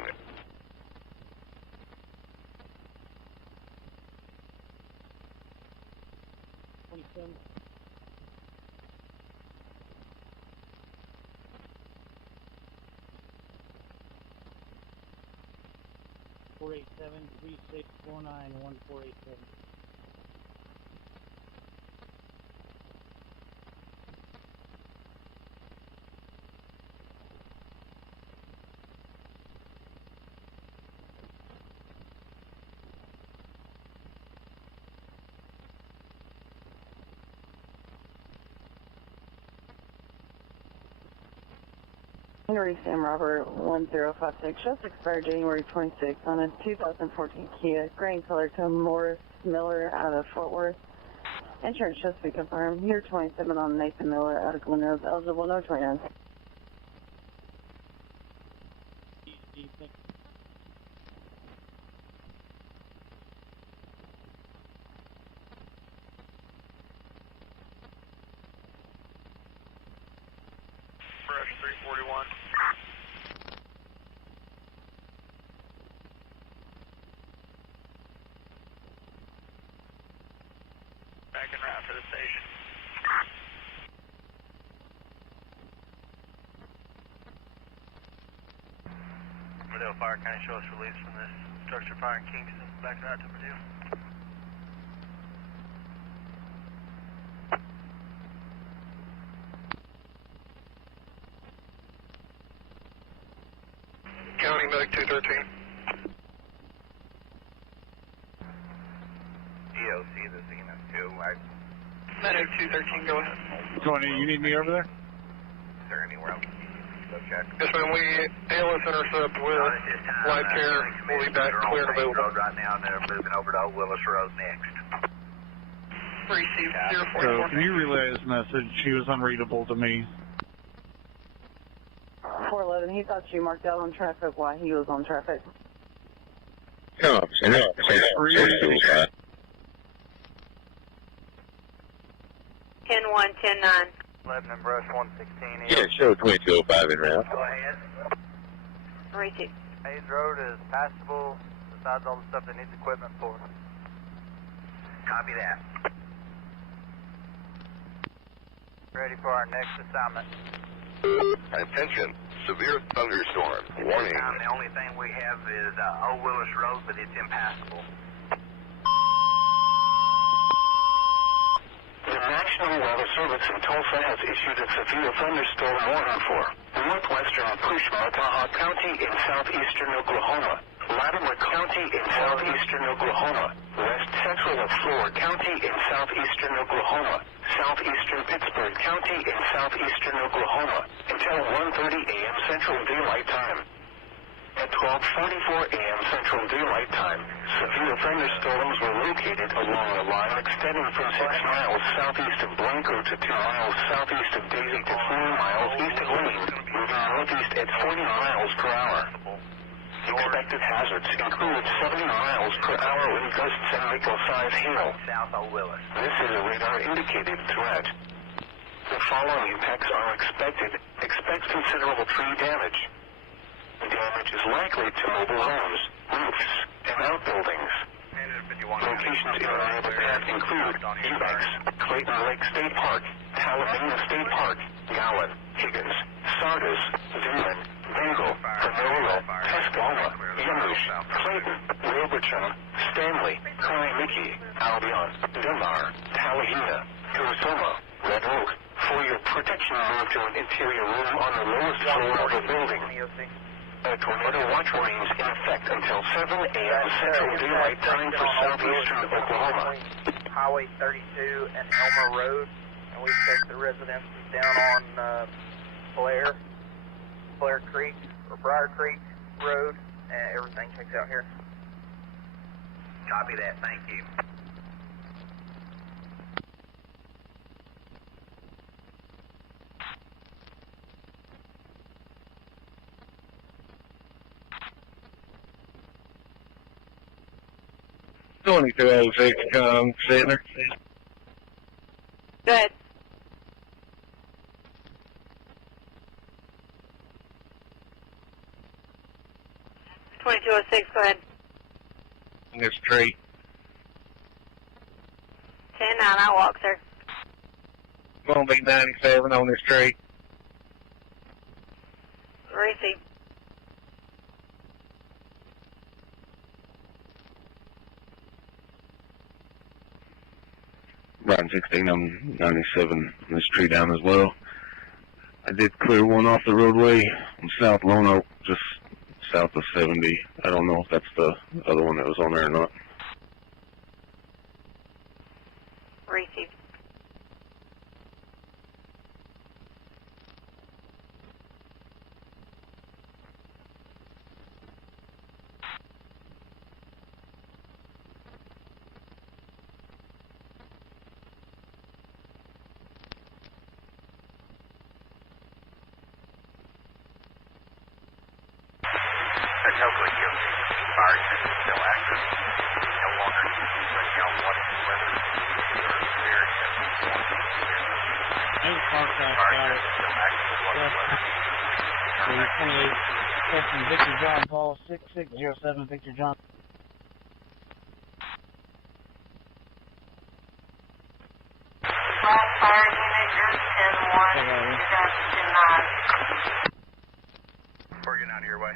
Four 36491487. Henry Sam Robert 1056, just expired January 26th on a 2014 Kia, grain color to Morris Miller out of Fort Worth. Insurance just to be confirmed. Year 27 on Nathan Miller out of Glen Rose, eligible, no 29. Fresh 341. Back en route to the station. Purdue Fire County, show us release from this structure fire in Kingston. Back en route to Purdue. County Medic 213. EOC, this is EMS2. Medic 213, go ahead. Tony, you need me over there? Is there anywhere else? Go check. Yes, ma'am. We ALS intercept with live care. We'll be back clear and available. Road right now, and they're moving over to Old Willis Road next. Received So, 044. can you relay his message? He was unreadable to me. 411, he thought you marked out on traffic while he was on traffic. No, no, 10-1, 10-9. 11 and brush 116. Yeah, show 2205 en route. Go ahead. Received. Hayes Road is passable besides all the stuff that needs equipment for. Copy that. Ready for our next assignment. Attention, severe thunderstorm. Warning. The only thing we have is Old Willis Road, but it's impassable. The National Weather Service in Tulsa has issued a severe thunderstorm warning for northwestern Pushmataha County in southeastern Oklahoma, Latimer County in southeastern Oklahoma, west central of Floyd County in southeastern Oklahoma, southeastern Pittsburgh County in southeastern Oklahoma, until 1:30 a.m. Central Daylight Time. At 12:44 a.m. Central Daylight Time, severe thunderstorms were located along a line extending from 6 miles southeast of Blanco to 2 miles southeast of Daisy to 4 miles east of Wayne, moving northeast at 40 miles per hour. Expected hazards include 70 miles per hour wind gusts and vehicle-size hail. South Old Willis. This is a radar-indicated threat. The following impacts are expected. Expect considerable tree damage. Damage is likely to mobile homes, roofs, and outbuildings. Locations in our neighborhood path include Ubex, Clayton Lake State Park, Talamina State Park, Gowan, Higgins, Sardis, Vinman, Bengal, Panoro, Tuscaloosa, Yamush, Clayton, Wilburton, Stanley, Kaimiki, Albion, Dunbar, Tallahena, Kursoma, Red Oak. For your protection, move to an interior room on the lowest floor of the building. A tornado watch remains in effect until 7 a.m. Central Daylight Time for southeastern Oklahoma. Highway 32 and Elmer Road, and we checked the residences down on Blair Creek, or Briar Creek Road, and everything checks out here. Copy that. Thank you. Twenty-two 06, Sitner. Good. .2206, go ahead. This tree. 10-9, I'll walk, sir. Gonna be 97 on this tree. Receive. Riding 16 on 97 on this tree down as well. I did clear one off the roadway on South Lone Oak, just south of 70. I don't know if that's the other one that was on there or not. Received. No good, EOC. Fire unit is still active. No longer letting out watching weather. Severe There's parked outside. There's 28, testing Victor John Paul, 6607 Victor John. Fire unit, you're 10-1, 2009. We're getting out of your way.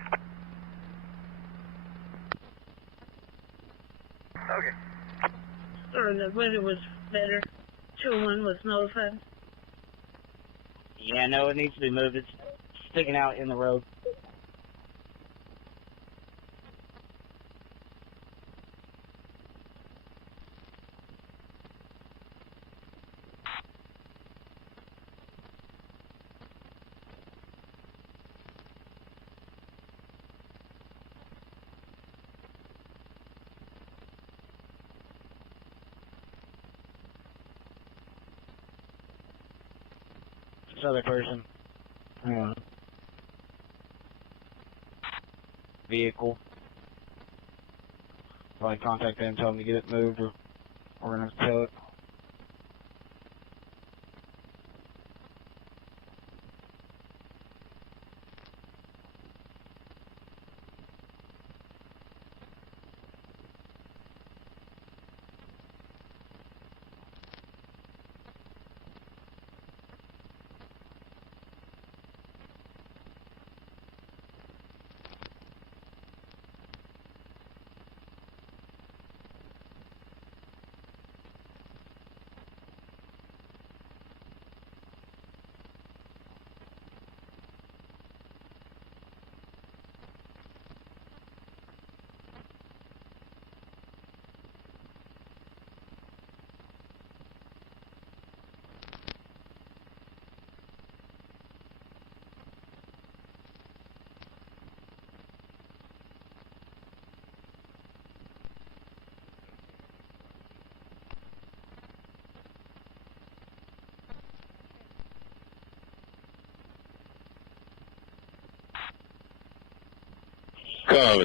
Okay. Sorry, the weather was better. 2-1 was notified. Yeah, no, it needs to be moved. It's sticking out in the road. This other person. Vehicle. Probably contact them, tell them to get it moved, or we're gonna have to tow it.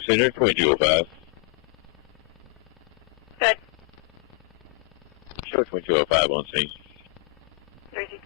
Center 2205. Good. Show 2205 on scene. 30.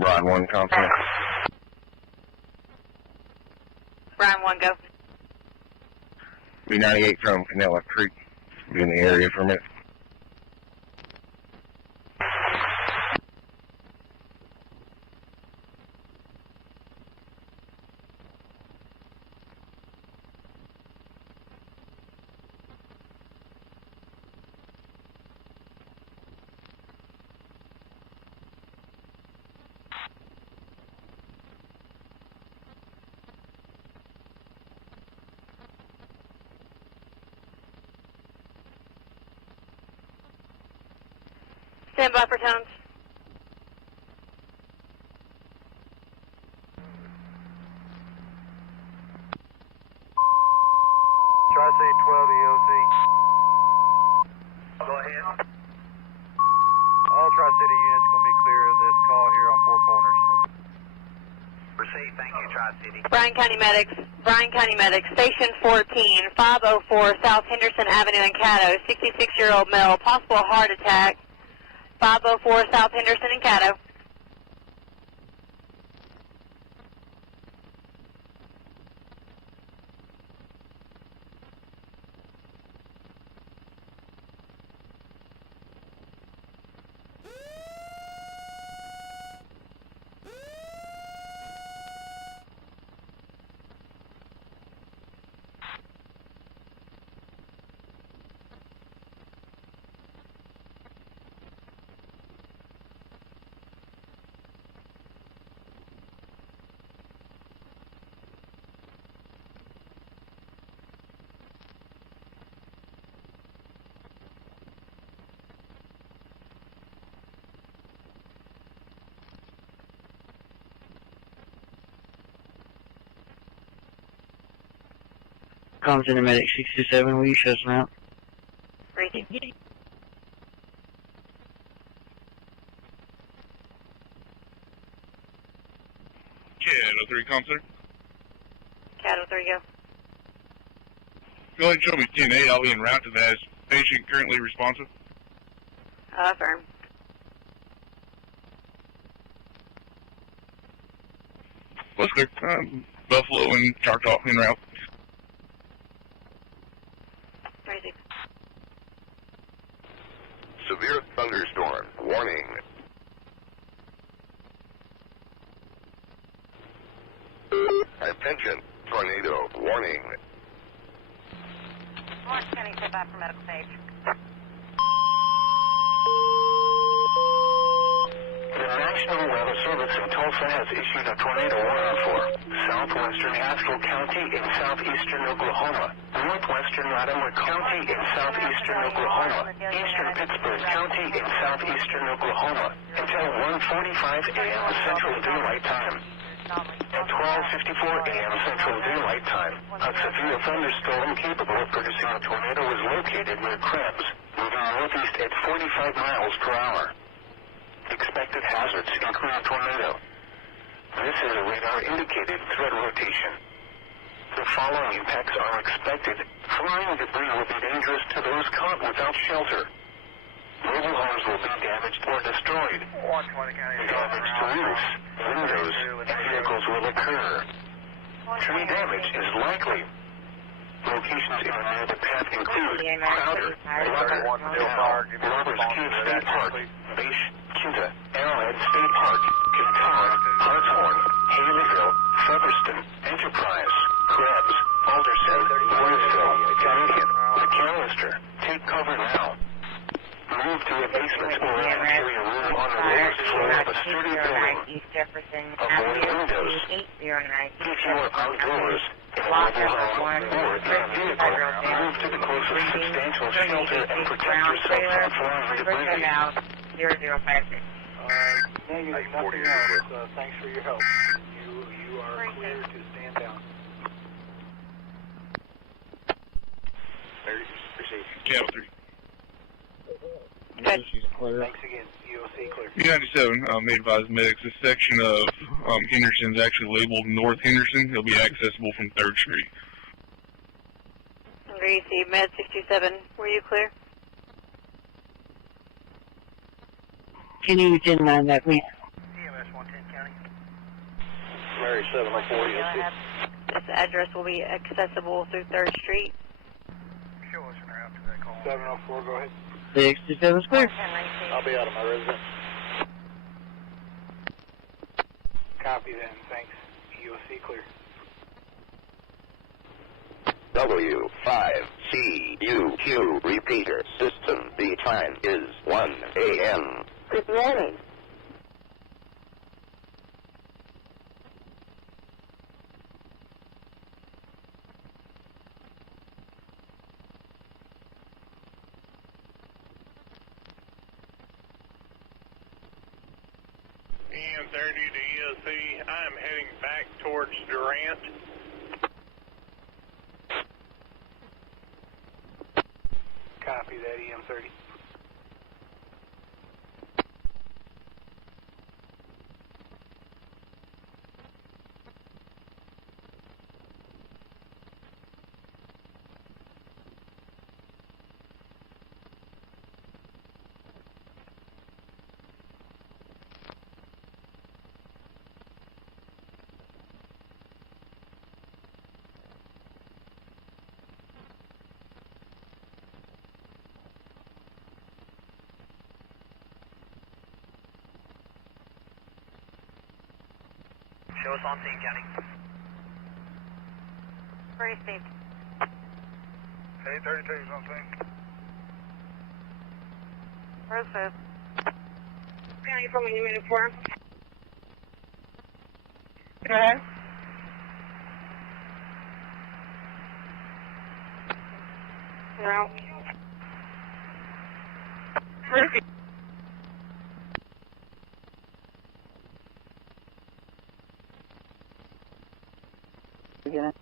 Brian 1, compliment. Brian 1, go. B98 from Canela Creek. Be in the area for a minute. Stand by for tones. Tri-State 12 EOC. Go ahead. All Tri-City units going to be clear of this call here on Four Corners. Proceed. Thank you, Tri-City. Bryan County Medics, Station 14, 504 South Henderson Avenue in Caddo, 66-year-old male, possible heart attack, 504 South Henderson in Caddo. Comms Intermedic 67, will you show us out? Ready. Caddo 3, com, sir. Caddo 3, go. Go ahead and show me 10-8. I'll be en route to that. Is patient currently responsive? Affirm. What's clear? Buffalo and Choctaw en route. Ready. Severe thunderstorm. Warning. Attention. Tornado. Warning. Orange County, step back for medical stage. The National Weather Service in Tulsa has issued a tornado warning for southwestern Haskell County in southeastern Oklahoma, northwestern Latimer County in southeastern Oklahoma, eastern Pittsburgh County in southeastern Oklahoma, until 1:45 a.m. Central Daylight Time. At 12:54 a.m. Central Daylight Time, a severe thunderstorm capable of producing a tornado was located near Krebs, moving northeast at 45 miles per hour. Expected hazards include tornado. This is a radar-indicated threat rotation. The following impacts are expected. Flying debris will be dangerous to those caught without shelter. Mobile homes will be damaged or destroyed. Damage to roofs, windows, and vehicles will occur. Tree damage is likely. Locations in and near the path include Crowder, Rucker, Robbers Cave State Park, Base, Kinta, Arrowhead State Park, Kintawan, Hartshorn, Haleyville, Featherston, Enterprise, Krebs, Alderson, Louisville, Canadian, McAllister. Take cover now. Move to a basement or an interior room on the lowest floor of a sturdy building. Avoid windows. If you are outdoors, in a mobile home or in a vehicle, move to the closest substantial shelter and protect yourself from flying debris. 0056. Negative, nothing else. Thanks for your help. You are clear to stand down. Caddo 3. She's clear. Thanks again. EOC clear. U-97, may advise medics, this section of Henderson is actually labeled North Henderson. It'll be accessible from 3rd Street. Greasy, Med 67, were you clear? Can you 10-9 that, please? EMS 110 County. Mary 704 EOC. This address will be accessible through 3rd Street. Show us an route to that call. 704, go ahead. 67's clear. I'll be out of my residence. Copy then, thanks. EOC clear. W5CUQ repeater system. The time is 1 a.m. Good morning. Durant. Copy that, EM30. Show us on scene, County. Received. 832 is on scene. Received. County from unit 4. Go ahead. No. Received. Again.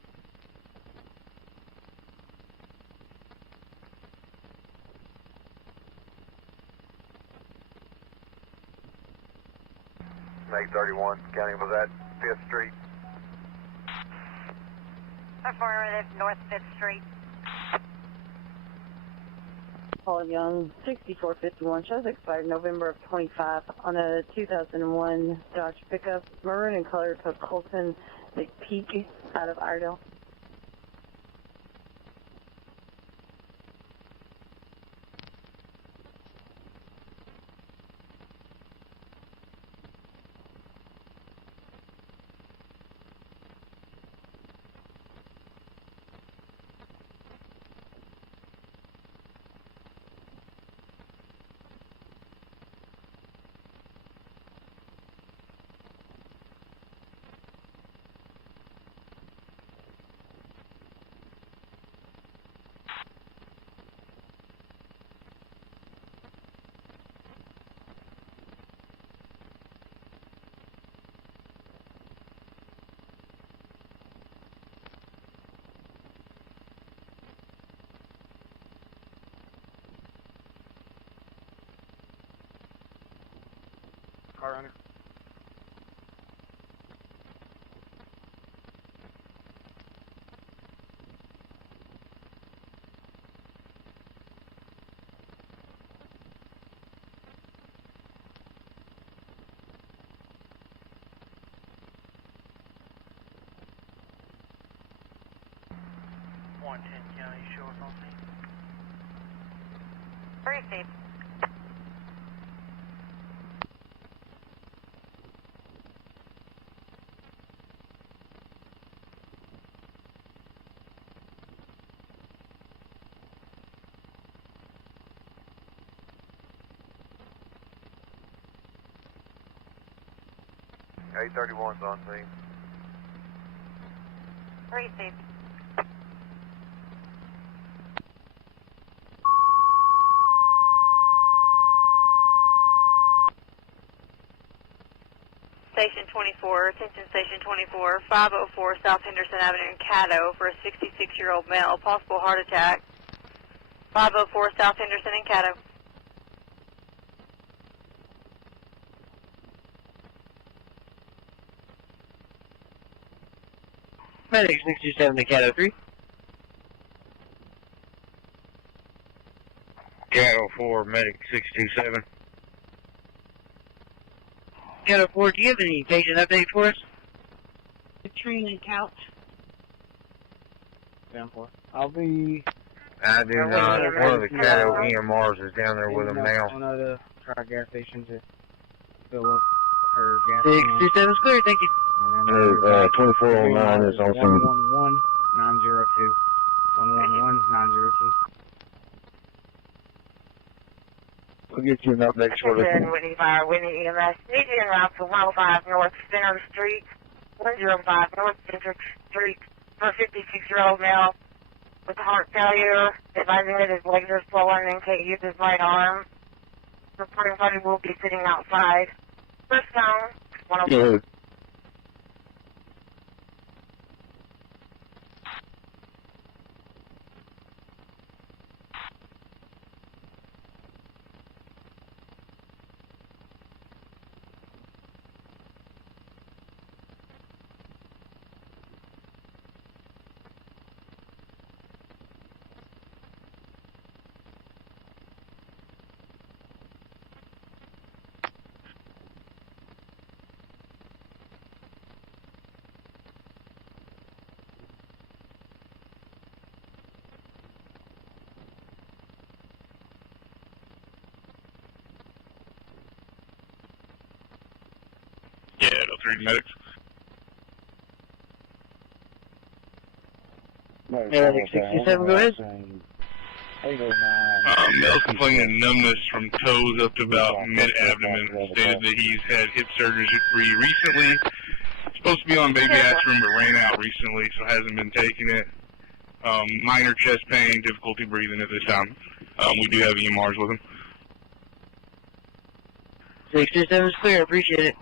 Meg 31, County, was that 5th Street? Affirmative, North 5th Street. Paul Young, 6451, shows expired November of 25 on a 2001 Dodge pickup, maroon in color to Colton McPeak out of Iredell. Car runner. County, show us on scene. Received. Eight 31's on scene. Received. Station 24, attention Station 24, 504 South Henderson Avenue in Caddo for a 66-year-old male, possible heart attack. 504 South Henderson in Caddo. Medic 67 to Caddo 3. Caddo 4, Medic 627. Caddo 4, do you have any patient update for us? Katrina couch. Down 4. I'll be... I do not. One of the Caddo EMRs is down there with him now. On the try gas station to fill up her gas. 627 is clear, thank you. 2409 is on scene. 111902. 111902. We'll get you an update shortly. Whitney Fire, Whitney EMS. Need you en route to 105 North Center Street, 105 North Center Street for a 56-year-old male with heart failure. Advising that his legs are swollen and can't use his right arm. Reporting party will be sitting outside. First phone, 105. Street medics. Medic 67, go ahead. Male's complaining of numbness from toes up to about mid-abdomen. Stated that he's had hip surgery recently. Supposed to be on baby aspirin, but ran out recently, so hasn't been taking it. Minor chest pain, difficulty breathing at this time. We do have EMRs with him. 67 is clear, I appreciate it.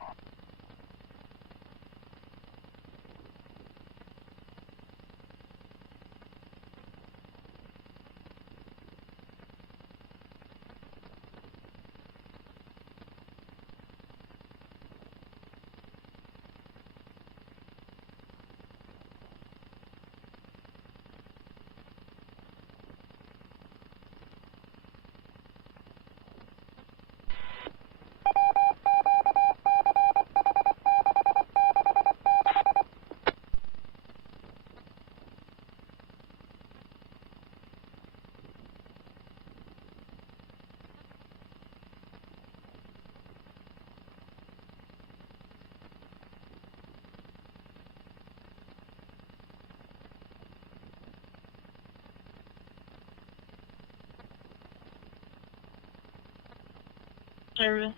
Service.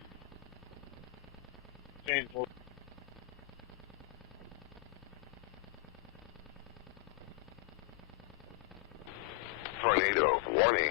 Tornado warning.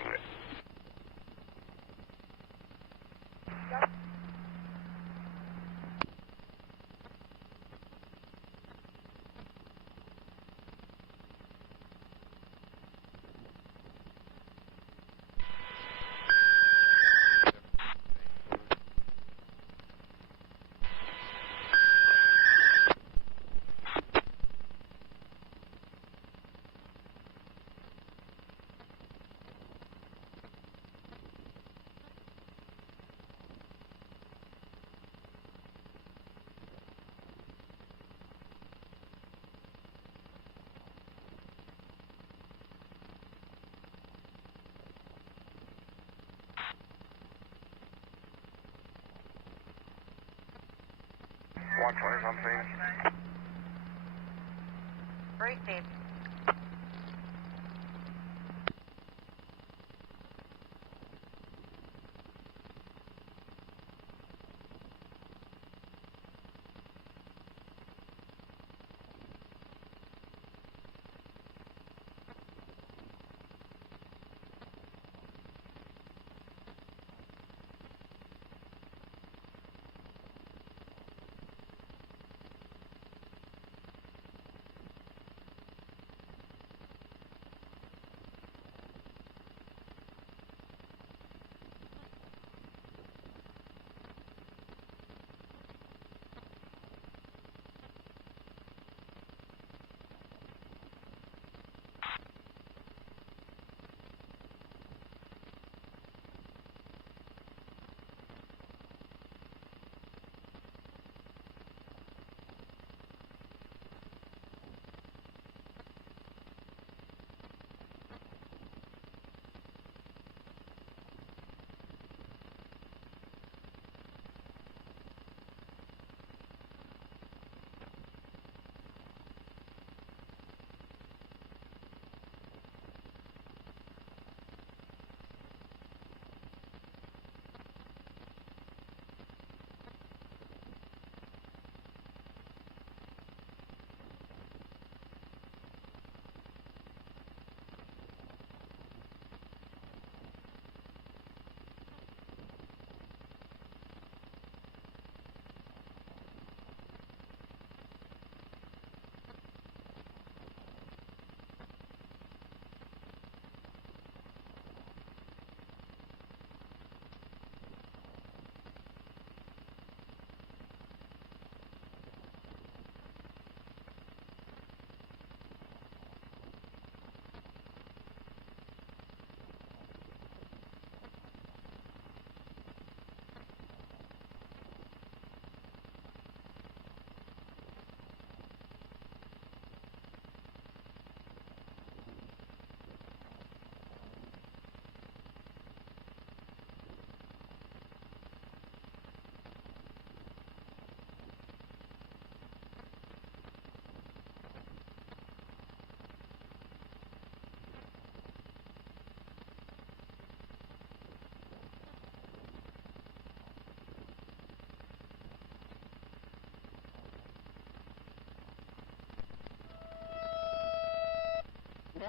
something. Great, babe.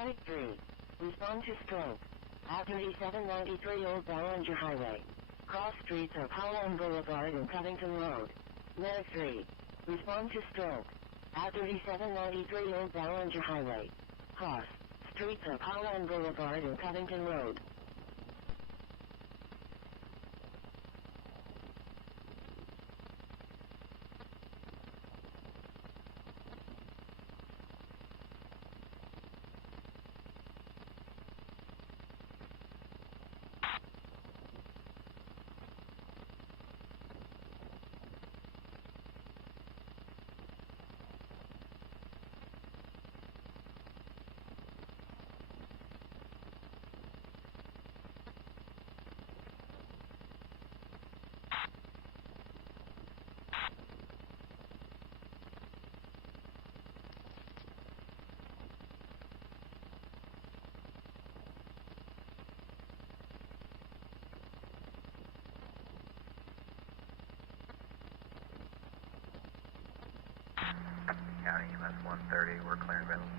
Site 3. Respond to stroke. At 3793 Old Ballinger Highway. Cross streets of Howland Boulevard and Covington Road. Letter 3. Respond to stroke. At 3793 Old Ballinger Highway. Cross streets of Howland Boulevard and Covington Road. County EMS 130, we're clearing Reynolds.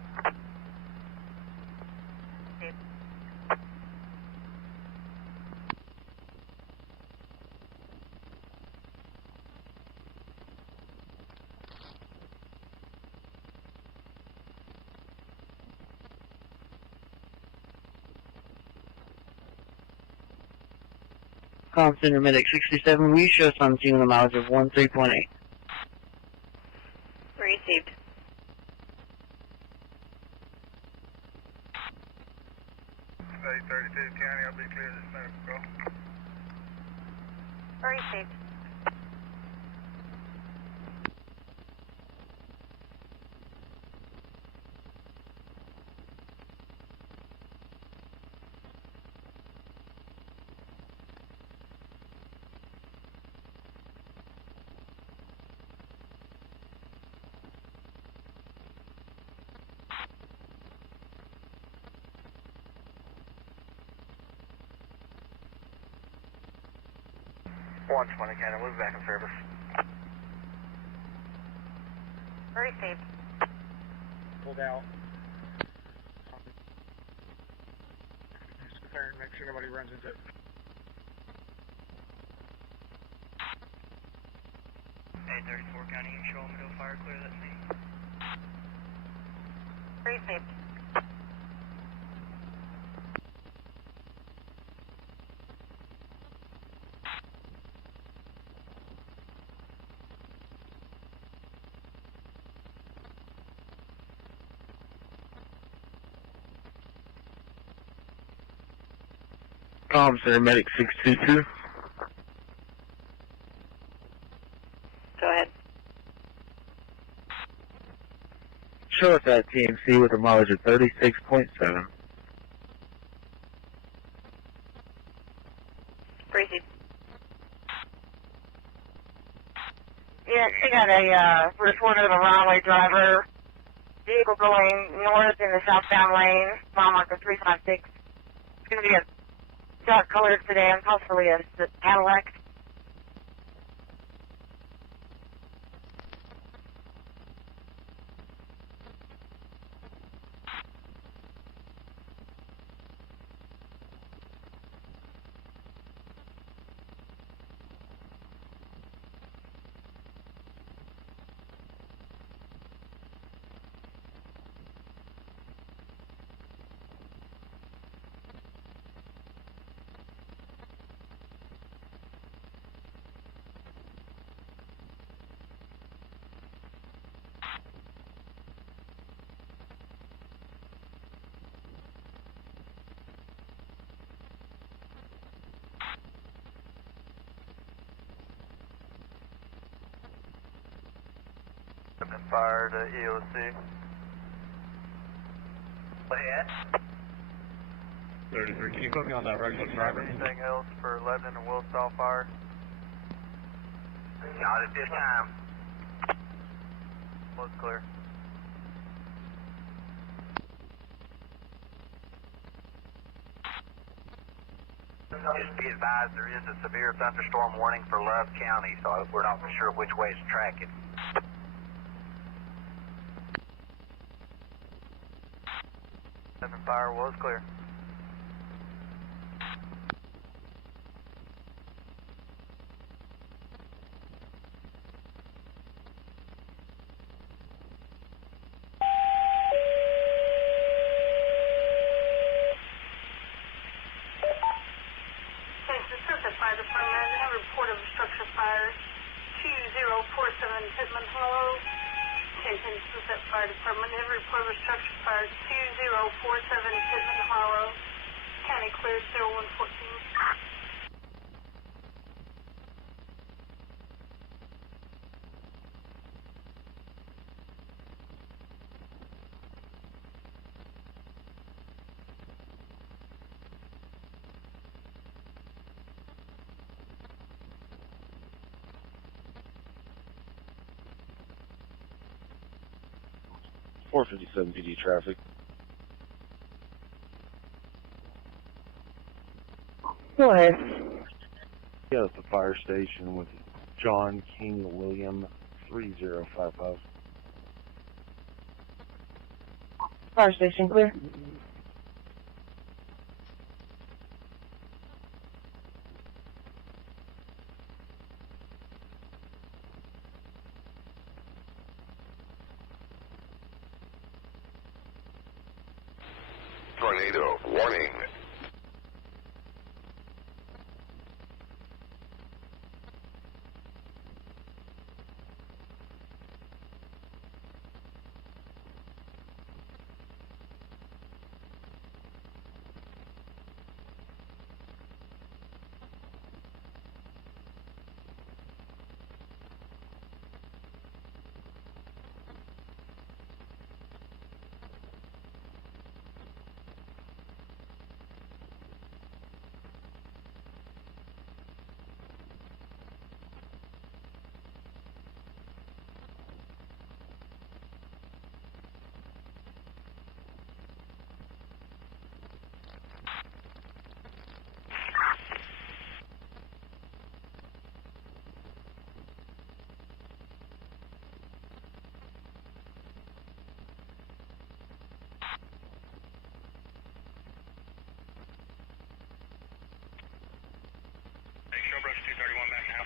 Comm Center Medic 67, we show some seeing a mileage of 13.8. Received. State 32 County, I'll be clear this medical call. Received. One 20 County, we'll be back in service. Received. Pulled out. Just clear and make sure nobody runs into it. Hey, 34 County, you can show them middle fire clear, that's me. Received. Comm Center Medic 622. Go ahead. Show us at TMC with a mileage of 36.7. Received. Yeah, we got a report of a runaway driver. Vehicle going north in the southbound lane, mile marker 356. It's going to be a dark colored sedan, possibly a Cadillac. Been fired at EOC. What at? 33, can you put me on that regular driver? Anything else for Lebanon and Wilsall fire? Not at this time. Looks clear. Just be advised, there is a severe thunderstorm warning for Love County, so we're not for sure which way it's tracking. 7 fire was clear. Fire Department, have a report of structure fire 2047 Pittman Hollow. Sunset Fire Department, have a report of structure fire 2047 Pittman Hollow. County cleared 0114. .457 PD traffic. Go ahead. Yeah, at the fire station with John King William 3055. Fire station clear. Tornado warning. Showbrush 231 back now.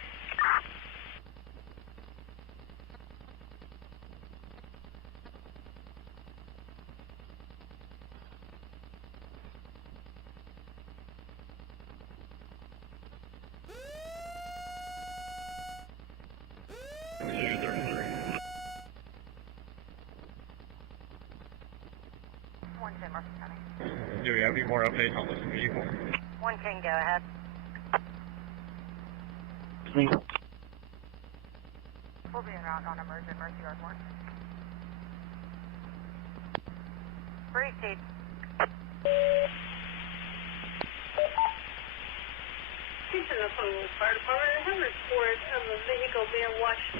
Do we have any more updates on this vehicle? 110, go ahead. We'll be en route on emergent Mercy Ardmore. Brief seat. Houston, National Fire Department, I have a report of a vehicle being washed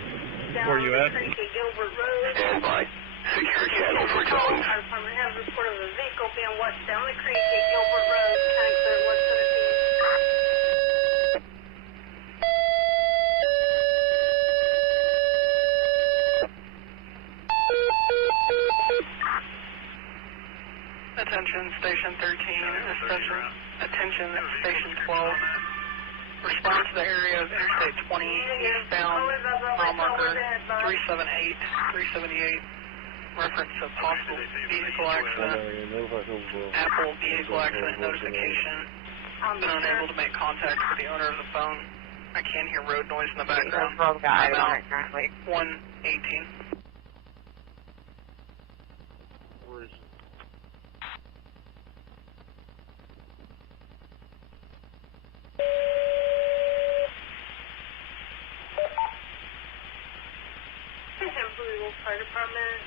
down Where you the at? creek at Gilbert Road. Stand by. Secure channel for drones. Fire Department, I have a report of a vehicle being washed down the creek at Gilbert Road. County clear 117. Attention, Station 13, attention, Station 12. Respond to the area of Interstate 20, eastbound, mile marker 378, 378. Reference to possible vehicle accident. Apple vehicle accident notification. Been unable to make contact with the owner of the phone. I can hear road noise in the background. About 118. Louisville Fire Department.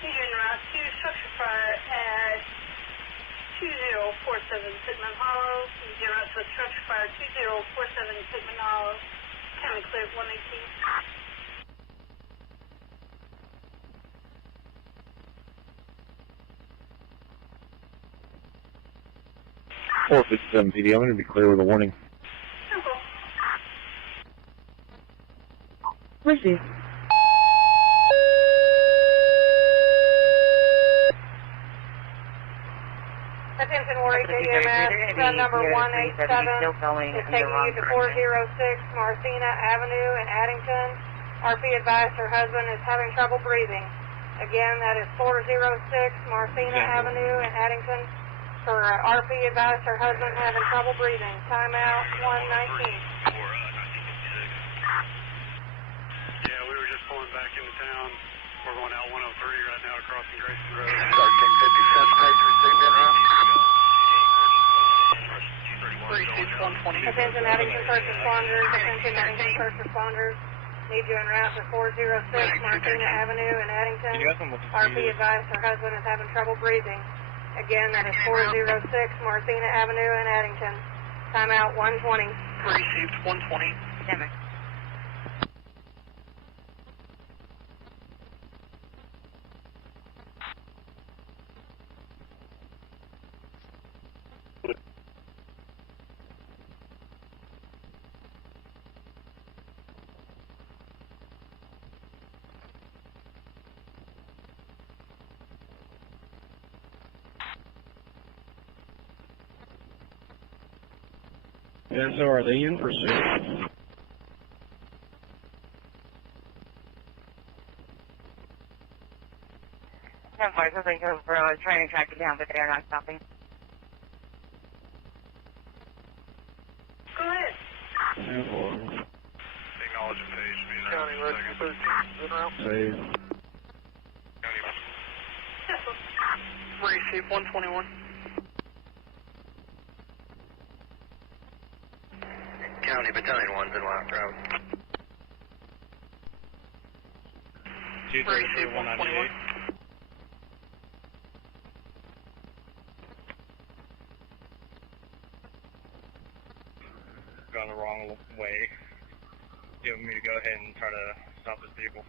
He's en route to structure fire at 2047 Pittman Hollow. He's en route to structure fire 2047 Pittman Hollow. County clear 118. 457 PD, I'm going to be clear with a warning. Receive. EMS, number 187 is taking you to 406 Marcina Avenue in Addington. RP advised her husband is having trouble breathing. Again, that is 406 Marcina Avenue in Addington. For RP advised her husband having trouble breathing. Timeout 119. Yeah, we were just pulling back into town. We're going out 103 right now, crossing Grayson Road. Start 1050 suspect received in route. Attention Addington first responders. Attention Addington first responders. Need you en route to 406 Marcina Avenue in Addington. RP advised her husband is having trouble breathing. Again, that is 406 Marcina Avenue in Addington. Timeout 120. Received 120. Damn it. Yeah, so are they in pursuit? Sometimes I think we're trying to track it down, but they're not stopping. Go ahead. Acknowledge and phase me. County Road 13 en route. Phase. Received 121. County Battalion 1's in last route. Received 121. Gone the wrong way. You want me to go ahead and try to stop this vehicle?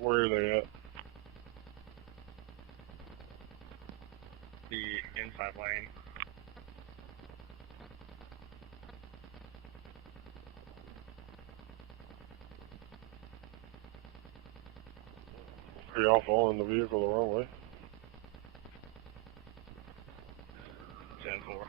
Where are they at? The inside lane. Are y'all following the vehicle the wrong way? 10-4.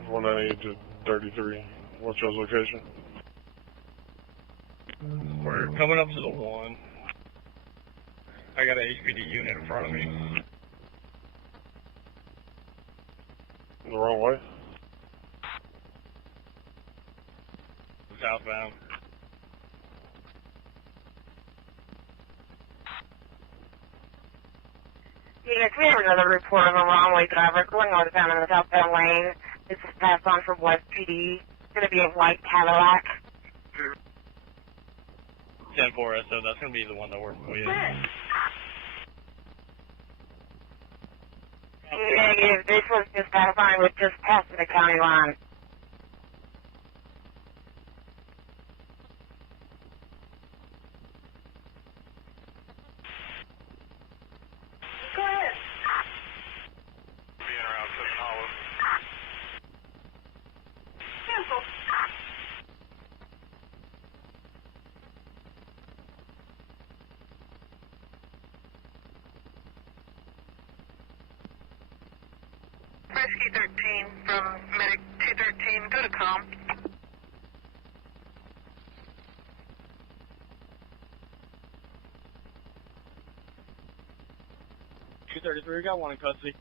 It's 198 to 33. What's y'all's location? We're coming up to the 1. I got an HPD unit in front of me. The wrong way? Southbound. Yes, we have another report of a wrong-way driver going northbound in the southbound lane. This is passed on from West PD. It's going to be a white Cadillac. 10-4, so that's going to be the one that we're with. Negative. This was just passing. Was just passing the county line. Go ahead. Being around 7 Hollow. Cancel. Rescue 13 from Medic 213, go to comm. We got one in custody.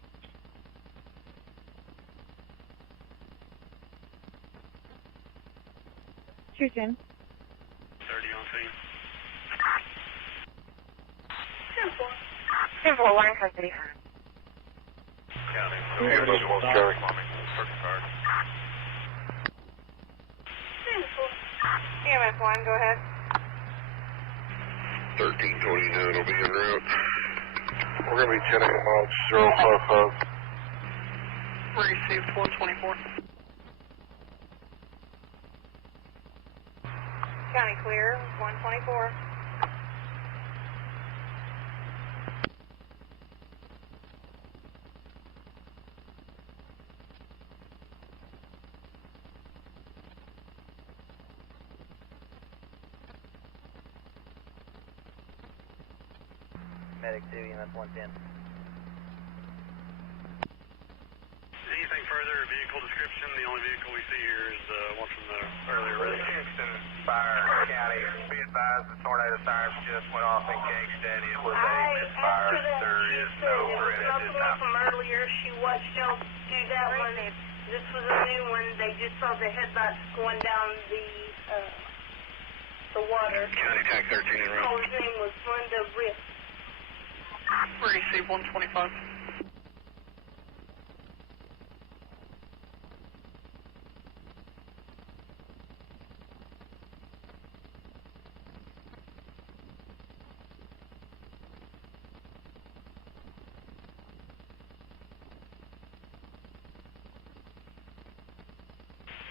Shoot in. 30 on scene. Simple, one custody. County. Carry. EMS 1, go ahead. 1329 will be en route. We're going to be 10 miles 055. Received 124. County clear, 124. Medic 2, EMS 110. Anything further, vehicle description? The only vehicle we see here is one from the earlier rescue. Kingston Fire County, be advised the tornado sirens just went off in Kingston. It was a misfire. There is no threat at this time. From earlier, she watched y'all do that one. This was a new one. They just saw the headlights going down the water. County TAC 13 en route. Caller's name was Linda Riff. Where you see 125?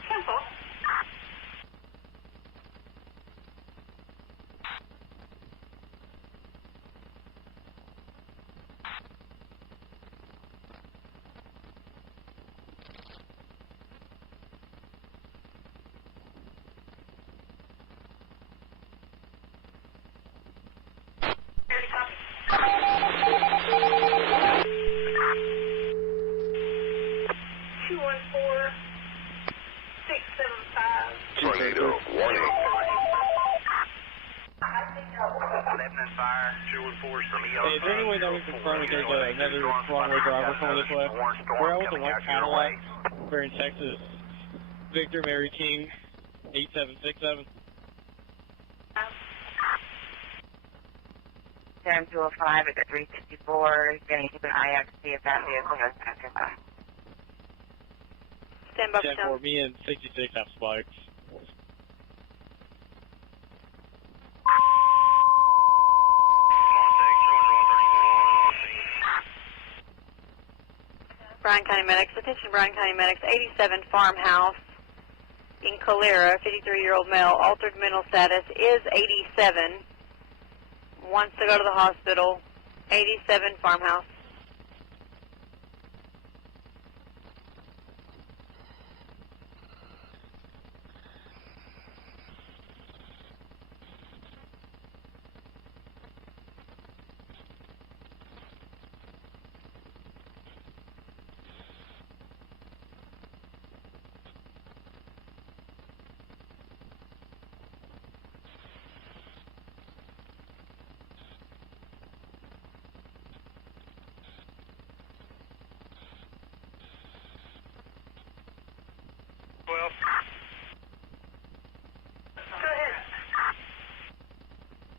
Temple. Tornado warning. Lebanon Fire, 214 from EO. Hey, is there any way that we can confirm if there's another wrong-way driver coming this way? We're out with the white Cadillac. We're in Texas. Victor Mary King, 8767. 7205 at the 364. Going to keep an eye out to see if that vehicle has been by. Stand by for 10-4, me and 66 have spikes. Bryan County Medics, attention Bryan County Medics, 87 Farmhouse in Calera, 53-year-old male, altered mental status is 87, wants to go to the hospital, 87 Farmhouse.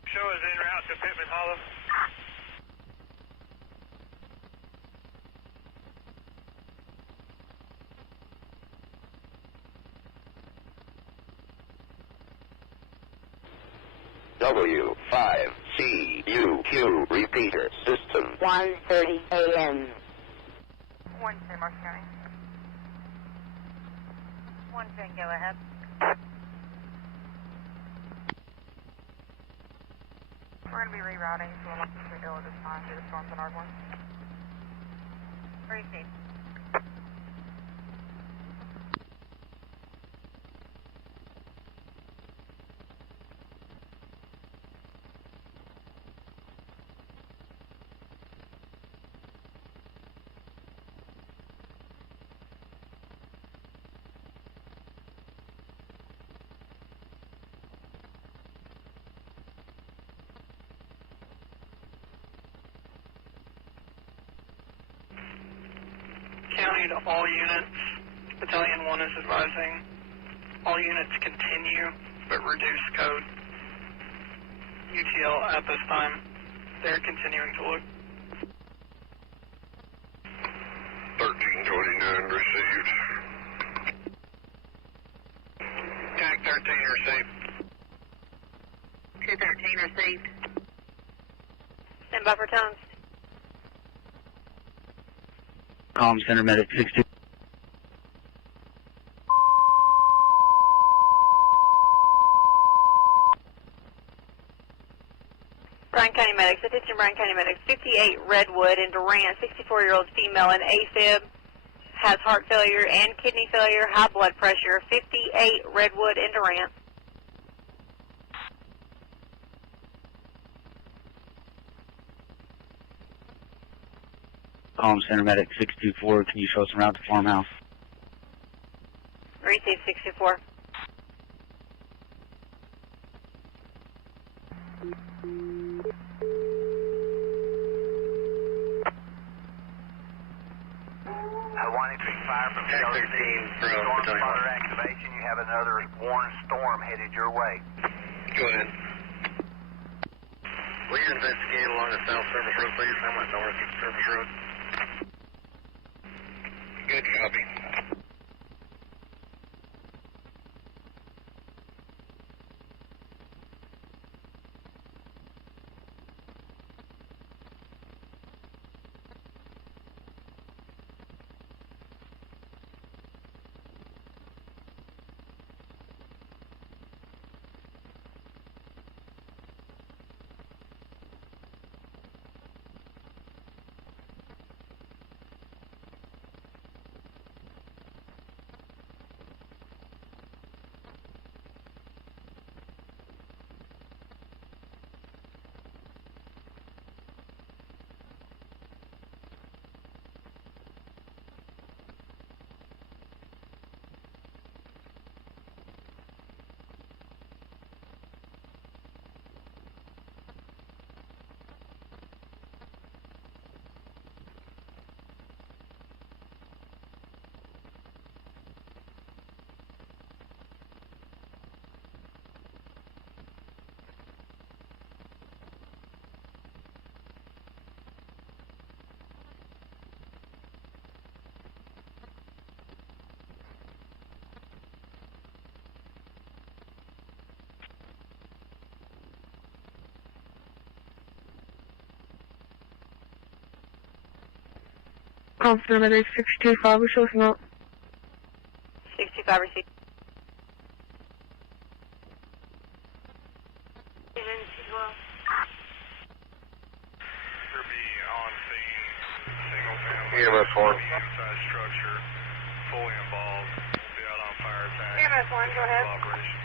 Show is en route to Pittman Hollow. W5CUQ repeater system. 1:30 a.m. 110 Mark County. 110, go ahead. We're going to be rerouting to a monthly deal at this time through the storms in Ardmore. Received. County to all units. Battalion 1 is advising all units continue, but reduce code. UTL at this time, they're continuing to look. 1329 received. TAC 13 received. 213 received. Stand by for tones. Comm Center Medic 62. Bryan County Medics, 58 Redwood in Durant, 64-year-old female in AFib, has heart failure and kidney failure, high blood pressure, 58 Redwood in Durant. Calm Center Medic 624, can you show us around the farmhouse? Receive 624. Hawaiian Creek Fire from Shelter 16 storm spotter activation. You have another warned storm headed your way. Go ahead. Will you investigate along the south surface road, please? I'm at north surface road. Good copy. Confirm it is 625, we're showing up. 625 received. EMS 1. Inside structure, fully involved. We'll be out on fire attack. EMS 1, go ahead. Operation.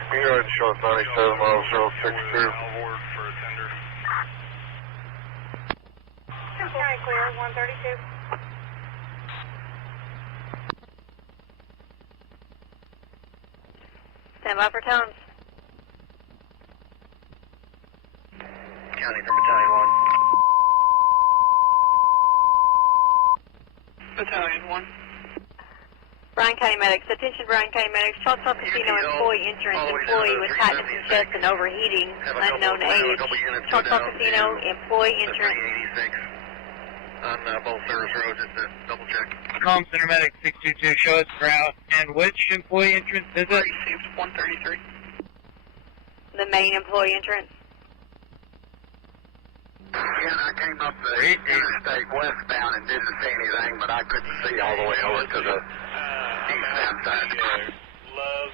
You can go ahead and show us 97 miles 062. Alvord for a tender. County clear, 132. Stand by for tones. County for Battalion 1. Battalion 1. Bryan County Medics, attention Bryan County Medics, Choctaw Casino employee entrance, employee with tightness in chest and overheating, unknown age. Choctaw Casino employee entrance. 86 on both service roads, just to double check. Calm Center Medic 622, show us route. And which employee entrance is it? Received 133. The main employee entrance. Yeah, I came up the interstate westbound and didn't see anything, but I couldn't see all the way over to the east side. Love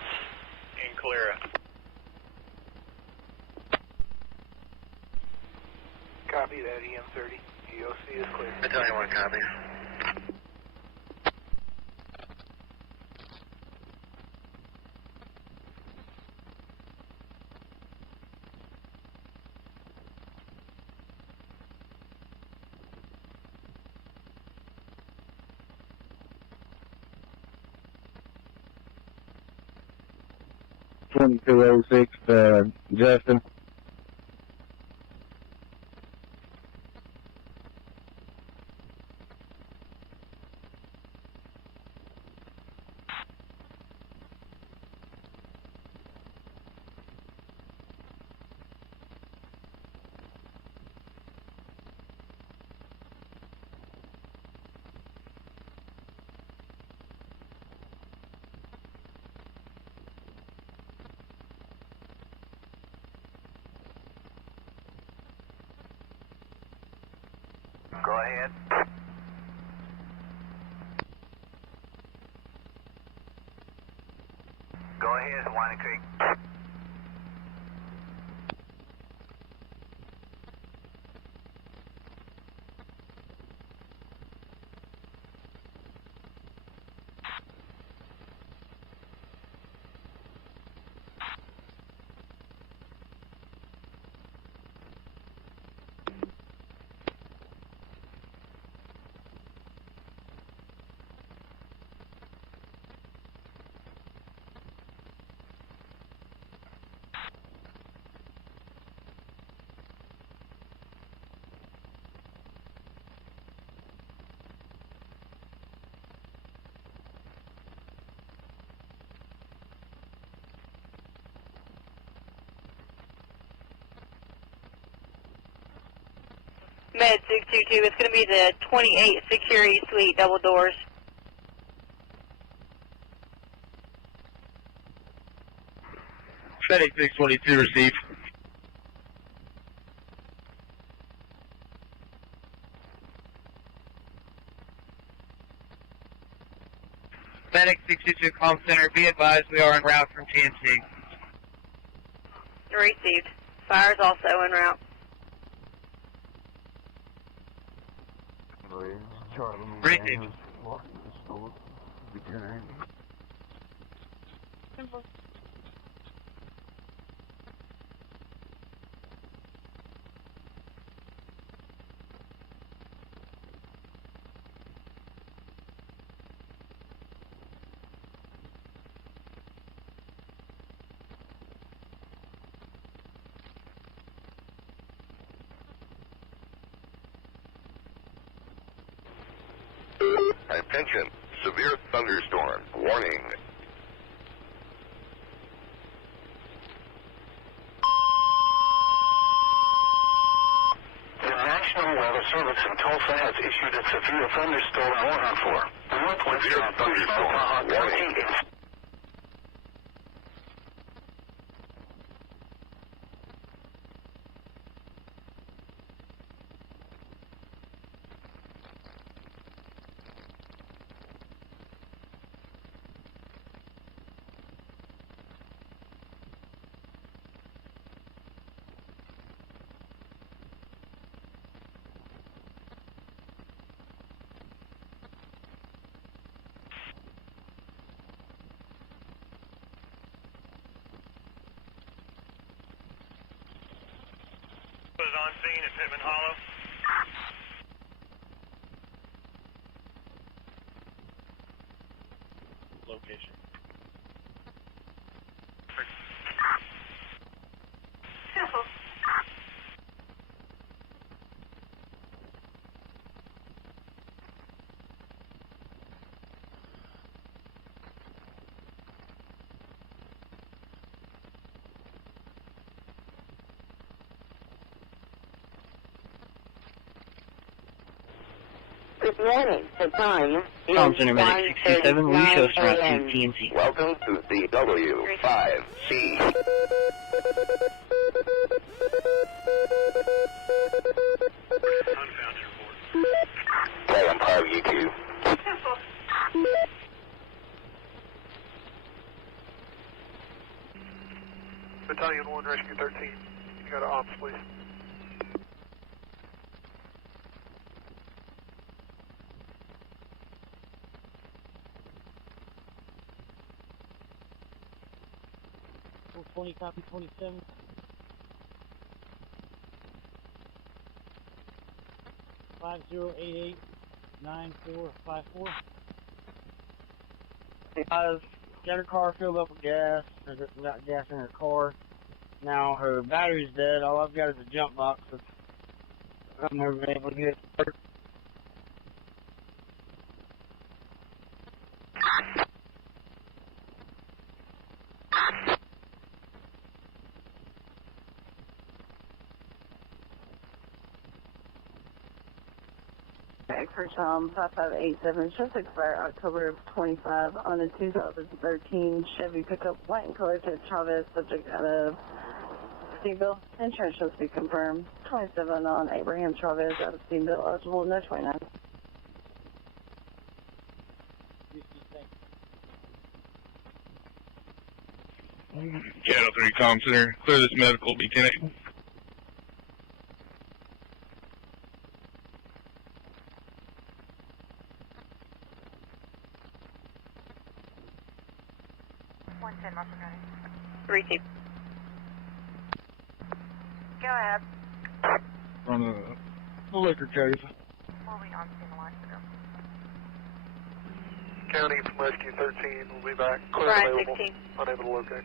and Clara. Copy that, EM30. EOC is clear. Battalion 1 copies. Justin. Go ahead. Go ahead, Hawaiian Creek. Med 622, it's going to be the 28 security suite, double doors. Medic 622 received. Medic 622 comm center, be advised we are en route from TNC. Received. Fire is also en route. Received. Attention, severe thunderstorm. Warning. The National Weather Service in Tulsa has issued a severe thunderstorm warning for northwestern thunderstorm warning. Was on scene at Pittman Hollow. Location. Good morning. The time is Comm center, medic 67, we show us route to 1:39 TNC. Welcome to the W5C. Okay, I'm 5UQ. Battalion 1, Rescue 13. You got an ops, please. Full 20, copy 27. Five 088-9454. Guys, got her car filled up with gas. Or got gas in her car. Now her battery's dead. All I've got is a jump box. So I've never been able to get it to work. Back for Tom 5587, shows expired October of 25 on a 2013 Chevy pickup, white and color to Chavez, subject out of Steamville. Insurance shows to be confirmed. 27 on Abraham Chavez out of Steamville, eligible, no 29. Channel 3 comm center, clear this medical, be connected. Receive. Go ahead. From the liquor case. We'll be on scene a while ago. County from Rescue 13 will be back. Clear Brian available. 16. Unable to locate.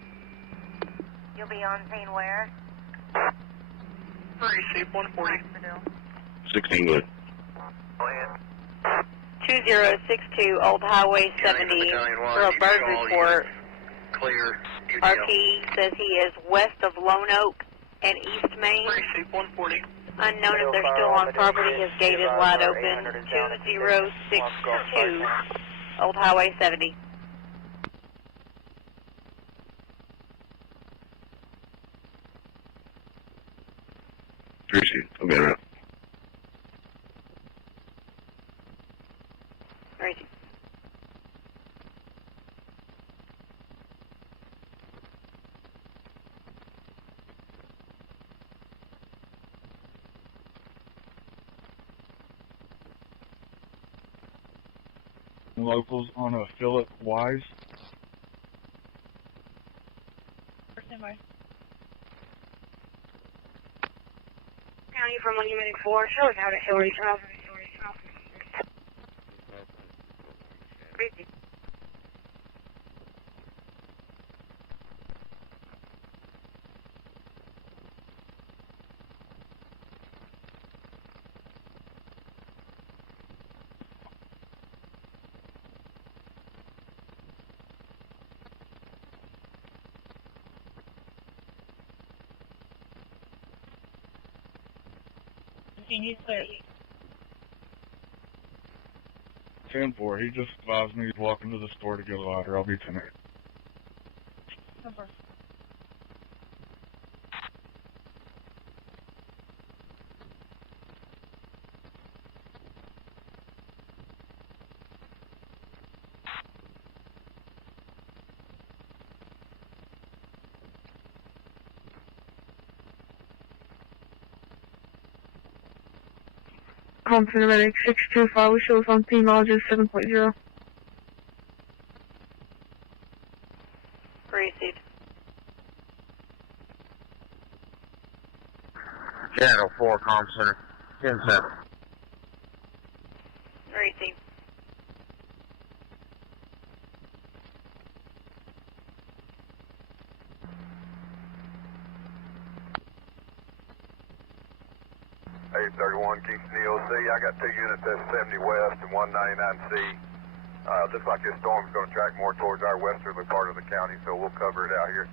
You'll be on scene where? Receive 140. 16 good. 2062 Old Highway 70 for a bird report. Clear. RP says he is west of Lone Oak and East Main. Receive 140. Unknown if they're still on property. His gate is wide open. 2062 Old Highway 70. Appreciate it. I'll be around. Right. Locals on a Philip Wise. Standby. County from Monument 4, show us how to Hillary Drive. Crazy. He's clear. 10-4. He just advised me he's walking to the store to get a ladder. I'll be 10-8. Number. Paramedic 625, we show us on P mileage 7.0. Received. Channel 4, comm center. 10-7. Received. Hey, 31 Kingston EOC. I got 2 units at 70 West and 199C. Looks like this storm's going to track more towards our westerly part of the county, so we'll cover it out here.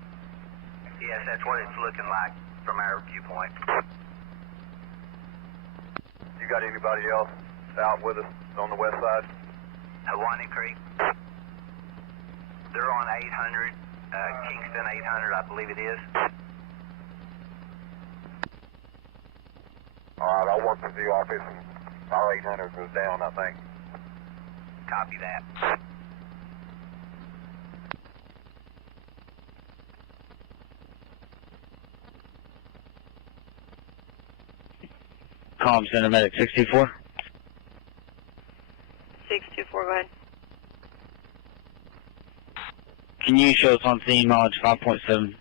Yes, that's what it's looking like from our viewpoint. You got anybody else out with us on the west side? Hawani Creek. They're on 800, Kingston 800, I believe it is. Alright, I'll work with the office and our 800 was down, I think. Copy that. Comm center medic 624. 624, go ahead. Can you show us on scene mileage 5.7?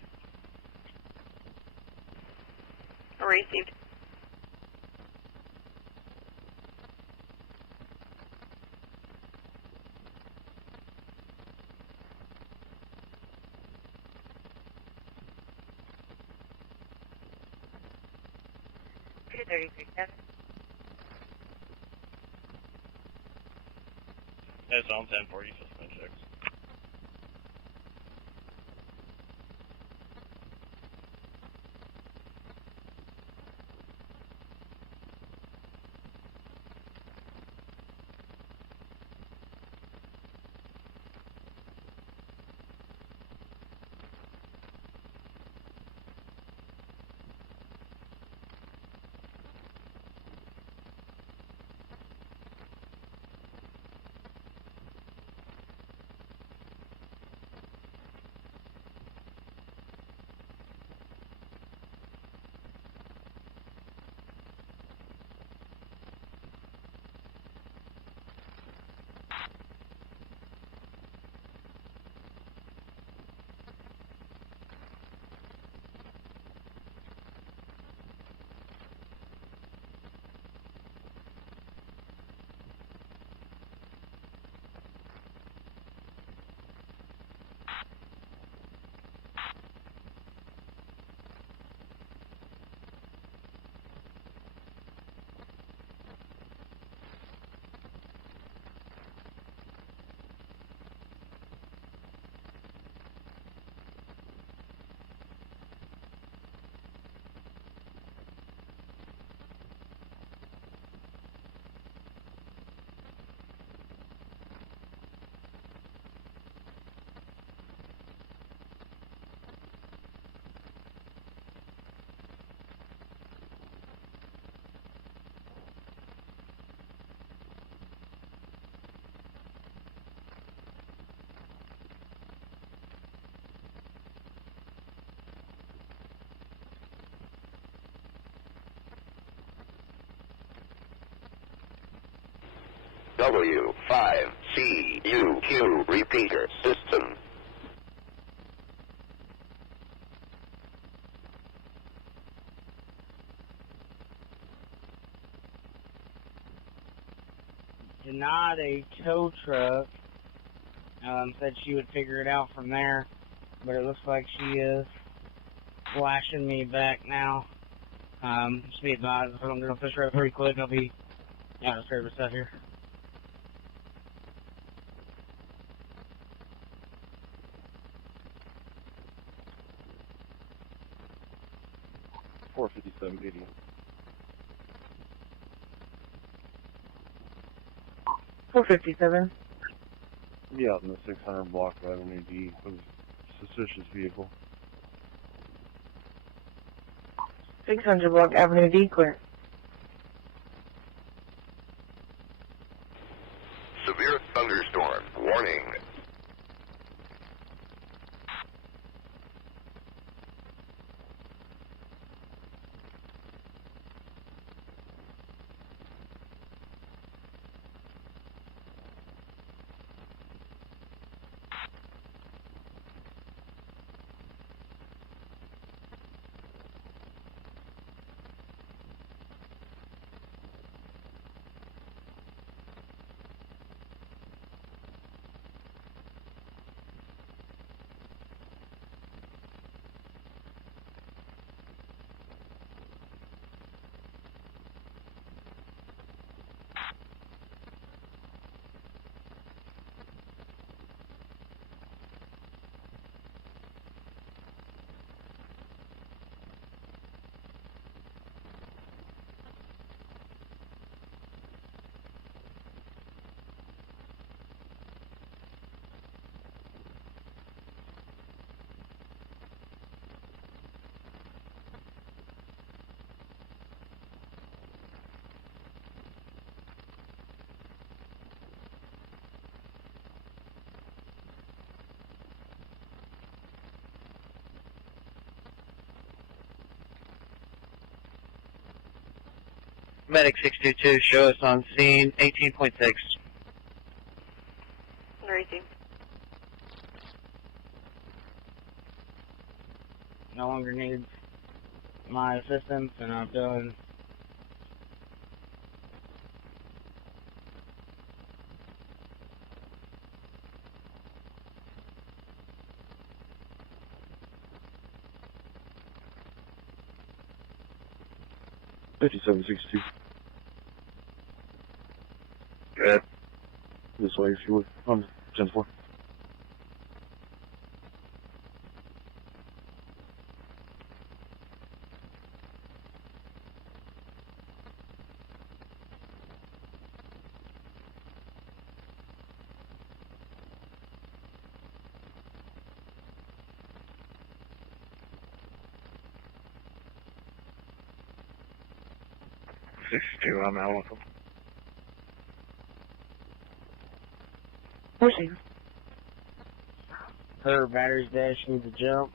Received. That's on 10-4, you suspend checks. W5CUQ repeater system. Denied a tow truck. Said she would figure it out from there, but it looks like she is flashing me back now. Just be advised, if I'm going to fish road pretty quick, I'll be out of service out here. $457 medium. $457. Yeah, out in the 600 block of Avenue D. It was a suspicious vehicle. 600 block Avenue D, clear. Severe thunderstorm warning. Medic 622, show us on scene, 18.6. Rating. No longer needs my assistance, and I'm done. $57.62. Good. This way, if you would. On 10-4. I'm out with them. Pushing. Her battery's dead, she needs to jump.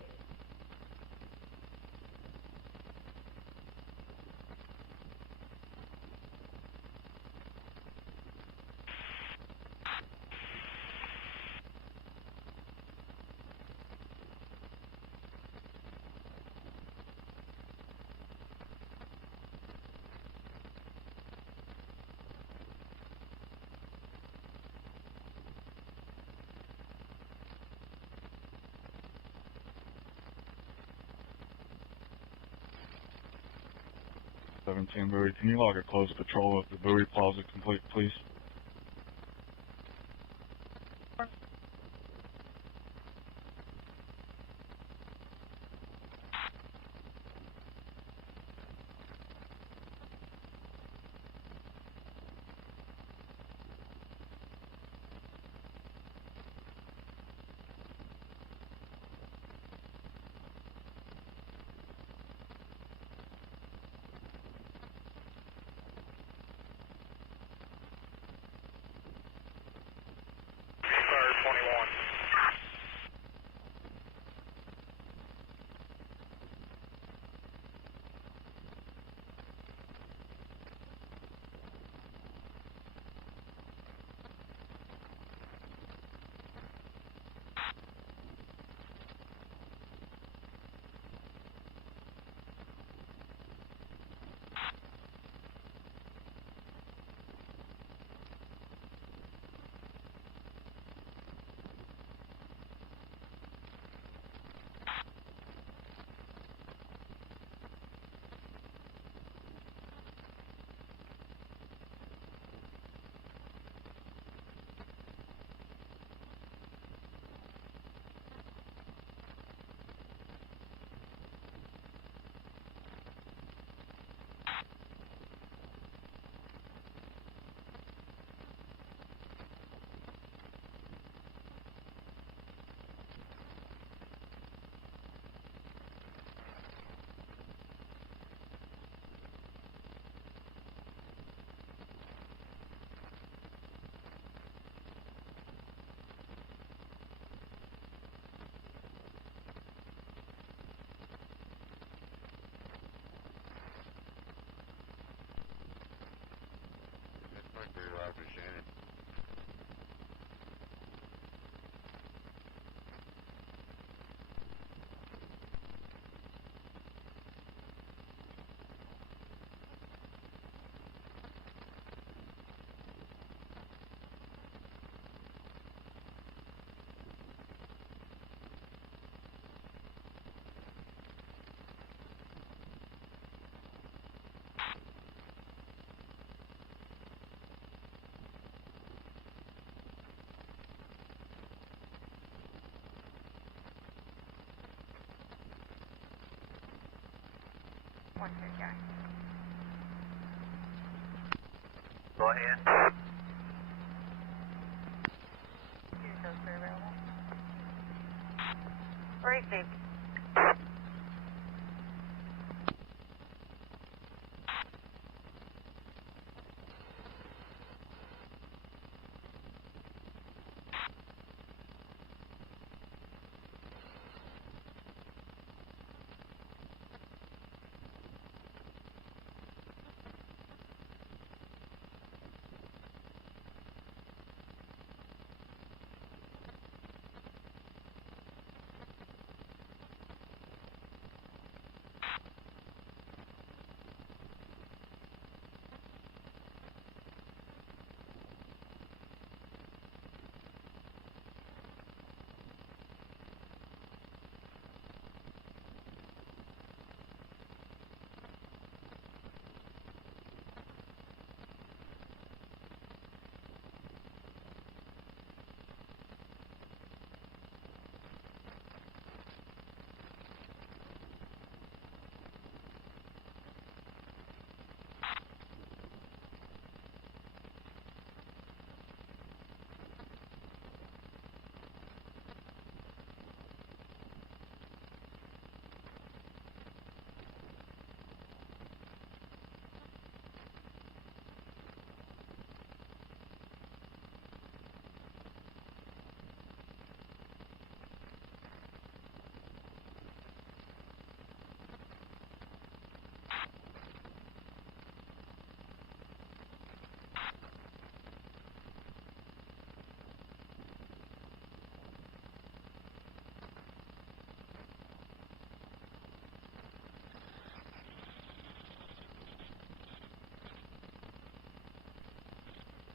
Buoy, can you log a close patrol of the buoy plaza complete, please? Roger, Shannon. Go ahead. Racing.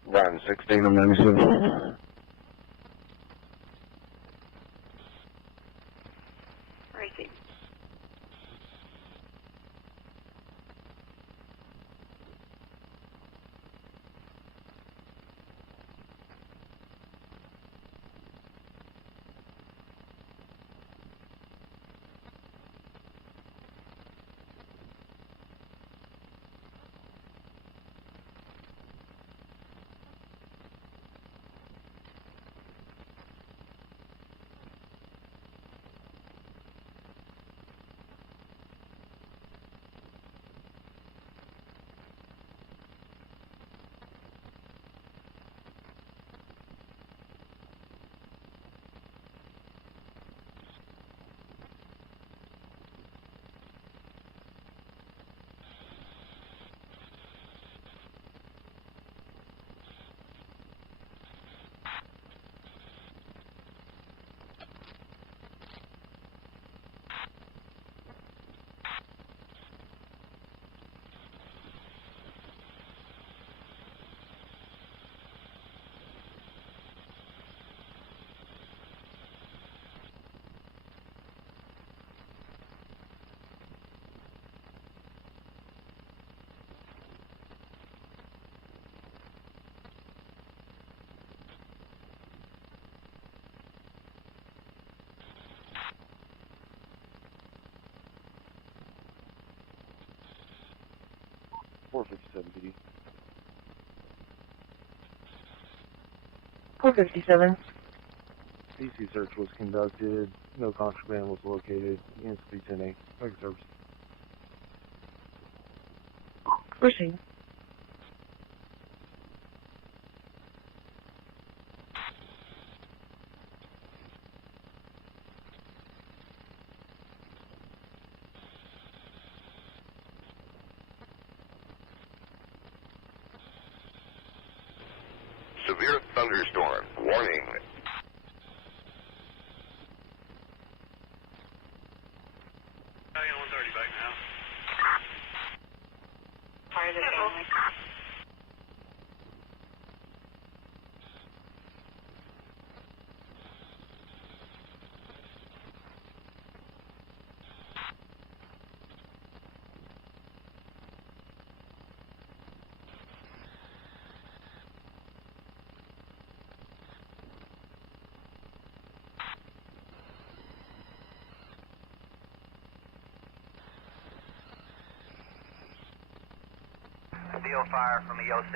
Riding 16 on 97. Racing. $457 PD. 457. PC search was conducted. No contraband was located. Units B10A. Record service. Proceed. severe thunderstorm. Warning. Italian 130 back now. Fire the family. Deal fire from EOC.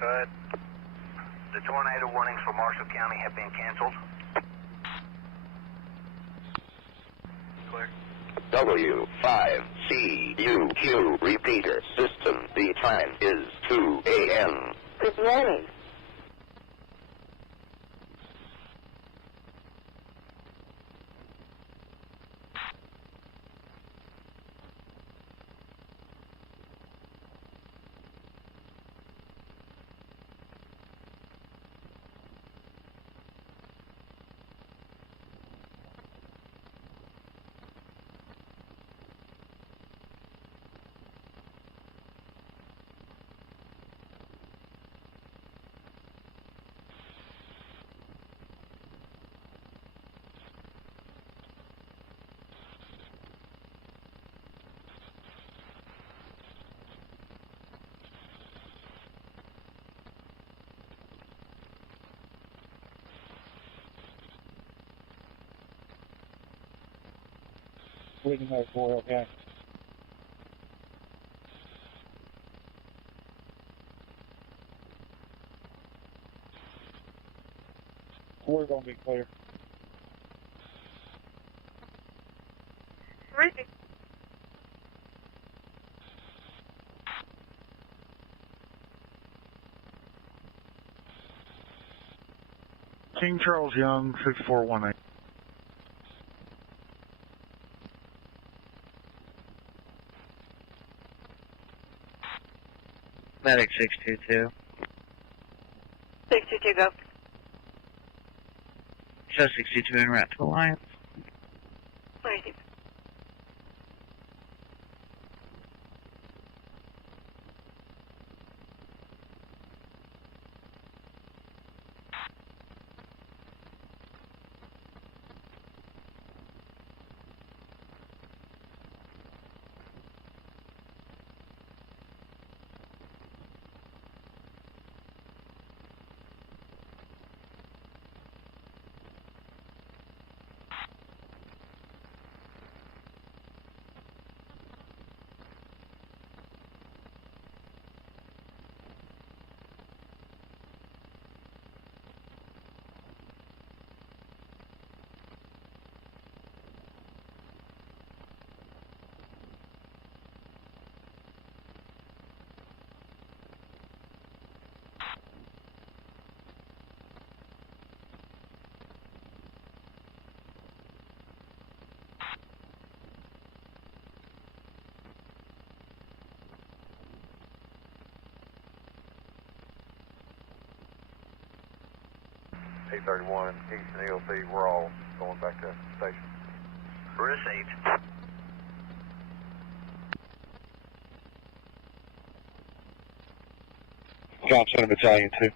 Good. The tornado warnings for Marshall County have been canceled. Clear. W5CUQ repeater system. The time is 2 a.m. Good morning. Waiting there for okay. We're going to be clear. Ready. King Charles Young, 6418. Medic 622. 622, go. Show 62 en route to Alliance. Where is he? T31, Kingston EOC, we're all going back to the station. Received. John Center Battalion 2.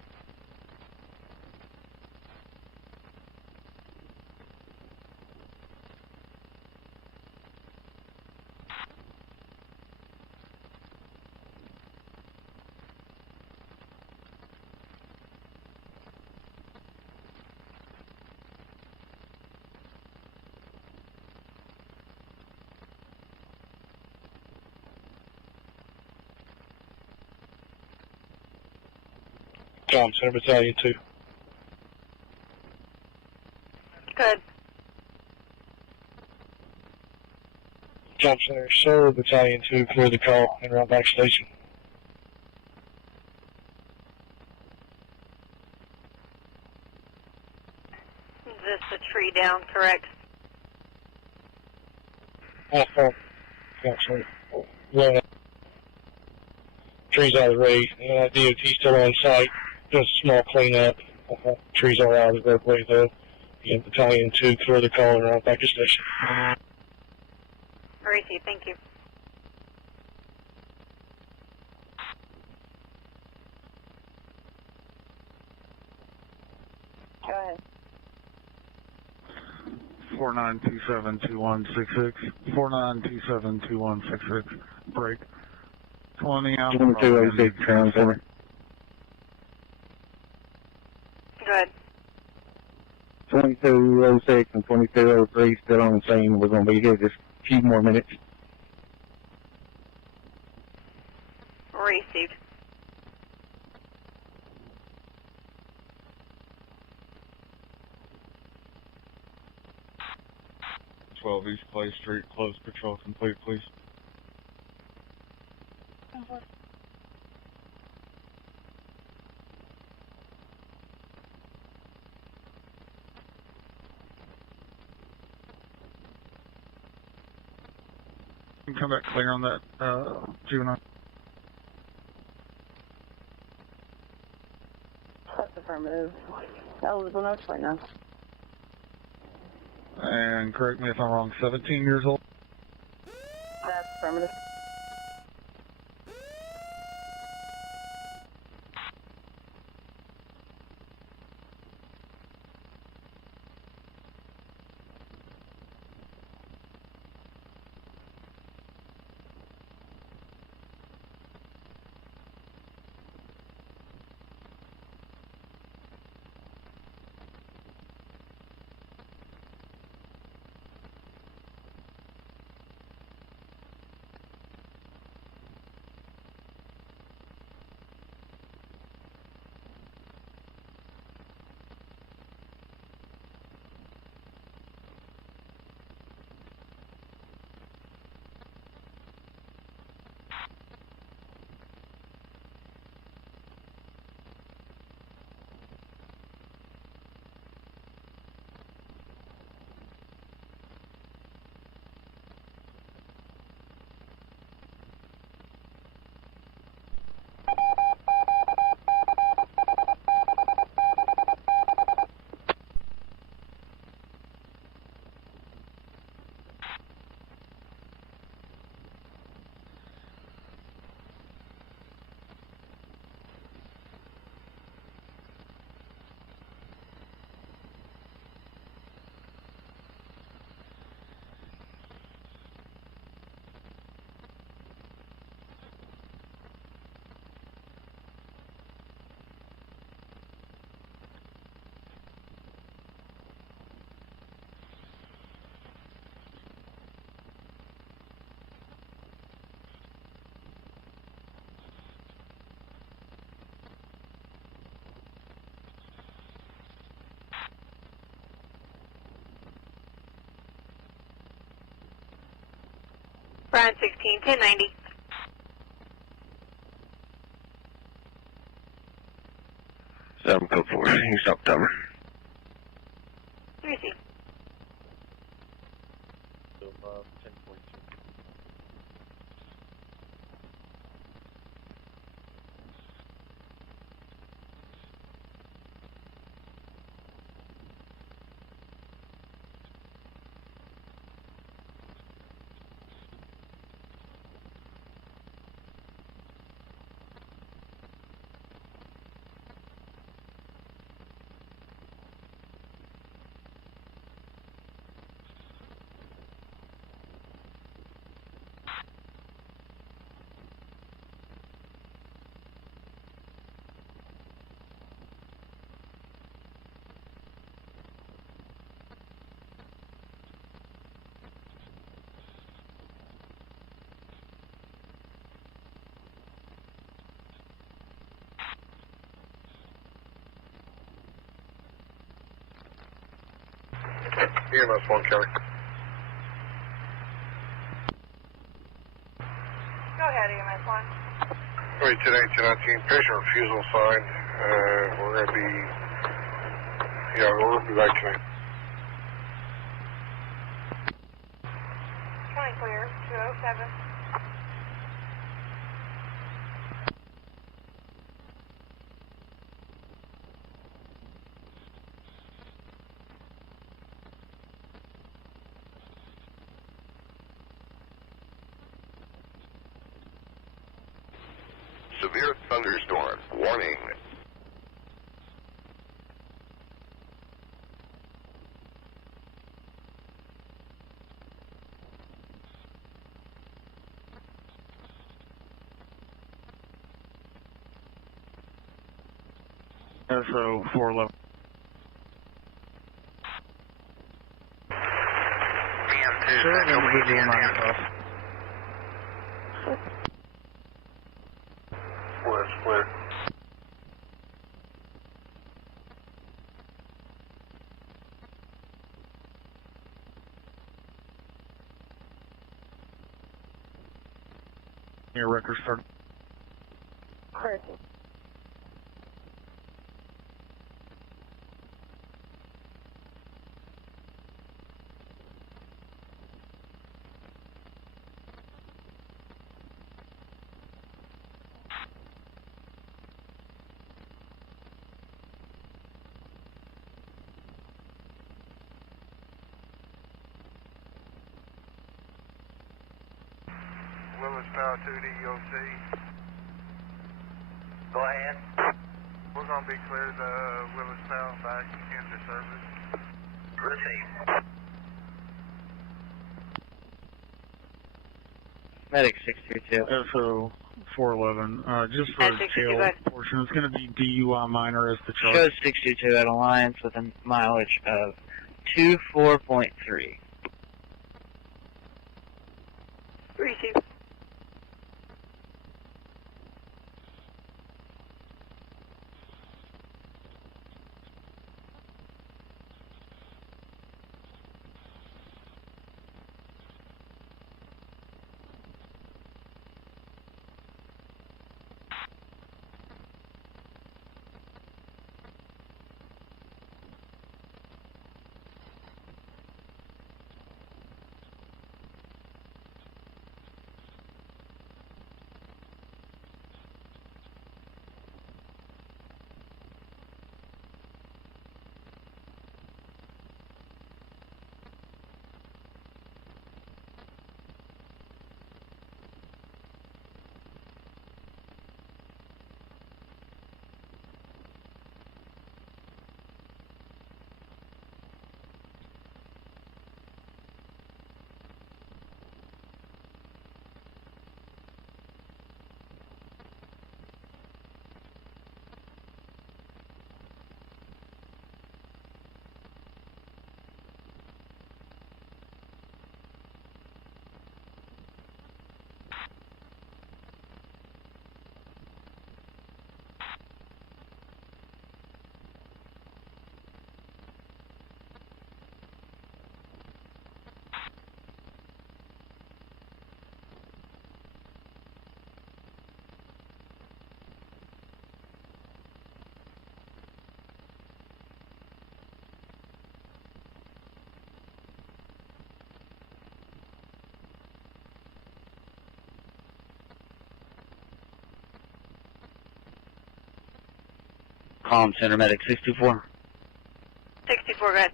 John Center Battalion 2. Good. John Center, sir, Battalion 2, clear the call and route back station. Is this the tree down, correct? Alpha, John Center. Low. trees out of the road. DOT still on site, doing a small cleanup. Trees are out of the roadway though. Battalion 2 clear the call around back to station. Receive, thank you. Go ahead. 49272166. 49272166. Break. 20 out. 2206 ground center. Good. 2206 and 2203 still on the scene. We're going to be here just a few more minutes. Received. East Clay Street, closed patrol complete, please. You can come back clear on that, juvenile. That's affirmative. Eligible notes right now. And correct me if I'm wrong, 17 years old? That's affirmative. Brian 16, 1090. Seven code 4. You stop timer. Receive. EMS 1, Kelly. Go ahead, EMS 1. 1019, patient refusal sign. We're going to be, we'll be back tonight. 20 clear, 207. severe thunderstorm. Warning. SO 411. Sure, individual 95. Split. Your record start. Correct. Willis Power 2 to EOC. Go ahead. We're going to be cleared Willis Power back into service. Receive. Medic 622. SO 411. Just for the tail portion, it's going to be DUI minor as the charge. Shows 622 at Alliance with a mileage of 24.3. Receive. Calm Center Medic 624. 64, go ahead.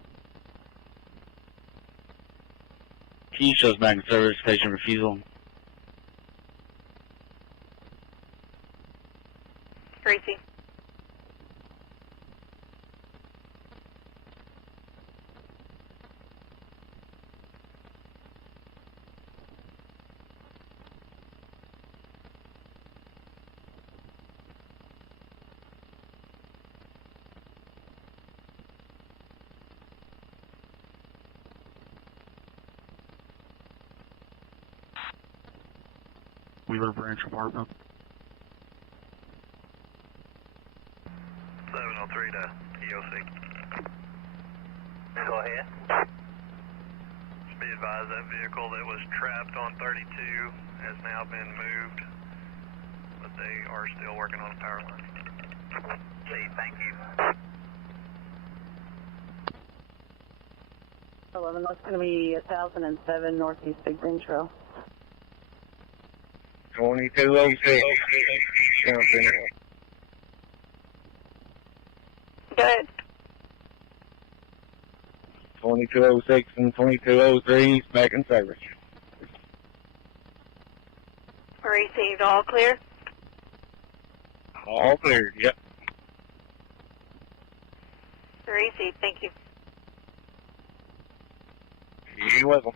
Can you show us back in service, station refusal? Receive. Wheeler Branch Apartment. 703 to EOC. Go ahead. Just be advised that vehicle that was trapped on 32 has now been moved, but they are still working on a power line. See, thank you. 11, that's going to be 1007 Northeast Big Green Trail. 2206. Go ahead. 2206 and 2203 back in service. Received, all clear. All cleared, yep. Very easy, thank you. You're welcome.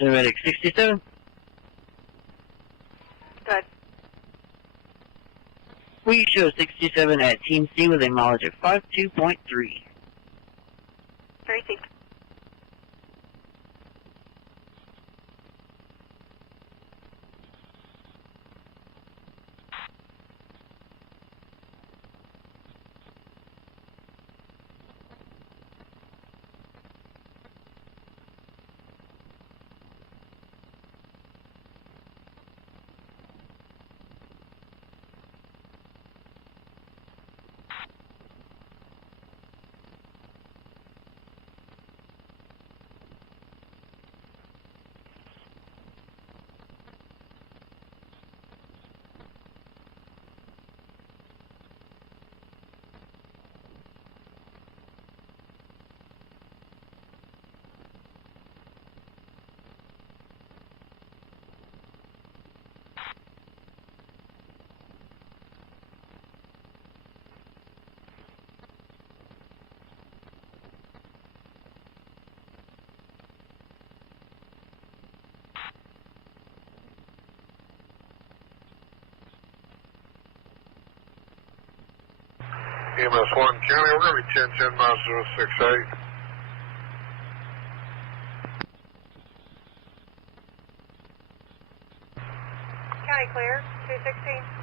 Cinematic 67. Good. We show 67 at Team C with a mileage of 52.3. Very easy. EMS 1 County, we're going to be 1010 miles 068. County clear, 216.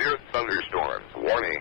severe thunderstorms. Warning.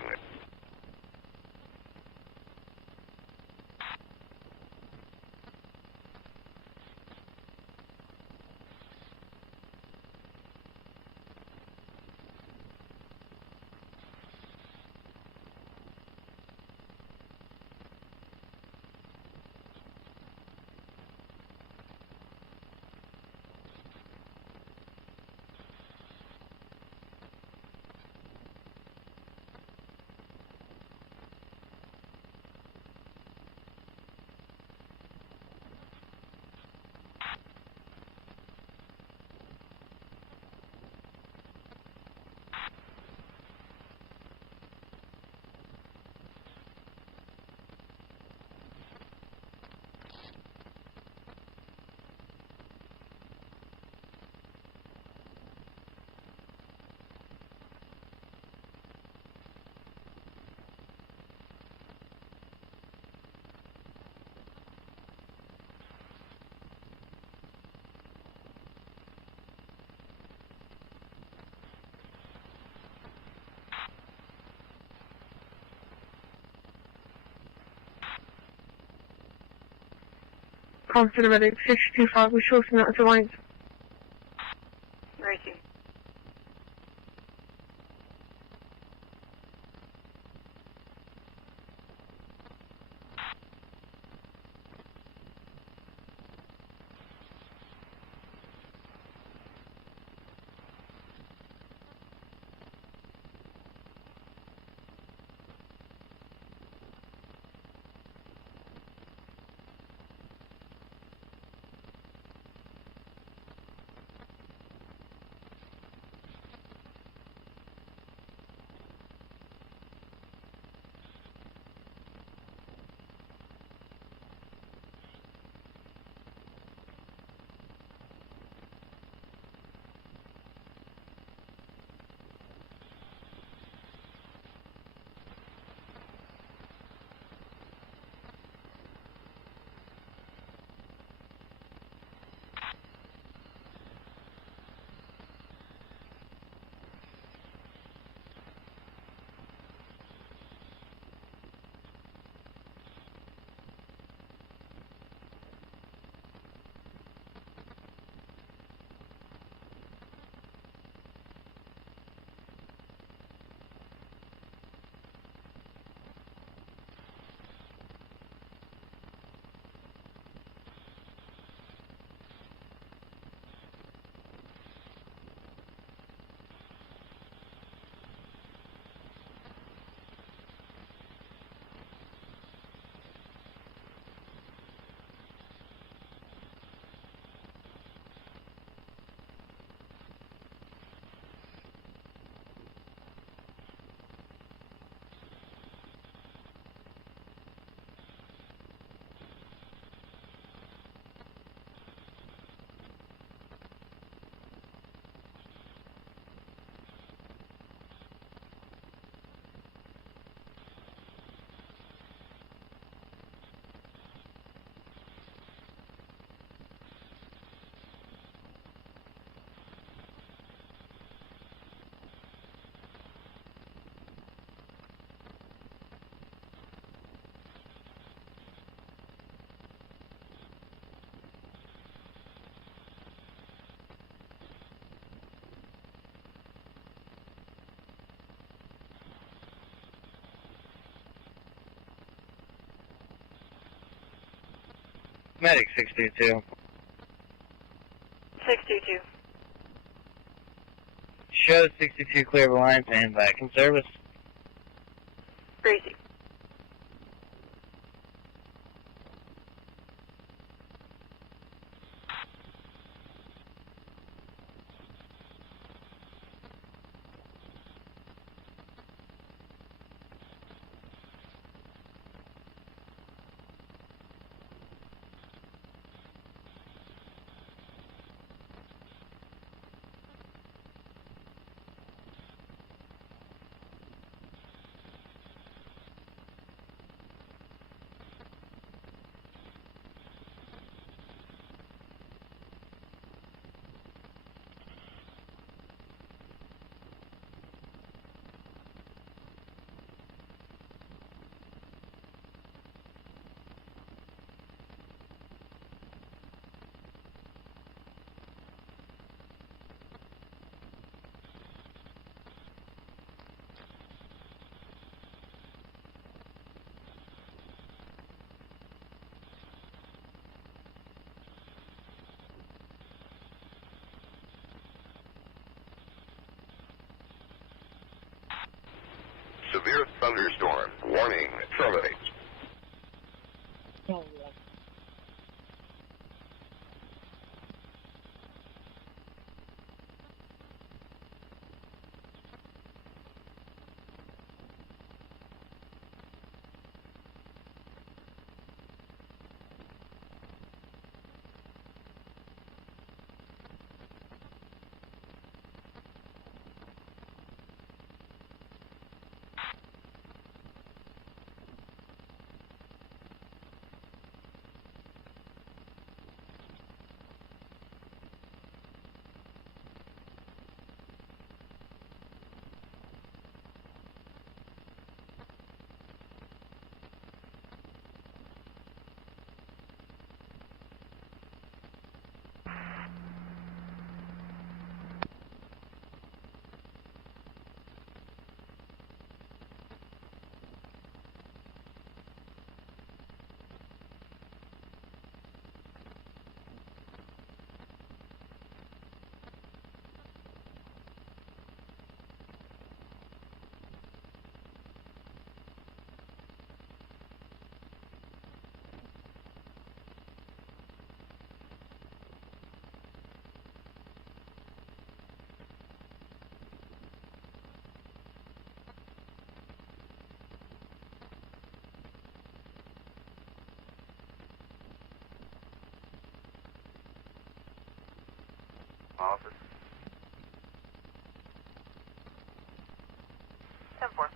Cinematic 625, we show some out to lines. Gracie. Medic 622. 622. Show 62 clear of the line, and back in service. Gracie. severe thunderstorm. Warning, terminate. Office. 10-4.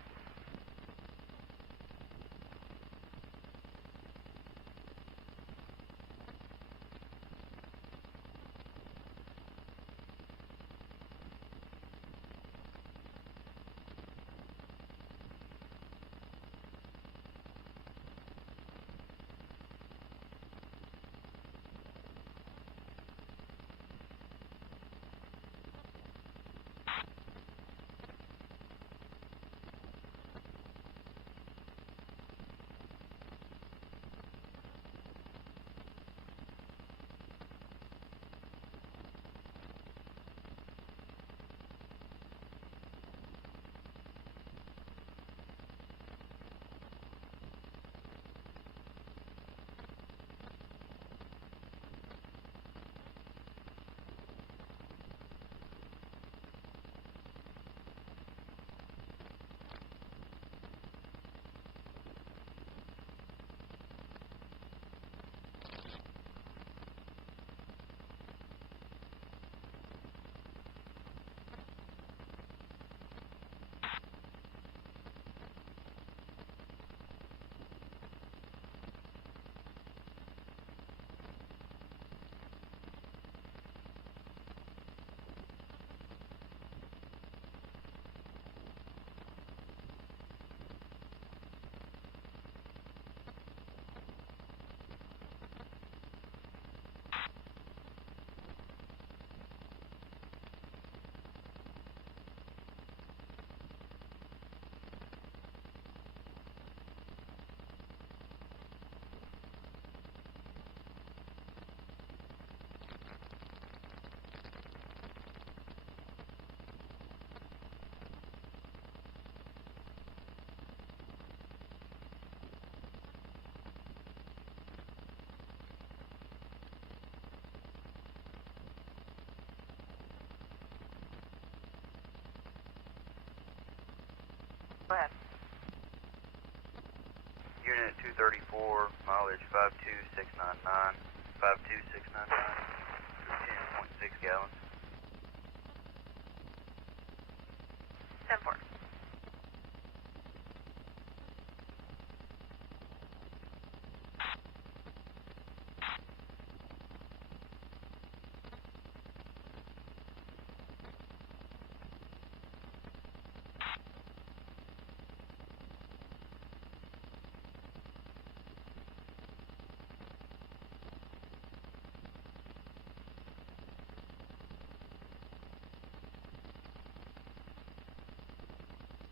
Go ahead. Unit 234, mileage 52699, 52699, 10.6 gallons. 10-4.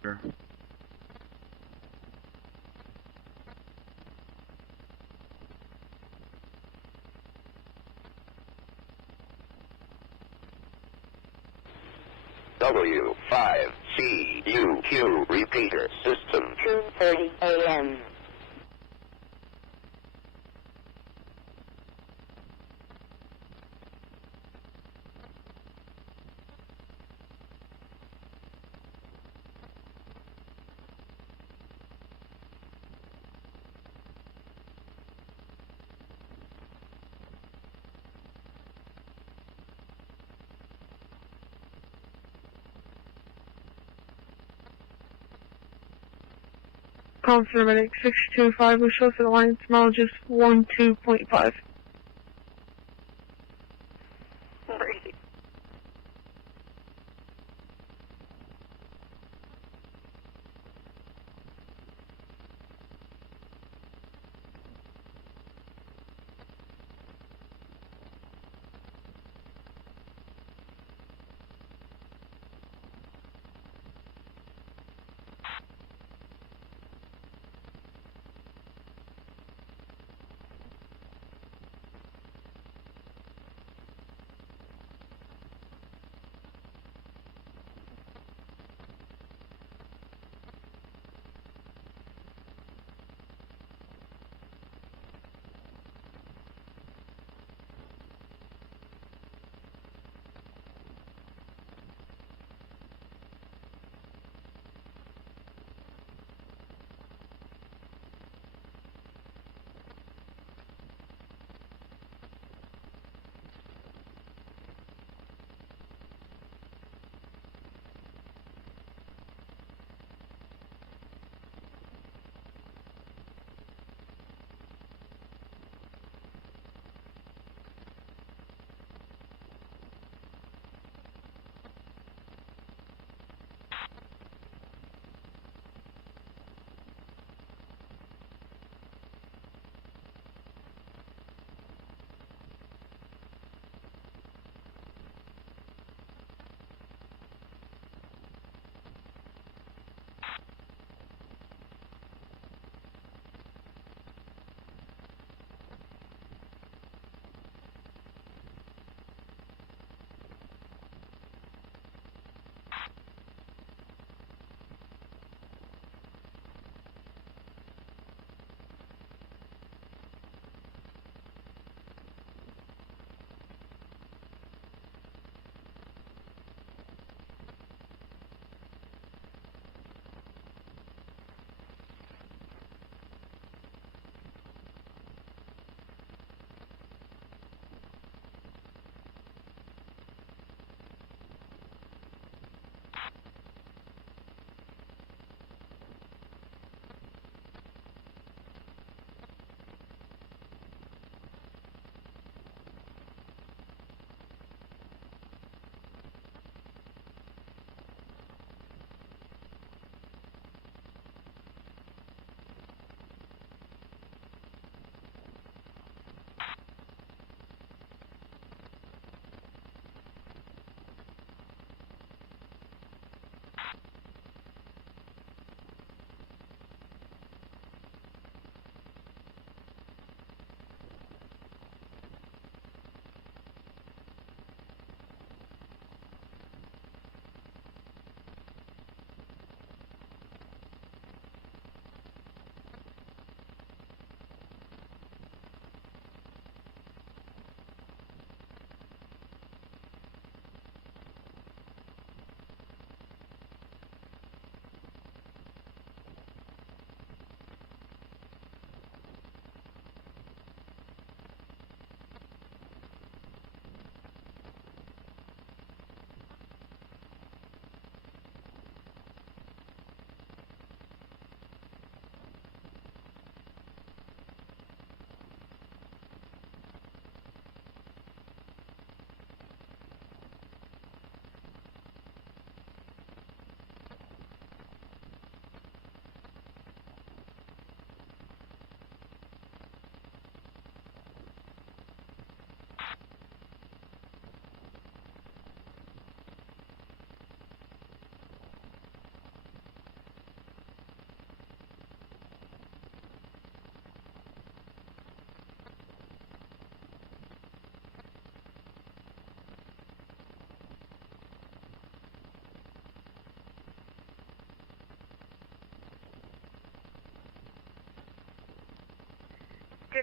Sure. CUQ repeater system. 2:30 a.m. Paramedic 625, we show for the Alliance mileage is 12.5. Crazy.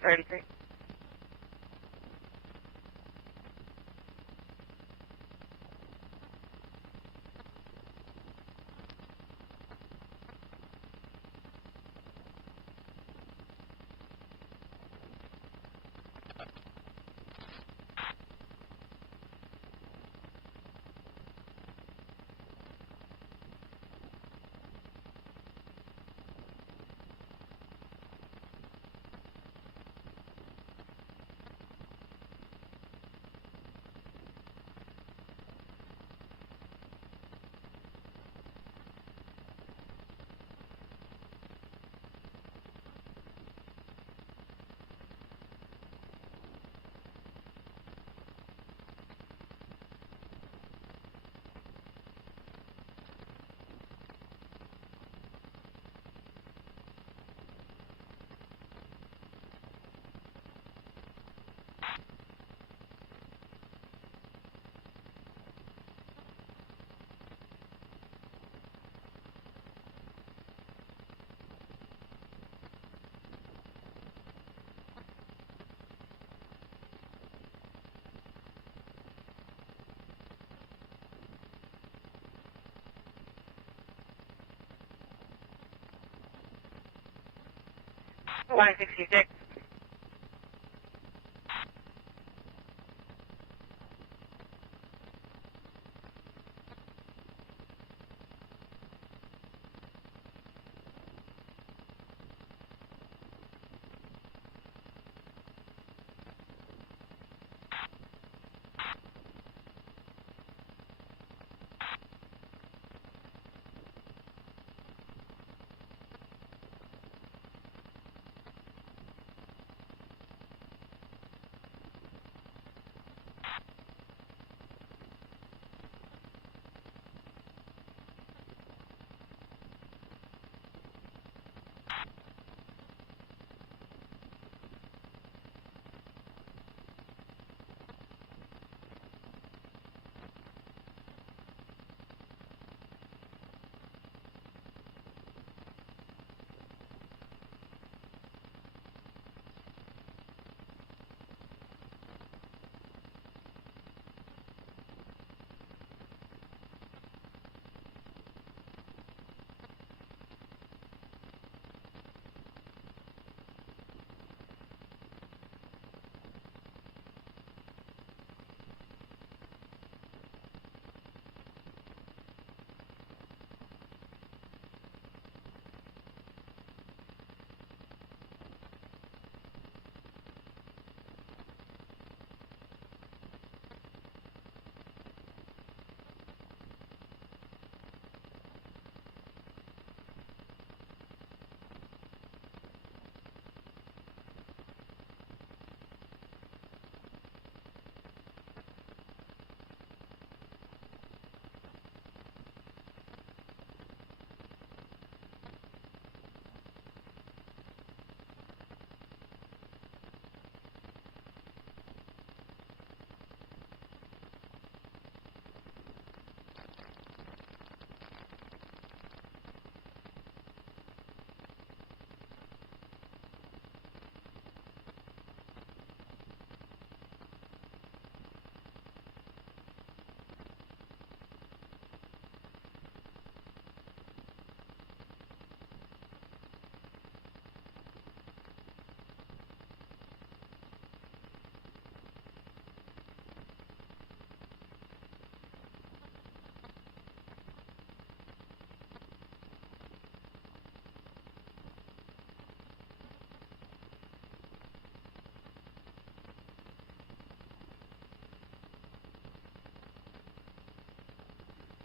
233. Line 66.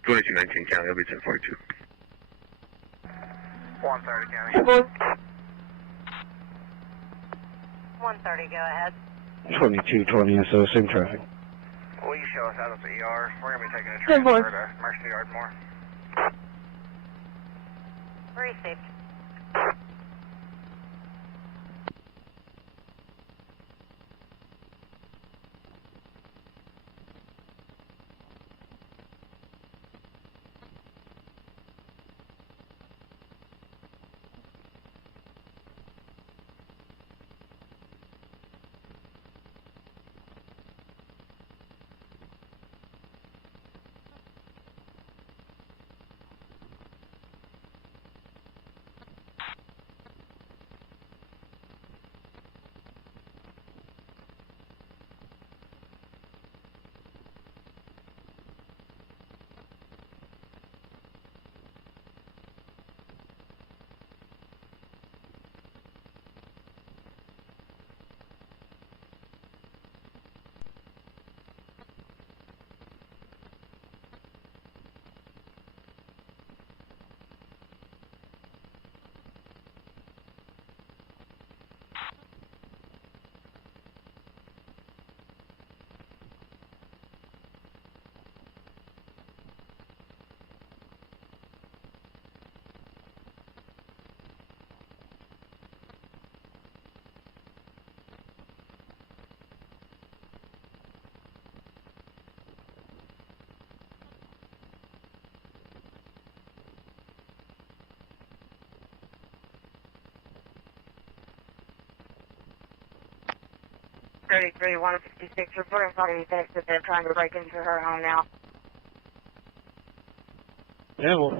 Twenty-two 19 County, I'll be 1042. 130 County. 130, go ahead. 2220 SO, same traffic. Will you show us out of the ER? We're going to be taking a 10 transfer to Mercy Ardmore. Received. 33, 156, reporting party thinks that they're trying to break into her home now. Yeah, well.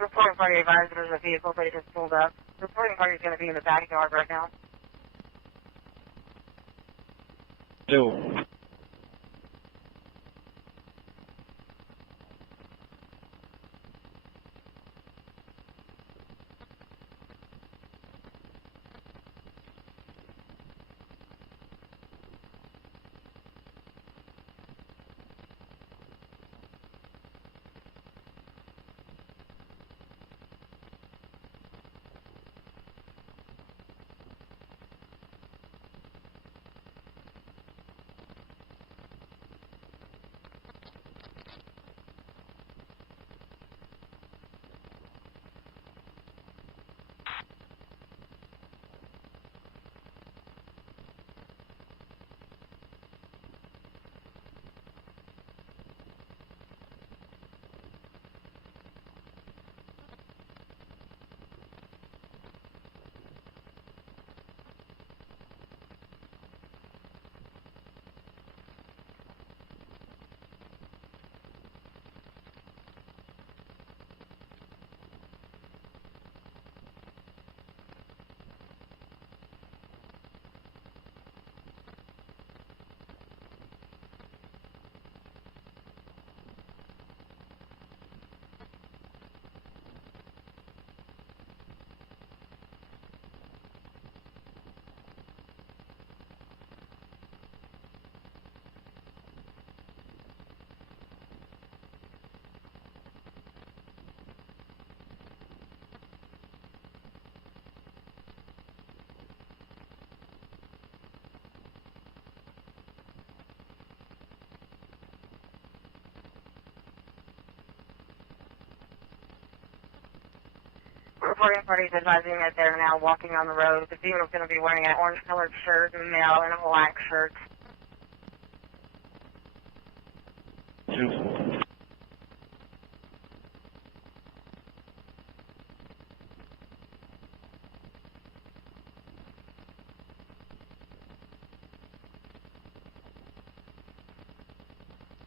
Reporting party advised there's a vehicle they just pulled up. Reporting party is going to be in the backyard right now. Do. Reporting party is advising that they're now walking on the road. The female is going to be wearing an orange-colored shirt, and the male in a black shirt.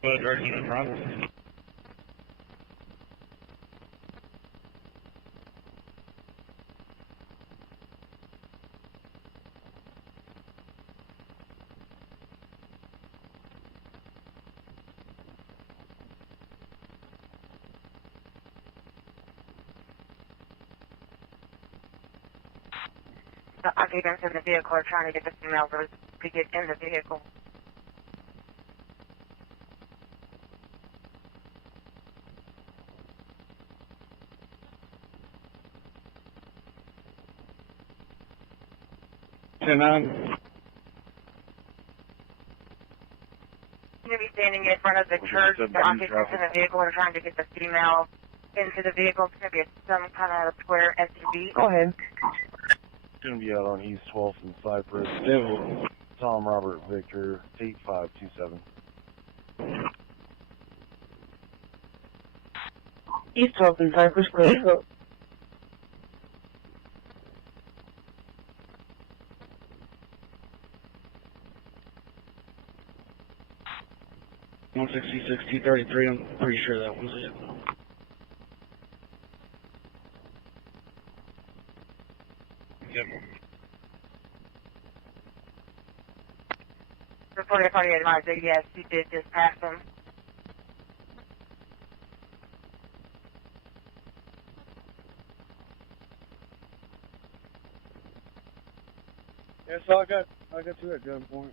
What direction in front? The occupants in the vehicle are trying to get the female to get in the vehicle. Ten nine. You're going to be standing in front of the church. The occupants in the vehicle are trying to get the female into the vehicle. It's going to be some kind of square SUV. Go ahead. Going to be out on East 12th and Cypress. Tom Robert Victor 8527. East 12th and Cypress, please. 166 T33, I'm pretty sure that was it. Yep. Reporting party advisor, yes, you did just pass him. Yeah, so I got two at gunpoint.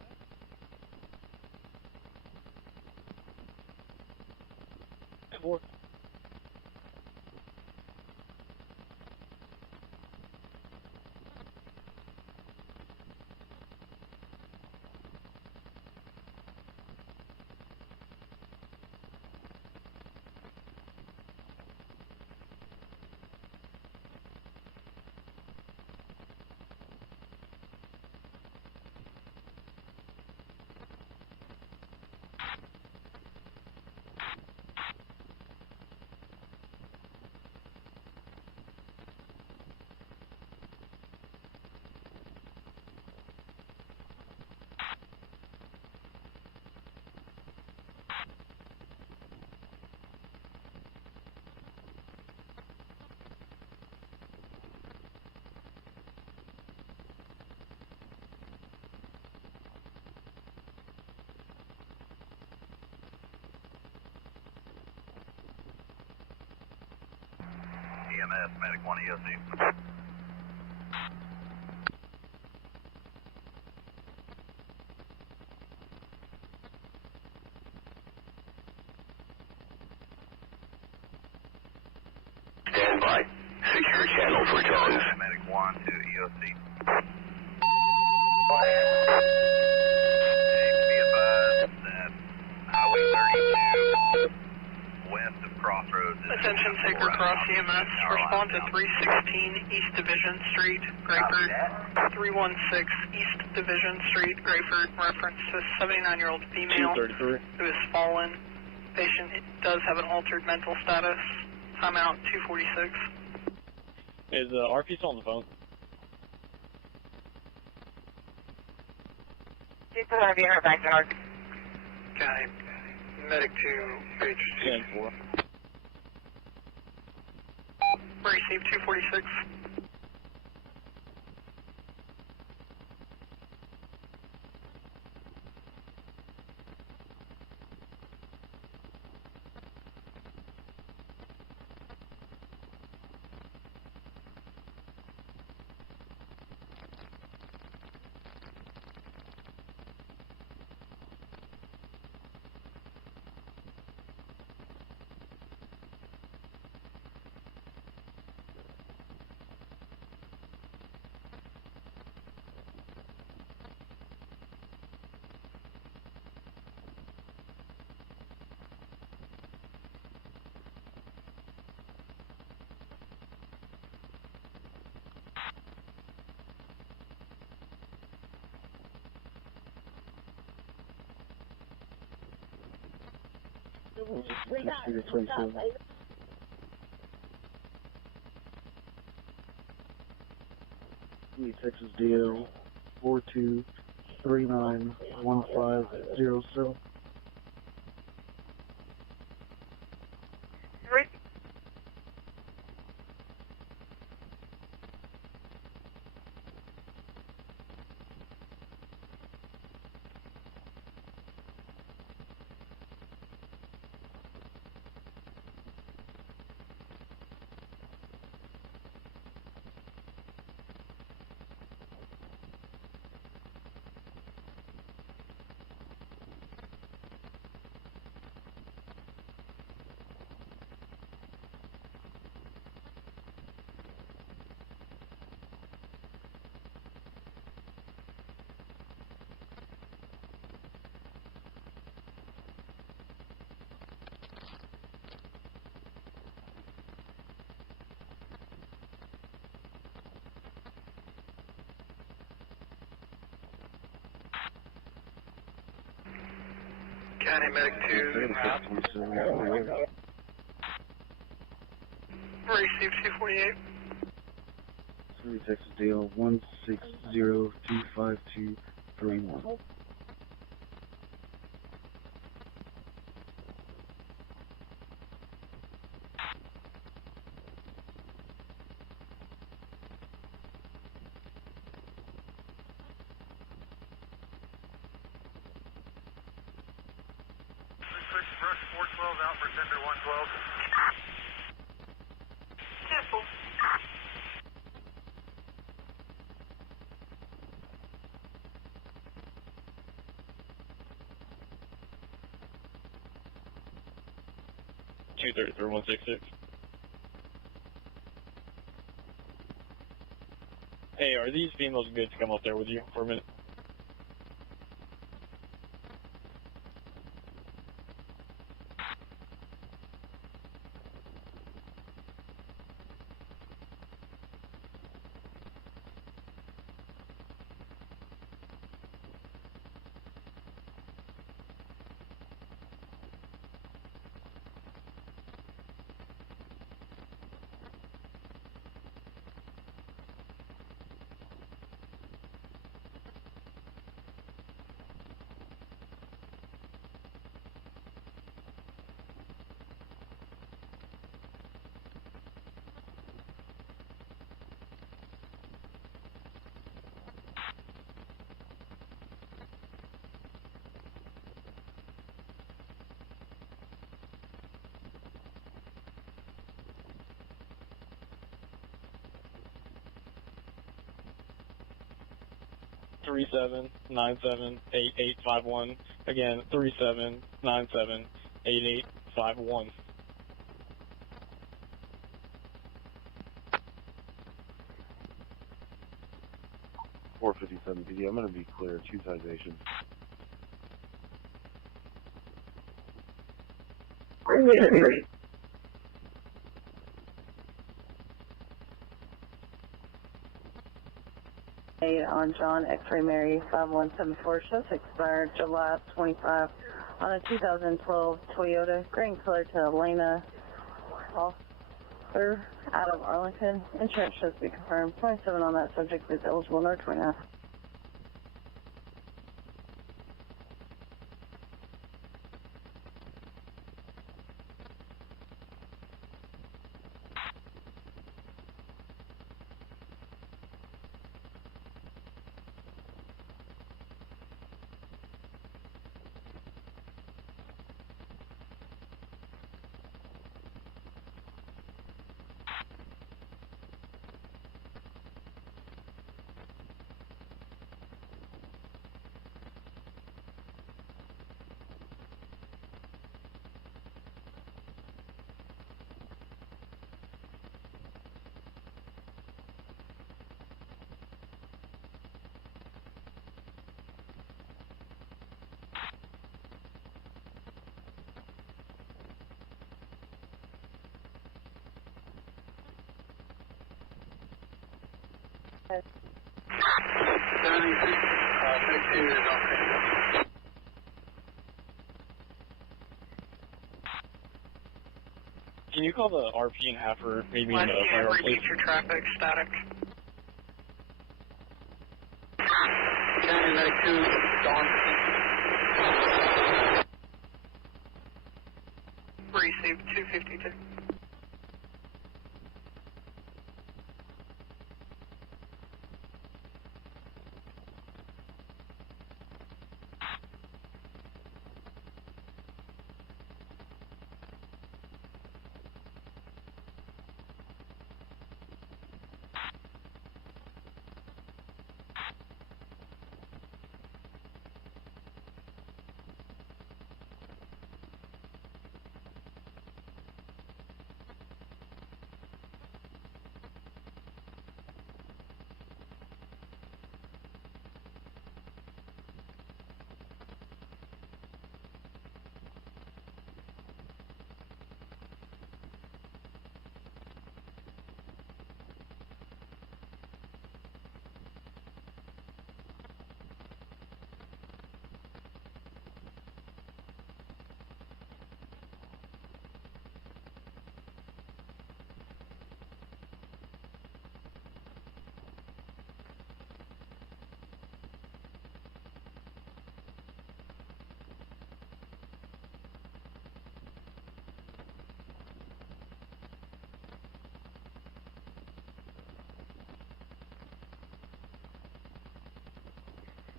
EMS, medic 1 EOC. Stand by. Secure channel for tones. Medic 1 to EOC. Be advised that Highway 32 west of Crossroads. Attention, Sacred Cross EMS. Respond to 316 East Division Street, Grayford. 316 East Division Street, Grayford. Reference to 79-year-old female who has fallen. Patient does have an altered mental status. Timeout 246. Is RP still on the phone? She's still going to be in her backyard. Okay. Medic 2, page 10-4. Receive 246. Texas DL 42391507. County Medic 2. Receive 248. Texas DL 1602521. Rush 412 out for tender 112. Careful. Two 166. Hey, are these females good to come up there with you for a minute? 37978851. Again, 37978851. 457 PD. I'm going to be clear. 2 citations. On John X-Ray Mary 5174, shows expired July 25 on a 2012 Toyota, green color to Elena Offer out of Arlington. Insurance shows to be confirmed. 27 on that subject is eligible, North 29. Can you call the RP and have her maybe in West the fire, please? repeat your traffic static. County Medic 2, Dawn. Received 252.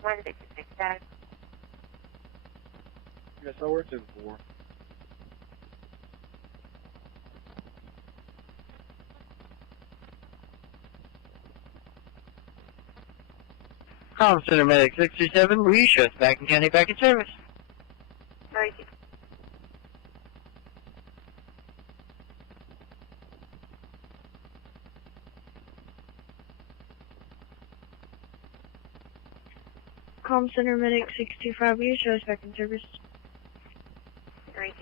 Where did it get static? Yes, I worked in 4. Comm Center Medic 67, will you show us back in County back in service? Right. Comm Center Medic 625, will you show us back in service? Right.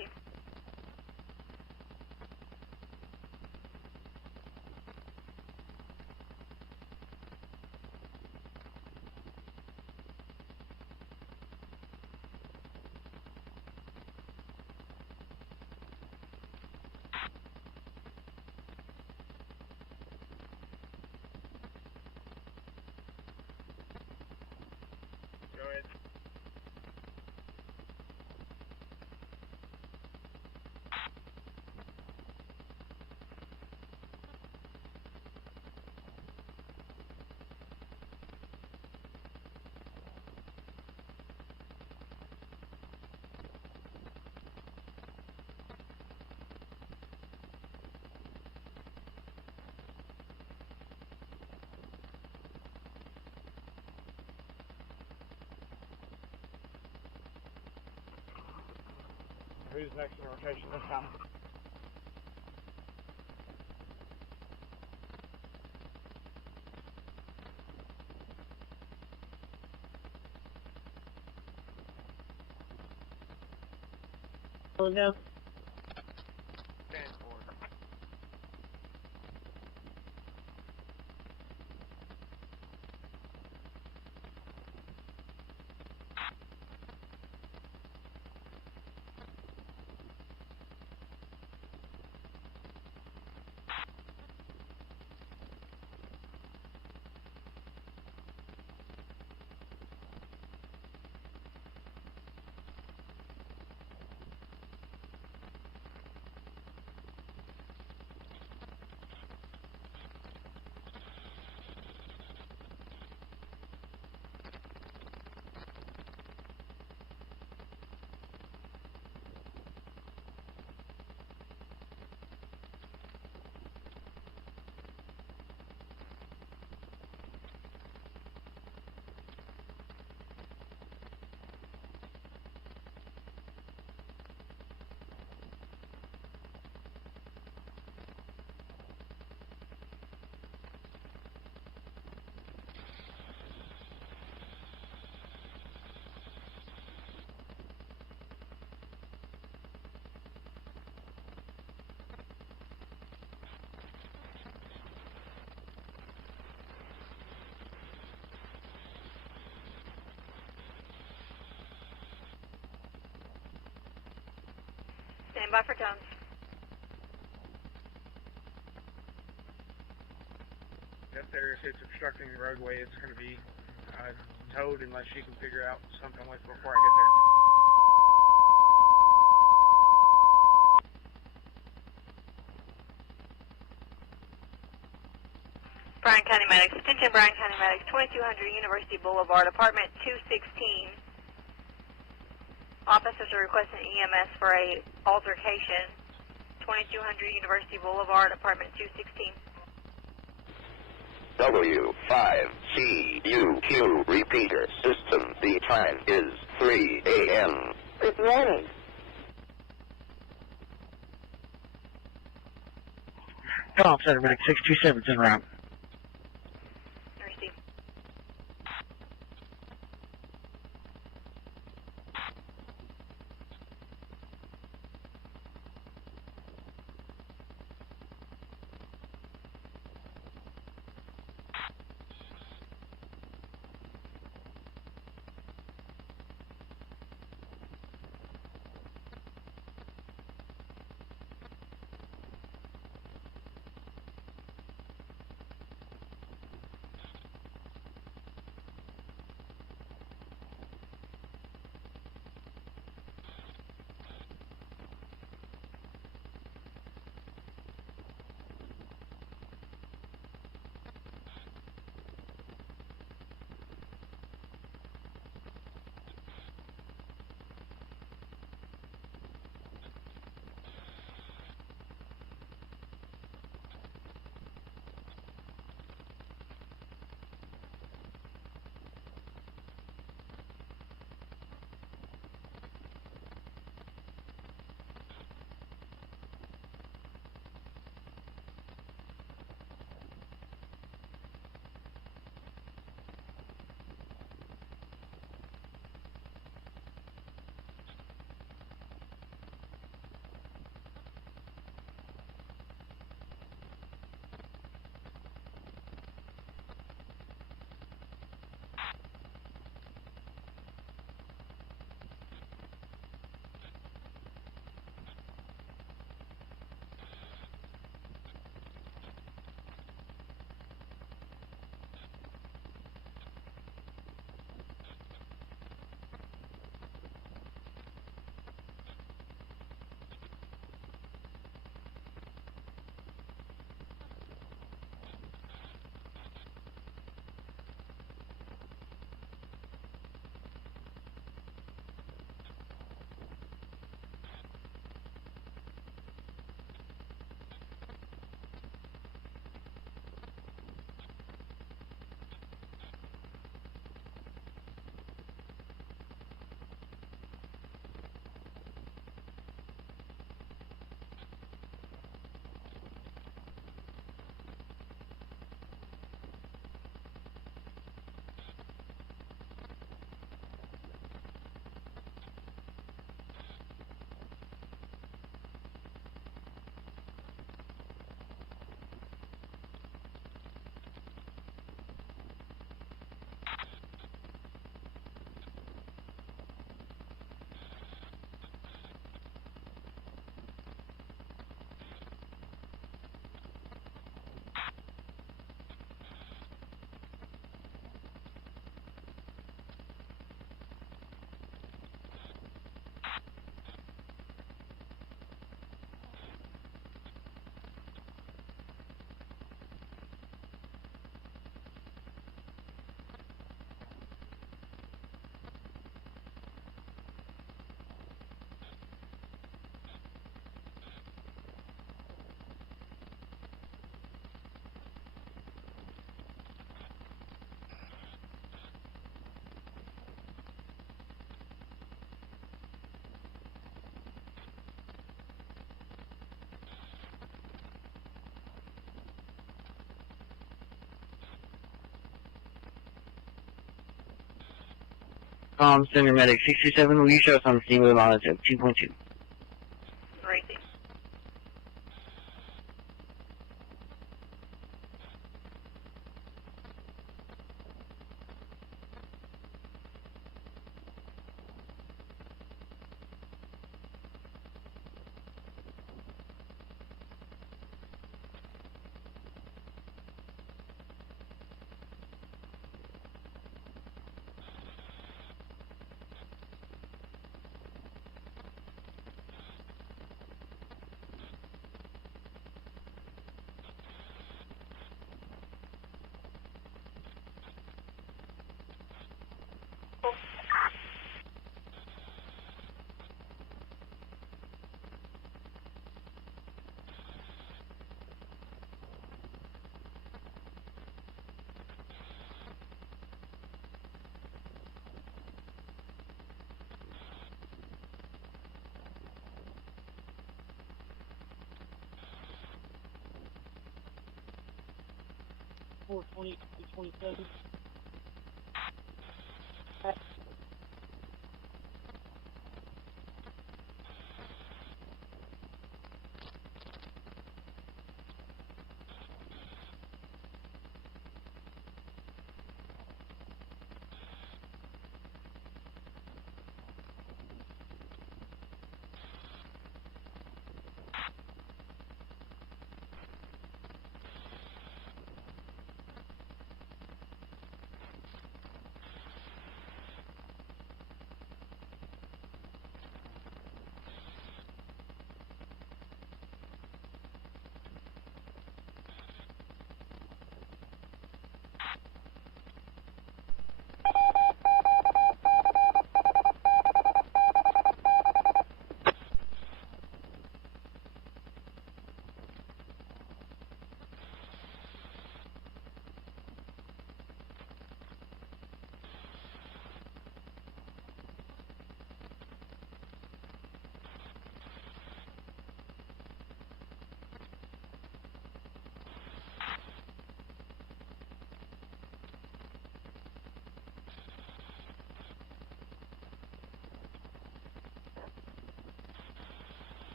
who's next in rotation this time. We'll go. Stand by for tones. If it's obstructing the roadway, it's going to be towed unless you can figure out something with before I get there. Bryan County Medics, attention Bryan County Medics, 2200 University Boulevard, apartment 216. Officers are requesting EMS for a altercation, 2200 University Boulevard, apartment 216. W5CUQ repeater system. The time is 3 a.m. Good morning. Golf Center Medic 627's en route. Receive. Center Medic 627, will you show us on the scene with a mileage of 2.2? Great. Four 20, 27.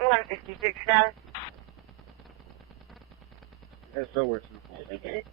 One 66 status. That's so worth it.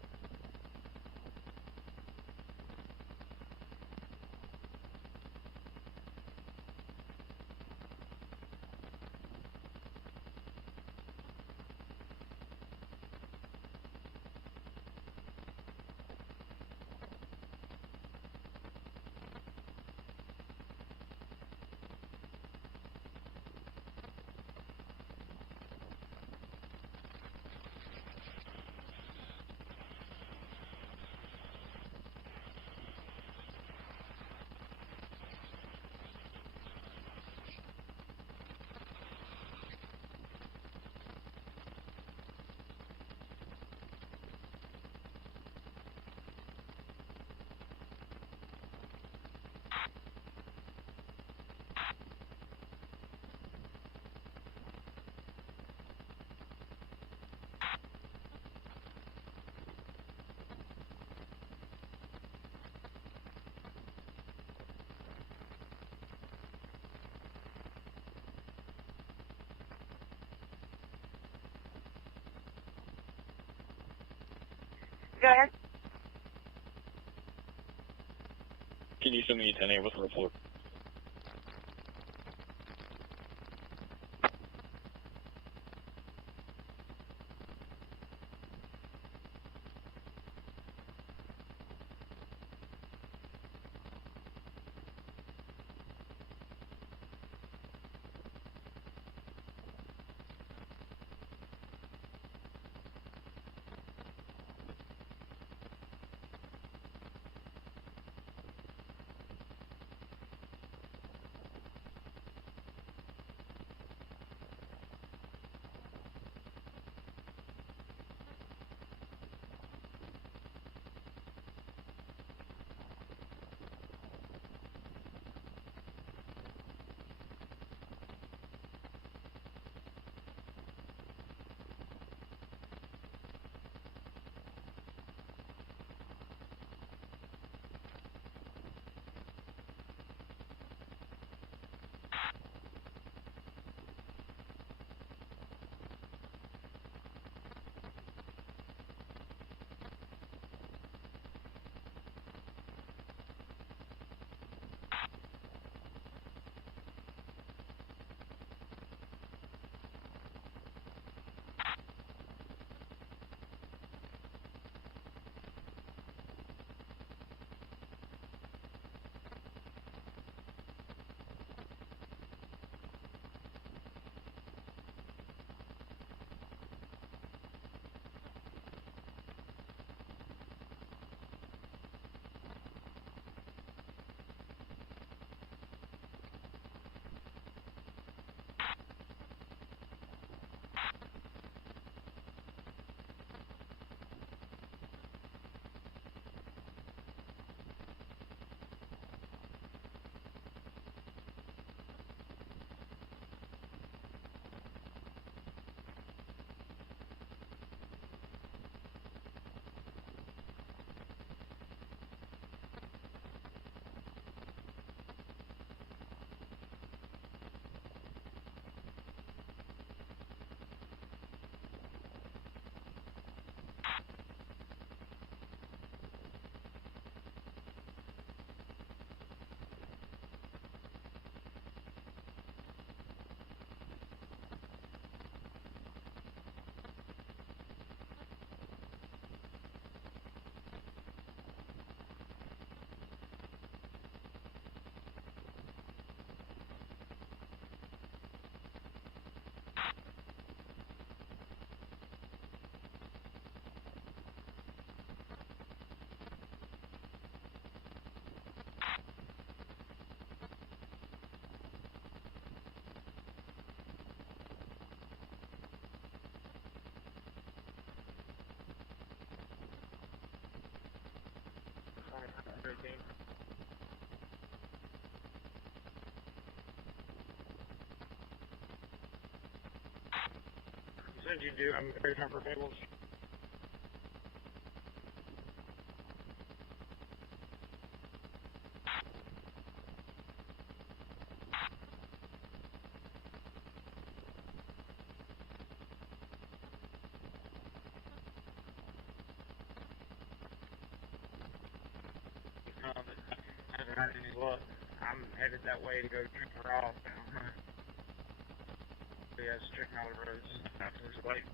Go ahead. Can you send me a 10-8 with a report? did you do? I'm very for tables. I haven't had any luck. I'm headed that way to go drink her off. Yeah, it's checking all the roads after this lake.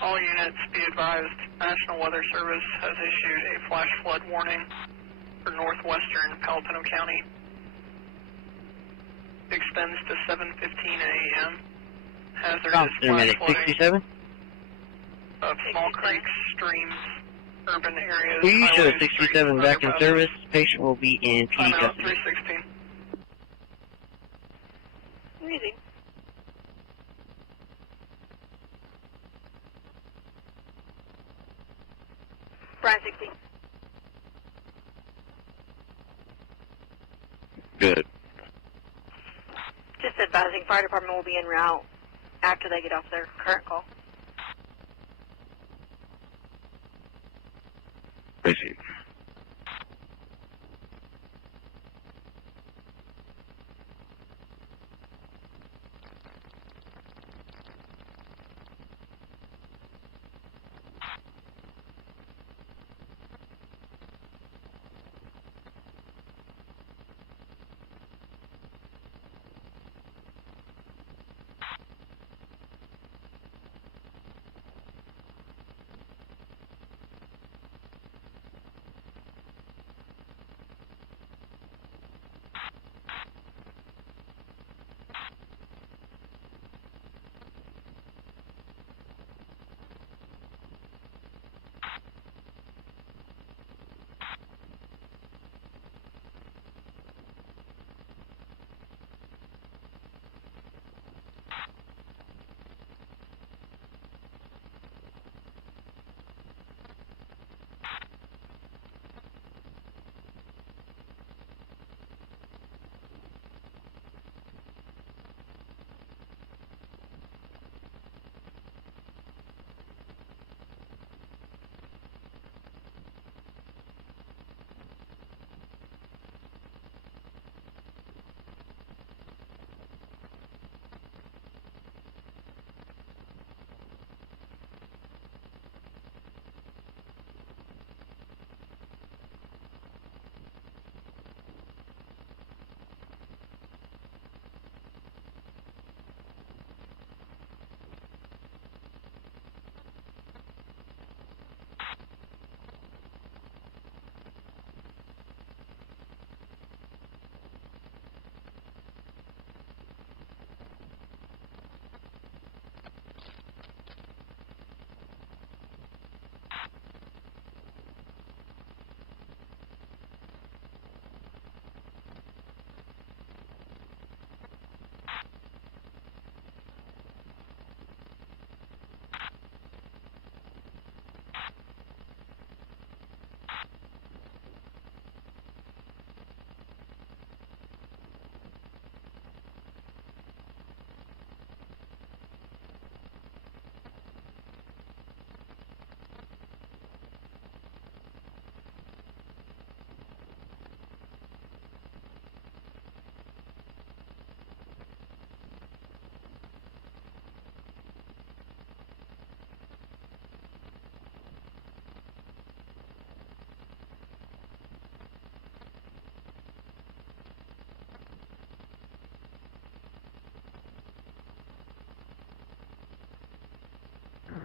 All units be advised, National Weather Service has issued a flash flood warning for northwestern Palo Pinto County. Extends to 7:15 a.m. Hazardous flash flooding 67? of small creeks, streams, urban areas. Will you show highways, 67 streets, back in underpasses. service? Patient will be in PD Timeout custody. 316. Easy. Brian 60. Good. Just advising fire department will be en route after they get off their current call. Received.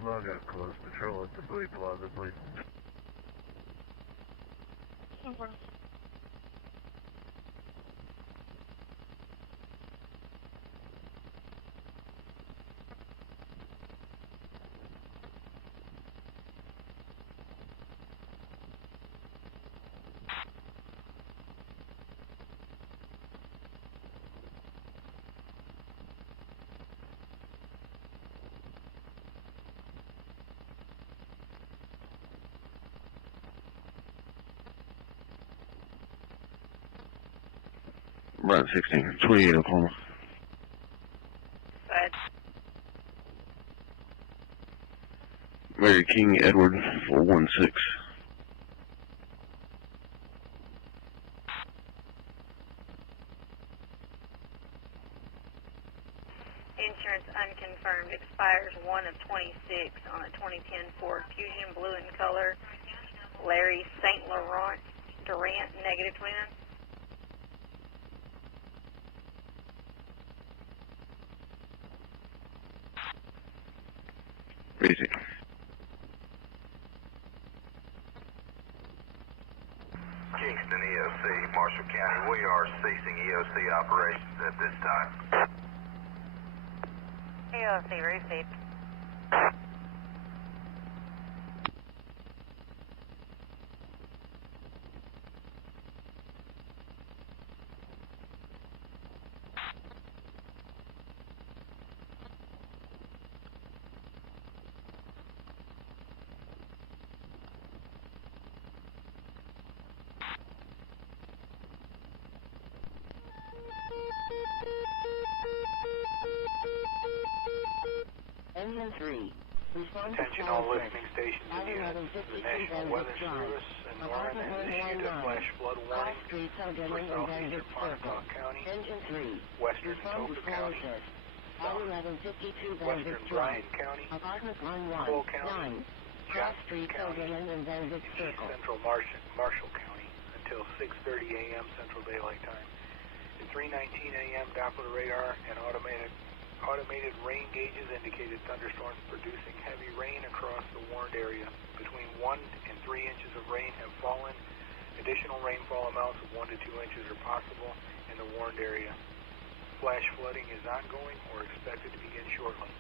Log out close patrol at the buoy plaza, please. Over. Right, 16, 28 Oklahoma. Go ahead. Mary King Edward 416. Insurance unconfirmed. Expires 1 of 26 on a 2010 Ford Fusion, blue in color. Larry St. Laurent Durant, negative twin. Basic. EOC, Marshall County. We are ceasing EOC operations at this time. EOC received. Attention all listening stations and units. The National Weather Service and NORAD has issued a flash flood warning for southeastern Pontotoc County, western Etoka County, western Bryan County, Cole County, Johnson County, and central Marshall County until 6:30 a.m. Central Daylight Time. At 3:19 a.m. Doppler radar and automated rain gauges indicated thunderstorms producing heavy rain across the warned area. Between 1 and 3 inches of rain have fallen. Additional rainfall amounts of 1 to 2 inches are possible in the warned area. Flash flooding is ongoing or expected to begin shortly.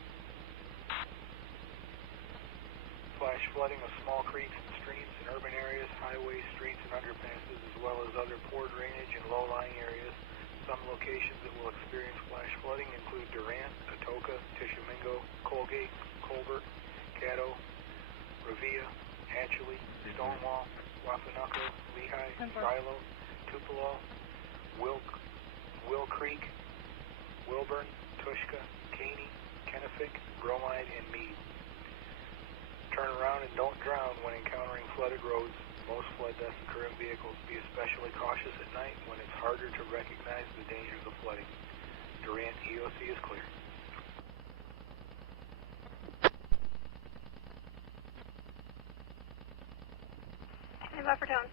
Flash flooding of small creeks and streams in urban areas, highways, streets, and underpasses, as well as other poor drainage in low-lying areas. Some locations that will experience flash flooding include Durant, Atoka, Tishomingo, Colgate, Colbert, Caddo, Revere, Hatchley, Stonewall, Wapanucco, Lehigh, Silo, Tupelo, Will Creek, Wilburn, Tushka, Caney, Kennefic, Bromide, and Meade. Turn around and don't drown when encountering flooded roads. Most flood deaths occur in vehicles. Be especially cautious at night when it's harder to recognize the dangers of flooding. Durant EOC is clear. Any buffer tones?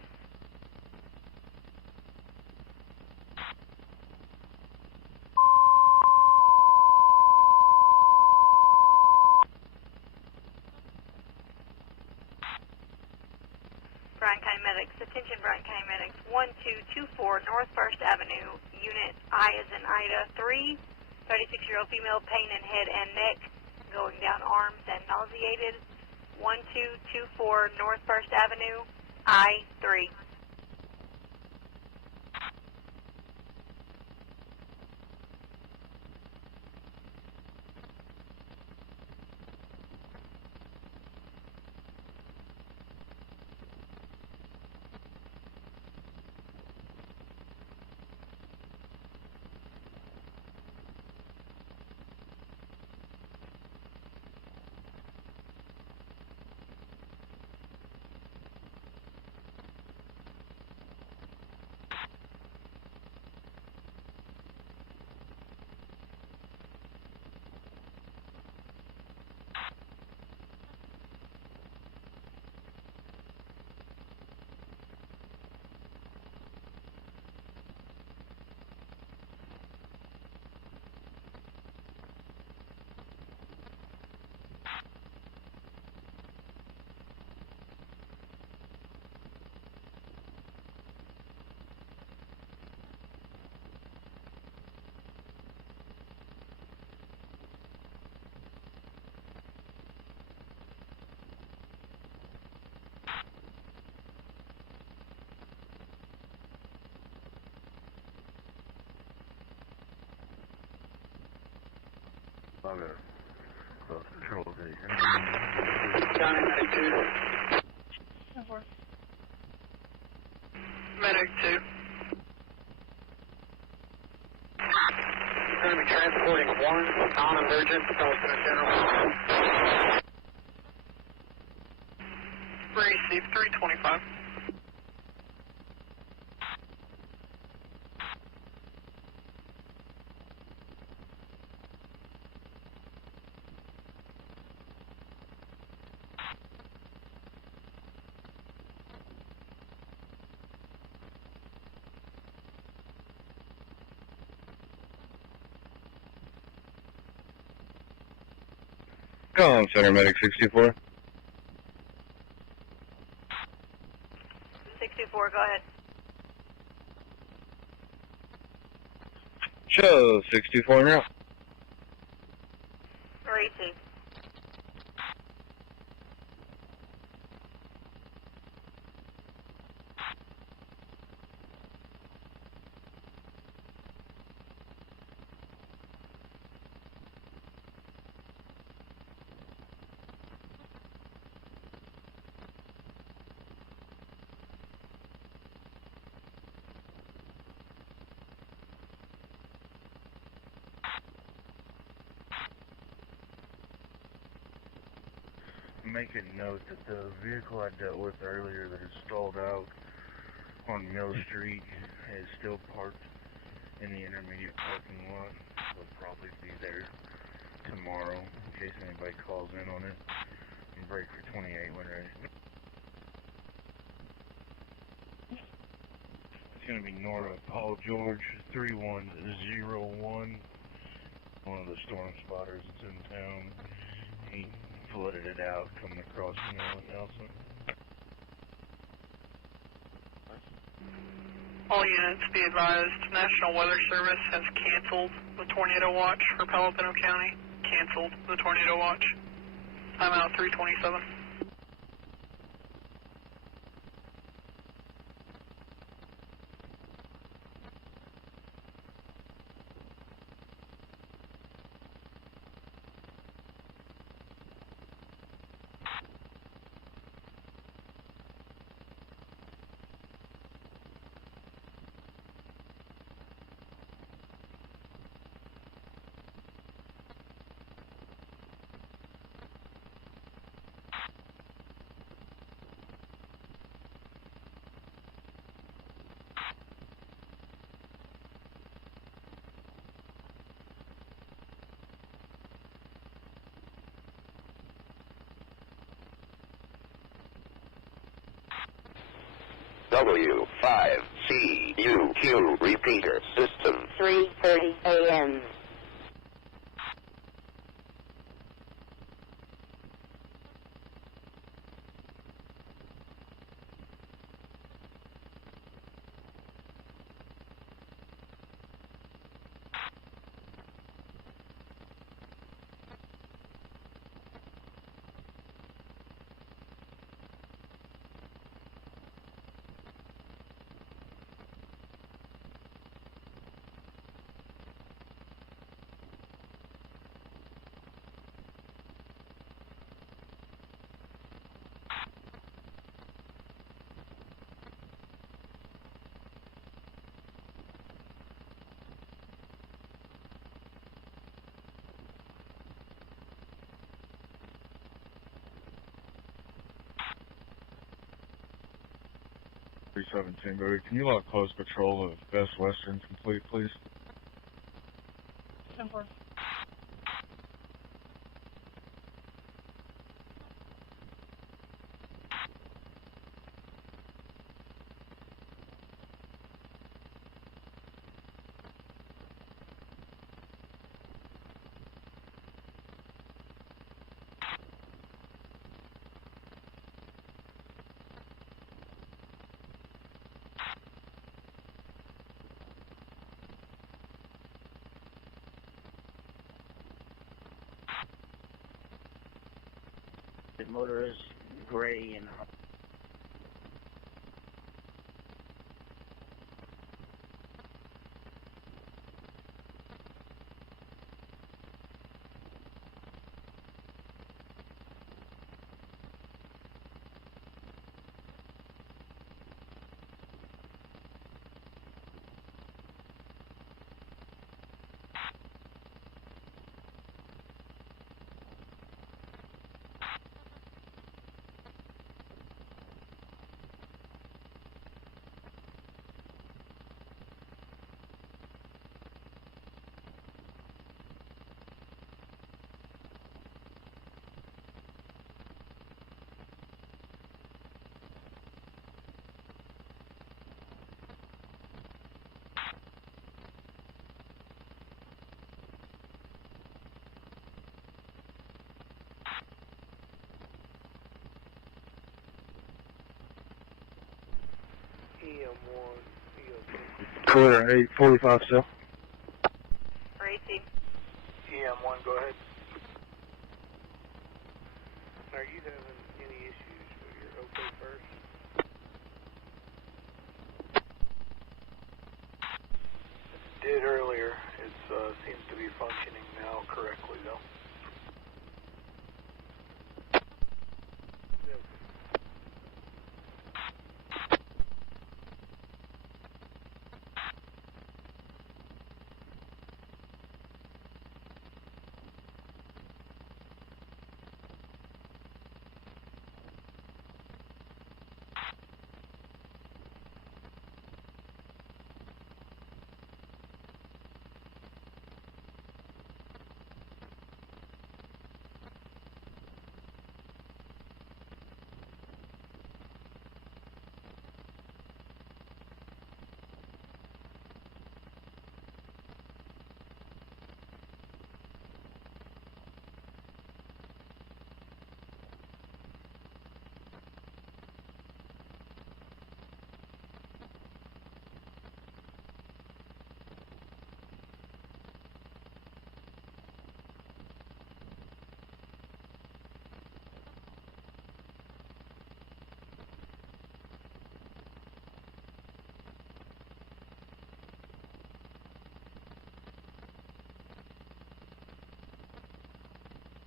Bryan County Medics, attention Bryan County Medics, 1224 North 1st Avenue, Unit I as in Ida, 3, 36-year-old female, pain in head and neck, going down arms and nauseated, 1224 North 1st Avenue, I-3. I'm going to control station. County Medic 2. Medic 2. We're going to be transporting 1 non-emergent to Center General. Receive 325. Call on Center Medic 64. 624, go ahead. Show 624 now. 3-2. Making note that the vehicle I dealt with earlier that is stalled out on Mill Street is still parked in the intermediate parking lot. Will probably be there tomorrow in case anybody calls in on it. And break for 28 when ready. It's going to be north of Paul George 3101. One of the storm spotters that's in town. He flooded it out coming across Nelson. All units be advised, National Weather Service has canceled the tornado watch for Palo Pinto County. Canceled the tornado watch. I'm out 327. W5CUQ repeater system 3:30 a.m. Baby, can you log close patrol of Best Western complete, please? 10-4. The motor is gray and Clear 845 cell. go ahead. Are you having any issues with your OK first? Did earlier. It seems to be functioning now correctly, though.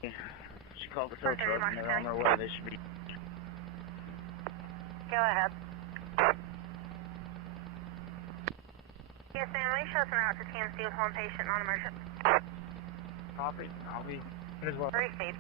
She called the tow truck and they're on their way. They should be. Go ahead. Yes, ma'am. We show some out to TMC with one patient, non-emergent. Copy. I'll be as well. Received.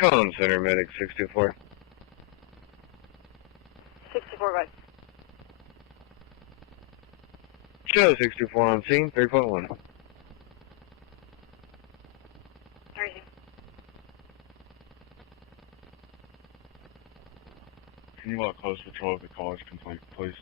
Column Center, Medic 624. 64, right. Show 624 on scene, 3.1. Crazy. Can you let close patrol of the college complete, please?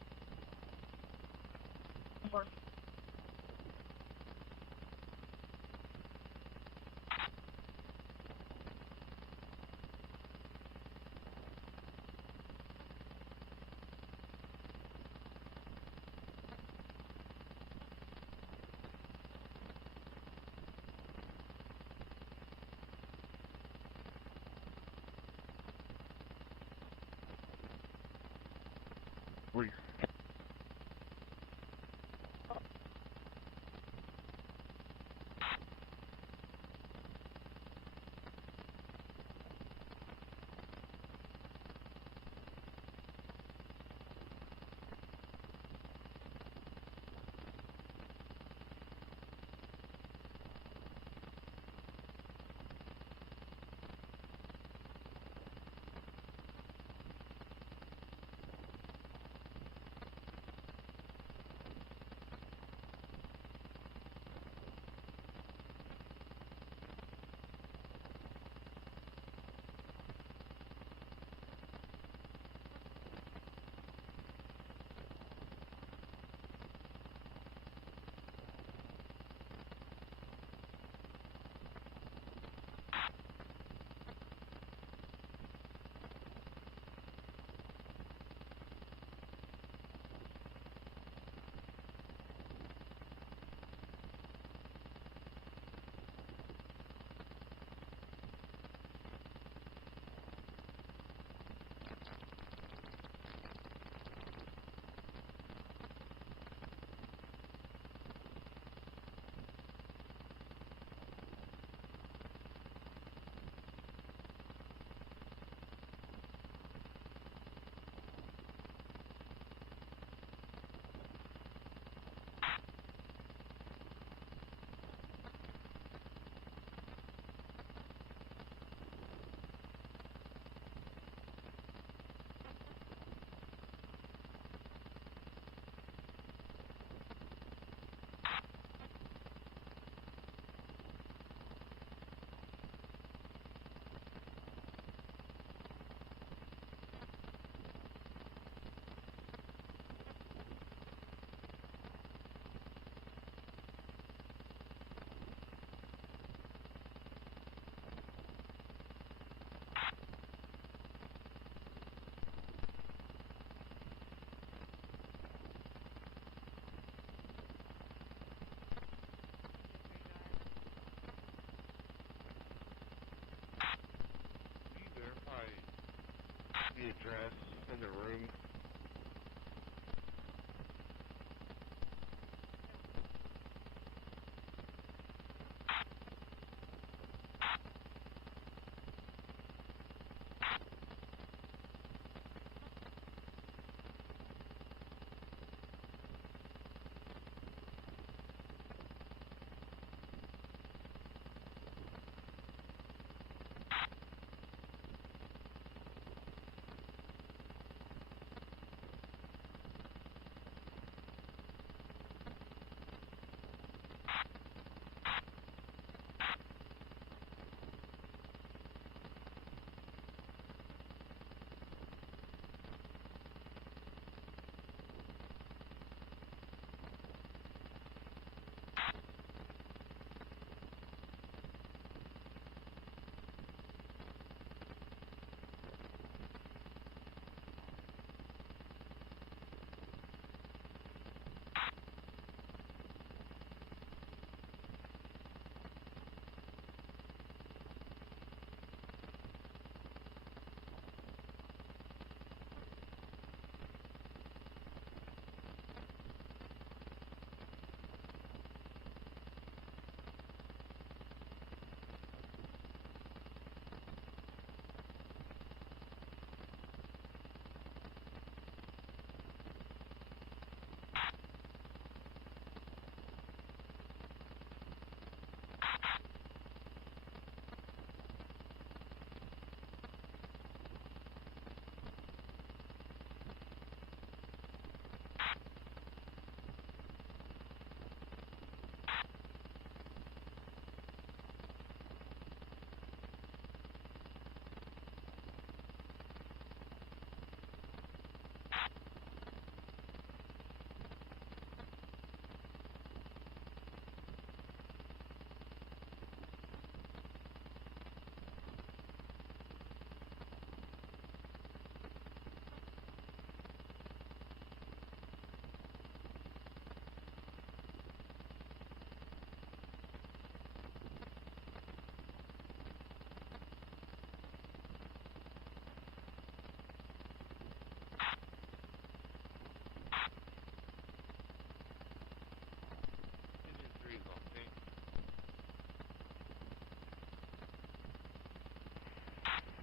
address and the room.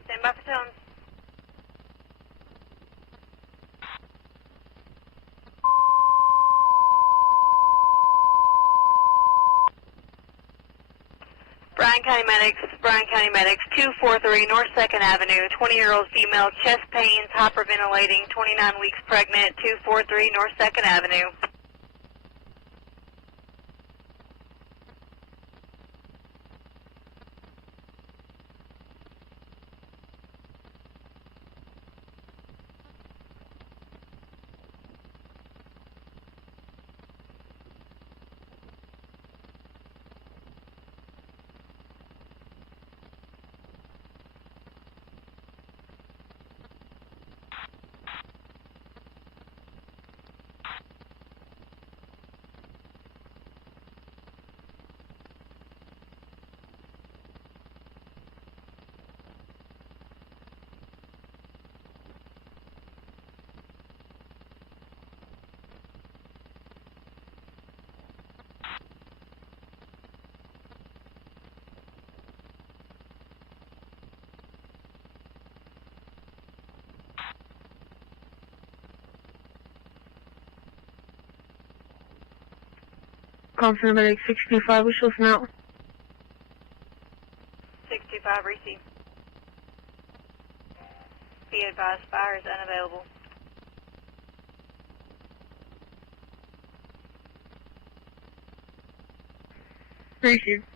Stand by for tones. Bryan County Medics, 243 North 2nd Avenue, 20-year-old female, chest pains, hyperventilating, 29 weeks pregnant, 243 North 2nd Avenue. Confirm medic 625, wish listen out. 625, receive. Be advised, fire is unavailable. Receive.